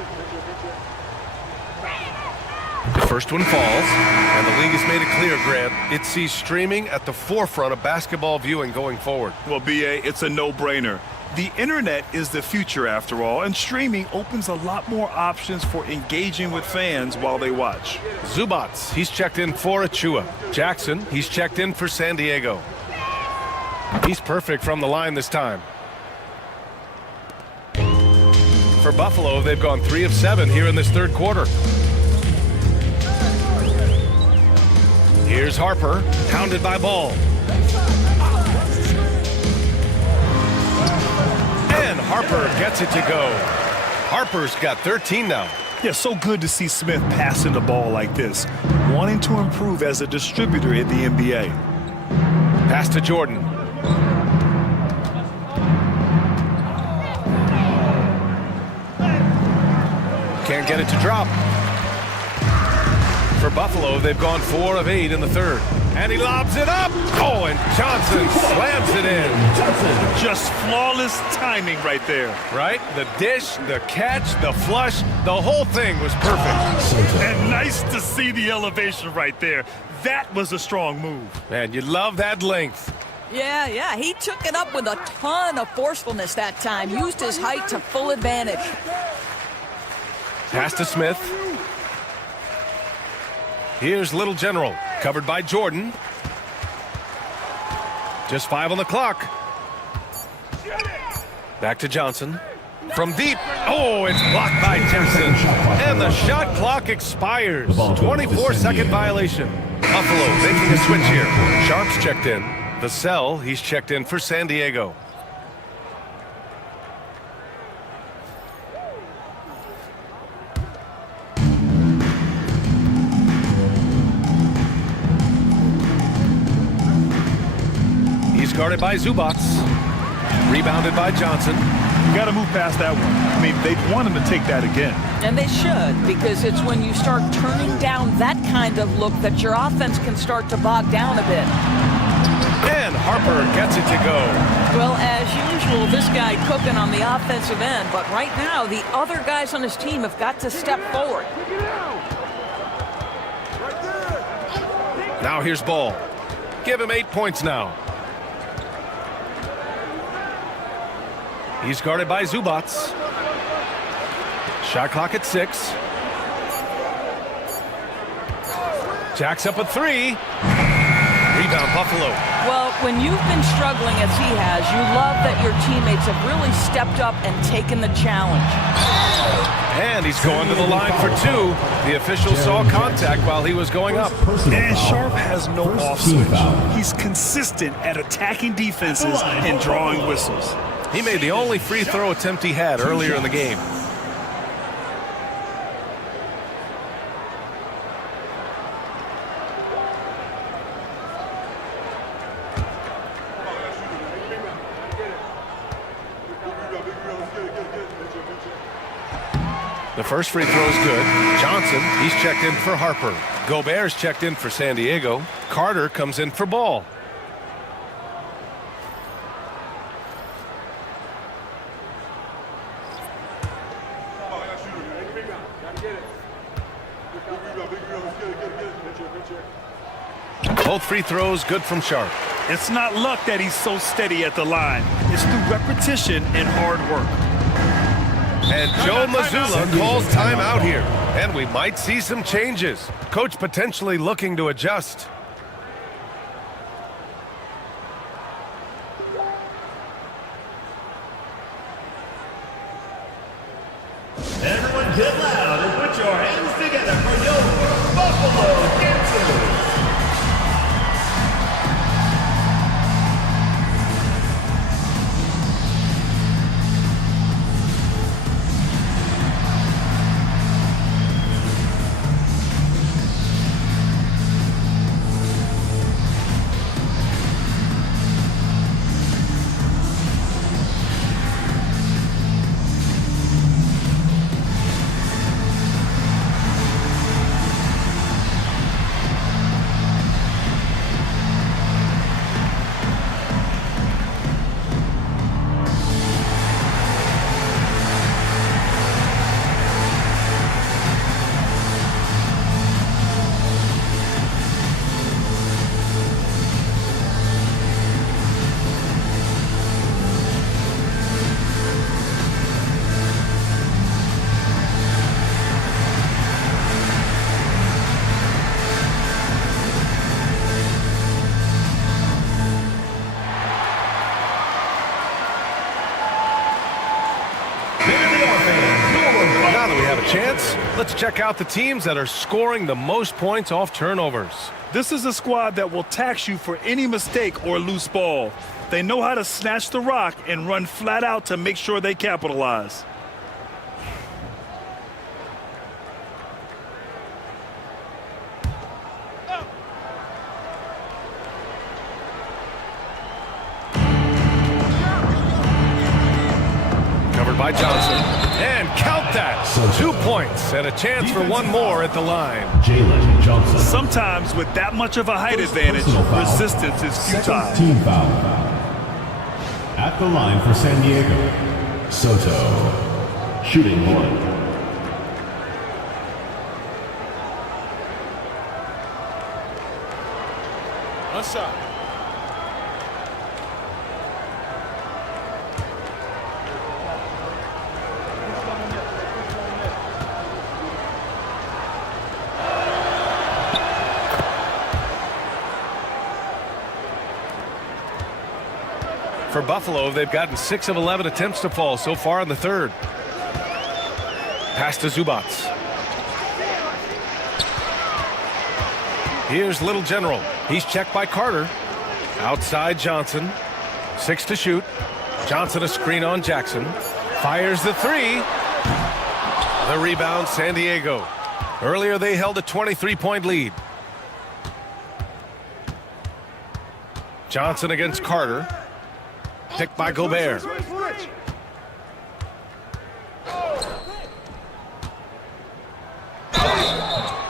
First one falls, and the league has made it clear, Grant, it sees streaming at the forefront of basketball viewing going forward. Well, B.A., it's a no-brainer. The internet is the future, after all, and streaming opens a lot more options for engaging with fans while they watch. Zubats, he's checked in for Achua. Jackson, he's checked in for San Diego. He's perfect from the line this time. For Buffalo, they've gone 3 of 7 here in this third quarter. Here's Harper, hounded by Ball. And Harper gets it to go. Harper's got 13 now. Yeah, so good to see Smith passing the ball like this, wanting to improve as a distributor in the NBA. Pass to Jordan. Can't get it to drop. For Buffalo, they've gone 4 of 8 in the third. And he lobs it up. Oh, and Johnson slams it in. Just flawless timing right there. Right? The dish, the catch, the flush, the whole thing was perfect. And nice to see the elevation right there. That was a strong move. Man, you love that length. Yeah, he took it up with a ton of forcefulness that time. Used his height to full advantage. Pass to Smith. Here's Little General, covered by Jordan. Just 5 on the clock. Back to Johnson. From deep. Oh, it's blocked by Johnson. And the shot clock expires. 24-second violation. Buffalo making a switch here. Sharp's checked in. The cell, he's checked in for San Diego. Guarded by Zubats. Rebounded by Johnson. You got to move past that one. I mean, they'd want him to take that again. And they should, because it's when you start turning down that kind of look that your offense can start to bog down a bit. And Harper gets it to go. Well, as usual, this guy cooking on the offensive end, but right now, the other guys on his team have got to step forward. Now here's Ball. Give him 8 points now. He's guarded by Zubats. Shot clock at 6. Jack's up a 3. Rebound Buffalo. Well, when you've been struggling as he has, you love that your teammates have really stepped up and taken the challenge. And he's going to the line for 2. The official saw contact while he was going up. And Sharp has no off switch. He's consistent at attacking defenses and drawing whistles. He made the only free throw attempt he had earlier in the game. The first free throw is good. Johnson, he's checked in for Harper. Gobert's checked in for San Diego. Carter comes in for Ball. Both free throws good from Sharp. It's not luck that he's so steady at the line. It's through repetition and hard work. And Joe Mazzulla calls timeout here. And we might see some changes. Coach potentially looking to adjust. Everyone get loud and put your hands together for your Buffalo dancers. A chance? Let's check out the teams that are scoring the most points off turnovers. This is a squad that will tax you for any mistake or loose ball. They know how to snatch the rock and run flat out to make sure they capitalize. Covered by Johnson. And count that. 2 points and a chance for one more at the line. Jalen Johnson. Sometimes with that much of a height advantage, resistance is futile. Team foul. At the line for San Diego, Soto. Shooting one. One shot. For Buffalo, they've gotten 6 of 11 attempts to fall so far in the third. Pass to Zubats. Here's Little General. He's checked by Carter. Outside Johnson. 6 to shoot. Johnson a screen on Jackson. Fires the 3. The rebound, San Diego. Earlier they held a 23-point lead. Johnson against Carter. Picked by Gobert.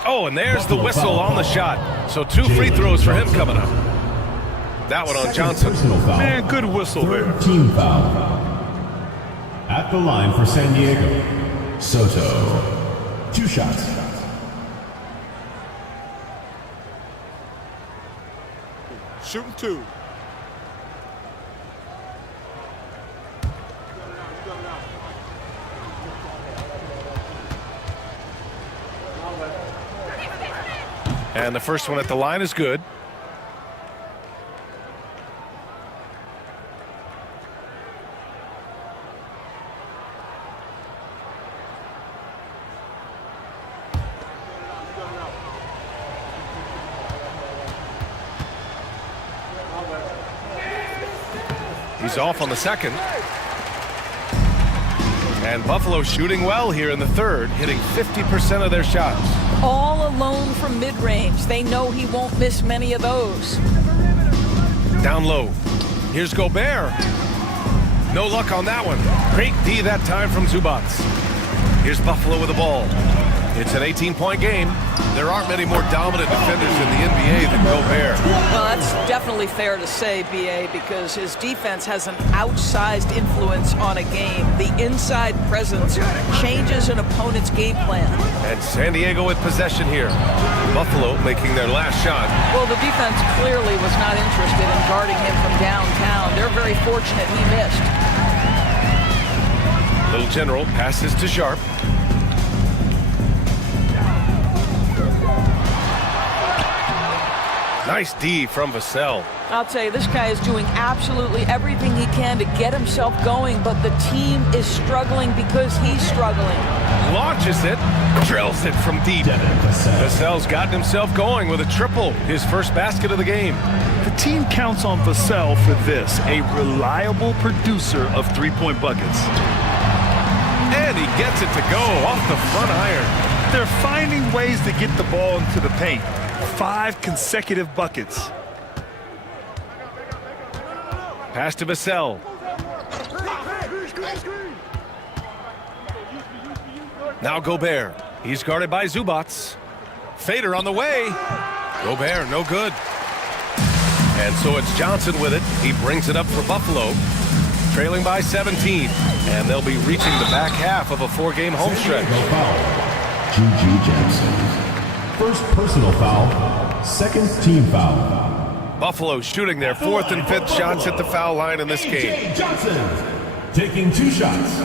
Oh, and there's the whistle on the shot. So 2 free throws for him coming up. That one on Johnson. Man, good whistle there. Team foul. At the line for San Diego, Soto. 2 shots. Shooting 2. And the first one at the line is good. He's off on the second. And Buffalo shooting well here in the third, hitting 50% of their shots. All alone from mid-range. They know he won't miss many of those. Down low. Here's Gobert. No luck on that one. Great D that time from Zubats. Here's Buffalo with the ball. It's an 18-point game. There aren't many more dominant defenders in the NBA than Gobert. Well, that's definitely fair to say, B.A., because his defense has an outsized influence on a game. The inside presence changes an opponent's game plan. And San Diego with possession here. Buffalo making their last shot. Well, the defense clearly was not interested in guarding him from downtown. They're very fortunate he missed. Little General passes to Sharp. Nice D from Vassell. I'll tell you, this guy is doing absolutely everything he can to get himself going, but the team is struggling because he's struggling. Launches it, drills it from deep. Vassell's gotten himself going with a triple, his first basket of the game. The team counts on Vassell for this, a reliable producer of three-point buckets. And he gets it to go off the front iron. They're finding ways to get the ball into the paint. 5 consecutive buckets. Pass to Vassell. Now Gobert. He's guarded by Zubats. Fader on the way. Gobert, no good. And so it's Johnson with it. He brings it up for Buffalo. Trailing by 17. And they'll be reaching the back half of a 4-game home stretch. Juju Jackson. First personal foul, second team foul. Buffalo shooting their 4th and 5th shots at the foul line in this game. Johnson taking 2 shots.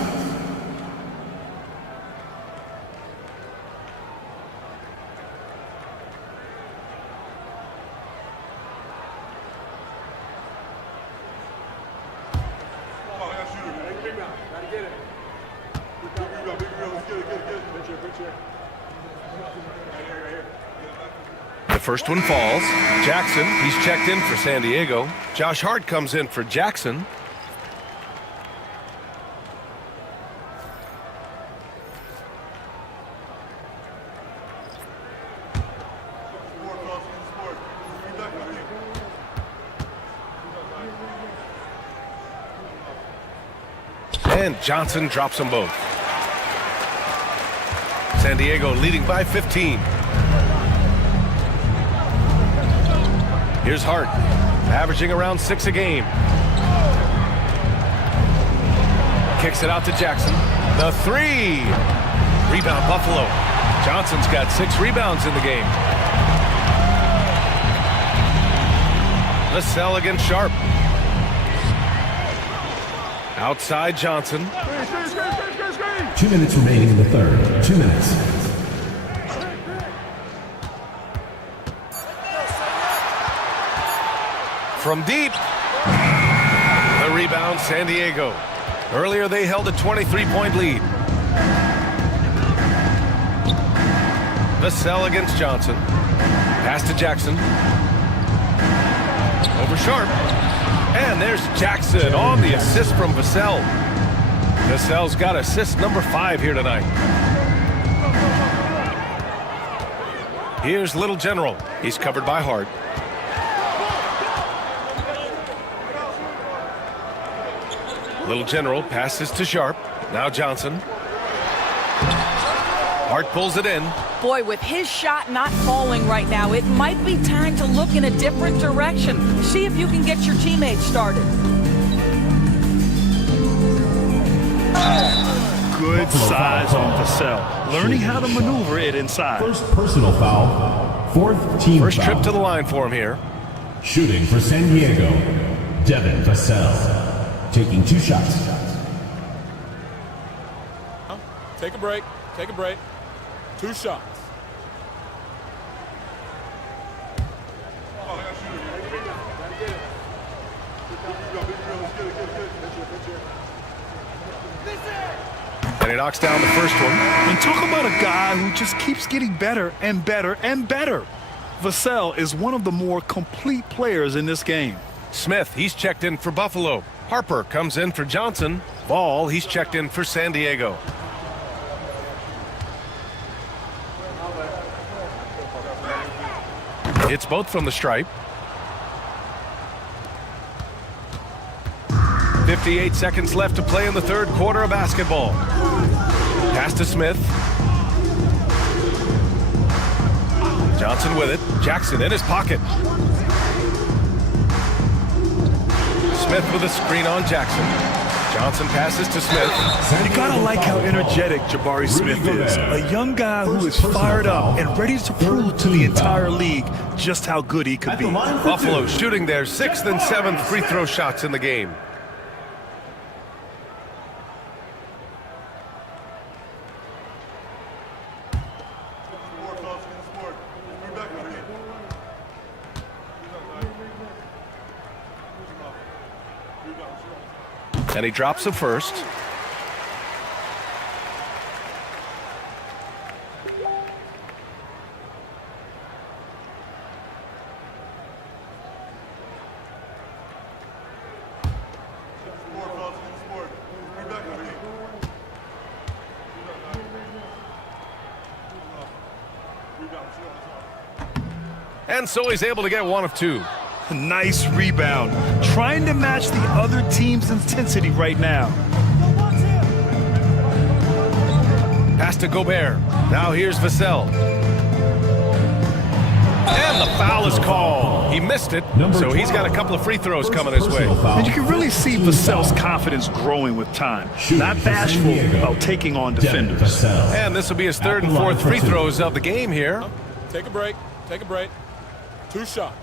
The first one falls. Jackson, he's checked in for San Diego. Josh Hart comes in for Jackson. And Johnson drops them both. San Diego leading by 15. Here's Hart, averaging around 6 a game. Kicks it out to Jackson. The 3. Rebound Buffalo. Johnson's got 6 rebounds in the game. Vassell against Sharp. Outside Johnson. 2 minutes remaining in the third. 2 minutes. From deep. The rebound, San Diego. Earlier they held a 23-point lead. Vassell against Johnson. Pass to Jackson. Over Sharp. And there's Jackson on the assist from Vassell. Vassell's got assist number 5 here tonight. Here's Little General. He's covered by Hart. Little General passes to Sharp. Now Johnson. Hart pulls it in. Boy, with his shot not falling right now, it might be time to look in a different direction. See if you can get your teammates started. Good size on Vassell. Learning how to maneuver it inside. First personal foul. Fourth team First foul. trip to the line for him here. Shooting for San Diego, Devin Vassell. Taking 2 shots. Take a break. Take a break. 2 shots. And he knocks down the first one. And talk about a guy who just keeps getting better and better and better. Vassell is one of the more complete players in this game. Smith, he's checked in for Buffalo. Harper comes in for Johnson. Ball, he's checked in for San Diego. It's both from the stripe. 58 seconds left to play in the third quarter of basketball. Pass to Smith. Johnson with it. Jackson in his pocket. Smith with a screen on Jackson. Johnson passes to Smith. You gotta like how energetic Jabari Smith is. A young guy who is fired up and ready to prove to the entire league just how good he could be. Buffalo shooting their 6th and 7th free throw shots in the game. And he drops the first. And so he's able to get 1 of 2. Nice rebound. Trying to match the other team's intensity right now. Pass to Gobert. Now here's Vassell. And the foul is called. He missed it, so he's got a couple of free throws coming his way. And you can really see Vassell's confidence growing with time. Not bashful about taking on defenders. And this will be his 3rd and 4th free throws of the game here. Take a break. Take a break. 2 shots.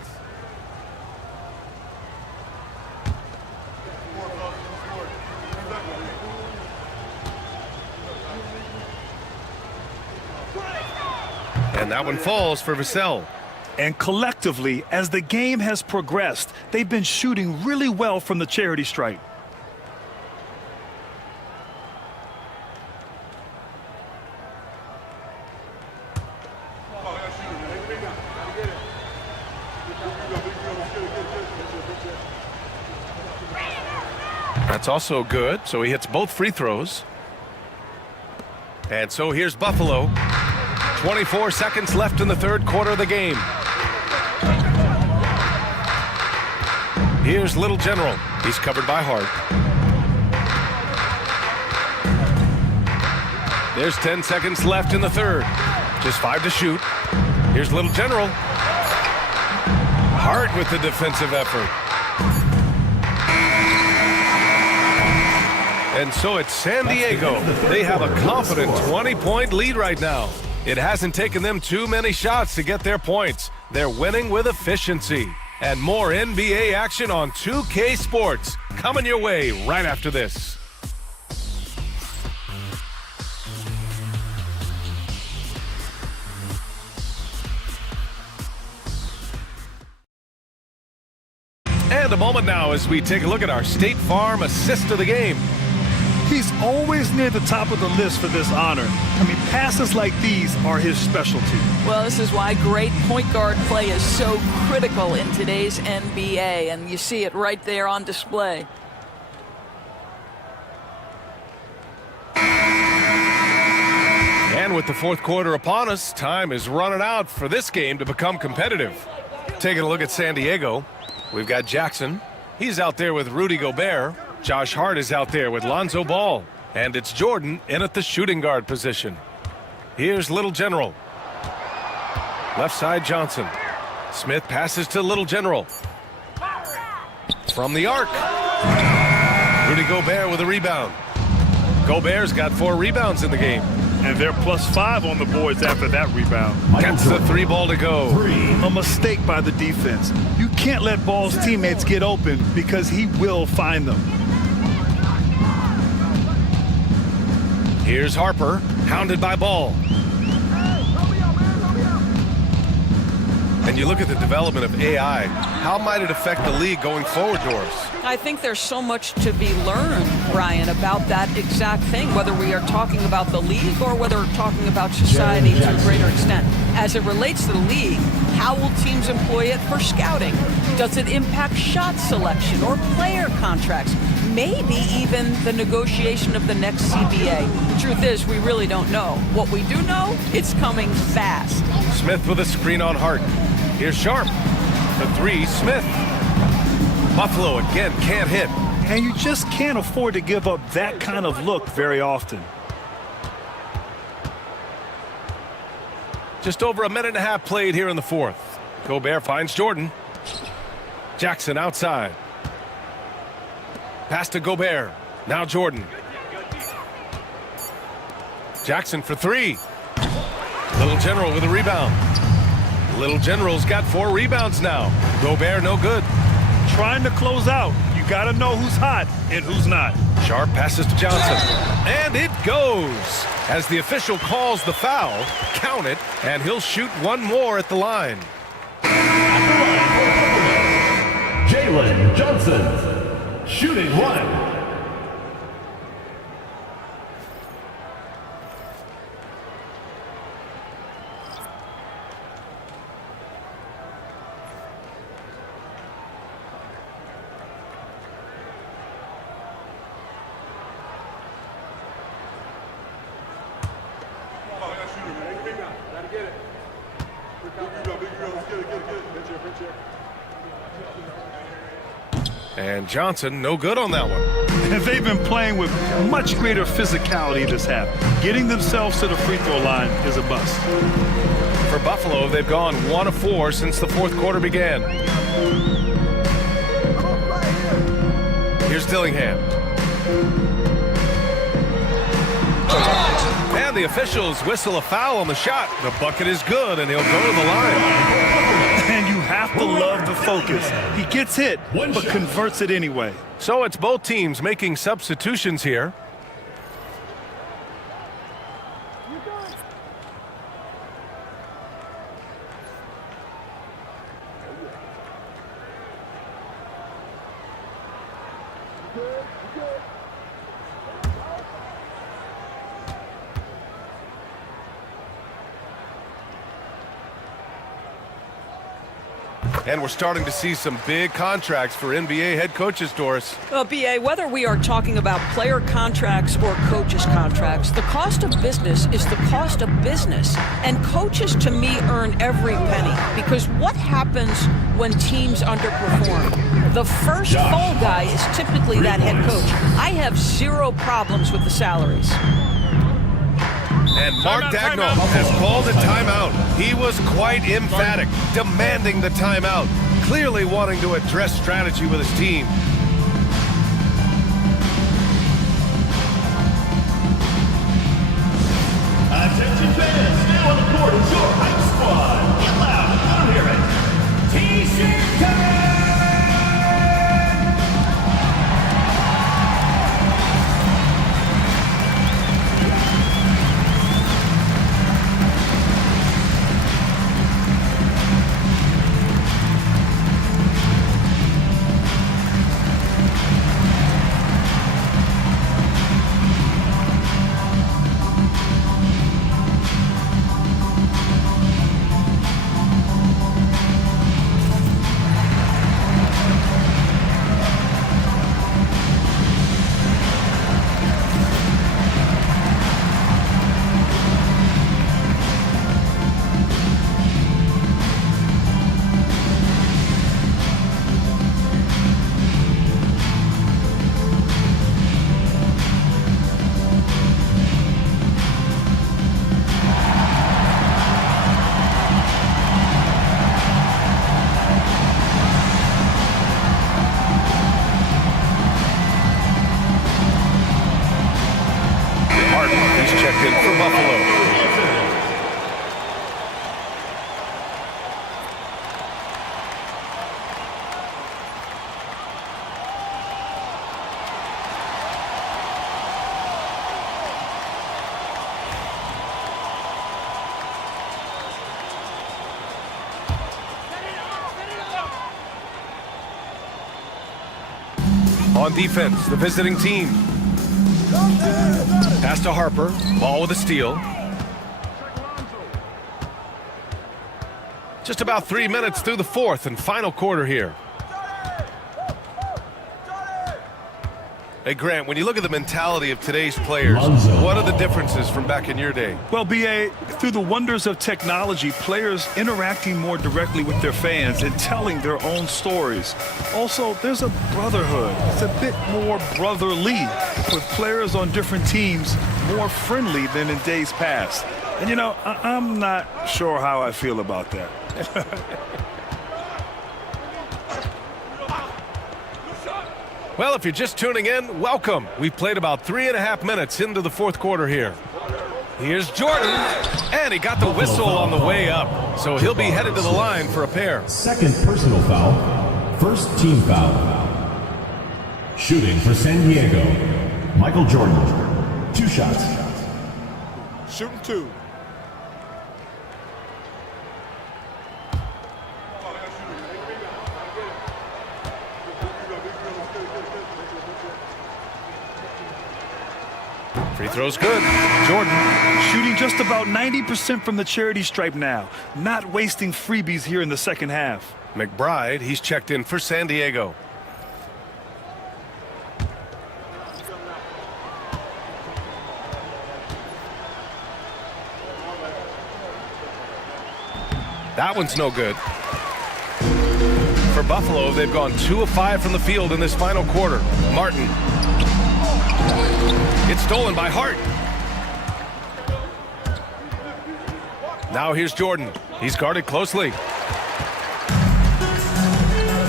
And that one falls for Vassell. And collectively, as the game has progressed, they've been shooting really well from the charity stripe. That's also good. So he hits both free throws. And so here's Buffalo. 24 seconds left in the third quarter of the game. Here's Little General. He's covered by Hart. There's 10 seconds left in the third. Just 5 to shoot. Here's Little General. Hart with the defensive effort. And so it's San Diego. They have a confident 20-point lead right now. It hasn't taken them too many shots to get their points. They're winning with efficiency. And more NBA action on 2K Sports coming your way right after this. And a moment now as we take a look at our State Farm assist of the game. He's always near the top of the list for this honor. I mean, passes like these are his specialty. Well, this is why great point guard play is so critical in today's NBA, and you see it right there on display. And with the fourth quarter upon us, time is running out for this game to become competitive. Taking a look at San Diego, we've got Jackson. He's out there with Rudy Gobert. Josh Hart is out there with Lonzo Ball. And it's Jordan in at the shooting guard position. Here's Little General. Left side Johnson. Smith passes to Little General. From the arc. Rudy Gobert with a rebound. Gobert's got 4 rebounds in the game. And they're +5 on the boards after that rebound. Gets the 3 ball to go. A mistake by the defense. You can't let Ball's teammates get open because he will find them. Here's Harper, hounded by Ball. And you look at the development of AI. How might it affect the league going forward, Doris? I think there's so much to be learned, Brian, about that exact thing, whether we are talking about the league or whether we're talking about society to a greater extent. As it relates to the league, how will teams employ it for scouting? Does it impact shot selection or player contracts? Maybe even the negotiation of the next CBA. The truth is, we really don't know. What we do know, it's coming fast. Smith with a screen on Hart. Here's Sharp. The 3, Smith. Buffalo again can't hit. And you just can't afford to give up that kind of look very often. Just over a minute and a half played here in the fourth. Gobert finds Jordan. Jackson outside. Pass to Gobert. Now Jordan. Jackson for 3. Little General with a rebound. Little General's got 4 rebounds now. Gobert no good. Trying to close out. You got to know who's hot and who's not. Sharp passes to Johnson. And it goes. As the official calls the foul, count it, and he'll shoot one more at the line. Jalen Johnson, shooting 1. And Johnson, no good on that one. And they've been playing with much greater physicality this half. Getting themselves to the free throw line is a bust. For Buffalo, they've gone 1 of 4 since the fourth quarter began. Here's Dillingham. And the officials whistle a foul on the shot. The bucket is good, and he'll go to the line. And you have to love the focus. He gets hit, but converts it anyway. So it's both teams making substitutions here. And we're starting to see some big contracts for NBA head coaches, Doris. Well, B.A., whether we are talking about player contracts or coaches' contracts, the cost of business is the cost of business. And coaches, to me, earn every penny. Because what happens when teams underperform? The first fall guy is typically that head coach. I have zero problems with the salaries. And Mark Dagnall has called a timeout. He was quite emphatic, demanding the timeout, clearly wanting to address strategy with his team. Attention fans, now on the court is your hype squad. Get loud, let them hear it. TC Kevin! checked in for Buffalo. On defense, the visiting team. Pass to Harper. Ball with a steal. Just about 3 minutes through the fourth and final quarter here. Hey, Grant, when you look at the mentality of today's players, what are the differences from back in your day? Well, B.A., through the wonders of technology, players interacting more directly with their fans and telling their own stories. Also, there's a brotherhood. It's a bit more brotherly, with players on different teams more friendly than in days past. And, you know, I'm not sure how I feel about that. Well, if you're just tuning in, welcome. We've played about 3.5 minutes into the fourth quarter here. Here's Jordan, and he got the whistle on the way up, so he'll be headed to the line for a pair. Second personal foul, first team foul. Shooting for San Diego, Michael Jordan. 2 shots. Shooting 2. Free throw's good. Jordan shooting just about 90% from the charity stripe now. Not wasting freebies here in the second half. McBride, he's checked in for San Diego. That one's no good. For Buffalo, they've gone 2 of 5 from the field in this final quarter. Martin. It's stolen by Hart. Now here's Jordan. He's guarded closely.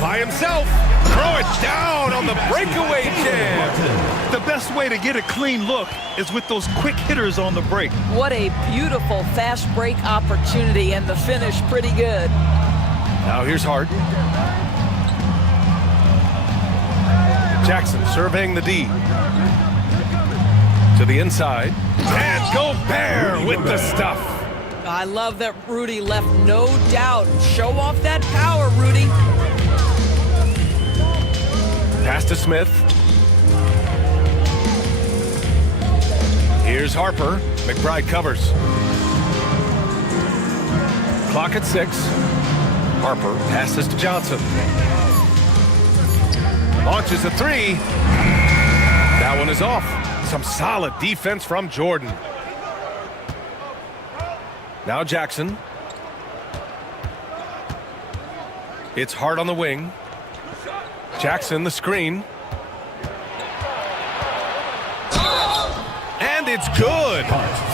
By himself. Throw it down on the breakaway jam. The best way to get a clean look is with those quick hitters on the break. What a beautiful fast break opportunity, and the finish pretty good. Now here's Hart. Jackson surveying the D. To the inside. And Gobert with the stuff. I love that Rudy left no doubt. Show off that power, Rudy. Pass to Smith. Here's Harper. McBride covers. Clock at 6. Harper passes to Johnson. Launches a three. That one is off. Some solid defense from Jordan. Now Jackson. It's Hart on the wing. Jackson, the screen. And it's good.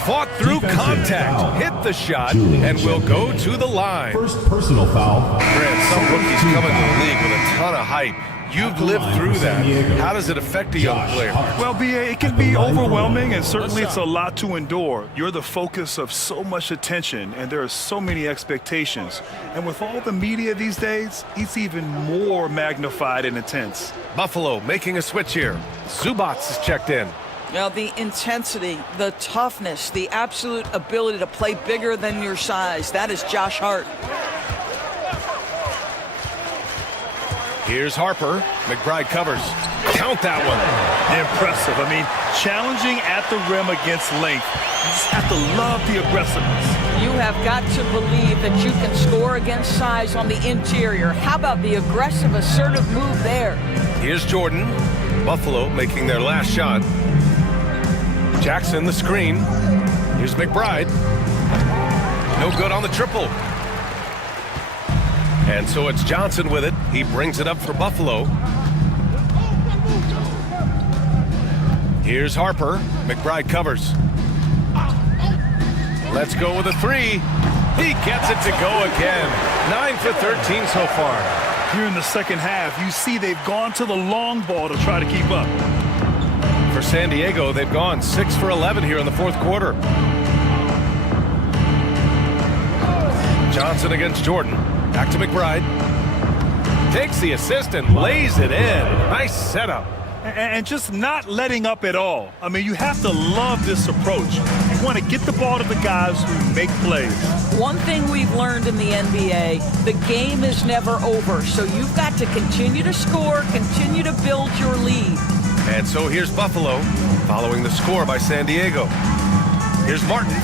Fought through contact. Hit the shot and will go to the line. First personal foul. Grant, some rookies come into the league with a ton of hype. You've lived through that. How does it affect a young player? Well, BA, it can be overwhelming, and certainly it's a lot to endure. You're the focus of so much attention, and there are so many expectations. And with all the media these days, it's even more magnified and intense. Buffalo making a switch here. Zubats is checked in. Now, the intensity, the toughness, the absolute ability to play bigger than your size, that is Josh Hart. Here's Harper. McBride covers. Count that one. Impressive. I mean, challenging at the rim against length. You just have to love the aggressiveness. You have got to believe that you can score against size on the interior. How about the aggressive, assertive move there? Here's Jordan. Buffalo making their last shot. Jackson, the screen. Here's McBride. No good on the triple. And so it's Johnson with it. He brings it up for Buffalo. Here's Harper. McBride covers. Let's go with a three. He gets it to go again. 9 for 13 so far. Here in the second half, you see they've gone to the long ball to try to keep up. For San Diego, they've gone 6 for 11 here in the fourth quarter. Johnson against Jordan. Back to McBride. Takes the assist and lays it in. Nice setup. And just not letting up at all. I mean, you have to love this approach. You want to get the ball to the guys who make plays. One thing we've learned in the NBA, the game is never over. So you've got to continue to score, continue to build your lead. And so here's Buffalo, following the score by San Diego. Here's Martin.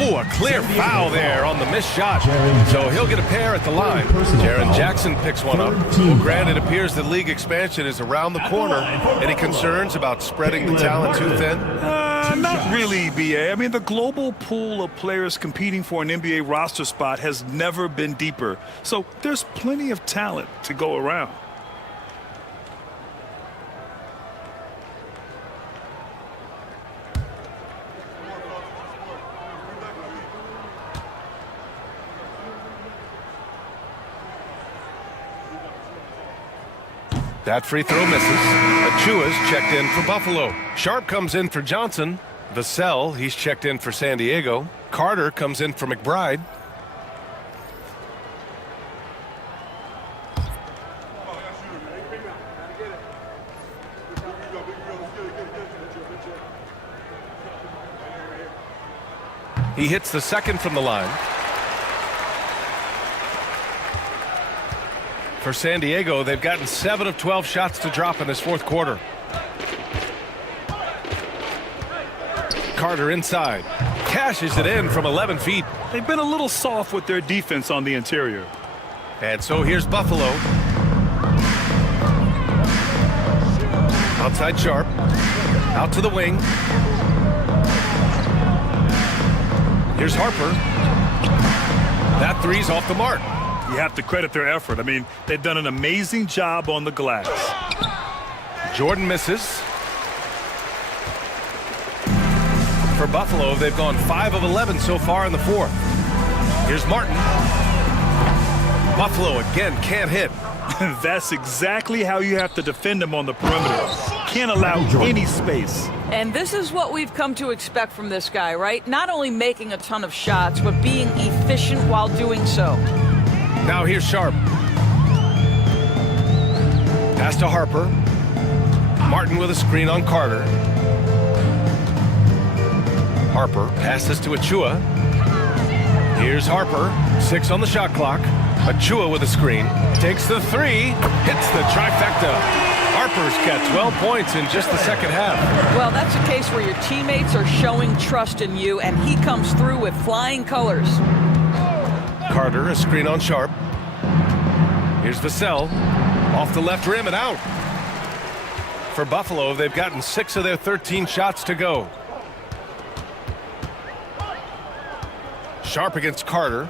Oh, a clear foul there on the missed shot. So he'll get a pair at the line. Jaren Jackson picks one up. Well, Grant, it appears that league expansion is around the corner. Any concerns about spreading the talent too thin? Not really, BA. I mean, the global pool of players competing for an NBA roster spot has never been deeper. So there's plenty of talent to go around. That free throw misses. Achua's checked in for Buffalo. Sharp comes in for Johnson. Vassell, he's checked in for San Diego. Carter comes in for McBride. He hits the second from the line. For San Diego, they've gotten 7 of 12 shots to drop in this fourth quarter. Carter inside. Cashes it in from 11 feet. They've been a little soft with their defense on the interior. And so here's Buffalo. Outside Sharp. Out to the wing. Here's Harper. That three's off the mark. You have to credit their effort. I mean, they've done an amazing job on the glass. Jordan misses. For Buffalo, they've gone 5 of 11 so far in the fourth. Here's Martin. Buffalo again can't hit. That's exactly how you have to defend them on the perimeter. Can't allow any space. And this is what we've come to expect from this guy, right? Not only making a ton of shots, but being efficient while doing so. Now here's Sharp. Pass to Harper. Martin with a screen on Carter. Harper passes to Achua. Here's Harper. 6 on the shot clock. Achua with a screen. Takes the three. Hits the trifecta. Harper's got 12 points in just the second half. Well, that's a case where your teammates are showing trust in you, and he comes through with flying colors. Carter, a screen on Sharp. Here's Vassell. Off the left rim and out. For Buffalo, they've gotten 6 of their 13 shots to go. Sharp against Carter.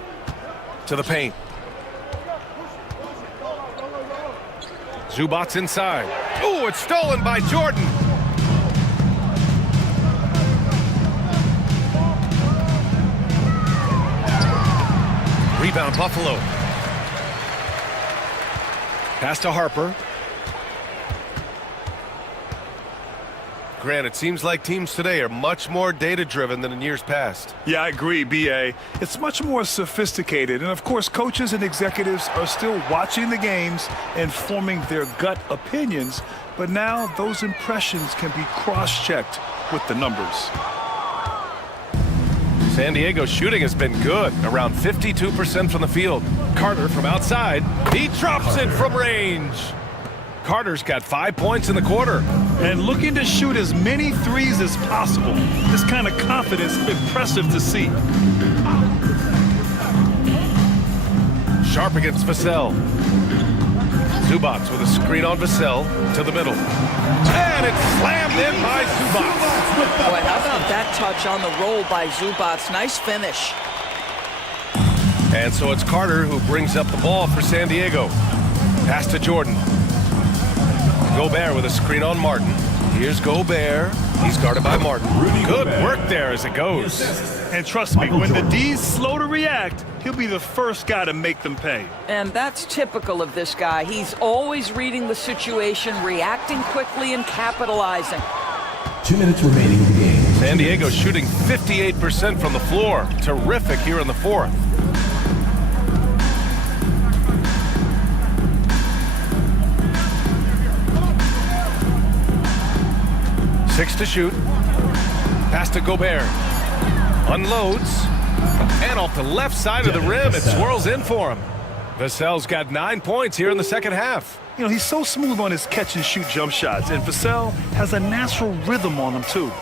To the paint. Zubats inside. Ooh, it's stolen by Jordan. Rebound Buffalo. Pass to Harper. Grant, it seems like teams today are much more data-driven than in years past. Yeah, I agree, B.A. It's much more sophisticated. And, of course, coaches and executives are still watching the games and forming their gut opinions. But now those impressions can be cross-checked with the numbers. San Diego's shooting has been good, around 52% from the field. Carter from outside. He drops it from range. Carter's got 5 points in the quarter. And looking to shoot as many threes as possible. This kind of confidence is impressive to see. Sharp against Vassell. Zubats with a screen on Vassell to the middle. And it's slammed in by Zubats. Boy, how about that touch on the roll by Zubats? Nice finish. And so it's Carter who brings up the ball for San Diego. Pass to Jordan. Gobert with a screen on Martin. Here's Gobert. He's guarded by Martin. Good work there as it goes. And trust me, when the D's slow to react, he'll be the first guy to make them pay. And that's typical of this guy. He's always reading the situation, reacting quickly, and capitalizing. 2 minutes remaining in the game. San Diego shooting 58% from the floor. Terrific here in the fourth. Six to shoot. Pass to Gobert. Unloads. And off the left side of the rim, it swirls in for him. Vassell's got 9 points here in the second half. You know, he's so smooth on his catch-and-shoot jump shots, and Vassell has a natural rhythm on him, too.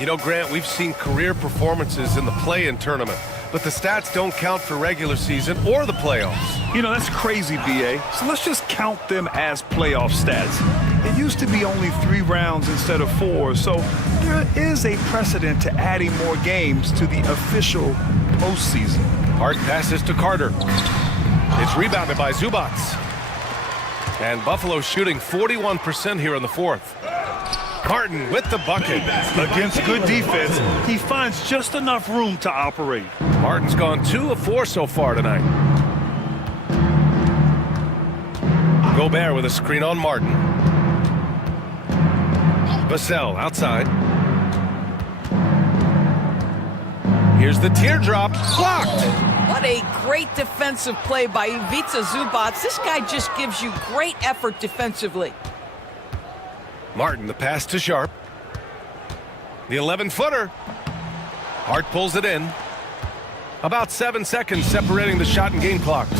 You know, Grant, we've seen career performances in the play-in tournament, but the stats don't count for regular season or the playoffs. You know, that's crazy, B.A. So let's just count them as playoff stats. It used to be only 3 rounds instead of 4, so there is a precedent to adding more games to the official postseason. Hart passes to Carter. It's rebounded by Zubats. And Buffalo shooting 41% here in the fourth. Martin with the bucket. Against good defense, he finds just enough room to operate. Martin's gone 2 of 4 so far tonight. Gobert with a screen on Martin. Vassell outside. Here's the teardrop. Blocked. What a great defensive play by Ivica Zubats. This guy just gives you great effort defensively. Martin, the pass to Sharp. The 11-footer. Hart pulls it in. About 7 seconds separating the shot and game clocks.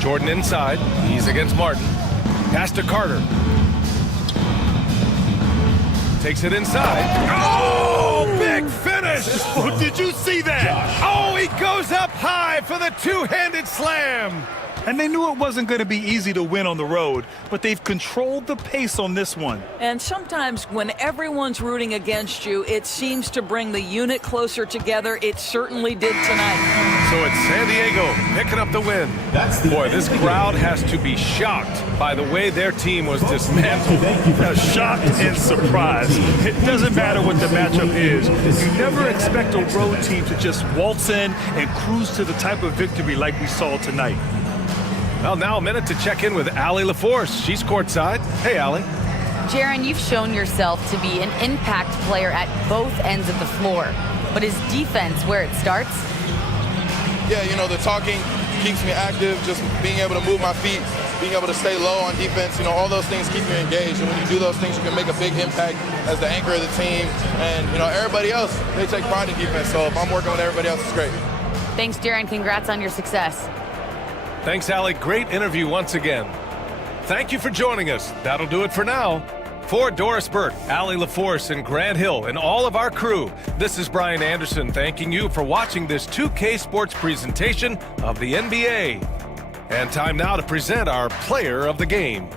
Jordan inside. He's against Martin. Pass to Carter. Takes it inside. Oh, big finish! Oh, did you see that? Oh, he goes up high for the two-handed slam. And they knew it wasn't going to be easy to win on the road, but they've controlled the pace on this one. And sometimes when everyone's rooting against you, it seems to bring the unit closer together. It certainly did tonight. So it's San Diego picking up the win. Boy, this crowd has to be shocked by the way their team was dismantled. Shocked and surprised. It doesn't matter what the matchup is. You never expect a road team to just waltz in and cruise to the type of victory like we saw tonight. Well, now a minute to check in with Allie LaForce. She's courtside. Hey, Allie. Jaron, you've shown yourself to be an impact player at both ends of the floor. But is defense where it starts? Yeah, you know, the talking keeps me active, just being able to move my feet, being able to stay low on defense, you know, all those things keep you engaged. And when you do those things, you can make a big impact as the anchor of the team. And, you know, everybody else, they take pride in defense. So if I'm working with everybody else, it's great. Thanks, Jaron. Congrats on your success. Thanks, Allie. Great interview once again. Thank you for joining us. That'll do it for now. For Doris Burke, Allie LaForce, and Grant Hill, and all of our crew, this is Brian Anderson thanking you for watching this 2K Sports presentation of the NBA. And time now to present our player of the game.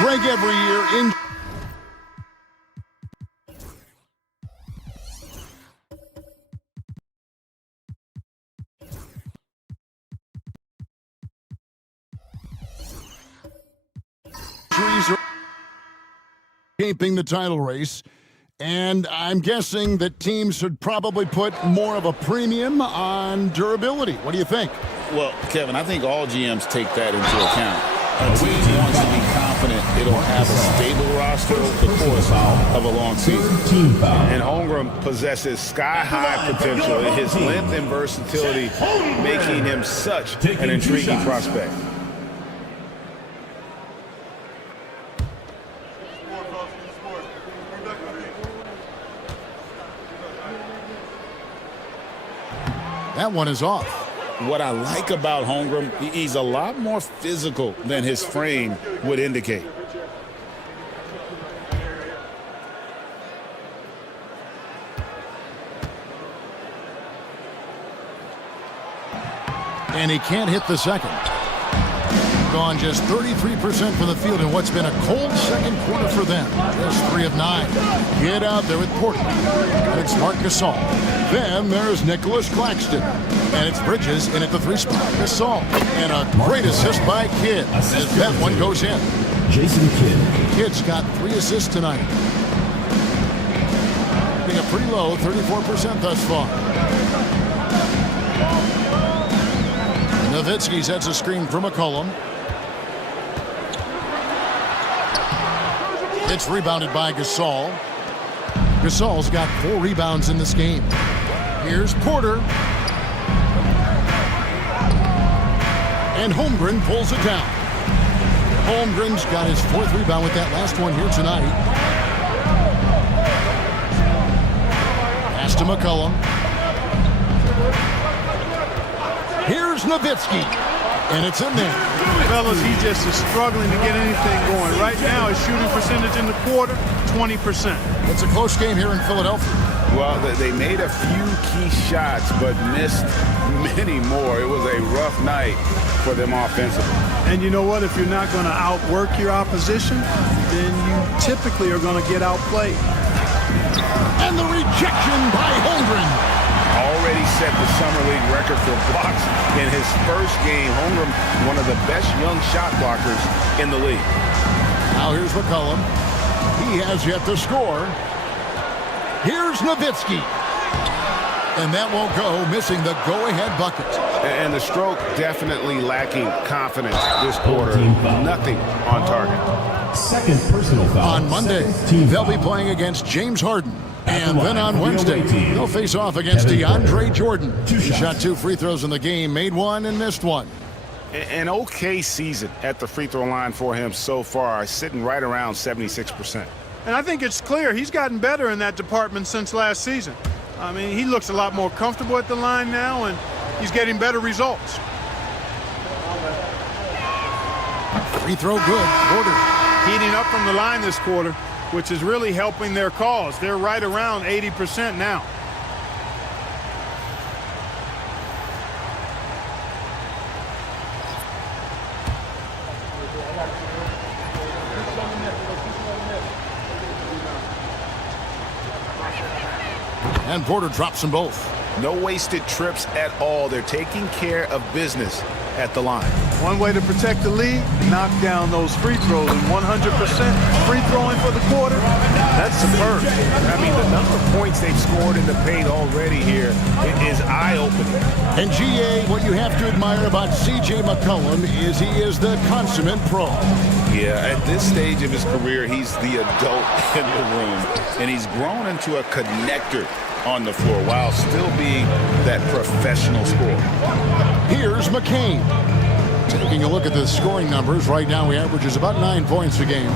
Break every year in. Keeping the title race, and I'm guessing that teams should probably put more of a premium on durability. What do you think? Well, Kevin, I think all GMs take that into account. A team wants to be confident it'll have a stable roster over the course of a long season. And Holmgren possesses sky-high potential in his length and versatility, making him such an intriguing prospect. That one is off. What I like about Holmgren, he's a lot more physical than his frame would indicate. And he can't hit the second. Gone just 33% from the field in what's been a cold second quarter for them. Just 3 of 9. Get out there with Portland. And it's Marc Gasol. Then there's Nicholas Claxton. And it's Bridges in at the 3 spot. Gasol. And a great assist by Kidd. As that one goes in. Jason Kidd. Kidd's got 3 assists tonight. Being a pretty low 34% thus far. Nowitzki sets a screen for McCollum. It's rebounded by Gasol. Gasol's got 4 rebounds in this game. Here's Porter. And Holmgren pulls it down. Holmgren's got his 4th rebound with that last one here tonight. Pass to McCollum. Here's Nowitzki. And it's in there. Fellas, he just is struggling to get anything going. Right now, his shooting percentage in the quarter, 20%. It's a close game here in Philadelphia. Well, they made a few key shots, but missed many more. It was a rough night for them offensively. And you know what? If you're not going to outwork your opposition, then you typically are going to get outplayed. And the rejection by Holmgren. Already set the Summer League record for blocks in his first game. Holmgren, one of the best young shot blockers in the league. Now here's McCollum. He has yet to score. Here's Nowitzki. And that won't go, missing the go-ahead bucket. And the stroke definitely lacking confidence this quarter. Nothing on target. Second personal foul. On Monday, they'll be playing against James Harden. And then on Wednesday, they'll face off against DeAndre Jordan. He shot 2 free throws in the game, made 1 and missed 1. An okay season at the free throw line for him so far, sitting right around 76%. And I think it's clear he's gotten better in that department since last season. I mean, he looks a lot more comfortable at the line now, and he's getting better results. Free throw good. Porter. Heating up from the line this quarter, which is really helping their cause. They're right around 80% now. And Porter drops them both. No wasted trips at all. They're taking care of business at the line. One way to protect the lead, knock down those free throws, and 100% free throwing for the quarter, that's superb. I mean, the number of points they've scored in the paint already here is eye-opening. And GA, what you have to admire about C.J. McCollum is he is the consummate pro. Yeah, at this stage of his career, he's the adult in the room, and he's grown into a connector on the floor while still being that professional scorer. Here's McCain. Taking a look at the scoring numbers, right now he averages about 9 points a game.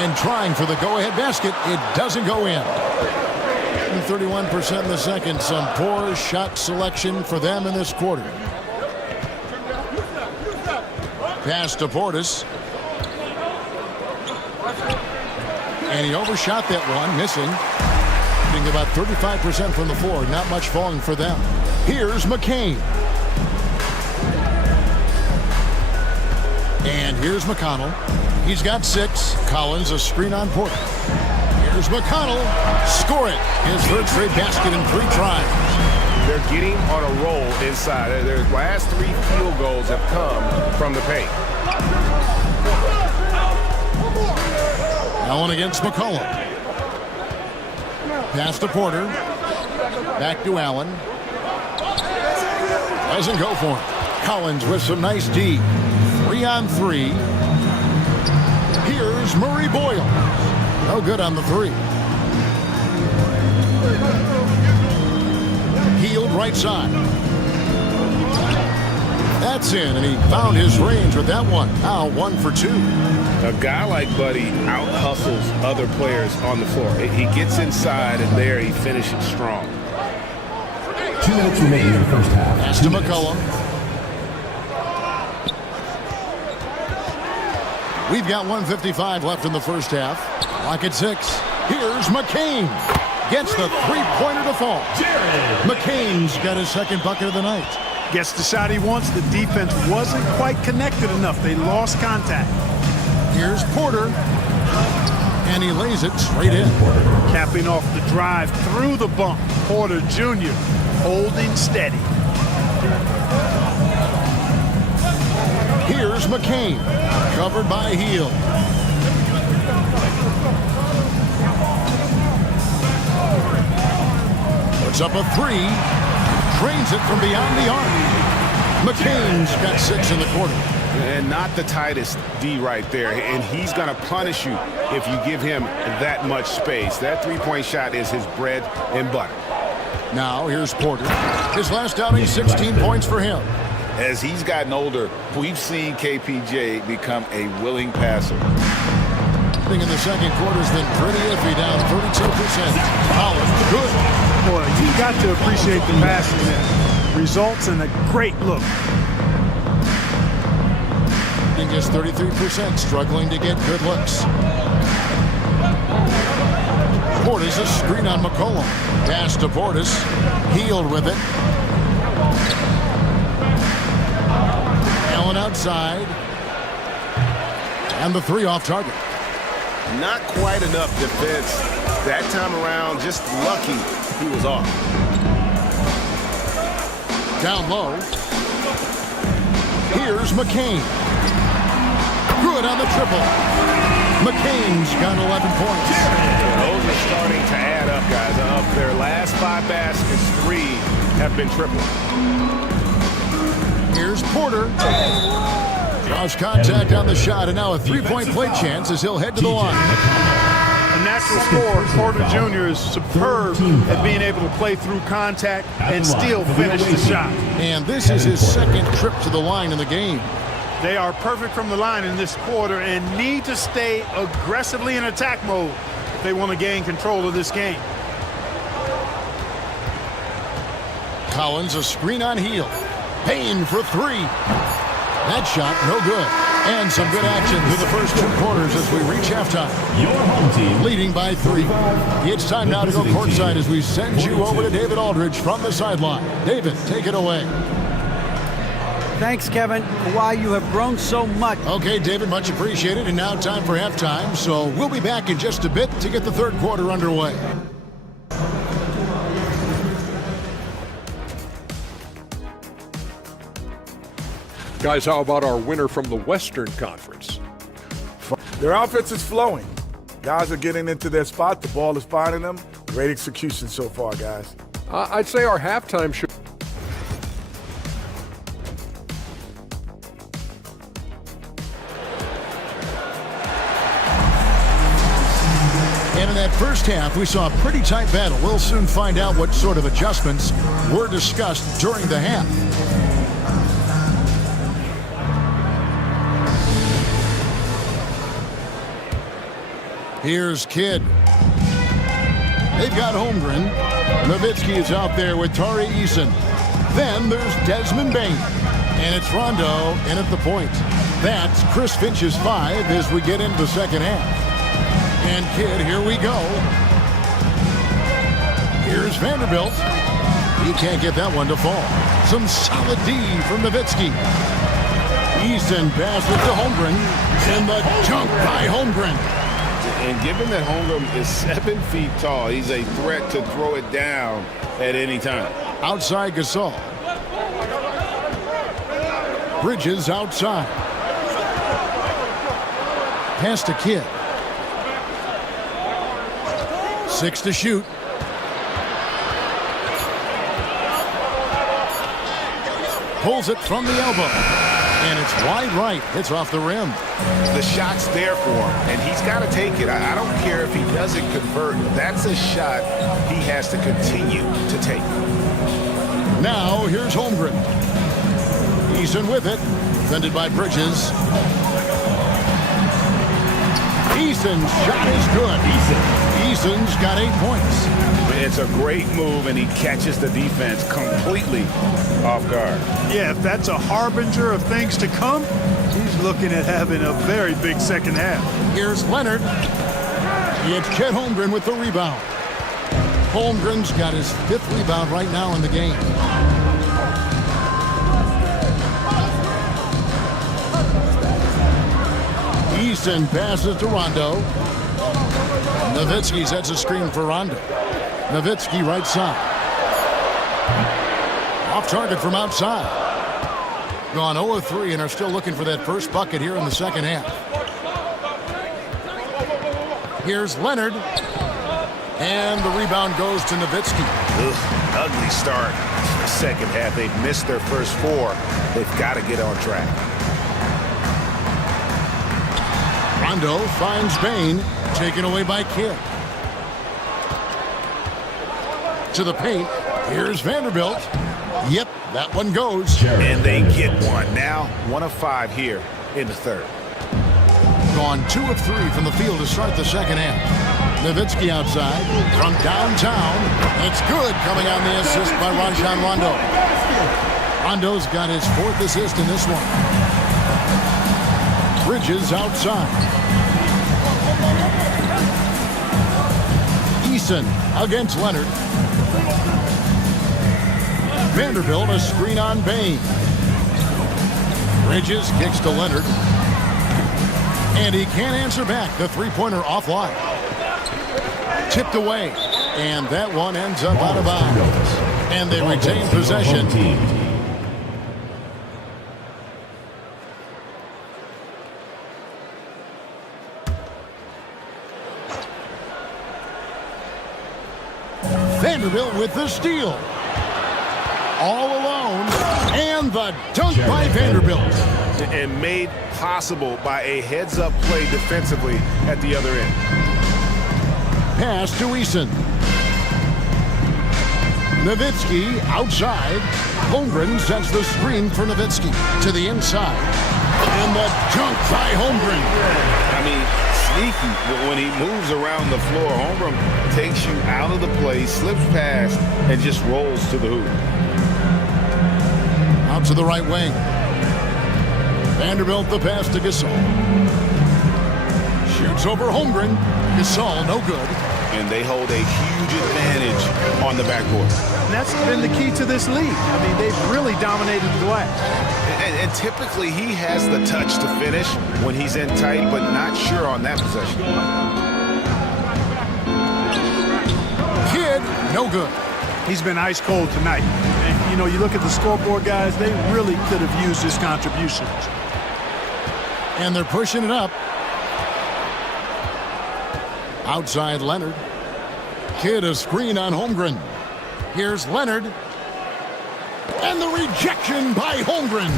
And trying for the go-ahead basket, it doesn't go in. 31% in the second. Some poor shot selection for them in this quarter. Pass to Portis. And he overshot that one, missing. Shooting about 35% from the floor. Not much falling for them. Here's McCain. And here's McConnell. He's got 6. Collins, a screen on Porter. Here's McConnell. Score it. His third straight basket in 3 tries. They're getting on a roll inside. Their last 3 field goals have come from the paint. Allen against McCollum. Pass to Porter. Back to Allen. Doesn't go for it. Collins with some nice D. 3 on 3. Here's Murray Boyle. No good on the 3. Healed right side. That's in, and he found his range with that one. Now 1 for 2. A guy like Buddy out-hustles other players on the floor. He gets inside, and there he finishes strong. 2 minutes remaining in the first half. Pass to McCollum. We've got 1:55 left in the first half. Clock at 6. Here's McCain. Gets the three-pointer to fall. McCain's got his second bucket of the night. Gets the shot he wants. The defense wasn't quite connected enough. They lost contact. Here's Porter. And he lays it straight in. Capping off the drive through the bump. Porter Jr. holding steady. Here's McCain. Covered by Heel. Puts up a 3. Drains it from beyond the arc. McCain's got 6 in the quarter. And not the tightest D right there. And he's going to punish you if you give him that much space. That three-point shot is his bread and butter. Now here's Porter. His last outing, 16 points for him. As he's gotten older, we've seen KPJ become a willing passer. Thing in the second quarter has been pretty iffy, down 32%. Collins, good. Boy, you got to appreciate the passing there. Results in a great look. Just 33%, struggling to get good looks. Portis, a screen on McCollum. Pass to Portis. Healed with it. Allen outside. And the three off target. Not quite enough defense that time around. Just lucky he was off. Down low. Here's McCain. Good on the triple. McCain's got 11 points. Those are starting to add up, guys. Of their last 5 baskets, 3 have been triple. Here's Porter. Draws contact on the shot, and now a three-point play chance as he'll head to the line. A natural scorer, Porter Jr. is superb at being able to play through contact and still finish the shot. And this is his second trip to the line in the game. They are perfect from the line in this quarter and need to stay aggressively in attack mode if they want to gain control of this game. Collins, a screen on Heel. Payne for 3. That shot, no good. And some good action through the first 2 quarters as we reach halftime. Your home team leading by 3. It's time now to go courtside as we send you over to David Aldridge from the sideline. David, take it away. Thanks, Kevin. Kawhi, you have grown so much. Okay, David, much appreciated. And now time for halftime. So we'll be back in just a bit to get the third quarter underway. Guys, how about our winner from the Western Conference? Their offense is flowing. Guys are getting into their spot. The ball is finding them. Great execution so far, guys. I'd say our halftime show. And in that first half, we saw a pretty tight battle. We'll soon find out what sort of adjustments were discussed during the half. Here's Kidd. They've got Holmgren. Nowitzki is out there with Tari Eason. Then there's Desmond Bane. And it's Rondo in at the point. That's Chris Finch's 5 as we get into the second half. And Kidd, here we go. Here's Vanderbilt. He can't get that one to fall. Some solid D from Nowitzki. Eason passes to Holmgren. And the jump by Holmgren. And given that Holmgren is 7 feet tall, he's a threat to throw it down at any time. Outside Gasol. Bridges outside. Pass to Kidd. 6 to shoot. Pulls it from the elbow. And it's wide right. It's off the rim. The shot's there for him, and he's got to take it. I don't care if he doesn't convert. That's a shot he has to continue to take. Now here's Holmgren. Eason with it. Defended by Bridges. Eason's shot is good. Eason's got 8 points. It's a great move, and he catches the defense completely off guard. Yeah, if that's a harbinger of things to come, he's looking at having a very big second half. Here's Leonard. It's Chet Holmgren with the rebound. Holmgren's got his 5th rebound right now in the game. Easton passes to Rondo. Nowitzki sets a screen for Rondo. Nowitzki right side. Off target from outside. Gone 0 of 3 and are still looking for that first bucket here in the second half. Here's Leonard. And the rebound goes to Nowitzki. Ugly start. The second half, they've missed their first 4. They've got to get on track. Rondo finds Bane. Taken away by Kidd. To the paint. Here's Vanderbilt. Yep, that one goes. And they get one. Now 1 of 5 here in the third. gone 2 of 3 from the field to start the second half. Nowitzki outside from downtown. It's good, coming on the assist by Rajon Rondo. Rondo's got his 4th assist in this one. Bridges outside. Eason against Leonard. Vanderbilt a screen on Bain. Bridges kicks to Leonard. And he can't answer back. The three-pointer offline. Tipped away. And that one ends up out of bounds. And they retain possession. Vanderbilt with the steal. All alone. And the dunk by Vanderbilt. And made possible by a heads-up play defensively at the other end. Pass to Eason. Nowitzki outside. Holmgren sets the screen for Nowitzki to the inside. And the dunk by Holmgren. I mean, sneaky when he moves around the floor. Holmgren takes you out of the play, slips past, and just rolls to the hoop. Out to the right wing. Vanderbilt the pass to Gasol. Shoots over Holmgren. Gasol no good. And they hold a huge advantage on the backcourt. And that's been the key to this league. I mean, they've really dominated the glass. And typically he has the touch to finish when he's in tight, but not sure on that possession. Kid, no good. He's been ice cold tonight. And, you know, you look at the scoreboard, guys, they really could have used his contributions. And they're pushing it up. Outside Leonard. Kid a screen on Holmgren. Here's Leonard. And the rejection by Holmgren.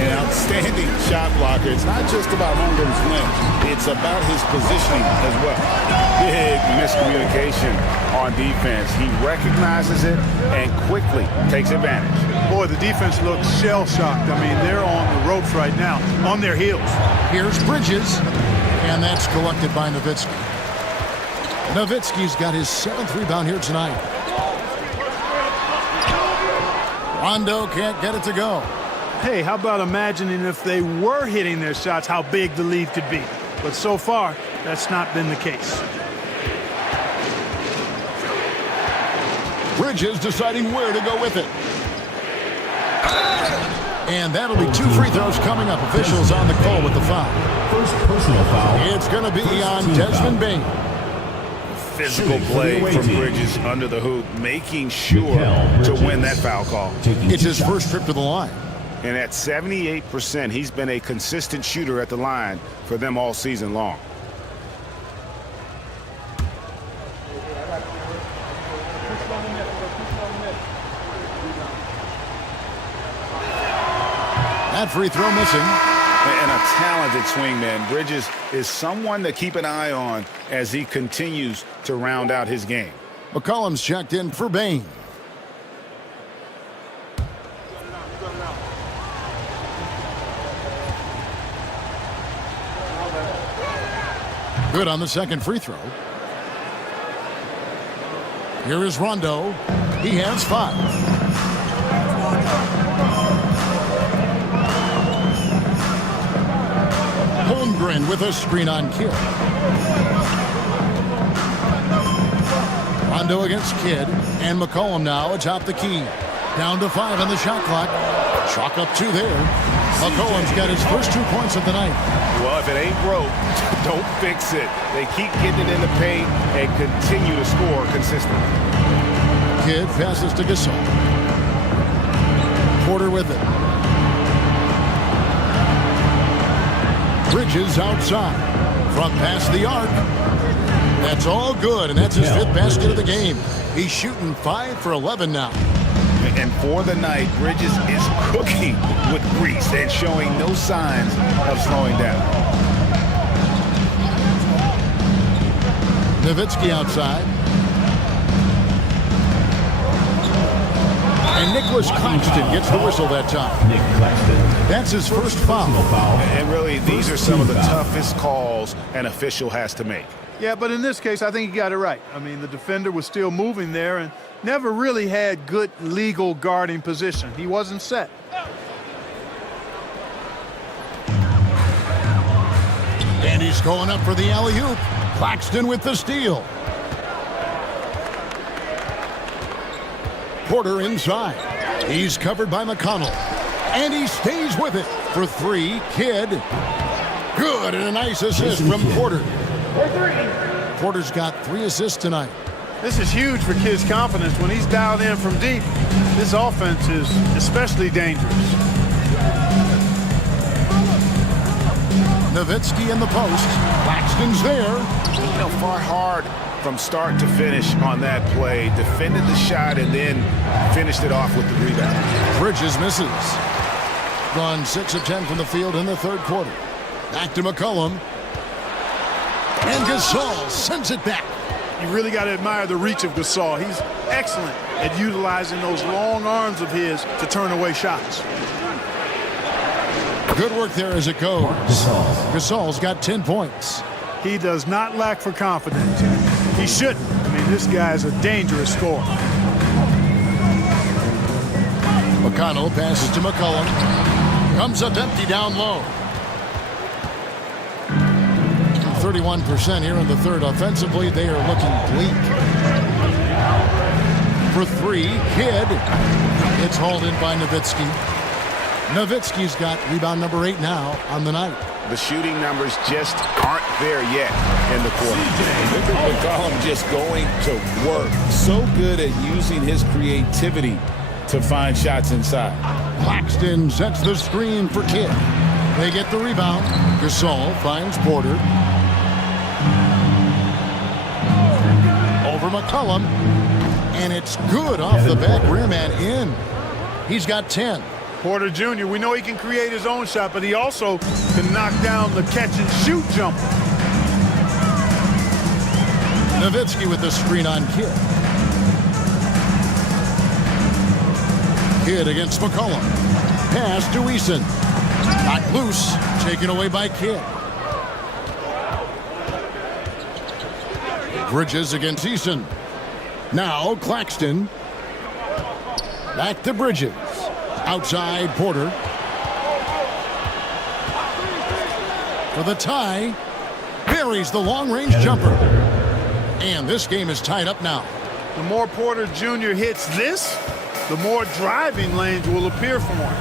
An outstanding shot blocker. It's not just about Holmgren's length. It's about his positioning as well. Big miscommunication on defense. He recognizes it and quickly takes advantage. Boy, the defense looks shell-shocked. I mean, they're on the ropes right now, on their heels. Here's Bridges. And that's collected by Nowitzki. Nowitzki's got his 7th rebound here tonight. Rondo can't get it to go. Hey, how about imagining if they were hitting their shots, how big the lead could be. But so far, that's not been the case. Bridges deciding where to go with it. And that'll be 2 free throws coming up. Officials on the call with the foul. First personal foul. It's going to be on Desmond Bain. Physical play from Bridges under the hoop, making sure to win that foul call. It's his first trip to the line. And at 78%, he's been a consistent shooter at the line for them all season long. That free throw missing. And a talented swingman. Bridges is someone to keep an eye on as he continues to round out his game. McCollum's checked in for Bain. Good on the second free throw. Here is Rondo. He has 5. Holmgren with a screen on Kidd. Rondo against Kidd. And McCollum now atop the key. Down to 5 on the shot clock. Chalk up 2 there. McCollum's got his first 2 points of the night. Well, if it ain't broke, don't fix it. They keep getting it in the paint and continue to score consistently. Kidd passes to Gasol. Porter with it. Bridges outside from past the arc. That's all good, and that's his 5th basket of the game. He's shooting 5 for 11 now. And for the night, Bridges is cooking with grease and showing no signs of slowing down. Nowitzki outside. And Nicholas Claxton gets the whistle that time. Nick Claxton. That's his first foul. And really, these are some of the toughest calls an official has to make. Yeah, but in this case, I think he got it right. I mean, the defender was still moving there and never really had good legal guarding position. He wasn't set. And he's going up for the alley-oop. Claxton with the steal. Porter inside. He's covered by McConnell. And he stays with it for three. Kidd. Good, and a nice assist from Porter. Porter's got 3 assists tonight. This is huge for Kidd's confidence. When he's dialed in from deep, this offense is especially dangerous. Nowitzki in the post. Claxton's there. You know, fought hard from start to finish on that play. Defended the shot and then finished it off with the rebound. Bridges misses. Gone 6 of 10 from the field in the third quarter. Back to McCollum. And Gasol sends it back. You really got to admire the reach of Gasol. He's excellent at utilizing those long arms of his to turn away shots. Good work there as it goes. Gasol's got 10 points. He does not lack for confidence. He shouldn't. I mean, this guy is a dangerous scorer. McConnell passes to McCollum. Comes up empty down low. 31% here in the third. Offensively, they are looking bleak. For 3, Kidd. It's hauled in by Nowitzki. Nowitzki's got rebound number 8 now on the night. The shooting numbers just aren't there yet in the quarter. Look at McCollum just going to work. So good at using his creativity to find shots inside. Claxton sets the screen for Kidd. They get the rebound. Gasol finds Porter. Over McCollum. And it's good off the back rim and in. He's got 10. Porter Jr., we know he can create his own shot, but he also can knock down the catch-and-shoot jumper. Nowitzki with the screen on Kidd. Kidd against McCollum. Pass to Eason. Knocked loose. Taken away by Kidd. Bridges against Eason. Now Claxton. Back to Bridges. Outside Porter. For the tie. Buries the long-range jumper. And this game is tied up now. The more Porter Jr. hits this, the more driving lanes will appear for him.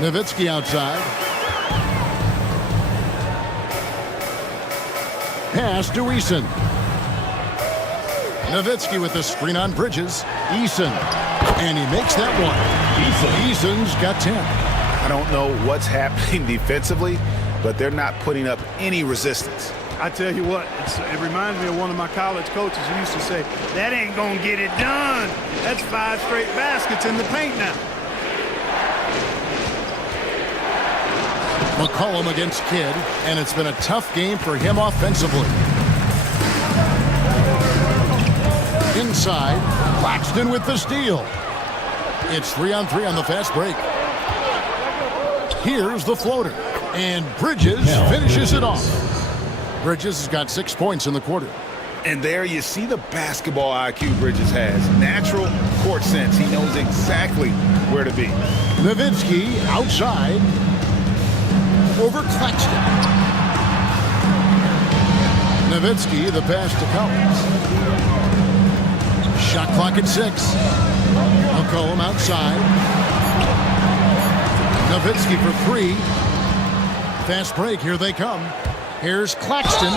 Nowitzki outside. Pass to Eason. Nowitzki with the screen on Bridges. Eason. And he makes that one. Eason's got 10. I don't know what's happening defensively, but they're not putting up any resistance. I tell you what, it reminds me of one of my college coaches who used to say, that ain't going to get it done. That's 5 straight baskets in the paint now. McCollum against Kidd, and it's been a tough game for him offensively. Inside, Claxton with the steal. It's 3-on-3 on the fast break. Here's the floater, and Bridges finishes it off. Bridges has got 6 points in the quarter. And there you see the basketball IQ Bridges has. Natural court sense. He knows exactly where to be. Nowitzki outside. Over Claxton. Nowitzki, the pass to Collins. Shot clock at 6. McCollum outside. Nowitzki for 3. Fast break, here they come. Here's Claxton.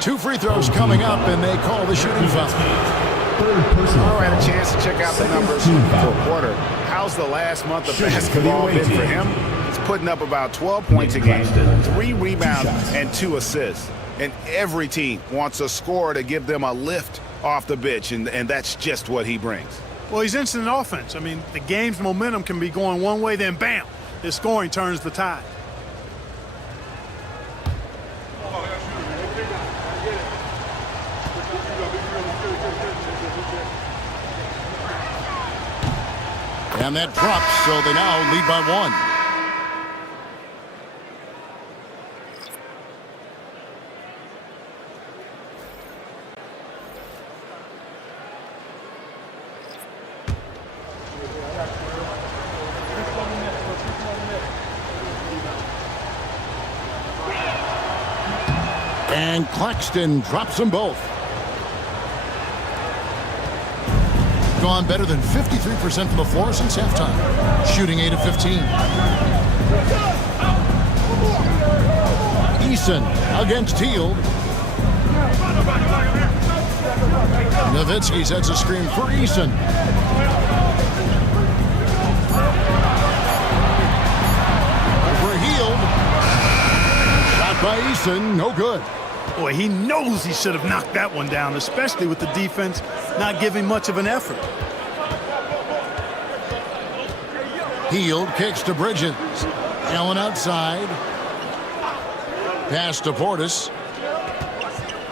2 free throws coming up, and they call the shooting foul. Oh, I had a chance to check out the numbers for Porter. How's the last month of basketball been for him? He's putting up about 12 points a game, 3 rebounds, and 2 assists. And every team wants a scorer to give them a lift off the bench, and that's just what he brings. Well, he's instant offense. I mean, the game's momentum can be going one way, then bam, his scoring turns the tide. And that drops, so they now lead by 1. And Claxton drops them both. Gone better than 53% from the floor since halftime. Shooting 8 of 15. Eason against Hield. Nowitzki sets a screen for Eason. For Hield. Shot by Eason, no good. Boy, he knows he should have knocked that one down, especially with the defense not giving much of an effort. Hield kicks to Bridges. Allen outside. Pass to Portis.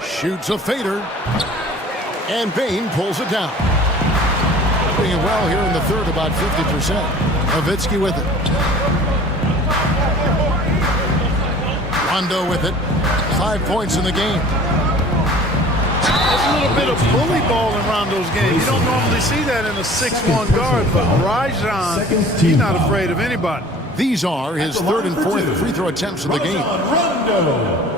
Shoots a fader. And Bain pulls it down. Doing it well here in the third, about 50%. Nowitzki with it. Rondo with it. 5 points in the game. There's a little bit of bully ball in Rondo's game. You don't normally see that in a 6'1 guard, but Rajon, he's not afraid of anybody. These are his third and fourth free throw attempts of the game. Rondo.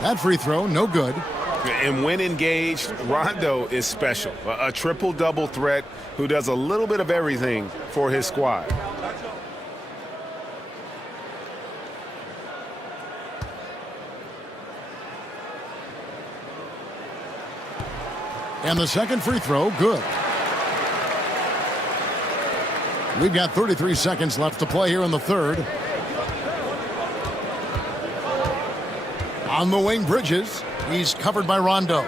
That free throw, no good. And when engaged, Rondo is special. A triple-double threat who does a little bit of everything for his squad. And the second free throw, good. We've got 33 seconds left to play here in the third. On the wing, Bridges. He's covered by Rondo.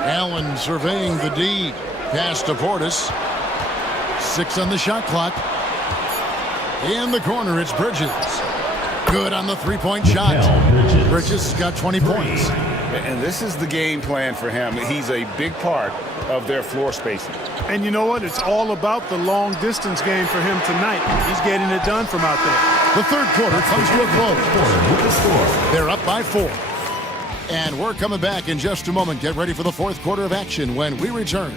Allen surveying the D. Pass to Portis. 6 on the shot clock. In the corner, it's Bridges. Good on the three-point shot. Bridges got 20 points. And this is the game plan for him. He's a big part of their floor spacing. And you know what? It's all about the long-distance game for him tonight. He's getting it done from out there. The third quarter comes to a close. They're up by 4. And we're coming back in just a moment. Get ready for the fourth quarter of action when we return.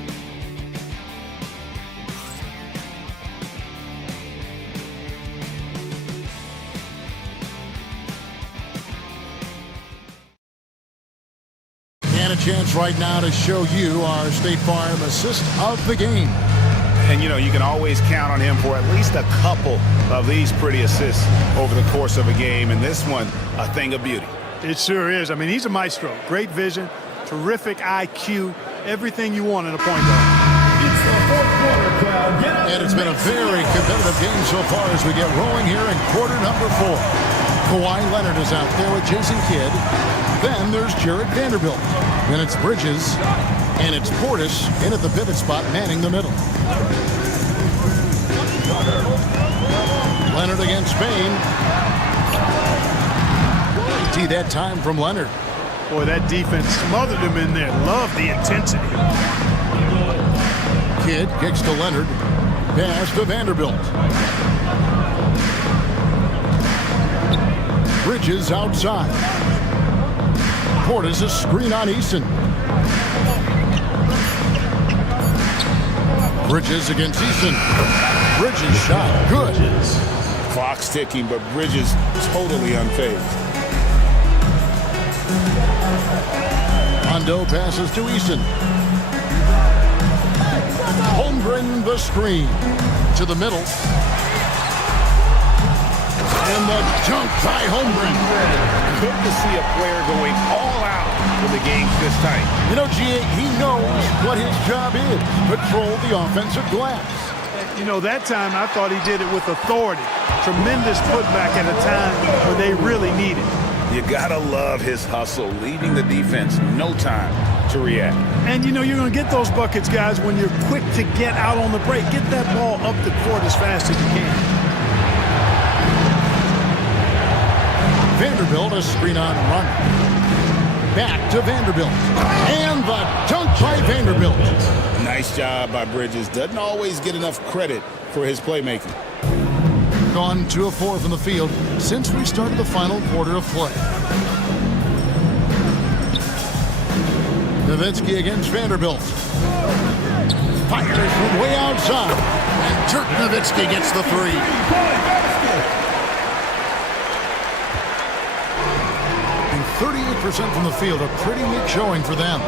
And a chance right now to show you our State Farm assist of the game. And, you know, you can always count on him for at least a couple of these pretty assists over the course of a game. And this one, a thing of beauty. It sure is. I mean, he's a maestro. Great vision, terrific IQ, everything you want in a point guard. It's the fourth quarter, crowd. And it's been a very competitive game so far as we get rolling here in quarter number 4. Kawhi Leonard is out there with Jason Kidd. Then there's Jarred Vanderbilt. Then it's Bridges. And it's Portis in at the pivot spot, manning the middle. Leonard against Bain. See that time from Leonard. Boy, that defense smothered him in there. Love the intensity. Kidd kicks to Leonard. Pass to Vanderbilt. Bridges outside. Portis a screen on Eason. Bridges against Eason. Bridges shot. Good. Clock's ticking, but Bridges totally unfazed. Rondo passes to Eason. Holmgren the screen. To the middle. And the dunk by Holmgren. Good to see a player going all out when the game's this tight. You know, G.A., he knows what his job is. Control the offensive glass. You know, that time I thought he did it with authority. Tremendous putback at a time when they really need it. You gotta love his hustle, leaving the defense no time to react. And you know, you're gonna get those buckets, guys, when you're quick to get out on the break. Get that ball up the court as fast as you can. Vanderbilt a screen on run. Back to Vanderbilt. And the dunk by Vanderbilt. Nice job by Bridges. Doesn't always get enough credit for his playmaking. Gone 2 of 4 from the field since we started the final quarter of play. Nowitzki against Vanderbilt. Fires from way outside. And Dirk Nowitzki gets the 3. And 38% from the field, a pretty weak showing for them.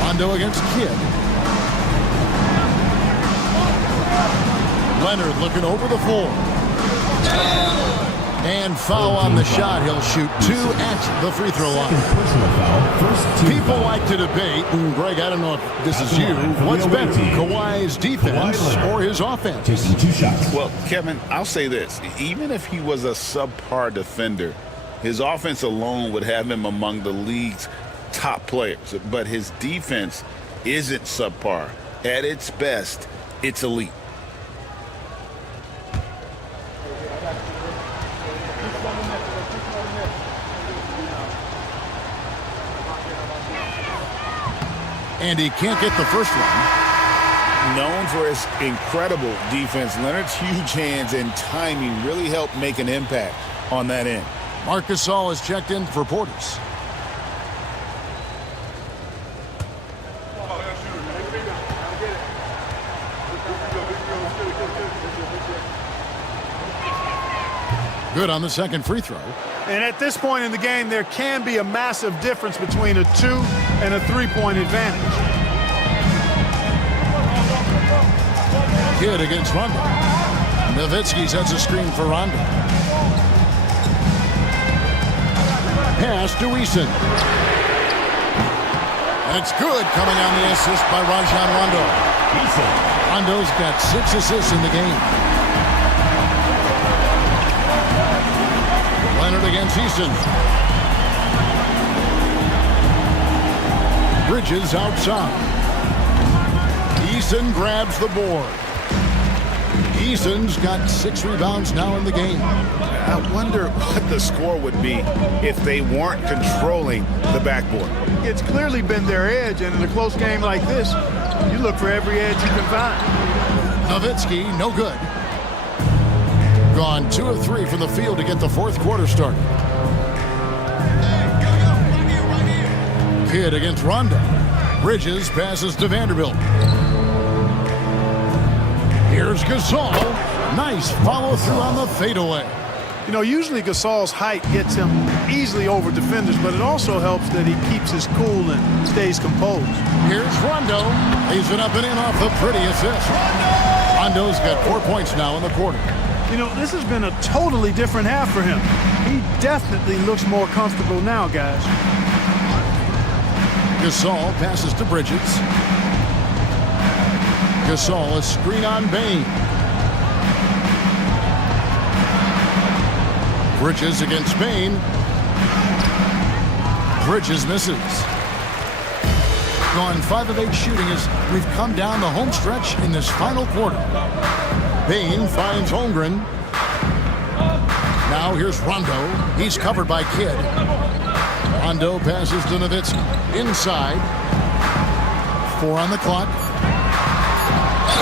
Rondo against Kidd. Leonard looking over the floor. And foul on the shot. He'll shoot 2 at the free throw line. People like to debate, and Greg, I don't know if this is you, what's better, Kawhi's defense or his offense? Well, Kevin, I'll say this. Even if he was a subpar defender, his offense alone would have him among the league's top players. But his defense isn't subpar. At its best, it's elite. And he can't get the first one. Known for his incredible defense, Leonard's huge hands and timing really helped make an impact on that end. Marc Gasol has checked in for Portis. Good on the second free throw. And at this point in the game, there can be a massive difference between a 2 and a 3-point advantage. Kidd against Rondo. Nowitzki sets a screen for Rondo. Pass to Eason. That's good, coming on the assist by Rajon Rondo. Rondo's got 6 assists in the game. Leonard against Eason. Bridges outside. Eason grabs the board. Eason's got 6 rebounds now in the game. I wonder what the score would be if they weren't controlling the backboard. It's clearly been their edge, and in a close game like this, you look for every edge you can find. Nowitzki, no good. Gone 2 of 3 from the field to get the fourth quarter started. Kidd against Rondo. Bridges passes to Vanderbilt. Here's Gasol. Nice follow through on the fadeaway. You know, usually Gasol's height gets him easily over defenders, but it also helps that he keeps his cool and stays composed. Here's Rondo. Lays it up and in off the pretty assist. Rondo's got 4 points now in the quarter. You know, this has been a totally different half for him. He definitely looks more comfortable now, guys. Gasol passes to Bridges. Gasol, a screen on Bane. Bridges against Bane. Bridges misses. Gone 5 of 8 shooting as we've come down the home stretch in this final quarter. Bane finds Holmgren. Now here's Rondo. He's covered by Kidd. Rondo passes to Nowitzki. Inside. 4 on the clock.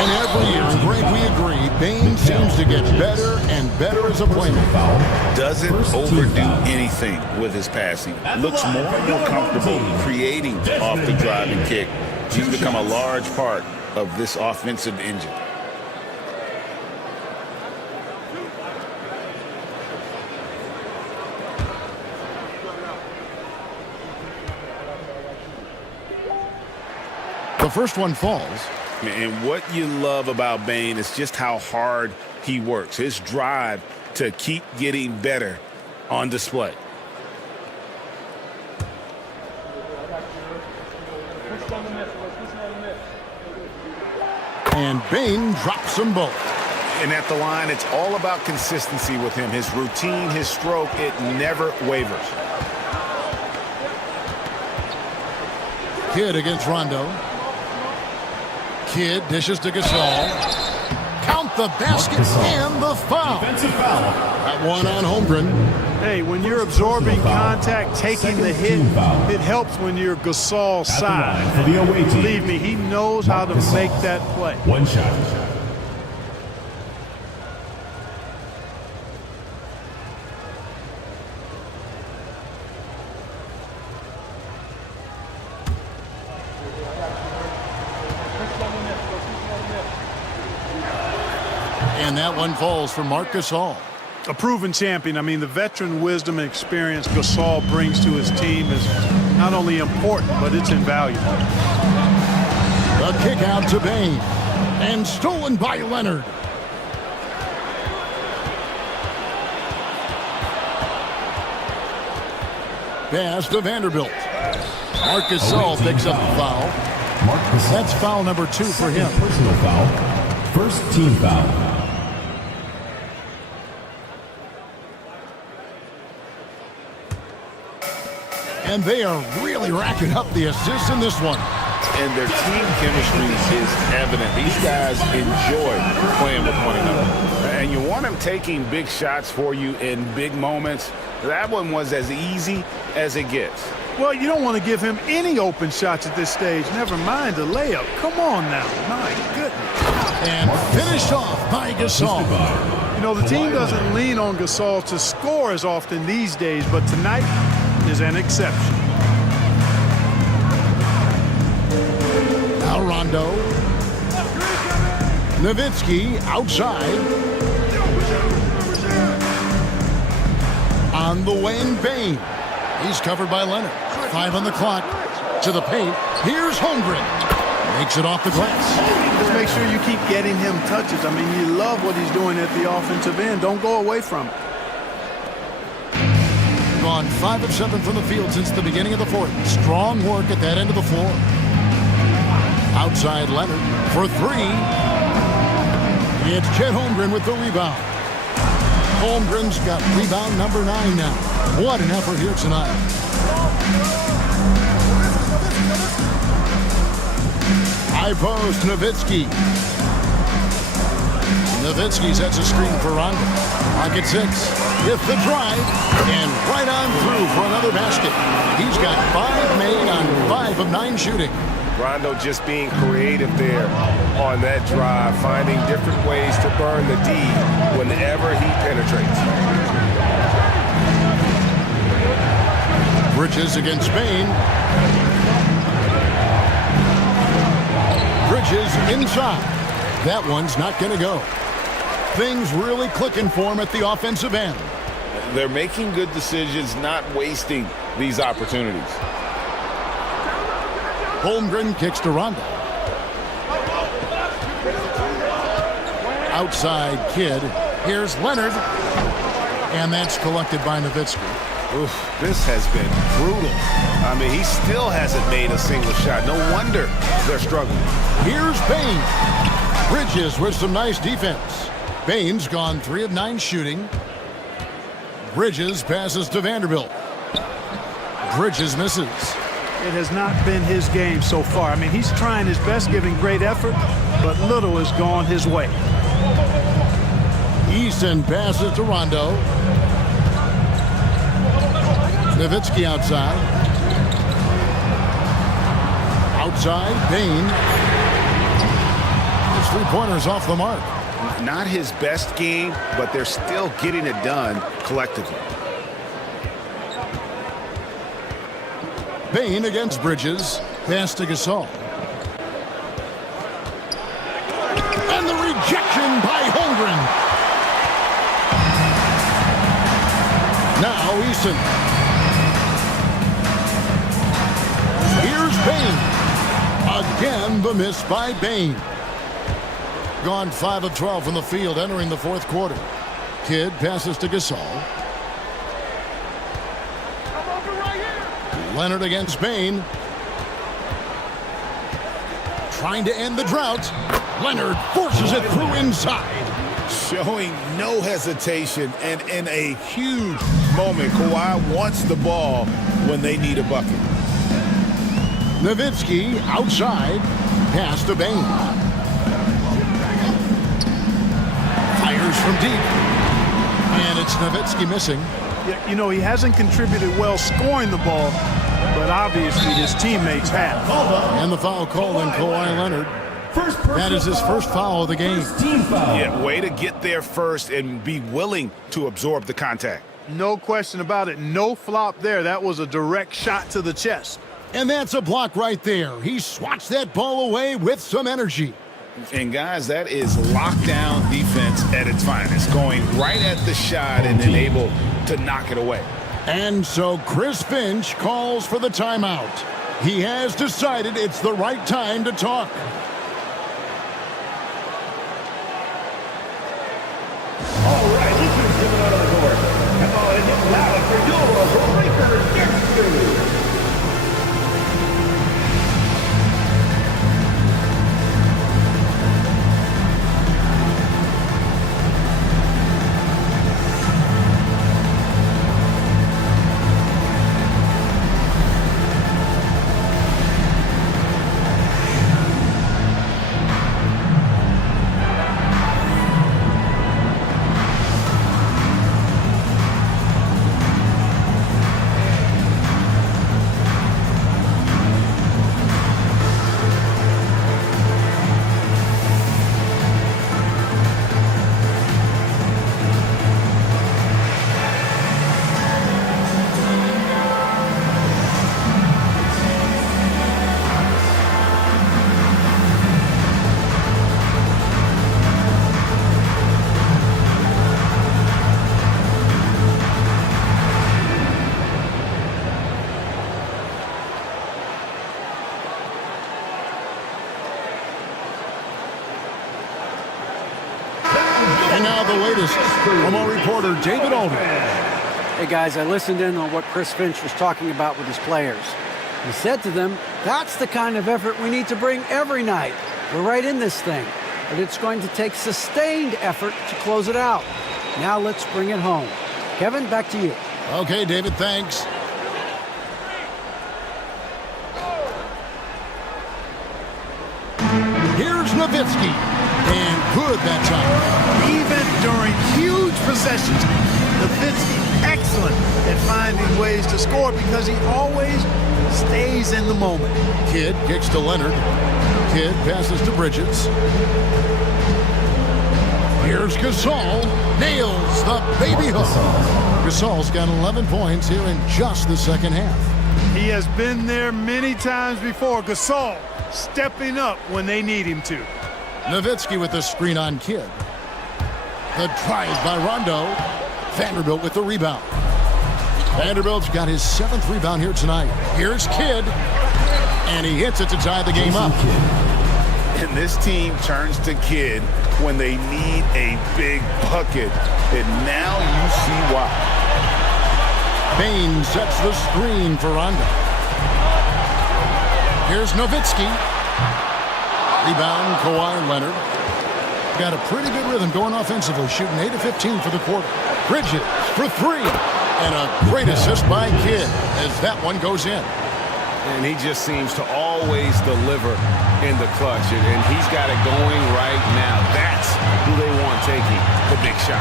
And every year, Greg, we agree, Bane seems to get better and better as a playmaker. Doesn't overdo anything with his passing. Looks more and more comfortable creating off the driving kick. He's become a large part of this offensive engine. The first one falls. And what you love about Bane is just how hard he works. His drive to keep getting better on display. And Bane drops them both. And at the line, it's all about consistency with him. His routine, his stroke, it never wavers. Kidd against Rondo. Kidd dishes to Gasol. Count the basket and the foul. Defensive foul. That one on Holmgren. Hey, when you're absorbing contact, taking the hit, it helps when you're Gasol's side. For the away team. Believe me, he knows how to make that play. One shot. And that one falls for Marc Gasol. A proven champion. I mean, the veteran wisdom and experience Gasol brings to his team is not only important, but it's invaluable. The kick out to Bane. And stolen by Leonard. Pass to Vanderbilt. Marc Gasol picks up the foul. That's foul number 2 for him. Personal foul. First team foul. And they are really racking up the assists in this one. And their team chemistry is evident. These guys enjoy playing with one another. And you want them taking big shots for you in big moments. That one was as easy as it gets. Well, you don't want to give him any open shots at this stage. Never mind the layup. Come on now. My goodness. And finished off by Gasol. You know, the team doesn't lean on Gasol to score as often these days, but tonight is an exception. Now Rondo. Nowitzki outside. On the wing, Bane. He's covered by Leonard. 5 on the clock. To the paint. Here's Holmgren. Makes it off the glass. Just make sure you keep getting him touches. I mean, you love what he's doing at the offensive end. Don't go away from it. Gone 5 of 7 from the field since the beginning of the fourth. Strong work at that end of the floor. Outside Leonard for 3. It's Chet Holmgren with the rebound. Holmgren's got rebound number 9 now. What an effort here tonight. High post, Nowitzki. Nowitzki sets a screen for Rondo. Pocket 6 with the drive, and right on through for another basket. He's got 5 made on 5 of 9 shooting. Rondo just being creative there on that drive, finding different ways to burn the D whenever he penetrates. Bridges against Bane. Bridges inside. That one's not going to go. Things really clicking for him at the offensive end. They're making good decisions, not wasting these opportunities. Holmgren kicks to Rondo. Outside Kidd. Here's Leonard. And that's collected by Nowitzki. Oof, this has been brutal. I mean, he still hasn't made a single shot. No wonder they're struggling. Here's Bane. Bridges with some nice defense. Bane's gone 3 of 9 shooting. Bridges passes to Vanderbilt. Bridges misses. It has not been his game so far. I mean, he's trying his best, giving great effort, but little has gone his way. Easton passes to Rondo. Nowitzki outside. Outside, Bane. His 3-pointers off the mark. Not his best game, but they're still getting it done collectively. Bane against Bridges. Pass to Gasol. And the rejection by Holmgren. Now Easton. Here's Bane. Again, the miss by Bane. Gone 5 of 12 from the field entering the fourth quarter. Kidd passes to Gasol. Leonard against Bane. Trying to end the drought. Leonard forces it through inside. Showing no hesitation, and in a huge moment, Kawhi wants the ball when they need a bucket. Nowitzki outside. Pass to Bane. from deep. And it's Nowitzki missing. Yeah, you know, he hasn't contributed well scoring the ball, but obviously his teammates have. And the foul called on Kawhi Leonard. That is his first foul of the game. Yeah, way to get there first and be willing to absorb the contact. No question about it. No flop there. That was a direct shot to the chest. And that's a block right there. He swats that ball away with some energy. And guys, that is lockdown defense at its finest, going right at the shot and then able to knock it away. And so Chris Finch calls for the timeout. He has decided it's the right time to talk. All right, let's just give it out of the court. Come on and get loud for your Breakers Destiny. And now the latest from our reporter, David Aldridge. Hey, guys, I listened in on what Chris Finch was talking about with his players. He said to them, that's the kind of effort we need to bring every night. We're right in this thing, but it's going to take sustained effort to close it out. Now let's bring it home. Kevin, back to you. Okay, David, thanks. Here's Nowitzki. And good that time. Even during huge possessions, Nowitzki excellent at finding ways to score because he always stays in the moment. Kidd kicks to Leonard. Kidd passes to Bridges. Here's Gasol. Nails the baby hook. Gasol's got 11 points here in just the second half. He has been there many times before. Gasol stepping up when they need him to. Nowitzki with the screen on Kidd. The drive by Rondo. Vanderbilt with the rebound. Vanderbilt's got his 7th rebound here tonight. Here's Kidd. And he hits it to tie the game up. And this team turns to Kidd when they need a big bucket. And now you see why. Bain sets the screen for Rondo. Here's Nowitzki. Rebound, Kawhi Leonard. Got a pretty good rhythm going offensively, shooting 8 of 15 for the quarter. Bridges for 3. And a great assist by Kidd as that one goes in. And he just seems to always deliver in the clutch. And he's got it going right now. That's who they want taking the big shot.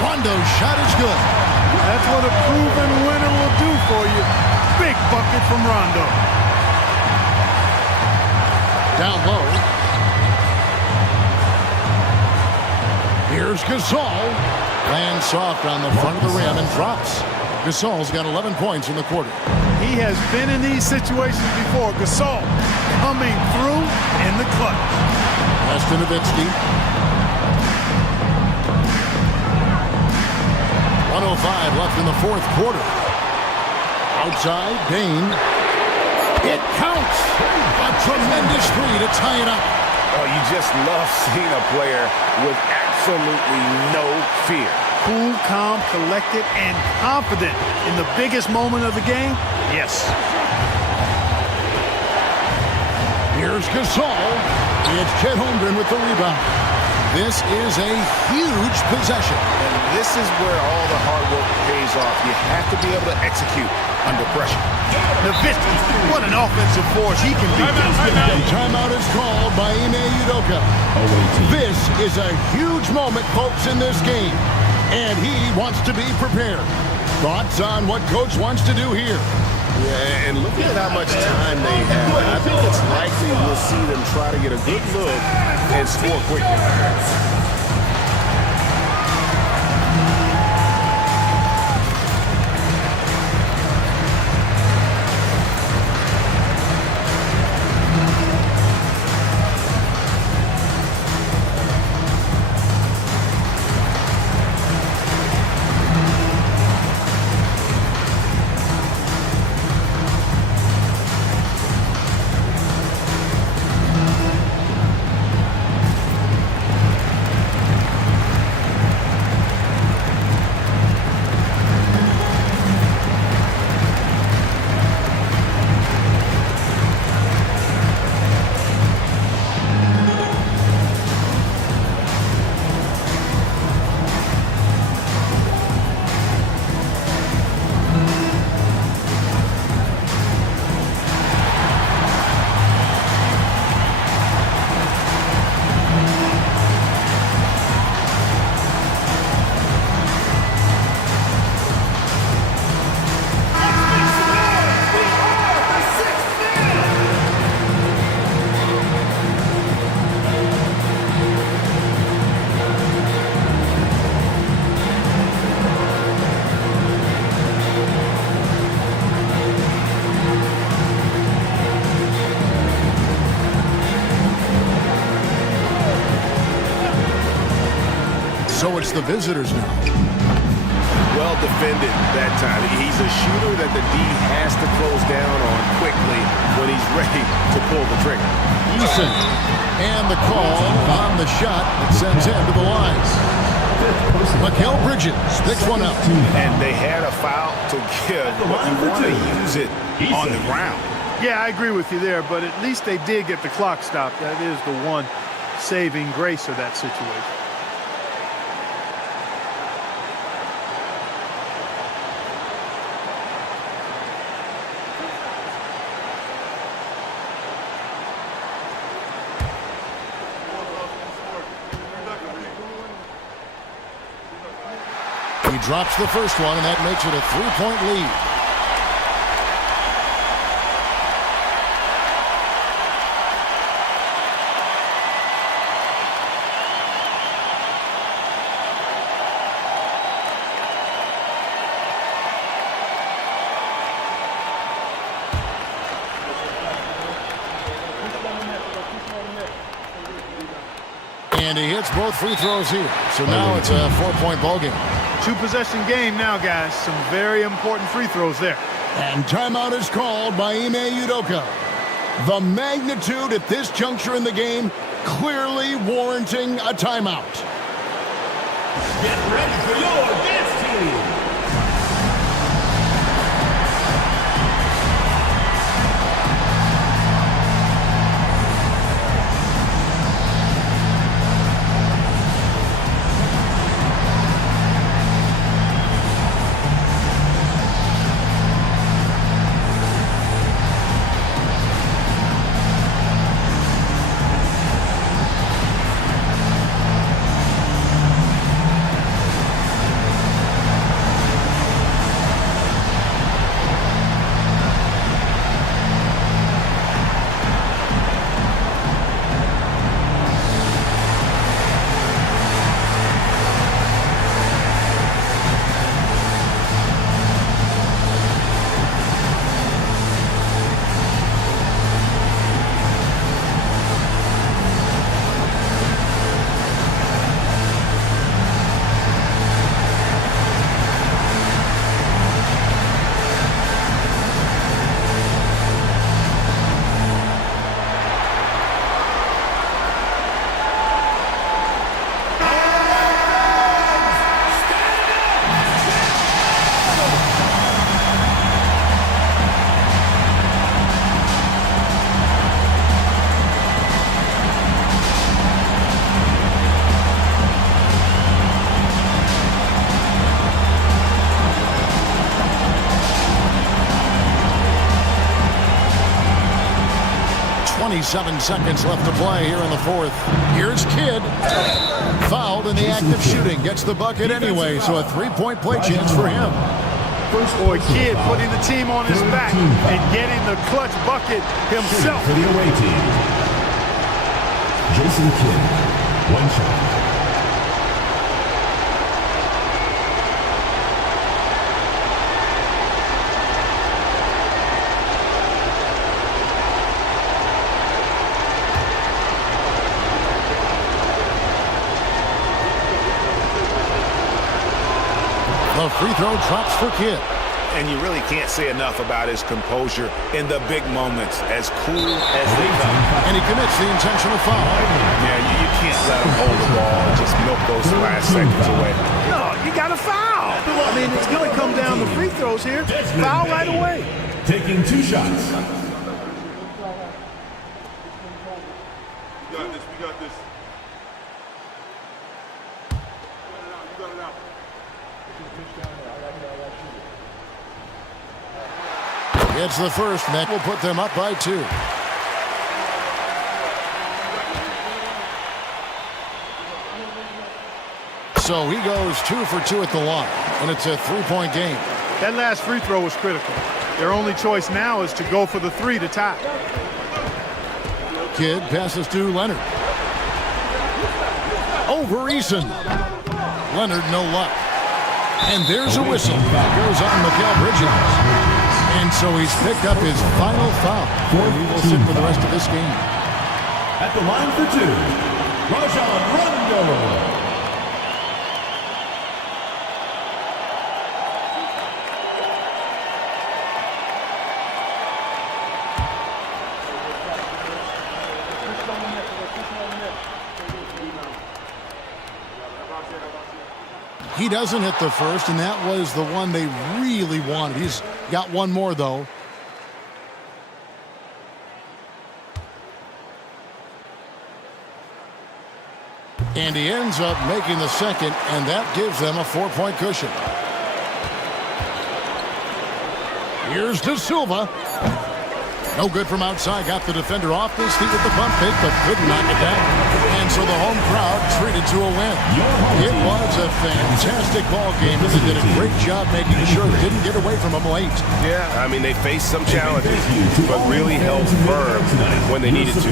Rondo's shot is good. That's what a proven winner will do for you. Big bucket from Rondo. Down low. Here's Gasol. Lands soft on the front of the rim and drops. Gasol's got 11 points in the quarter. He has been in these situations before. Gasol coming through in the clutch. Pass to Nowitzki. 1:05 left in the fourth quarter. Outside, Bain. It counts. A tremendous three to tie it up. Oh, you just love seeing a player with absolutely no fear. Cool, calm, collected, and confident in the biggest moment of the game? Yes. Here's Gasol. It's Chet Holmgren with the rebound. This is a huge possession. And this is where all the hard work pays off. You have to be able to execute under pressure. Nowitzki, what an offensive force he can be. And timeout is called by Ime Udoka. This is a huge moment, folks, in this game. And he wants to be prepared. Thoughts on what Coach wants to do here? Yeah, and look at how much time they have. I think it's likely we'll see them try to get a good look and score quickly. So it's the visitors now. Well defended that time. He's a shooter that the D has to close down on quickly when he's ready to pull the trigger. Eason. And the call on the shot that sends him to the line. Mikal Bridges picks one up. And they had a foul to give, but you want to use it on the ground. Yeah, I agree with you there, but at least they did get the clock stopped. That is the one saving grace of that situation. He drops the first one, and that makes it a 3-point lead. And he hits both free throws here. So now it's a 4-point ball game. 2-possession game now, guys. Some very important free throws there. And timeout is called by Ime Udoka. The magnitude at this juncture in the game clearly warranting a timeout. Get ready for your dance team. 37 seconds left to play here in the fourth. Here's Kidd. Fouled in the act of shooting. Gets the bucket anyway, so a three-point play chance for him. Boy, Kidd putting the team on his back and getting the clutch bucket himself. For the away team, Jason Kidd, 1 shot. The free throw drops for Kidd. And you really can't say enough about his composure in the big moments, as cool as they come. And he commits the intentional foul. Yeah, you can't let him hold the ball and just milk those last seconds away. No, you got to foul. I mean, it's going to come down to free throws here. Foul right away. Taking 2 shots. We got this. It's the first, and that will put them up by 2. So he goes 2 for 2 at the line, and it's a 3-point game. That last free throw was critical. Their only choice now is to go for the 3 to tie. Kidd passes to Leonard. Over Eason. Leonard, no luck. And there's a whistle. That goes on Mikal Bridges. And so he's picked up his final foul. He will sit for the rest of this game. At the line for 2, Rajon Rondo. He doesn't hit the first, and that was the one they really wanted. He's got one more, though. And he ends up making the second, and that gives them a 4-point cushion. Here's De Silva. No good from outside. Got the defender off his feet with the bump fake, but couldn't knock it down. And so the home crowd treated to a win. It was a fantastic ball game, and they did a great job making sure it didn't get away from them late. Yeah, I mean, they faced some challenges, but really held firm when they needed to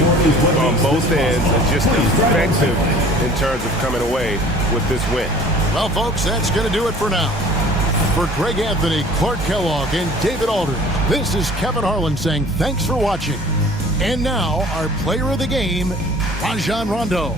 on both ends, and just effective in terms of coming away with this win. Well, folks, that's going to do it for now. For Greg Anthony, Clark Kellogg, and David Aldridge, this is Kevin Harlan saying thanks for watching. And now, our player of the game, Rajon Rondo.